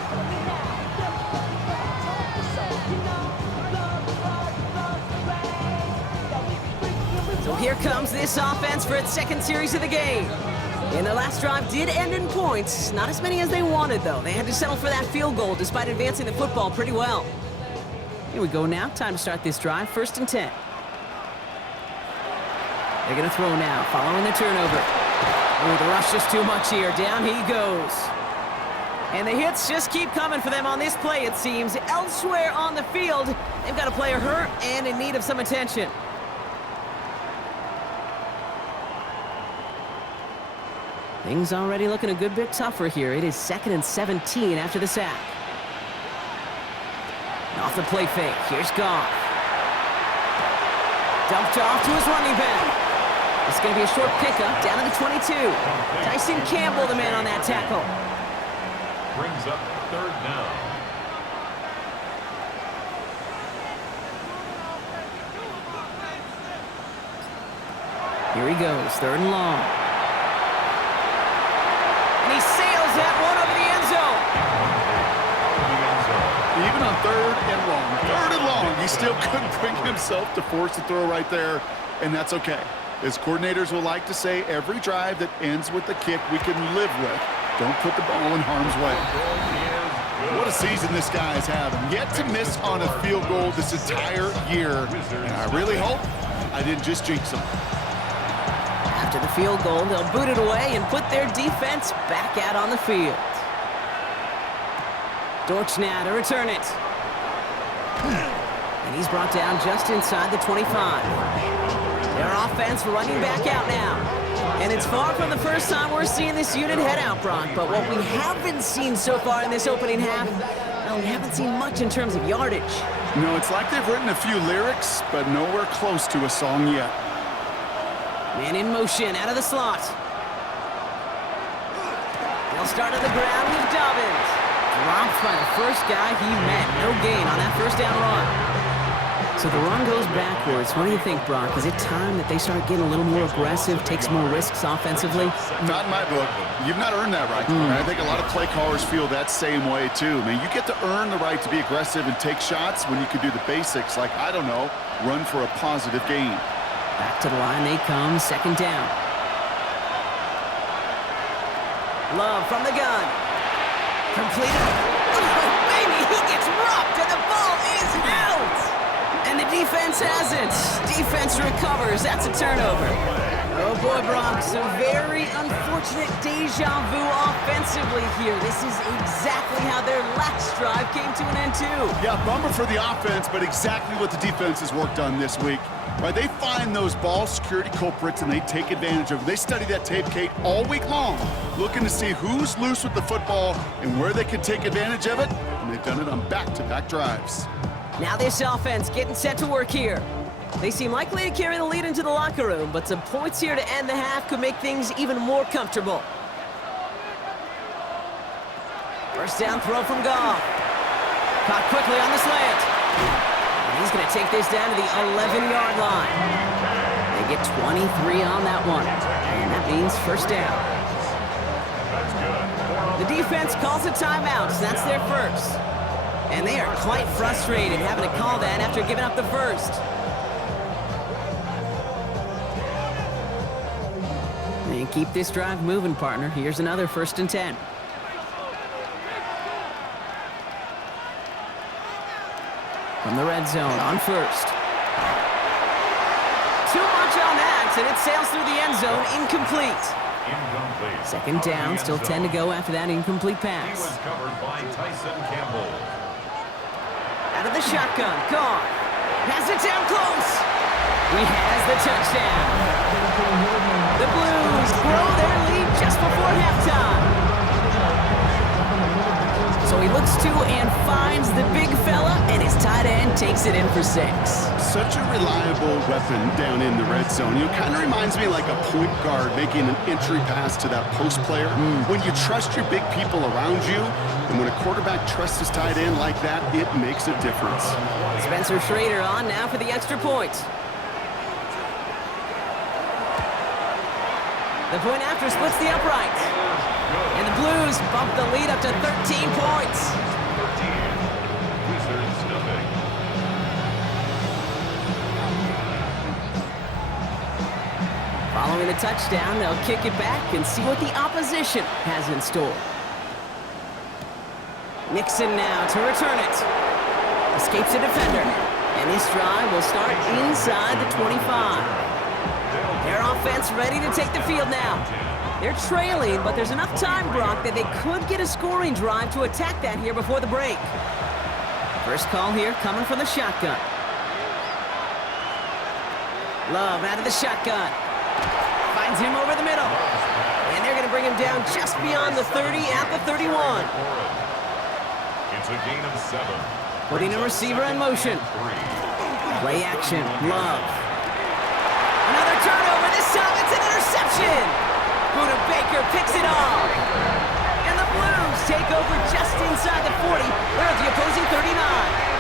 So here comes this offense for its 2nd series of the game. And their last drive did end in points. Not as many as they wanted, though. They had to settle for that field goal despite advancing the football pretty well. Here we go now. Time to start this drive. 1st and 10. They're going to throw now, following the turnover. Oh, the rush just too much here. Down he goes. And the hits just keep coming for them on this play, it seems. Elsewhere on the field, they've got a player hurt and in need of some attention. Things already looking a good bit tougher here. It is 2nd and 17 after the sack. Off the play fake, here's Goff. Dumped off to his running back. It's going to be a short pickup down to the 22. Tyson Campbell, the man on that tackle. Brings up third down. Here he goes, third and long. And he sails that one over the end zone. Even on third and long, he still couldn't bring himself to force the throw right there, and that's okay. As coordinators will like to say, every drive that ends with a kick we can live with. Don't put the ball in harm's way. What a season this guy is having. Yet to miss on a field goal this entire year, and I really hope I didn't just jinx him. After the field goal, they'll boot it away and put their defense back out on the field. Dortch now to return it. And he's brought down just inside the 25. Their offense running back out now. And it's far from the first time we're seeing this unit head out, Brock. But what we haven't seen so far in this opening half, well, we haven't seen much in terms of yardage. No, it's like they've written a few lyrics, but nowhere close to a song yet. Man in motion out of the slot. They'll start on the ground with Dobbins. Dropped by the first guy he met. No gain on that first down run. So the run goes backwards. What do you think, Brock? Is it time that they start getting a little more aggressive, take some more risks offensively? Not in my book. You've not earned that right. I think a lot of play callers feel that same way, too. I mean, you get to earn the right to be aggressive and take shots when you can do the basics, like, I don't know, run for a positive gain. Back to the line they come, second down. Love from the gun. Completed. Oh, baby, he gets rocked, and the ball is out. And the defense has it. Defense recovers. That's a turnover. Oh, boy, Brock, some very unfortunate deja vu offensively here. This is exactly how their last drive came to an end, too. Yeah, bummer for the offense, but exactly what the defense has worked on this week. Right, they find those ball security culprits and they take advantage of it. They study that tape, Kate, all week long, looking to see who's loose with the football and where they can take advantage of it, and they've done it on back-to-back drives. Now this offense getting set to work here. They seem likely to carry the lead into the locker room, but some points here to end the half could make things even more comfortable. First down throw from Goff. Caught quickly on the slant. He's going to take this down to the 11-yard line. They get 23 on that one. And that means first down. The defense calls a timeout. So that's their first. And they are quite frustrated having to call that after giving up the first. And keep this drive moving, partner. Here's another 1st and 10. From the red zone on first. Too much on that, and it sails through the end zone, incomplete. Second down, still 10 to go after that incomplete pass. He was covered by Tyson Campbell. Out of the shotgun, Goff. Has it down close. He has the touchdown. The Blues grow their lead just before halftime. So he looks to and finds the big fella, and his tight end takes it in for 6. Such a reliable weapon down in the red zone. You know, kind of reminds me like a point guard making an entry pass to that post player. When you trust your big people around you, and when a quarterback trusts his tight end like that, it makes a difference. Spencer Schrader on now for the extra point. The point after splits the upright. And the Blues bump the lead up to 13 points. 13. Wizards nothing. Following the touchdown, they'll kick it back and see what the opposition has in store. Nixon now to return it. Escapes a defender. And this drive will start inside the 25. Their offense ready to take the field now. They're trailing, but there's enough time, Brock, that they could get a scoring drive to attack that here before the break. First call here coming from the shotgun. Love out of the shotgun. Finds him over the middle. And they're going to bring him down just beyond the 30 at the 31. It's a gain of 7. Putting a receiver in motion. Play action. Love. Another turnover. this time it's an interception. Buda Baker picks it off. And the Blues take over just inside the 40. They're at the opposing 39.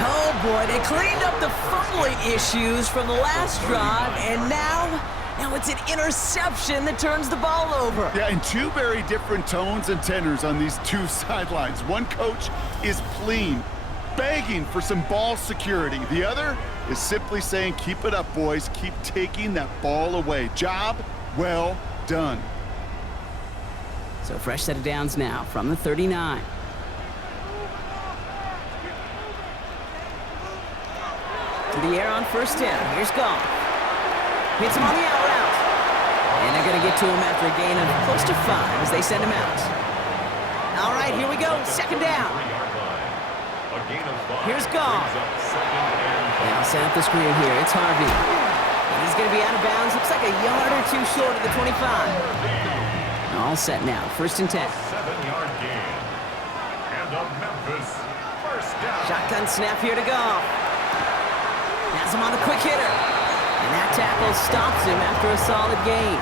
Oh boy, they cleaned up the fumbling issues from the last drive, and now it's an interception that turns the ball over. Yeah, and two very different tones and tenors on these two sidelines. One coach is pleading, begging for some ball security. The other is simply saying, keep it up, boys. Keep taking that ball away. Job well done. So fresh set of downs now from the 39. To the air on first down. Here's Goff. Hits him on the out route. And they're going to get to him after a gain of close to 5 as they send him out. All right, here we go. Second down. Here's Goff. Now set up the screen here. It's Harvey. And he's going to be out of bounds. Looks like a yard or two short of the 25. All set now. First and 10. 7-yard gain. And a Memphis first down. Shotgun snap here to Goff. Has him on the quick hitter. And that tackle stops him after a solid gain.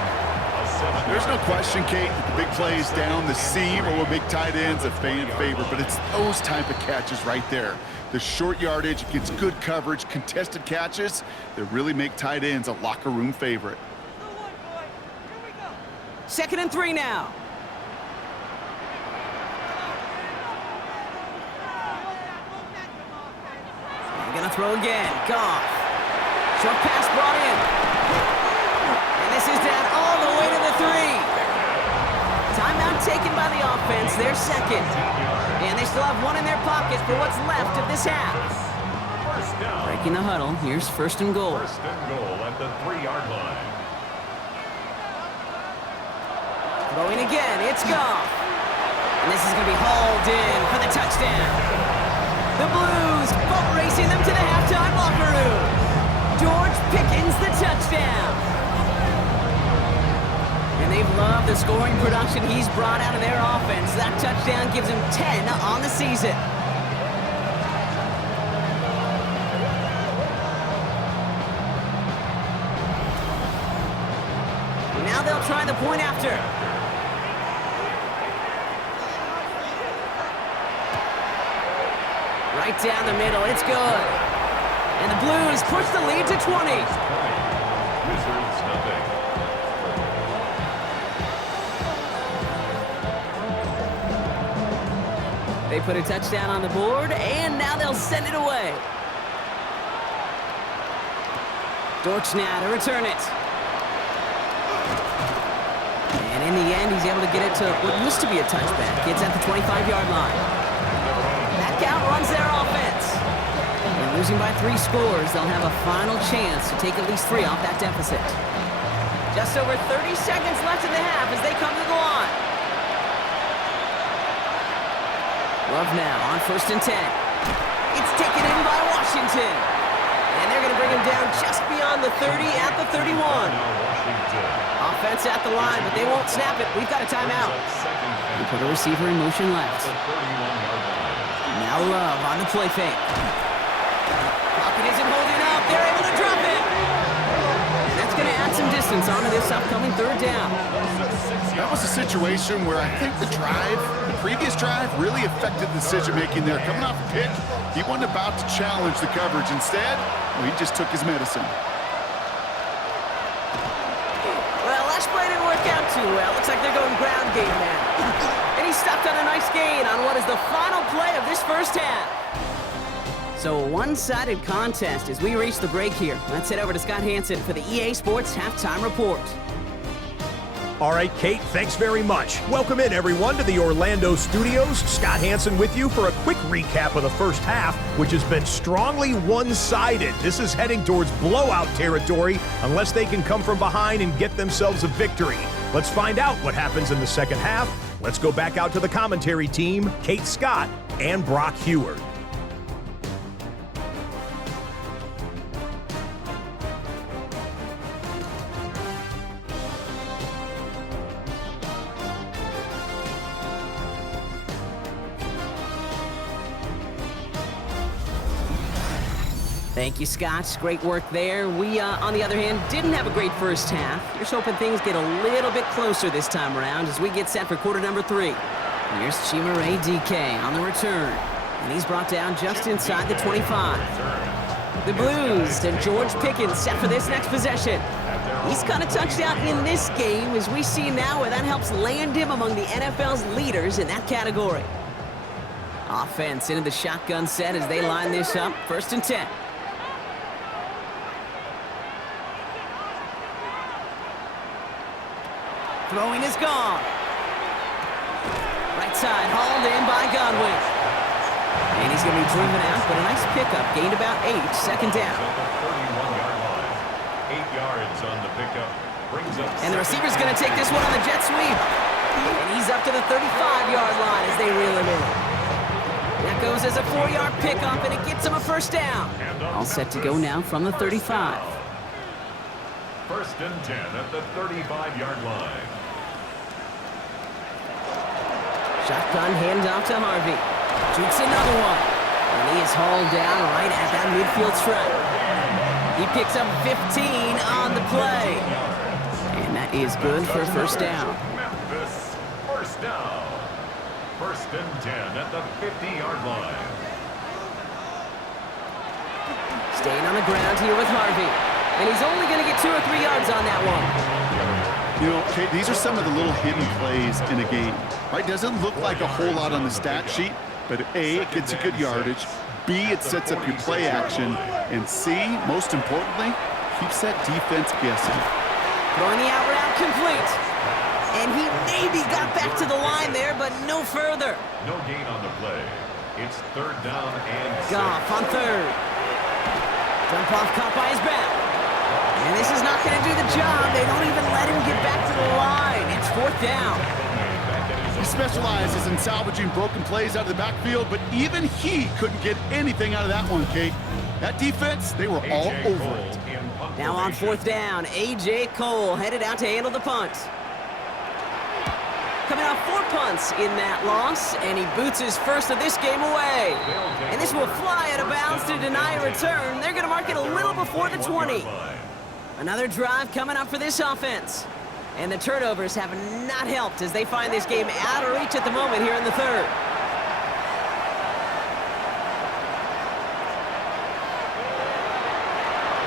There's no question, Kate, that the big plays down the seam or with big tight ends a fan favorite, but it's those type of catches right there. The short yardage gets good coverage, contested catches that really make tight ends a locker room favorite. 2nd and 3 now. Gonna throw again. Goff. Short pass brought in. And this is down all the way to the 3. Timeout taken by the offense. They're second. And they still have one in their pockets for what's left of this half. Breaking the huddle. Here's first and goal. First and goal at the 3-yard line. Throwing again. It's Goff. And this is going to be hauled in for the touchdown. The Blues boat racing them to the halftime locker room. George Pickens the touchdown. And they've loved the scoring production he's brought out of their offense. That touchdown gives him 10 on the season. Now they'll try the point after. Right down the middle, it's good. And the Blues push the lead to 20. Wizards nothing. They put a touchdown on the board, and now they'll send it away. Dortch now to return it. And in the end, he's able to get it to what used to be a touchback. It's at the 25-yard line. Count runs their offense. And losing by 3 scores, they'll have a final chance to take at least 3 off that deficit. Just over 30 seconds left in the half as they come to the line. Love now on first and 10. It's taken in by Washington. And they're going to bring him down just beyond the 30 at the 31. Offense at the line, but they won't snap it. We've got a timeout. We put a receiver in motion left. Now Love on the play fake. Pocket isn't holding up. They're able to drop it. And that's going to add some distance onto this upcoming 3rd down. That was a situation where I think the previous drive, really affected the decision-making there. Coming off a pick, he wasn't about to challenge the coverage. Instead, he just took his medicine. Well, last play didn't work out too well. Looks like they're going ground game now. And he stopped on a nice gain on what is the final play of this first half. So a one-sided contest as we reach the break here. Let's head over to Scott Hansen for the EA Sports Halftime Report. All right, Kate, thanks very much. Welcome in, everyone, to the Orlando studios. Scott Hansen with you for a quick recap of the first half, which has been strongly one-sided. This is heading towards blowout territory unless they can come from behind and get themselves a victory. Let's find out what happens in the second half. Let's go back out to the commentary team, Kate Scott and Brock Heward. Thank you, Scott. Great work there. We, on the other hand, didn't have a great first half. Here's hoping things get a little bit closer this time around as we get set for quarter number 3. Here's Chimere DK on the return. And he's brought down just inside the 25. The Blues and George Pickens set for this next possession. He's got a touchdown in this game, as we see now where that helps land him among the NFL's leaders in that category. Offense into the shotgun set as they line this up. 1st and 10. Throwing is gone. Right side, hauled in by Godwin. And he's going to be driven out, but a nice pickup. Gained about 8, 2nd down. 31-yard line. 8 yards on the pickup. Brings up and the receiver's going to take this one on the jet sweep. And he's up to the 35-yard line as they reel him in. That goes as a 4-yard pickup, and it gets him a 1st down. All set to go now from the 35. 1st and 10 at the 35-yard line. Shotgun handoff to Harvey. Shoots another one. And he is hauled down right at that midfield stripe. He picks up 15 on the play. And that is good for a 1st down. Memphis, 1st down. 1st and 10 at the 50-yard line. Staying on the ground here with Harvey. And he's only going to get 2 or 3 yards on that one. You know, Kate, these are some of the little hidden plays in a game, right? Doesn't look like a whole lot on the stat sheet, but A, it gets you good yardage, B, it sets up your play action, and C, most importantly, keeps that defense guessing. Throwing the out route complete. And he maybe got back to the line there, but no further. No gain on the play. It's 3rd down and 6. Goff on 3rd. Dump off caught by his back. And this is not going to do the job. They don't even let him get back to the line. It's 4th down. He specializes in salvaging broken plays out of the backfield, but even he couldn't get anything out of that one, Kate. That defense, they were all over it. Now on 4th down, A.J. Cole headed out to handle the punt. Coming off 4 punts in that loss, and he boots his 1st of this game away. And this will fly out of bounds to deny a return. They're going to mark it a little before the 20. Another drive coming up for this offense. And the turnovers have not helped as they find this game out of reach at the moment here in the 3rd.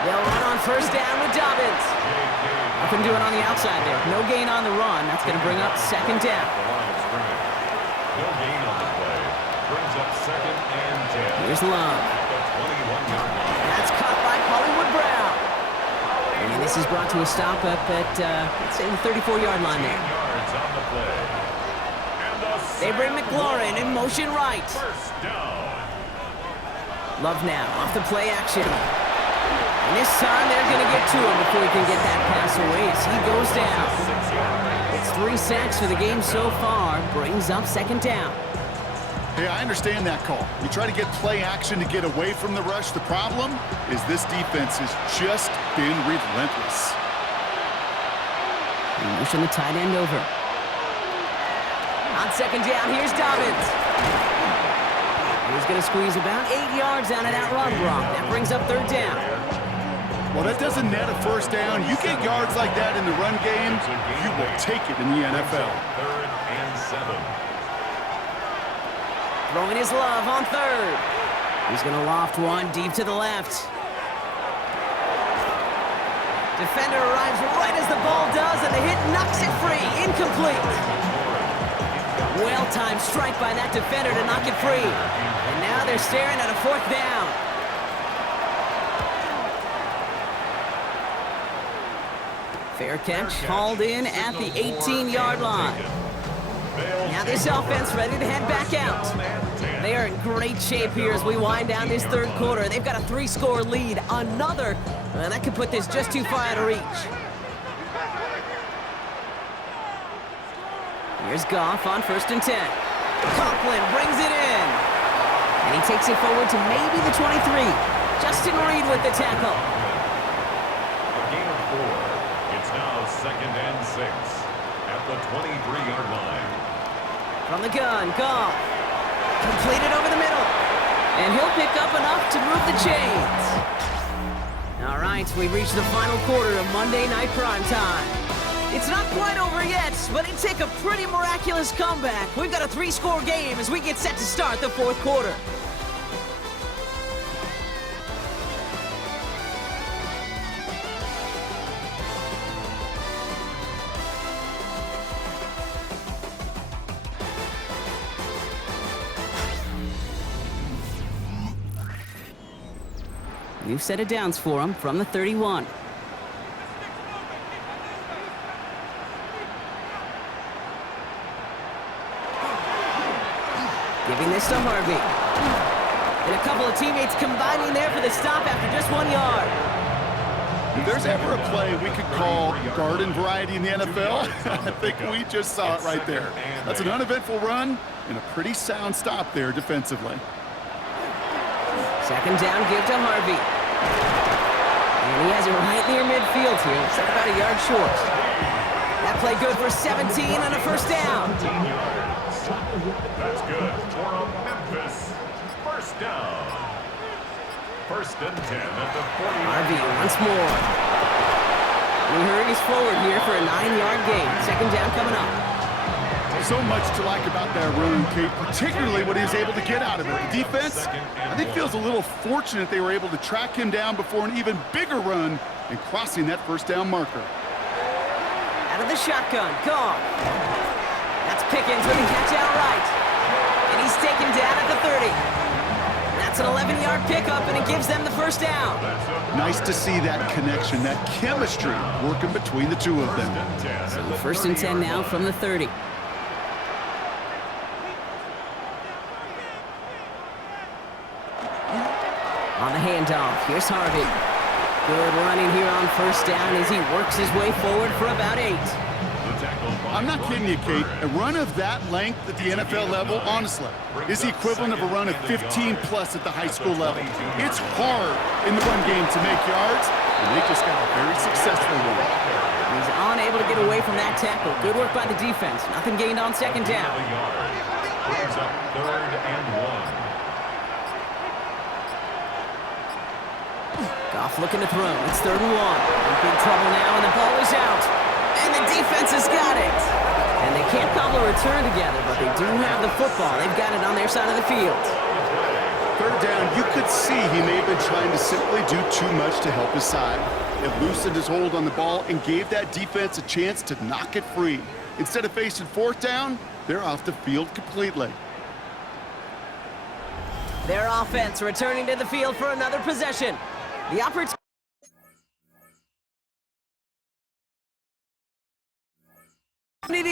They'll run on 1st down with Dobbins. Nothing doing on the outside there. No gain on the run. That's going to bring up 2nd down. No gain on the play. Brings up 2nd and 10. Here's Love. That's caught by Hollywood Brown. And this is brought to a stop up at, let's say, the 34-yard line there. Yards on the play. They bring McLaurin in motion right. 1st down. Love now off the play action. And this time they're going to get to him before he can get that pass away as he goes down. It's 3 sacks for the game so far. Brings up 2nd down. Hey, I understand that call. You try to get play action to get away from the rush. The problem is this defense has just been relentless. And motion the tight end over. On 2nd down, here's Dobbins. And he's going to squeeze about 8 yards out of that run block. That brings up 3rd down. Well, that doesn't net a 1st down. You get yards like that in the run game, you will take it in the NFL. 3rd and 7. Throwing his Love on 3rd. He's going to loft one deep to the left. Defender arrives right as the ball does, and the hit knocks it free. Incomplete. Well-timed strike by that defender to knock it free. And now they're staring at a 4th down. Fair catch, hauled in at the 18-yard line. Now this offense ready to head back out. They are in great shape here as we wind down this 3rd quarter. They've got a 3-score lead. Another, that could put this just too far out of reach. Here's Goff on 1st and 10. Conklin brings it in. And he takes it forward to maybe the 23. Justin Reed with the tackle. A gain of 4. It's now 2nd and 6 at the 23-yard line. From the gun, Goff. Completed over the middle. And he'll pick up enough to move the chains. All right, we've reached the final quarter of Monday Night Primetime. It's not quite over yet, but it took a pretty miraculous comeback. We've got a 3-score game as we get set to start the fourth quarter. New set of downs for him from the 31. Giving this to Harvey. And a couple of teammates combining there for the stop after just 1 yard. If there's ever a play we could call garden variety in the NFL, I think we just saw it right there. That's an uneventful run and a pretty sound stop there defensively. Second down, give to Harvey. And he has it right near midfield here. It's about a yard short. That play good for 17 and a first down. That's good for a Memphis first down. First and 10 at the 40. Harvey once more. He hurries forward here for a 9-yard gain. Second down coming up. So much to like about that run, Kate, particularly what he was able to get out of it. The defense, I think, feels a little fortunate they were able to track him down before an even bigger run and crossing that first down marker. Out of the shotgun, gone. That's Pickens with the catch outright. And he's taken down at the 30. That's an 11-yard pickup, and it gives them the first down. Nice to see that connection, that chemistry working between the two of them. So first and 10 now from the 30. On the handoff, here's Harvey. Good running here on first down as he works his way forward for about 8. I'm not kidding you, Kate. A run of that length at the NFL level, honestly, is the equivalent of a run of 15-plus at the high school level. It's hard in the run game to make yards, and they just got a very successful one. He's unable to get away from that tackle. Good work by the defense. Nothing gained on second down. Brings up third and 1. Goff looking to throw. It's third and 1. In big trouble now, and the ball is out. And the defense has got it. And they can't cobble a return together, but they do have the football. They've got it on their side of the field. Third down, you could see he may have been trying to simply do too much to help his side. It loosened his hold on the ball and gave that defense a chance to knock it free. Instead of facing fourth down, they're off the field completely. Their offense returning to the field for another possession. The opportunity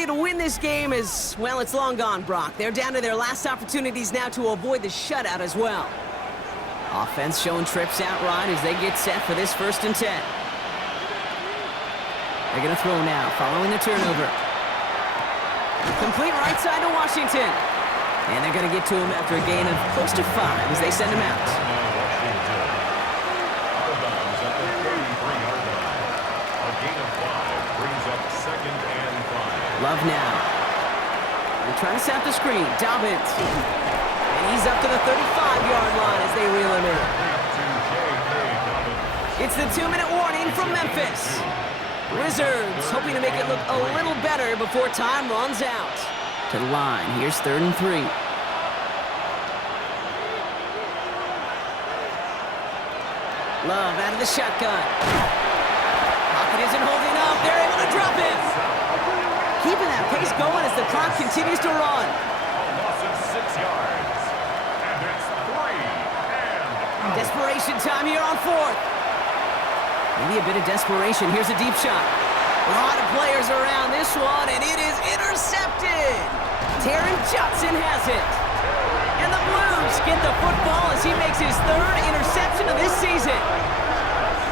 to win this game is, well, it's long gone, Brock. They're down to their last opportunities now to avoid the shutout as well. Offense showing trips out right as they get set for this first and 10. They're going to throw now, following the turnover. Complete right side to Washington. And they're going to get to him after a gain of close to 5 as they send him out. Love now. They're trying to set the screen. Dobbins. And he's up to the 35-yard line as they reel him in. It's the 2-minute warning from Memphis. Wizards hoping to make it look a little better before time runs out. To the line. Here's third and 3. Love out of the shotgun. Pocket isn't holding up. They're able to drop it. Keeping that pace going as the clock continues to run. Loss of 6 yards. And it's 3 and out. Desperation time here on fourth. Maybe a bit of desperation. Here's a deep shot. A lot of players around this one, and it is intercepted. Taron Johnson has it. And the Blues get the football as he makes his 3rd interception of this season.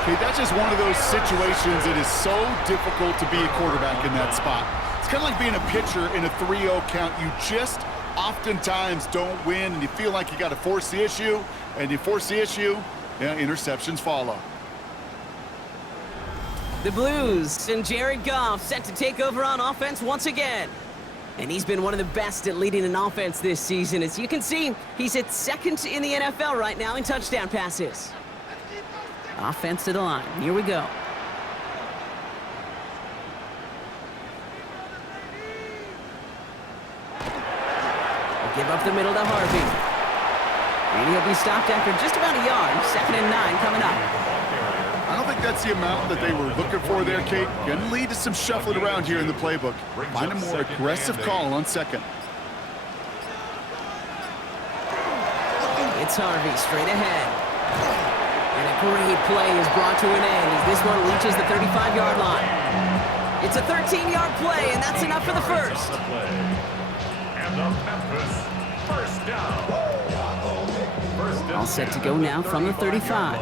Okay, that's just one of those situations that is so difficult to be a quarterback in that spot. It's kind of like being a pitcher in a 3-0 count. You just oftentimes don't win, and you feel like you got to force the issue, and you force the issue, and interceptions follow. The Blues and Jared Goff set to take over on offense once again. And he's been one of the best at leading an offense this season. As you can see, he's at second in the NFL right now in touchdown passes. Offense to the line. Here we go. Give up the middle to Harvey. And he'll be stopped after just about a yard. 2nd and 9 coming up. I don't think that's the amount that they were looking for there, Kate. Going to lead to some shuffling around here in the playbook. Find a more aggressive call on 2nd. It's Harvey straight ahead. And a great play is brought to an end as this one reaches the 35-yard line. It's a 13-yard play, and that's enough for the first. And the Memphis first down. All set to go now from the 35.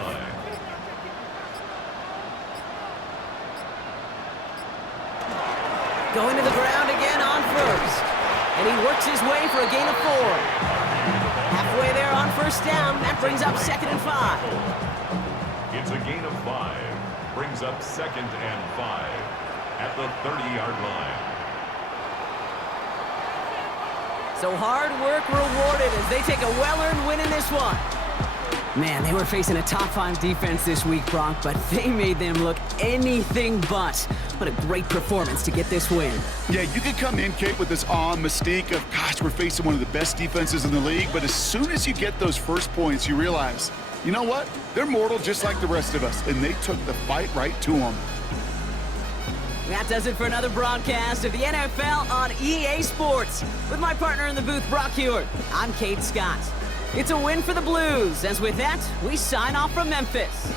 Going to the ground again on first. And he works his way for a gain of 4. Halfway there on first down. That brings up 2nd and 5. It's a gain of 5. Brings up 2nd and 5 at the 30-yard line. So hard work rewarded as they take a well-earned win in this one. Man, they were facing a top 5 defense this week, Brock, but they made them look anything but. What a great performance to get this win. Yeah, you could come in, Kate, with this awe and mystique of, gosh, we're facing one of the best defenses in the league, but as soon as you get those first points, you realize, you know what? They're mortal just like the rest of us, and they took the fight right to them. That does it for another broadcast of the NFL on EA Sports. With my partner in the booth, Brock Hewitt, I'm Kate Scott. It's a win for the Blues, as with that, we sign off from Memphis.